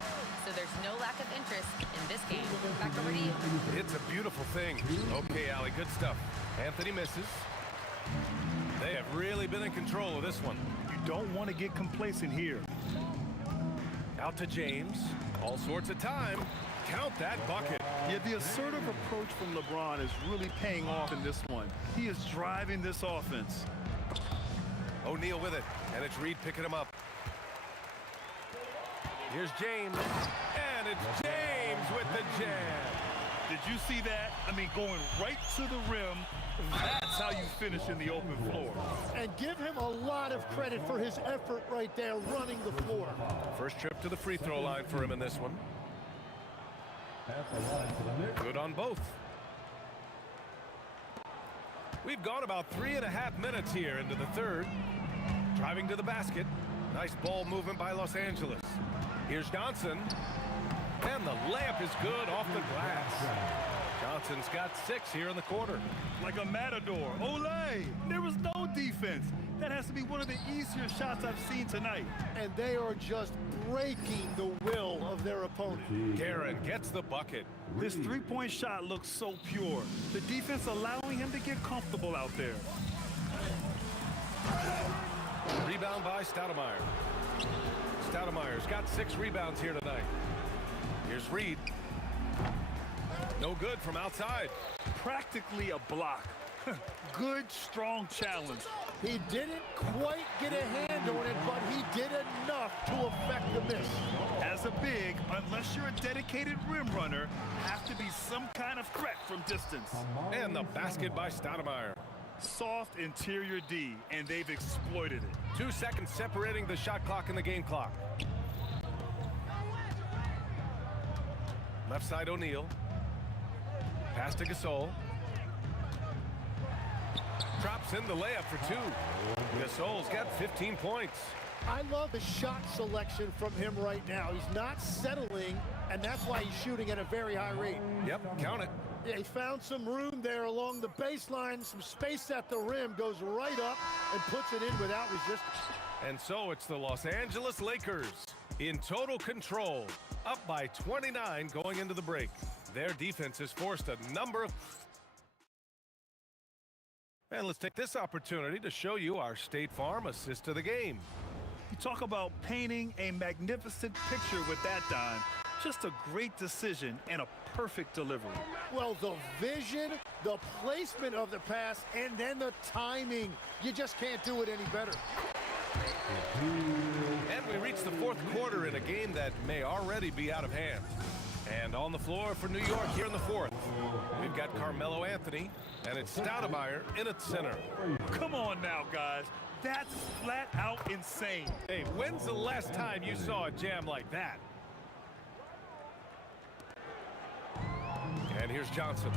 So there's no lack of interest in this game. Back over to you. It's a beautiful thing. Okay, Allie, good stuff. Anthony misses. They have really been in control of this one. You don't want to get complacent here. Out to James. All sorts of time. Count that bucket. Yeah, the assertive approach from LeBron is really paying off in this one. He is driving this offense. O'Neal with it, and it's Reed picking him up. Here's James, and it's James with the jam. Did you see that? I mean, going right to the rim. That's how you finish in the open floor. And give him a lot of credit for his effort right there running the floor. First trip to the free throw line for him in this one. Good on both. We've gone about 3.5 minutes here into the third. Driving to the basket. Nice ball movement by Los Angeles. Here's Johnson. And the layup is good off the glass. Johnson's got 6 here in the quarter. Like a matador. Olay! There was no defense. That has to be one of the easier shots I've seen tonight. And they are just breaking the will of their opponent. Guerin gets the bucket. This three-point shot looks so pure. The defense allowing him to get comfortable out there. Rebound by Stoudemire. Stoudemire's got 6 rebounds here tonight. Here's Reed. No good from outside. Practically a block. Good, strong challenge. He didn't quite get a hand on it, but he did enough to affect the miss. As a big, unless you're a dedicated rim runner, have to be some kind of threat from distance. And the basket by Stoudemire. Soft interior D, and they've exploited it. 2 seconds separating the shot clock and the game clock. Left side O'Neal. Pass to Gasol. Drops in the layup for 2. Gasol's got 15 points. I love the shot selection from him right now. He's not settling, and that's why he's shooting at a very high rate. Yep, count it. Yeah, he found some room there along the baseline, some space at the rim, goes right up and puts it in without resistance. And so it's the Los Angeles Lakers in total control, up by 29 going into the break. Their defense has forced a number of... And let's take this opportunity to show you our State Farm assist to the game. You talk about painting a magnificent picture with that, Don. Just a great decision and a perfect delivery. Well, the vision, the placement of the pass, and then the timing. You just can't do it any better. And we reach the fourth quarter in a game that may already be out of hand. And on the floor for New York here in the fourth, we've got Carmelo Anthony, and it's Stoudemire in at center. Come on now, guys. That's flat out insane. Hey, when's the last time you saw a jam like that? And here's Johnson.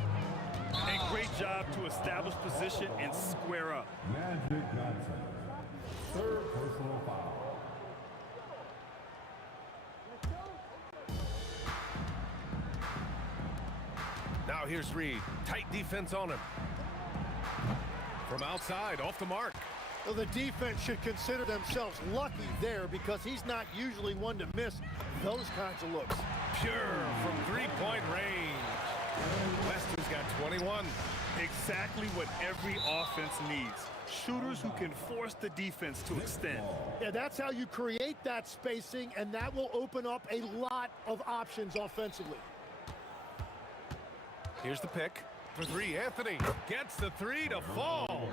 A great job to establish position and square up. Magic Johnson. Third personal foul. Now here's Reed. Tight defense on him. From outside, off the mark. Well, the defense should consider themselves lucky there because he's not usually one to miss those kinds of looks. Pure from three-point range. Weston's got 21. Exactly what every offense needs. Shooters who can force the defense to extend. Yeah, that's how you create that spacing, and that will open up a lot of options offensively. Here's the pick for 3. Anthony gets the 3 to fall.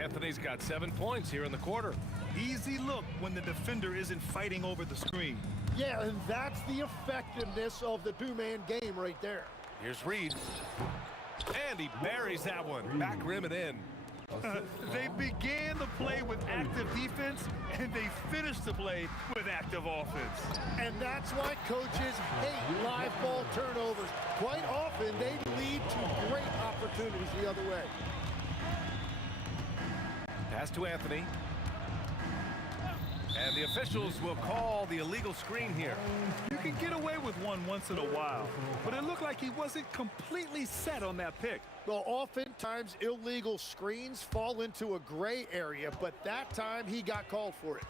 Anthony's got 7 points here in the quarter. Easy look when the defender isn't fighting over the screen. Yeah, and that's the effectiveness of the two-man game right there. Here's Reed. And he buries that one. Back rim and in. They began the play with active defense, and they finished the play with active offense. And that's why coaches hate live ball turnovers. Quite often, they lead to great opportunities the other way. Pass to Anthony. And the officials will call the illegal screen here. You can get away with one once in a while, but it looked like he wasn't completely set on that pick. Well, oftentimes illegal screens fall into a gray area, but that time he got called for it.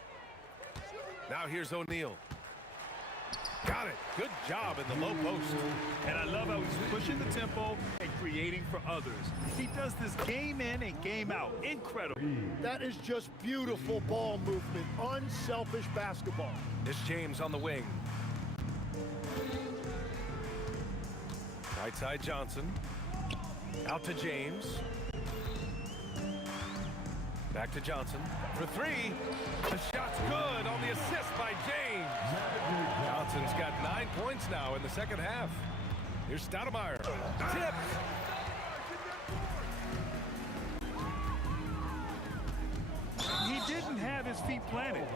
Now here's O'Neal. Got it. Good job in the low post. And I love how he's pushing the tempo and creating for others. He does this game in and game out. Incredible. That is just beautiful ball movement. Unselfish basketball. It's James on the wing. Right side Johnson. Out to James. Back to Johnson for three. The shot's good on the assist by James. Johnson's got 9 points now in the second half. Here's Stoudemire. Tipped. He didn't have his feet planted.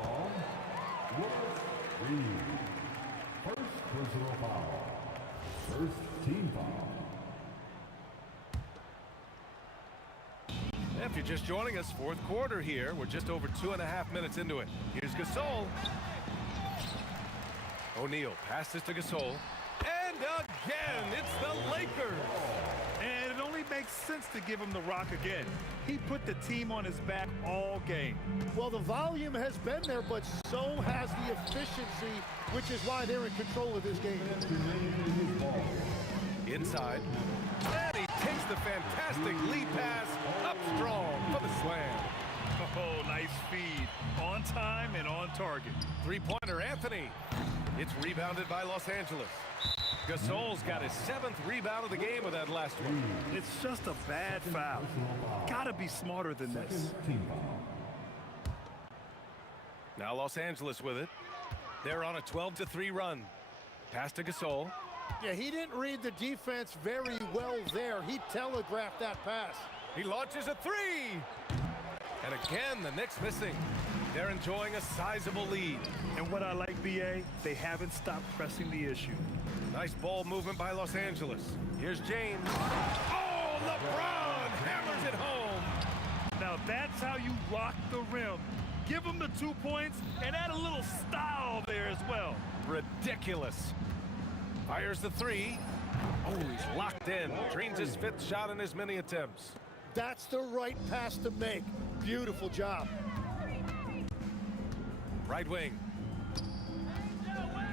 First personal foul. First team foul. If you're just joining us, fourth quarter here. We're just over 2.5 minutes into it. Here's Gasol. O'Neal passes to Gasol. And again, it's the Lakers. And it only makes sense to give him the rock again. He put the team on his back all game. Well, the volume has been there, but so has the efficiency, which is why they're in control of this game. Inside. And he takes the fantastic lead pass up strong for the slam. Oh, nice feed. On time and on target. Three-pointer, Anthony. It's rebounded by Los Angeles. Gasol's got his 7th rebound of the game with that last one. It's just a bad foul. Gotta be smarter than this. Now Los Angeles with it. They're on a 12-3 run. Pass to Gasol. Yeah, he didn't read the defense very well there. He telegraphed that pass. He launches a three. And again, the Knicks missing. They're enjoying a sizable lead. And what I like, BA, they haven't stopped pressing the issue. Nice ball movement by Los Angeles. Here's James. Oh, LeBron hammers it home. Now that's how you rock the rim. Give him the 2 points and add a little style there as well. Ridiculous. Fires the three. Oh, he's locked in. Drains his 5th shot in as many attempts. That's the right pass to make. Beautiful job. Right wing.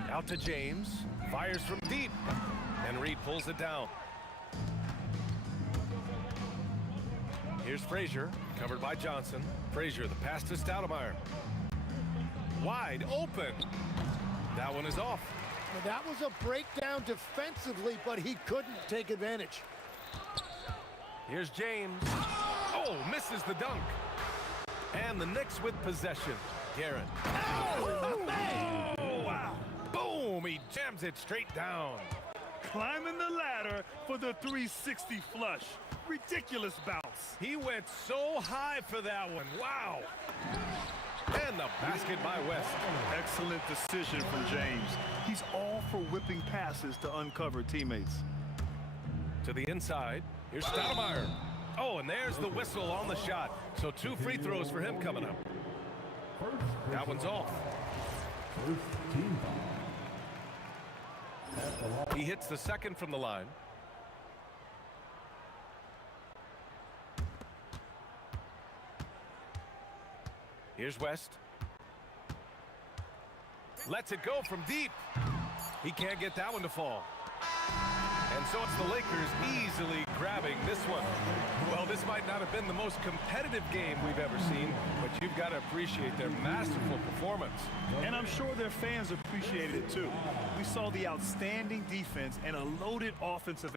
Out to James. Fires from deep. And Reed pulls it down. Here's Frazier. Covered by Johnson. Frazier, the pass to Stoudemire. Wide open. That one is off. Now, that was a breakdown defensively, but he couldn't take advantage. Here's James. Oh, misses the dunk. And the Knicks with possession. Garrett. Oh, wow. Boom, he jams it straight down. Climbing the ladder for the 360 flush. Ridiculous bounce. He went so high for that one. Wow. And the basket by West. Excellent decision from James. He's all for whipping passes to uncover teammates. To the inside. Here's Stoudemire. Oh, and there's the whistle on the shot. So 2 free throws for him coming up. That one's off. He hits the 2nd from the line. Here's West. Lets it go from deep. He can't get that one to fall. And so it's the Lakers easily grabbing this one. Well, this might not have been the most competitive game we've ever seen, but you've got to appreciate their masterful performance. And I'm sure their fans appreciated it too. We saw the outstanding defense and a loaded offensive.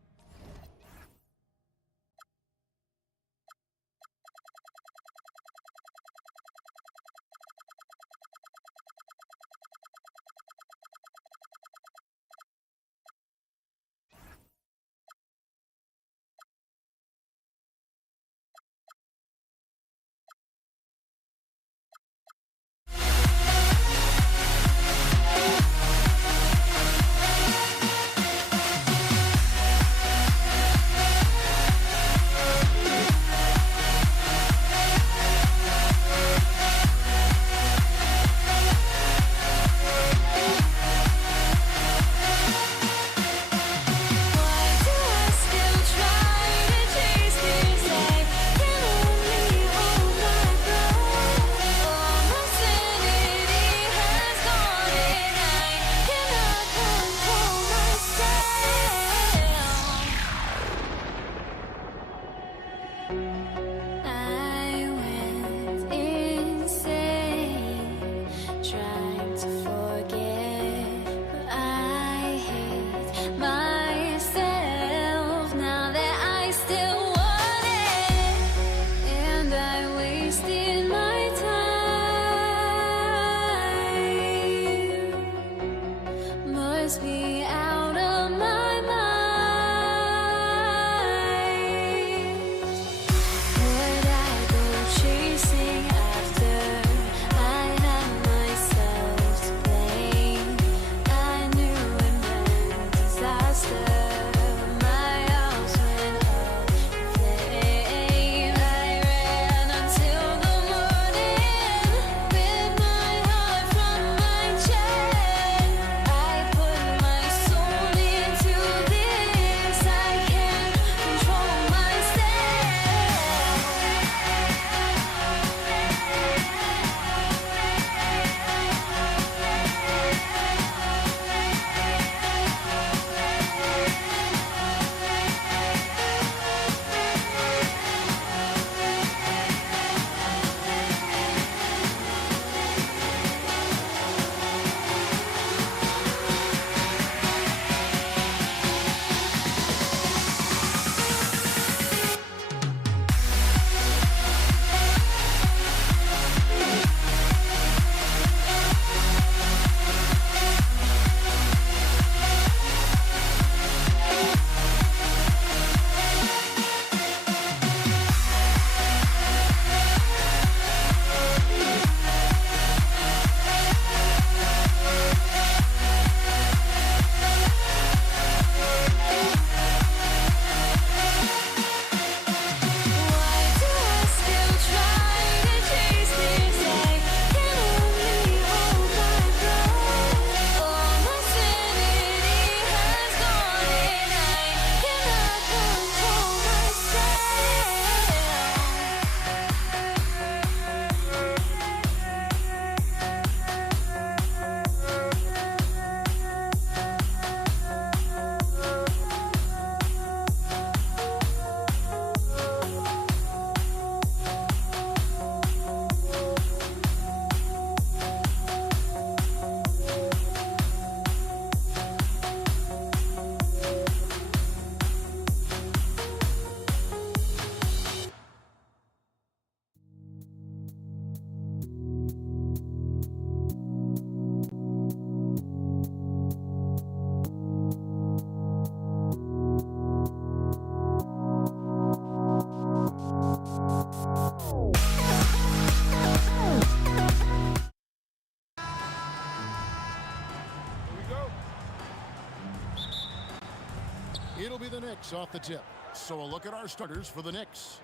It'll be the Knicks off the tip. So a look at our starters for the Knicks.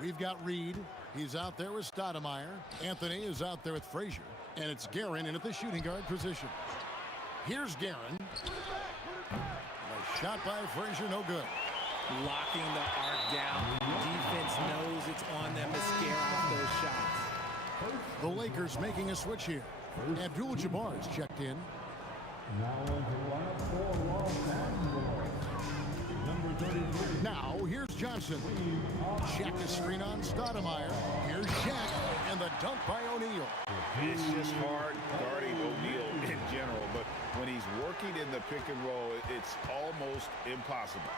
We've got Reed. He's out there with Stoudemire. Anthony is out there with Frazier. And it's Guerin in at the shooting guard position. Here's Guerin. A shot by Frazier, no good. Locking the arc down. Defense knows it's on them to scare off those shots. The Lakers making a switch here. Abdul-Jabbar is checked in. Now, here's Johnson. Check the screen on Stoudemire. Here's Shaq, and the dunk by O'Neal. It's just hard guarding O'Neal in general, but when he's working in the pick and roll, it's almost impossible.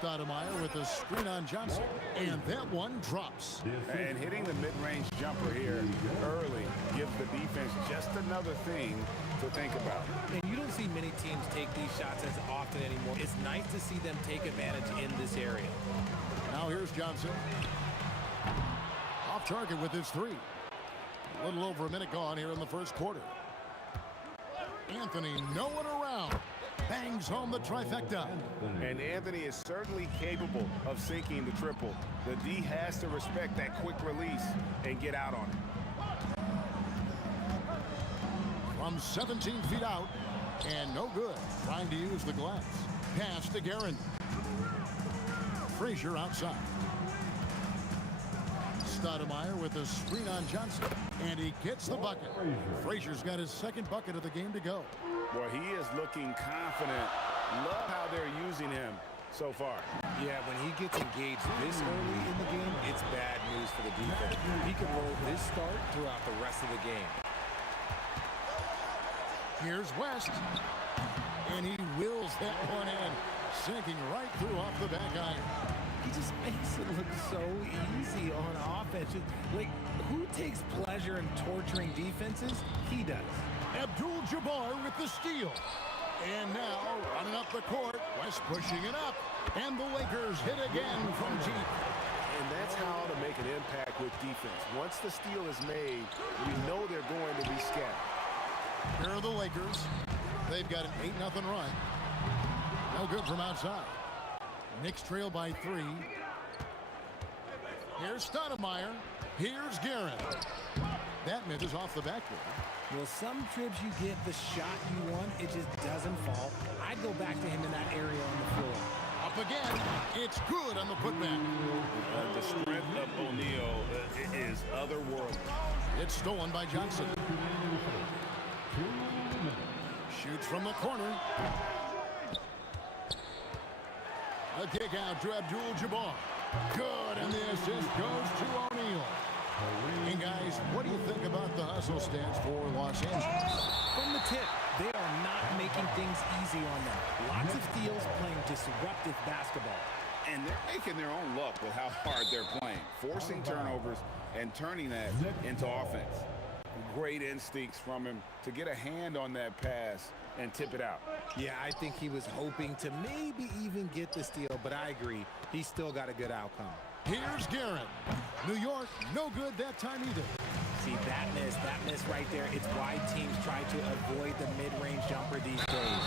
Stoudemire with a screen on Johnson, and that one drops. And hitting the mid-range jumper here early gives the defense just another thing to think about. And you don't see many teams take these shots as often anymore. It's nice to see them take advantage in this area. Now here's Johnson. Off target with his three. A little over a minute gone here in the first quarter. Anthony nowhere around. Bangs home the trifecta. And Anthony is certainly capable of sinking the triple. The D has to respect that quick release and get out on it. From 17 feet out, and no good. Trying to use the glass. Pass to Guerin. Frazier outside. Stoudemire with a screen on Johnson, and he gets the bucket. Frazier's got his second bucket of the game to go. Well, he is looking confident. Love how they're using him so far. Yeah, when he gets engaged this early in the game, it's bad news for the defense. He could roll this start throughout the rest of the game. Here's West, and he wills that one in, sinking right through off the back iron. He just makes it look so easy on offense. Like, who takes pleasure in torturing defenses? He does. Abdul-Jabbar with the steal. And now, running up the court, West pushing it up. And the Lakers hit again from deep. And that's how to make an impact with defense. Once the steal is made, we know they're going to be scattered. Here are the Lakers. They've got an 8-0 run. No good from outside. Knicks trail by 3. Here's Stoudemire. Here's Guerin. That misses off the backboard. Well, some trips you get the shot you want, it just doesn't fall. I'd go back to him in that area on the floor. Up again. It's good on the putback. The strength of O'Neal is otherworldly. It's stolen by Johnson. Shoots from the corner. A kick out to Abdul-Jabbar. Good, and the assist goes to O'Neal. And guys, what do you think about the hustle stats for Los Angeles? From the tip, they are not making things easy on them. Lots of steals, playing disruptive basketball. And they're making their own luck with how hard they're playing, forcing turnovers and turning that into offense. Great instincts from him to get a hand on that pass and tip it out. Yeah, I think he was hoping to maybe even get the steal, but I agree. He still got a good outcome. Here's Guerin. New York, no good that time either. See, that miss right there, it's why teams try to avoid the mid-range jumper these days.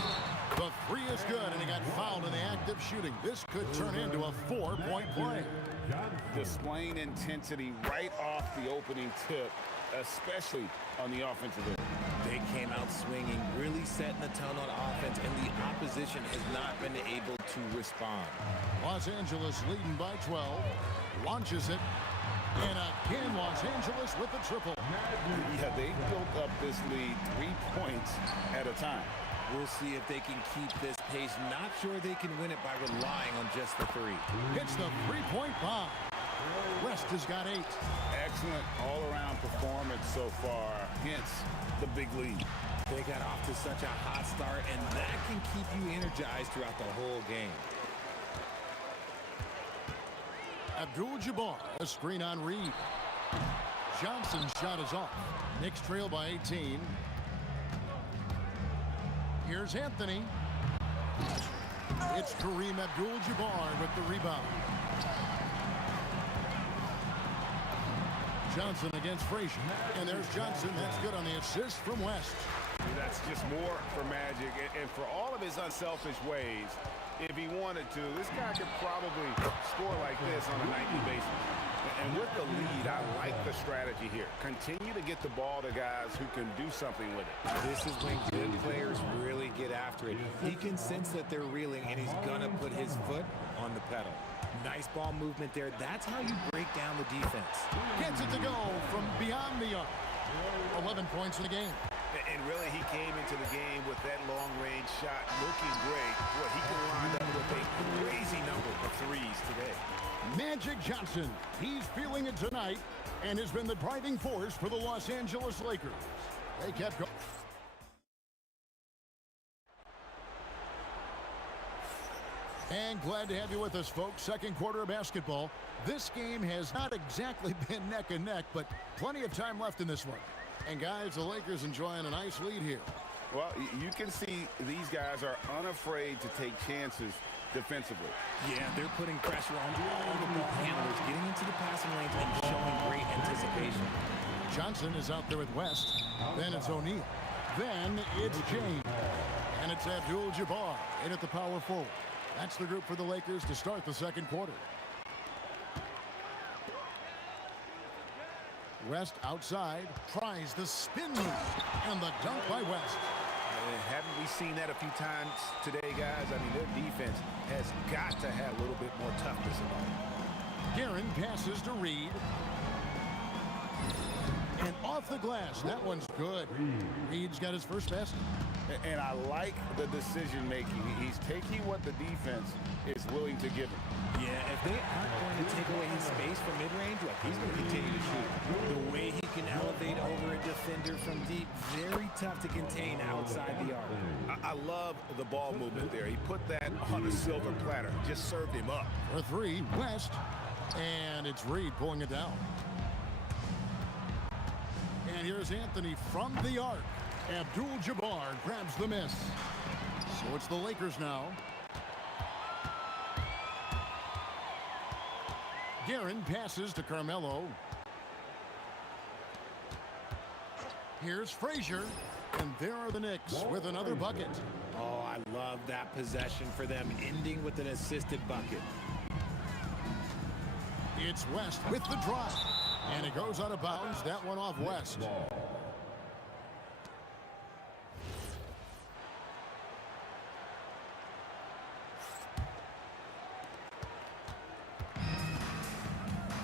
The three is good, and he got fouled in the act of shooting. This could turn into a 4-point play. Displaying intensity right off the opening tip, especially on the offensive end. They came out swinging, really setting the tone on offense, and the opposition has not been able to respond. Los Angeles leading by 12. Launches it. And again, Los Angeles with the triple. Yeah, they built up this lead 3 points at a time. We'll see if they can keep this pace. Not sure they can win it by relying on just the three. Hits the three-point bomb. West has got 8. Excellent all-around performance so far, hence the big lead. They got off to such a hot start, and that can keep you energized throughout the whole game. Abdul-Jabbar, a screen on Reed. Johnson's shot is off. Knicks trail by 18. Here's Anthony. It's Kareem Abdul-Jabbar with the rebound. Johnson against Frazier. And there's Johnson. That's good on the assist from West. That's just more for Magic. And for all of his unselfish ways, if he wanted to, this guy could probably score like this on a nightly basis. And with the lead, I like the strategy here. Continue to get the ball to guys who can do something with it. This is when good players really get after it. He can sense that they're reeling, and he's going to put his foot on the pedal. Nice ball movement there. That's how you break down the defense. Gets it to go from beyond the arc. 11 points in the game. And really, he came into the game with that long-range shot looking great. Boy, he can line up with a crazy number of threes today. Magic Johnson, he's feeling it tonight and has been the driving force for the Los Angeles Lakers. They kept going. And glad to have you with us, folks. Second quarter of basketball. This game has not exactly been neck and neck, but plenty of time left in this one. And guys, the Lakers enjoying a nice lead here. Well, you can see these guys are unafraid to take chances defensively. Yeah, they're putting pressure on all the ball handlers, getting into the passing lanes and showing great anticipation. Johnson is out there with West. Then it's O'Neal. Then it's James. And it's Abdul-Jabbar in at the power forward. That's the group for the Lakers to start the second quarter. West outside, tries the spin move, and the dunk by West. Haven't we seen that a few times today, guys? I mean, their defense has got to have a little bit more toughness about it. Guerin passes to Reed. And off the glass, that one's good. Reed's got his first basket. And I like the decision-making. He's taking what the defense is willing to give him. Yeah, if they aren't going to take away his space from mid-range, look, he's going to continue to shoot. The way he can elevate over a defender from deep, very tough to contain outside the arc. I love the ball movement there. He put that on a silver platter, just served him up. For three, West. And it's Reed pulling it down. And here's Anthony from the arc. Abdul-Jabbar grabs the miss. So it's the Lakers now. Guerin passes to Carmelo. Here's Frazier. And there are the Knicks with another bucket. Oh, I love that possession for them, ending with an assisted bucket. It's West with the drive. And it goes out of bounds. That one off West.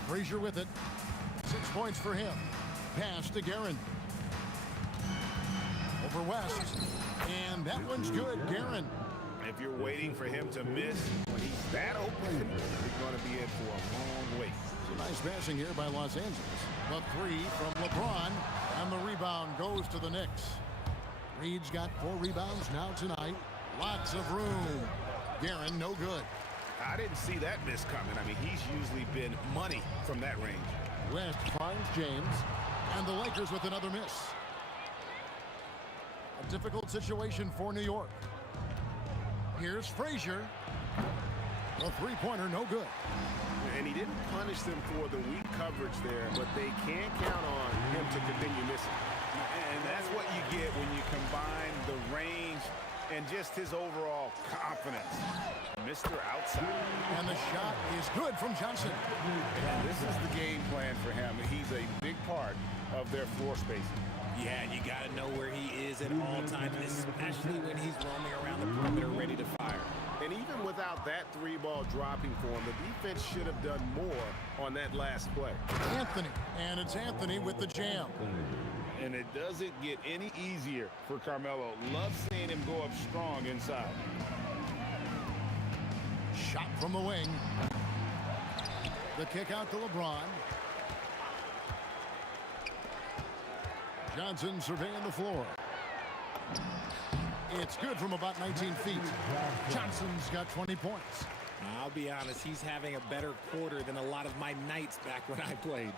Frazier with it. 6 points for him. Pass to Guerin. Over West. And that one's good. Guerin. If you're waiting for him to miss when he's that open, you're going to be in for a long wait. Nice passing here by Los Angeles. The three from LeBron. And the rebound goes to the Knicks. Reed's got 4 rebounds now tonight. Lots of room. Guerin, no good. I didn't see that miss coming. I mean, he's usually been money from that range. West finds James. And the Lakers with another miss. A difficult situation for New York. Here's Frazier. A three-pointer, no good. And he didn't punish them for the weak coverage there, but they can't count on him to continue missing. And that's what you get when you combine the range and just his overall confidence. Mr. Outside. And the shot is good from Johnson. And this is the game plan for him. He's a big part of their floor spacing. Yeah, and you got to know where he is at all times, especially when he's roaming around the perimeter ready to fire. And even without that three-ball dropping for him, the defense should have done more on that last play. Anthony, and it's Anthony with the jam. And it doesn't get any easier for Carmelo. Love seeing him go up strong inside. Shot from the wing. The kick out to LeBron. Johnson surveying the floor. It's good from about 19 feet. Johnson's got 20 points. I'll be honest, he's having a better quarter than a lot of my nights back when I played.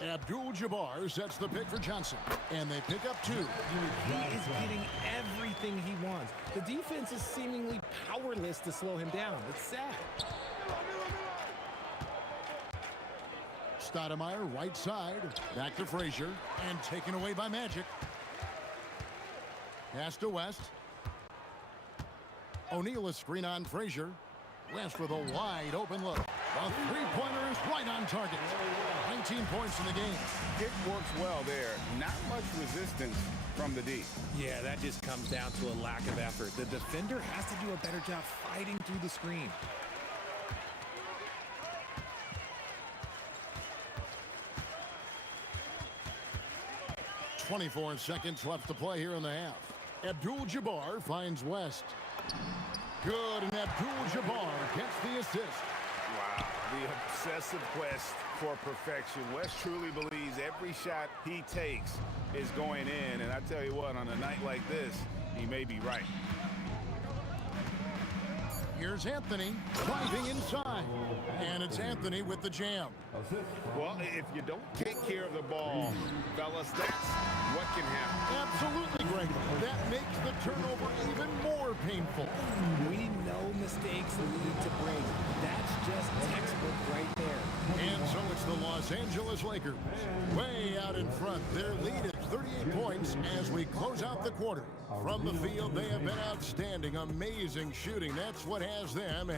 Abdul-Jabbar sets the pick for Johnson, and they pick up 2. He is getting everything he wants. The defense is seemingly powerless to slow him down. It's sad. Stoudemire right side, back to Frazier, and taken away by Magic. Pass to West. O'Neal a screen on Frazier. West with a wide open look. The three-pointer is right on target. 19 points in the game. It works well there. Not much resistance from the D. Yeah, that just comes down to a lack of effort. The defender has to do a better job fighting through the screen. .24 seconds left to play here in the half. Abdul-Jabbar finds West. Good, and Abdul-Jabbar gets the assist. Wow, the obsessive quest for perfection. West truly believes every shot he takes is going in, and I tell you what, on a night like this, he may be right. Here's Anthony driving inside, and it's Anthony with the jam. Well, if you don't take care of the ball, fellas, that's what can happen. Absolutely, Greg. That makes the turnover even more painful. We know mistakes lead to break. That's just textbook right there. And so it's the Los Angeles Lakers way out in front. Their lead is 38 points as we close out the quarter. From the field, they have been outstanding. Amazing shooting. That's what has them.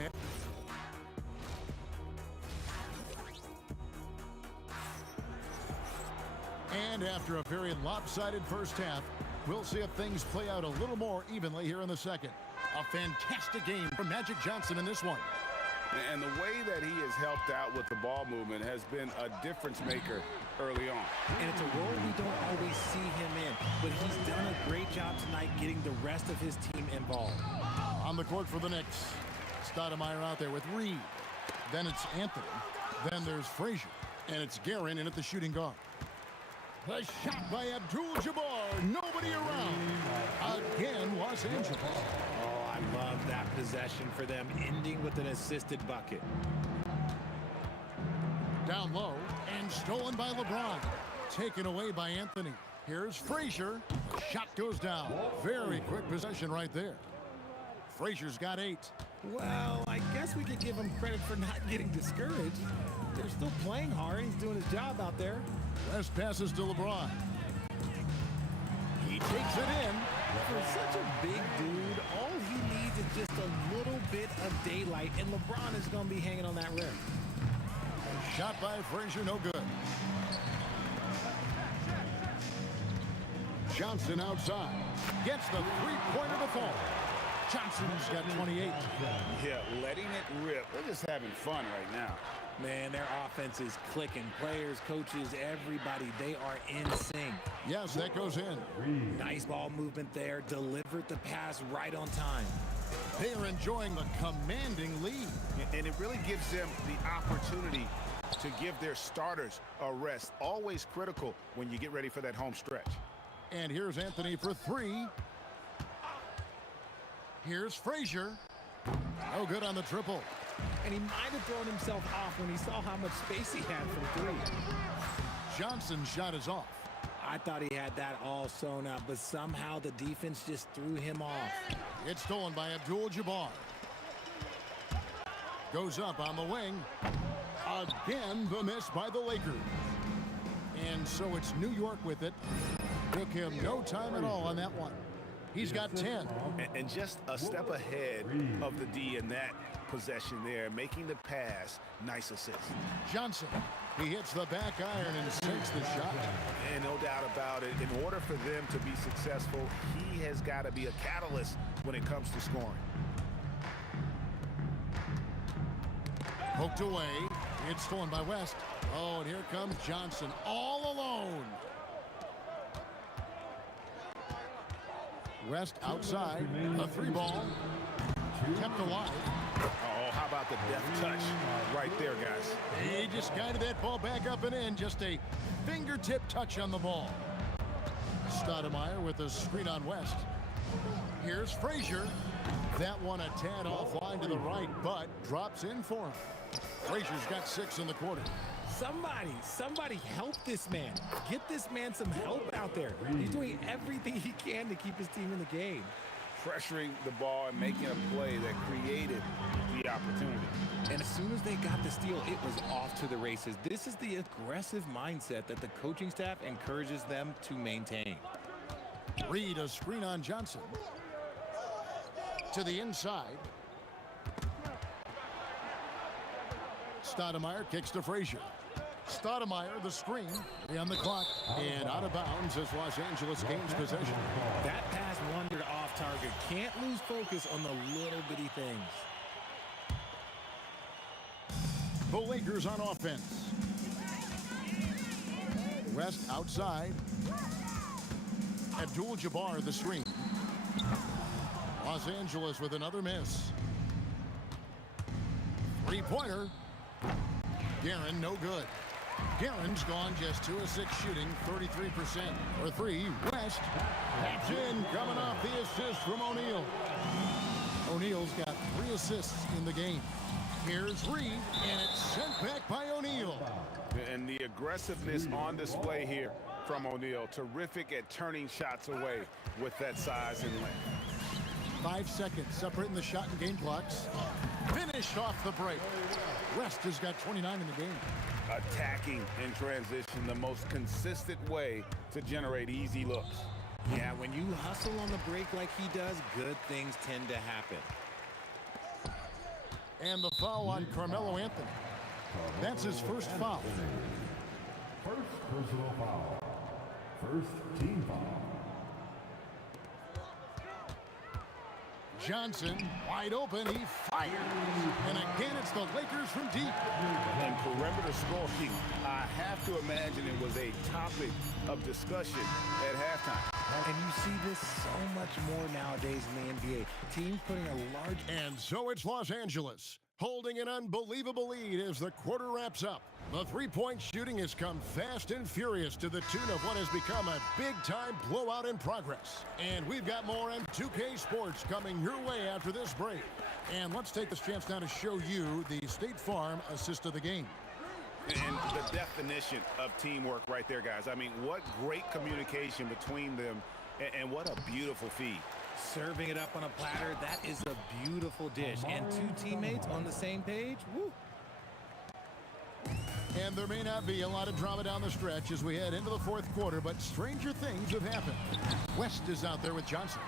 And after a very lopsided first half, we'll see if things play out a little more evenly here in the second. A fantastic game from Magic Johnson in this one. And the way that he has helped out with the ball movement has been a difference maker early on. And it's a role we don't always see him in, but he's done a great job tonight getting the rest of his team involved. On the court for the Knicks, Stoudemire out there with Reed. Then it's Anthony. Then there's Frazier. And it's Guerin in at the shooting guard. The shot by Abdul-Jabbar. Nobody around. Again, Los Angeles. Oh, I love that possession for them, ending with an assisted bucket. Down low and stolen by LeBron. Taken away by Anthony. Here's Frazier. The shot goes down. Very quick possession right there. Frazier's got 8. Well, I guess we could give him credit for not getting discouraged. They're still playing hard. He's doing his job out there. West passes to LeBron. He takes it in. For such a big dude, all he needs is just a little bit of daylight, and LeBron is going to be hanging on that rim. Shot by Frazier, no good. Johnson outside. Gets the three-pointer to fall. Johnson's got 28. Yeah, letting it rip. They're just having fun right now. Man, their offense is clicking. Players, coaches, everybody, they are in sync. Yes, that goes in. Nice ball movement there. Delivered the pass right on time. They are enjoying the commanding lead. And it really gives them the opportunity to give their starters a rest. Always critical when you get ready for that home stretch. And here's Anthony for 3. Here's Frazier. No good on the triple. And he might have thrown himself off when he saw how much space he had from 3. Johnson's shot is off. I thought he had that all sewn up, but somehow the defense just threw him off. It's stolen by Abdul-Jabbar. Goes up on the wing. Again, the miss by the Lakers. And so it's New York with it. Took him no time at all on that one. He's got 10. And just a step ahead of the D in that possession there, making the pass. Nice assist. Johnson, he hits the back iron and sinks the shot. And no doubt about it, in order for them to be successful, he has got to be a catalyst when it comes to scoring. Poked away. It's stolen by West. Oh, and here comes Johnson all alone. West outside. A 3-ball. Kept alive. Oh, how about the deft touch right there, guys? He just guided that ball back up and in. Just a fingertip touch on the ball. Stoudemire with a screen on West. Here's Frazier. That one a tad offline to the right, but drops in for him. Frazier's got 6 in the quarter. Somebody help this man. Get this man some help out there. He's doing everything he can to keep his team in the game. Pressuring the ball and making a play that created the opportunity. And as soon as they got the steal, it was off to the races. This is the aggressive mindset that the coaching staff encourages them to maintain. Reed, a screen on Johnson. To the inside. Stoudemire kicks to Frazier. Stoudemire, the screen, on the clock, and out of bounds as Los Angeles gains possession. That pass wandered off target. Can't lose focus on the little bitty things. The Lakers on offense. West outside. Abdul-Jabbar, the screen. Los Angeles with another miss. Three-pointer. Guerin, no good. Guerin's gone just 2 of 6 shooting, 33%. For 3, West. Taps in, coming off the assist from O'Neal. O'Neal's got 3 assists in the game. Here's Reed, and it's sent back by O'Neal. And the aggressiveness on display here from O'Neal. Terrific at turning shots away with that size and length. 5 seconds separating the shot and game clocks. Finished off the break. West has got 29 in the game. Attacking in transition, the most consistent way to generate easy looks. Yeah, when you hustle on the break like he does, good things tend to happen. And the foul on Carmelo Anthony. That's his first foul. First personal foul. First team foul. Johnson, wide open, he fires. And again, it's the Lakers from deep. And perimeter scoring, I have to imagine it was a topic of discussion at halftime. And you see this so much more nowadays in the NBA. Teams putting a large... And so it's Los Angeles, holding an unbelievable lead as the quarter wraps up. The three-point shooting has come fast and furious to the tune of what has become a big-time blowout in progress. And we've got more M2K Sports coming your way after this break. And let's take this chance now to show you the State Farm assist of the game. And the definition of teamwork right there, guys. I mean, what great communication between them, and what a beautiful feed. Serving it up on a platter, that is a beautiful dish. And 2 teammates on the same page, woo. And there may not be a lot of drama down the stretch as we head into the fourth quarter, but stranger things have happened. West is out there with Johnson.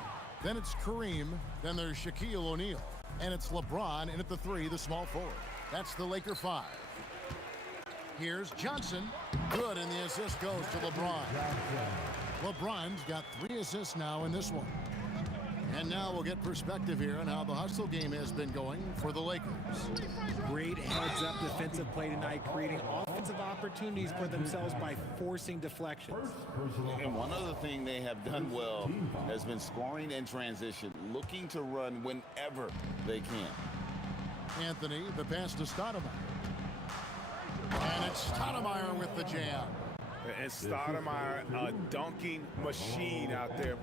Then it's Kareem. Then there's Shaquille O'Neal. And it's LeBron in at the 3, the small forward. That's the Laker 5. Here's Johnson. Good, and the assist goes to LeBron. LeBron's got 3 assists now in this one. And now we'll get perspective here on how the hustle game has been going for the Lakers. Great heads-up defensive play tonight, creating offensive opportunities for themselves by forcing deflections. And one other thing they have done well has been scoring in transition, looking to run whenever they can. Anthony, the pass to Stoudemire. And it's Stoudemire with the jam. And Stoudemire, a dunking machine out there.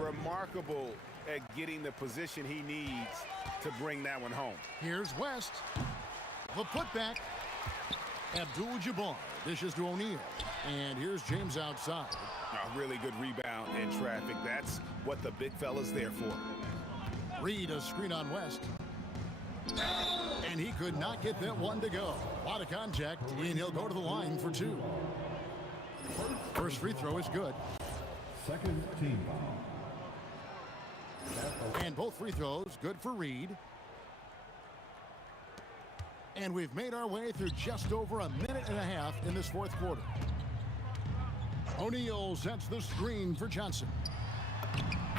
Remarkable at getting the position he needs to bring that one home. Here's West. The putback. Abdul-Jabbar dishes to O'Neal. And here's James outside. A really good rebound in traffic. That's what the big fella's there for. Reed, a screen on West. And he could not get that one to go. A lot of contact, and he'll go to the line for 2. First free throw is good. Second team foul. And both free throws good for Reed. And we've made our way through just over a minute and a half in this fourth quarter. O'Neal sets the screen for Johnson.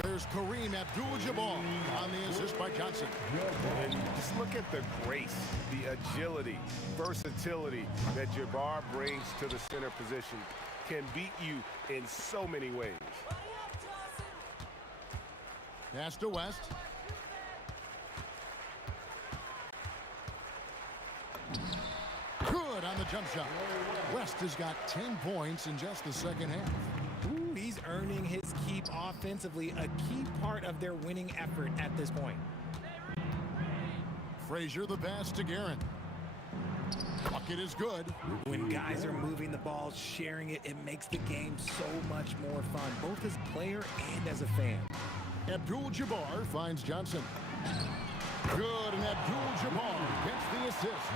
There's Kareem Abdul-Jabbar on the assist by Johnson. And just look at the grace, the agility, versatility that Jabbar brings to the center position. Can beat you in so many ways. Pass to West. Good on the jump shot. West has got 10 points in just the second half. Ooh, he's earning his keep offensively, a key part of their winning effort at this point. Frazier, the pass to Guerin. Bucket is good. When guys are moving the ball, sharing it, it makes the game so much more fun, both as a player and as a fan. Abdul-Jabbar finds Johnson. Good, and Abdul-Jabbar gets the assist.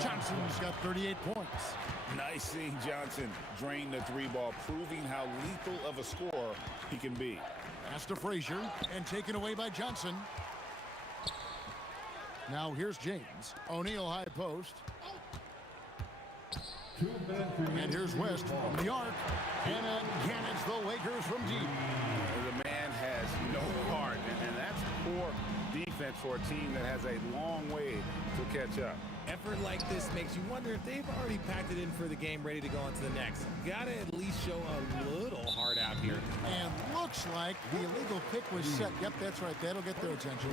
Johnson's got 38 points. Nice seeing Johnson drain the three ball, proving how lethal of a scorer he can be. Pass to Frazier, and taken away by Johnson. Now here's James. O'Neal high post. And here's West from the arc. And again, it's the Lakers from deep. The man has no heart, and that's poor defense for a team that has a long way to catch up. Effort like this makes you wonder if they've already packed it in for the game, ready to go on to the next. Gotta at least show a little heart out here. And looks like the illegal pick was set. Yep, that's right. That'll get their attention.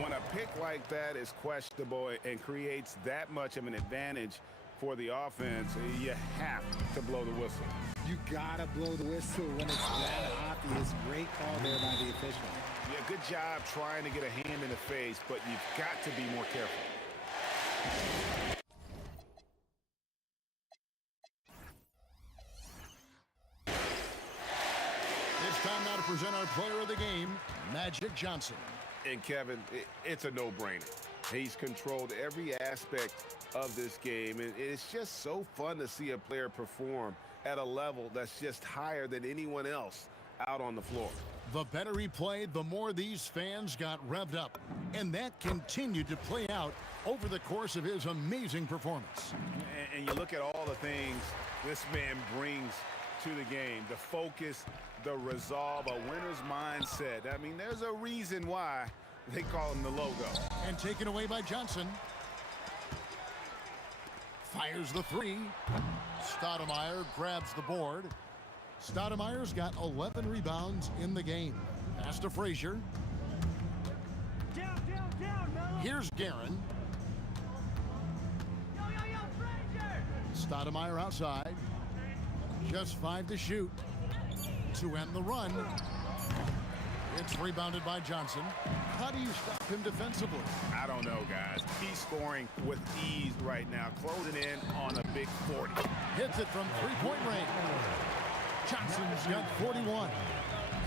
When a pick like that is questionable and creates that much of an advantage for the offense, you have to blow the whistle. You gotta blow the whistle when it's that obvious. Great call there by the official. Yeah, good job trying to get a hand in the face, but you've got to be more careful. It's time now to present our player of the game, Magic Johnson. And Kevin, it's a no-brainer. He's controlled every aspect of this game, and it's just so fun to see a player perform at a level that's just higher than anyone else out on the floor. The better he played, the more these fans got revved up. And that continued to play out over the course of his amazing performance. And you look at all the things this man brings to the game. The focus, the resolve, a winner's mindset. I mean, there's a reason why they call him the logo. And taken away by Johnson. Fires the three. Stoudemire grabs the board. Stoudemire's got 11 rebounds in the game. Pass to Frazier. Down, Melo. Here's Guerin. Frazier. Stoudemire outside. Just 5 to shoot. To end the run. It's rebounded by Johnson. How do you stop him defensively? I don't know, guys. He's scoring with ease right now, closing in on a big 40. Hits it from three-point range. Johnson's got 41.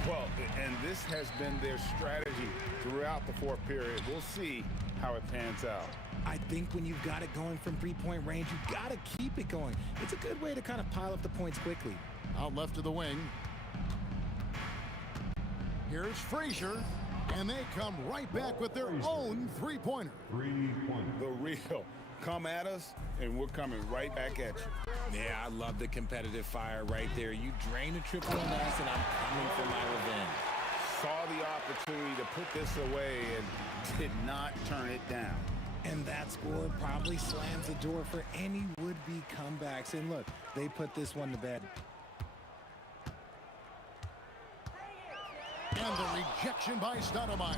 Well, and this has been their strategy throughout the fourth period. We'll see how it pans out. I think when you've got it going from three-point range, you've got to keep it going. It's a good way to kind of pile up the points quickly. Out left to the wing. Here's Frazier, and they come right back with their own three-pointer. The real. Come at us, and we're coming right back at you. Yeah, I love the competitive fire right there. You drain a triple on us, and I'm coming for my revenge. Saw the opportunity to put this away and did not turn it down. And that score probably slams the door for any would-be comebacks. And look, they put this one to bed. And the rejection by Stoudemire.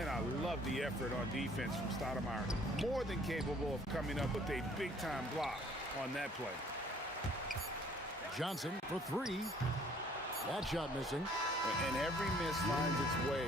And I love the effort on defense from Stoudemire. More than capable of coming up with a big-time block on that play. Johnson for three. That shot missing. And every miss finds its way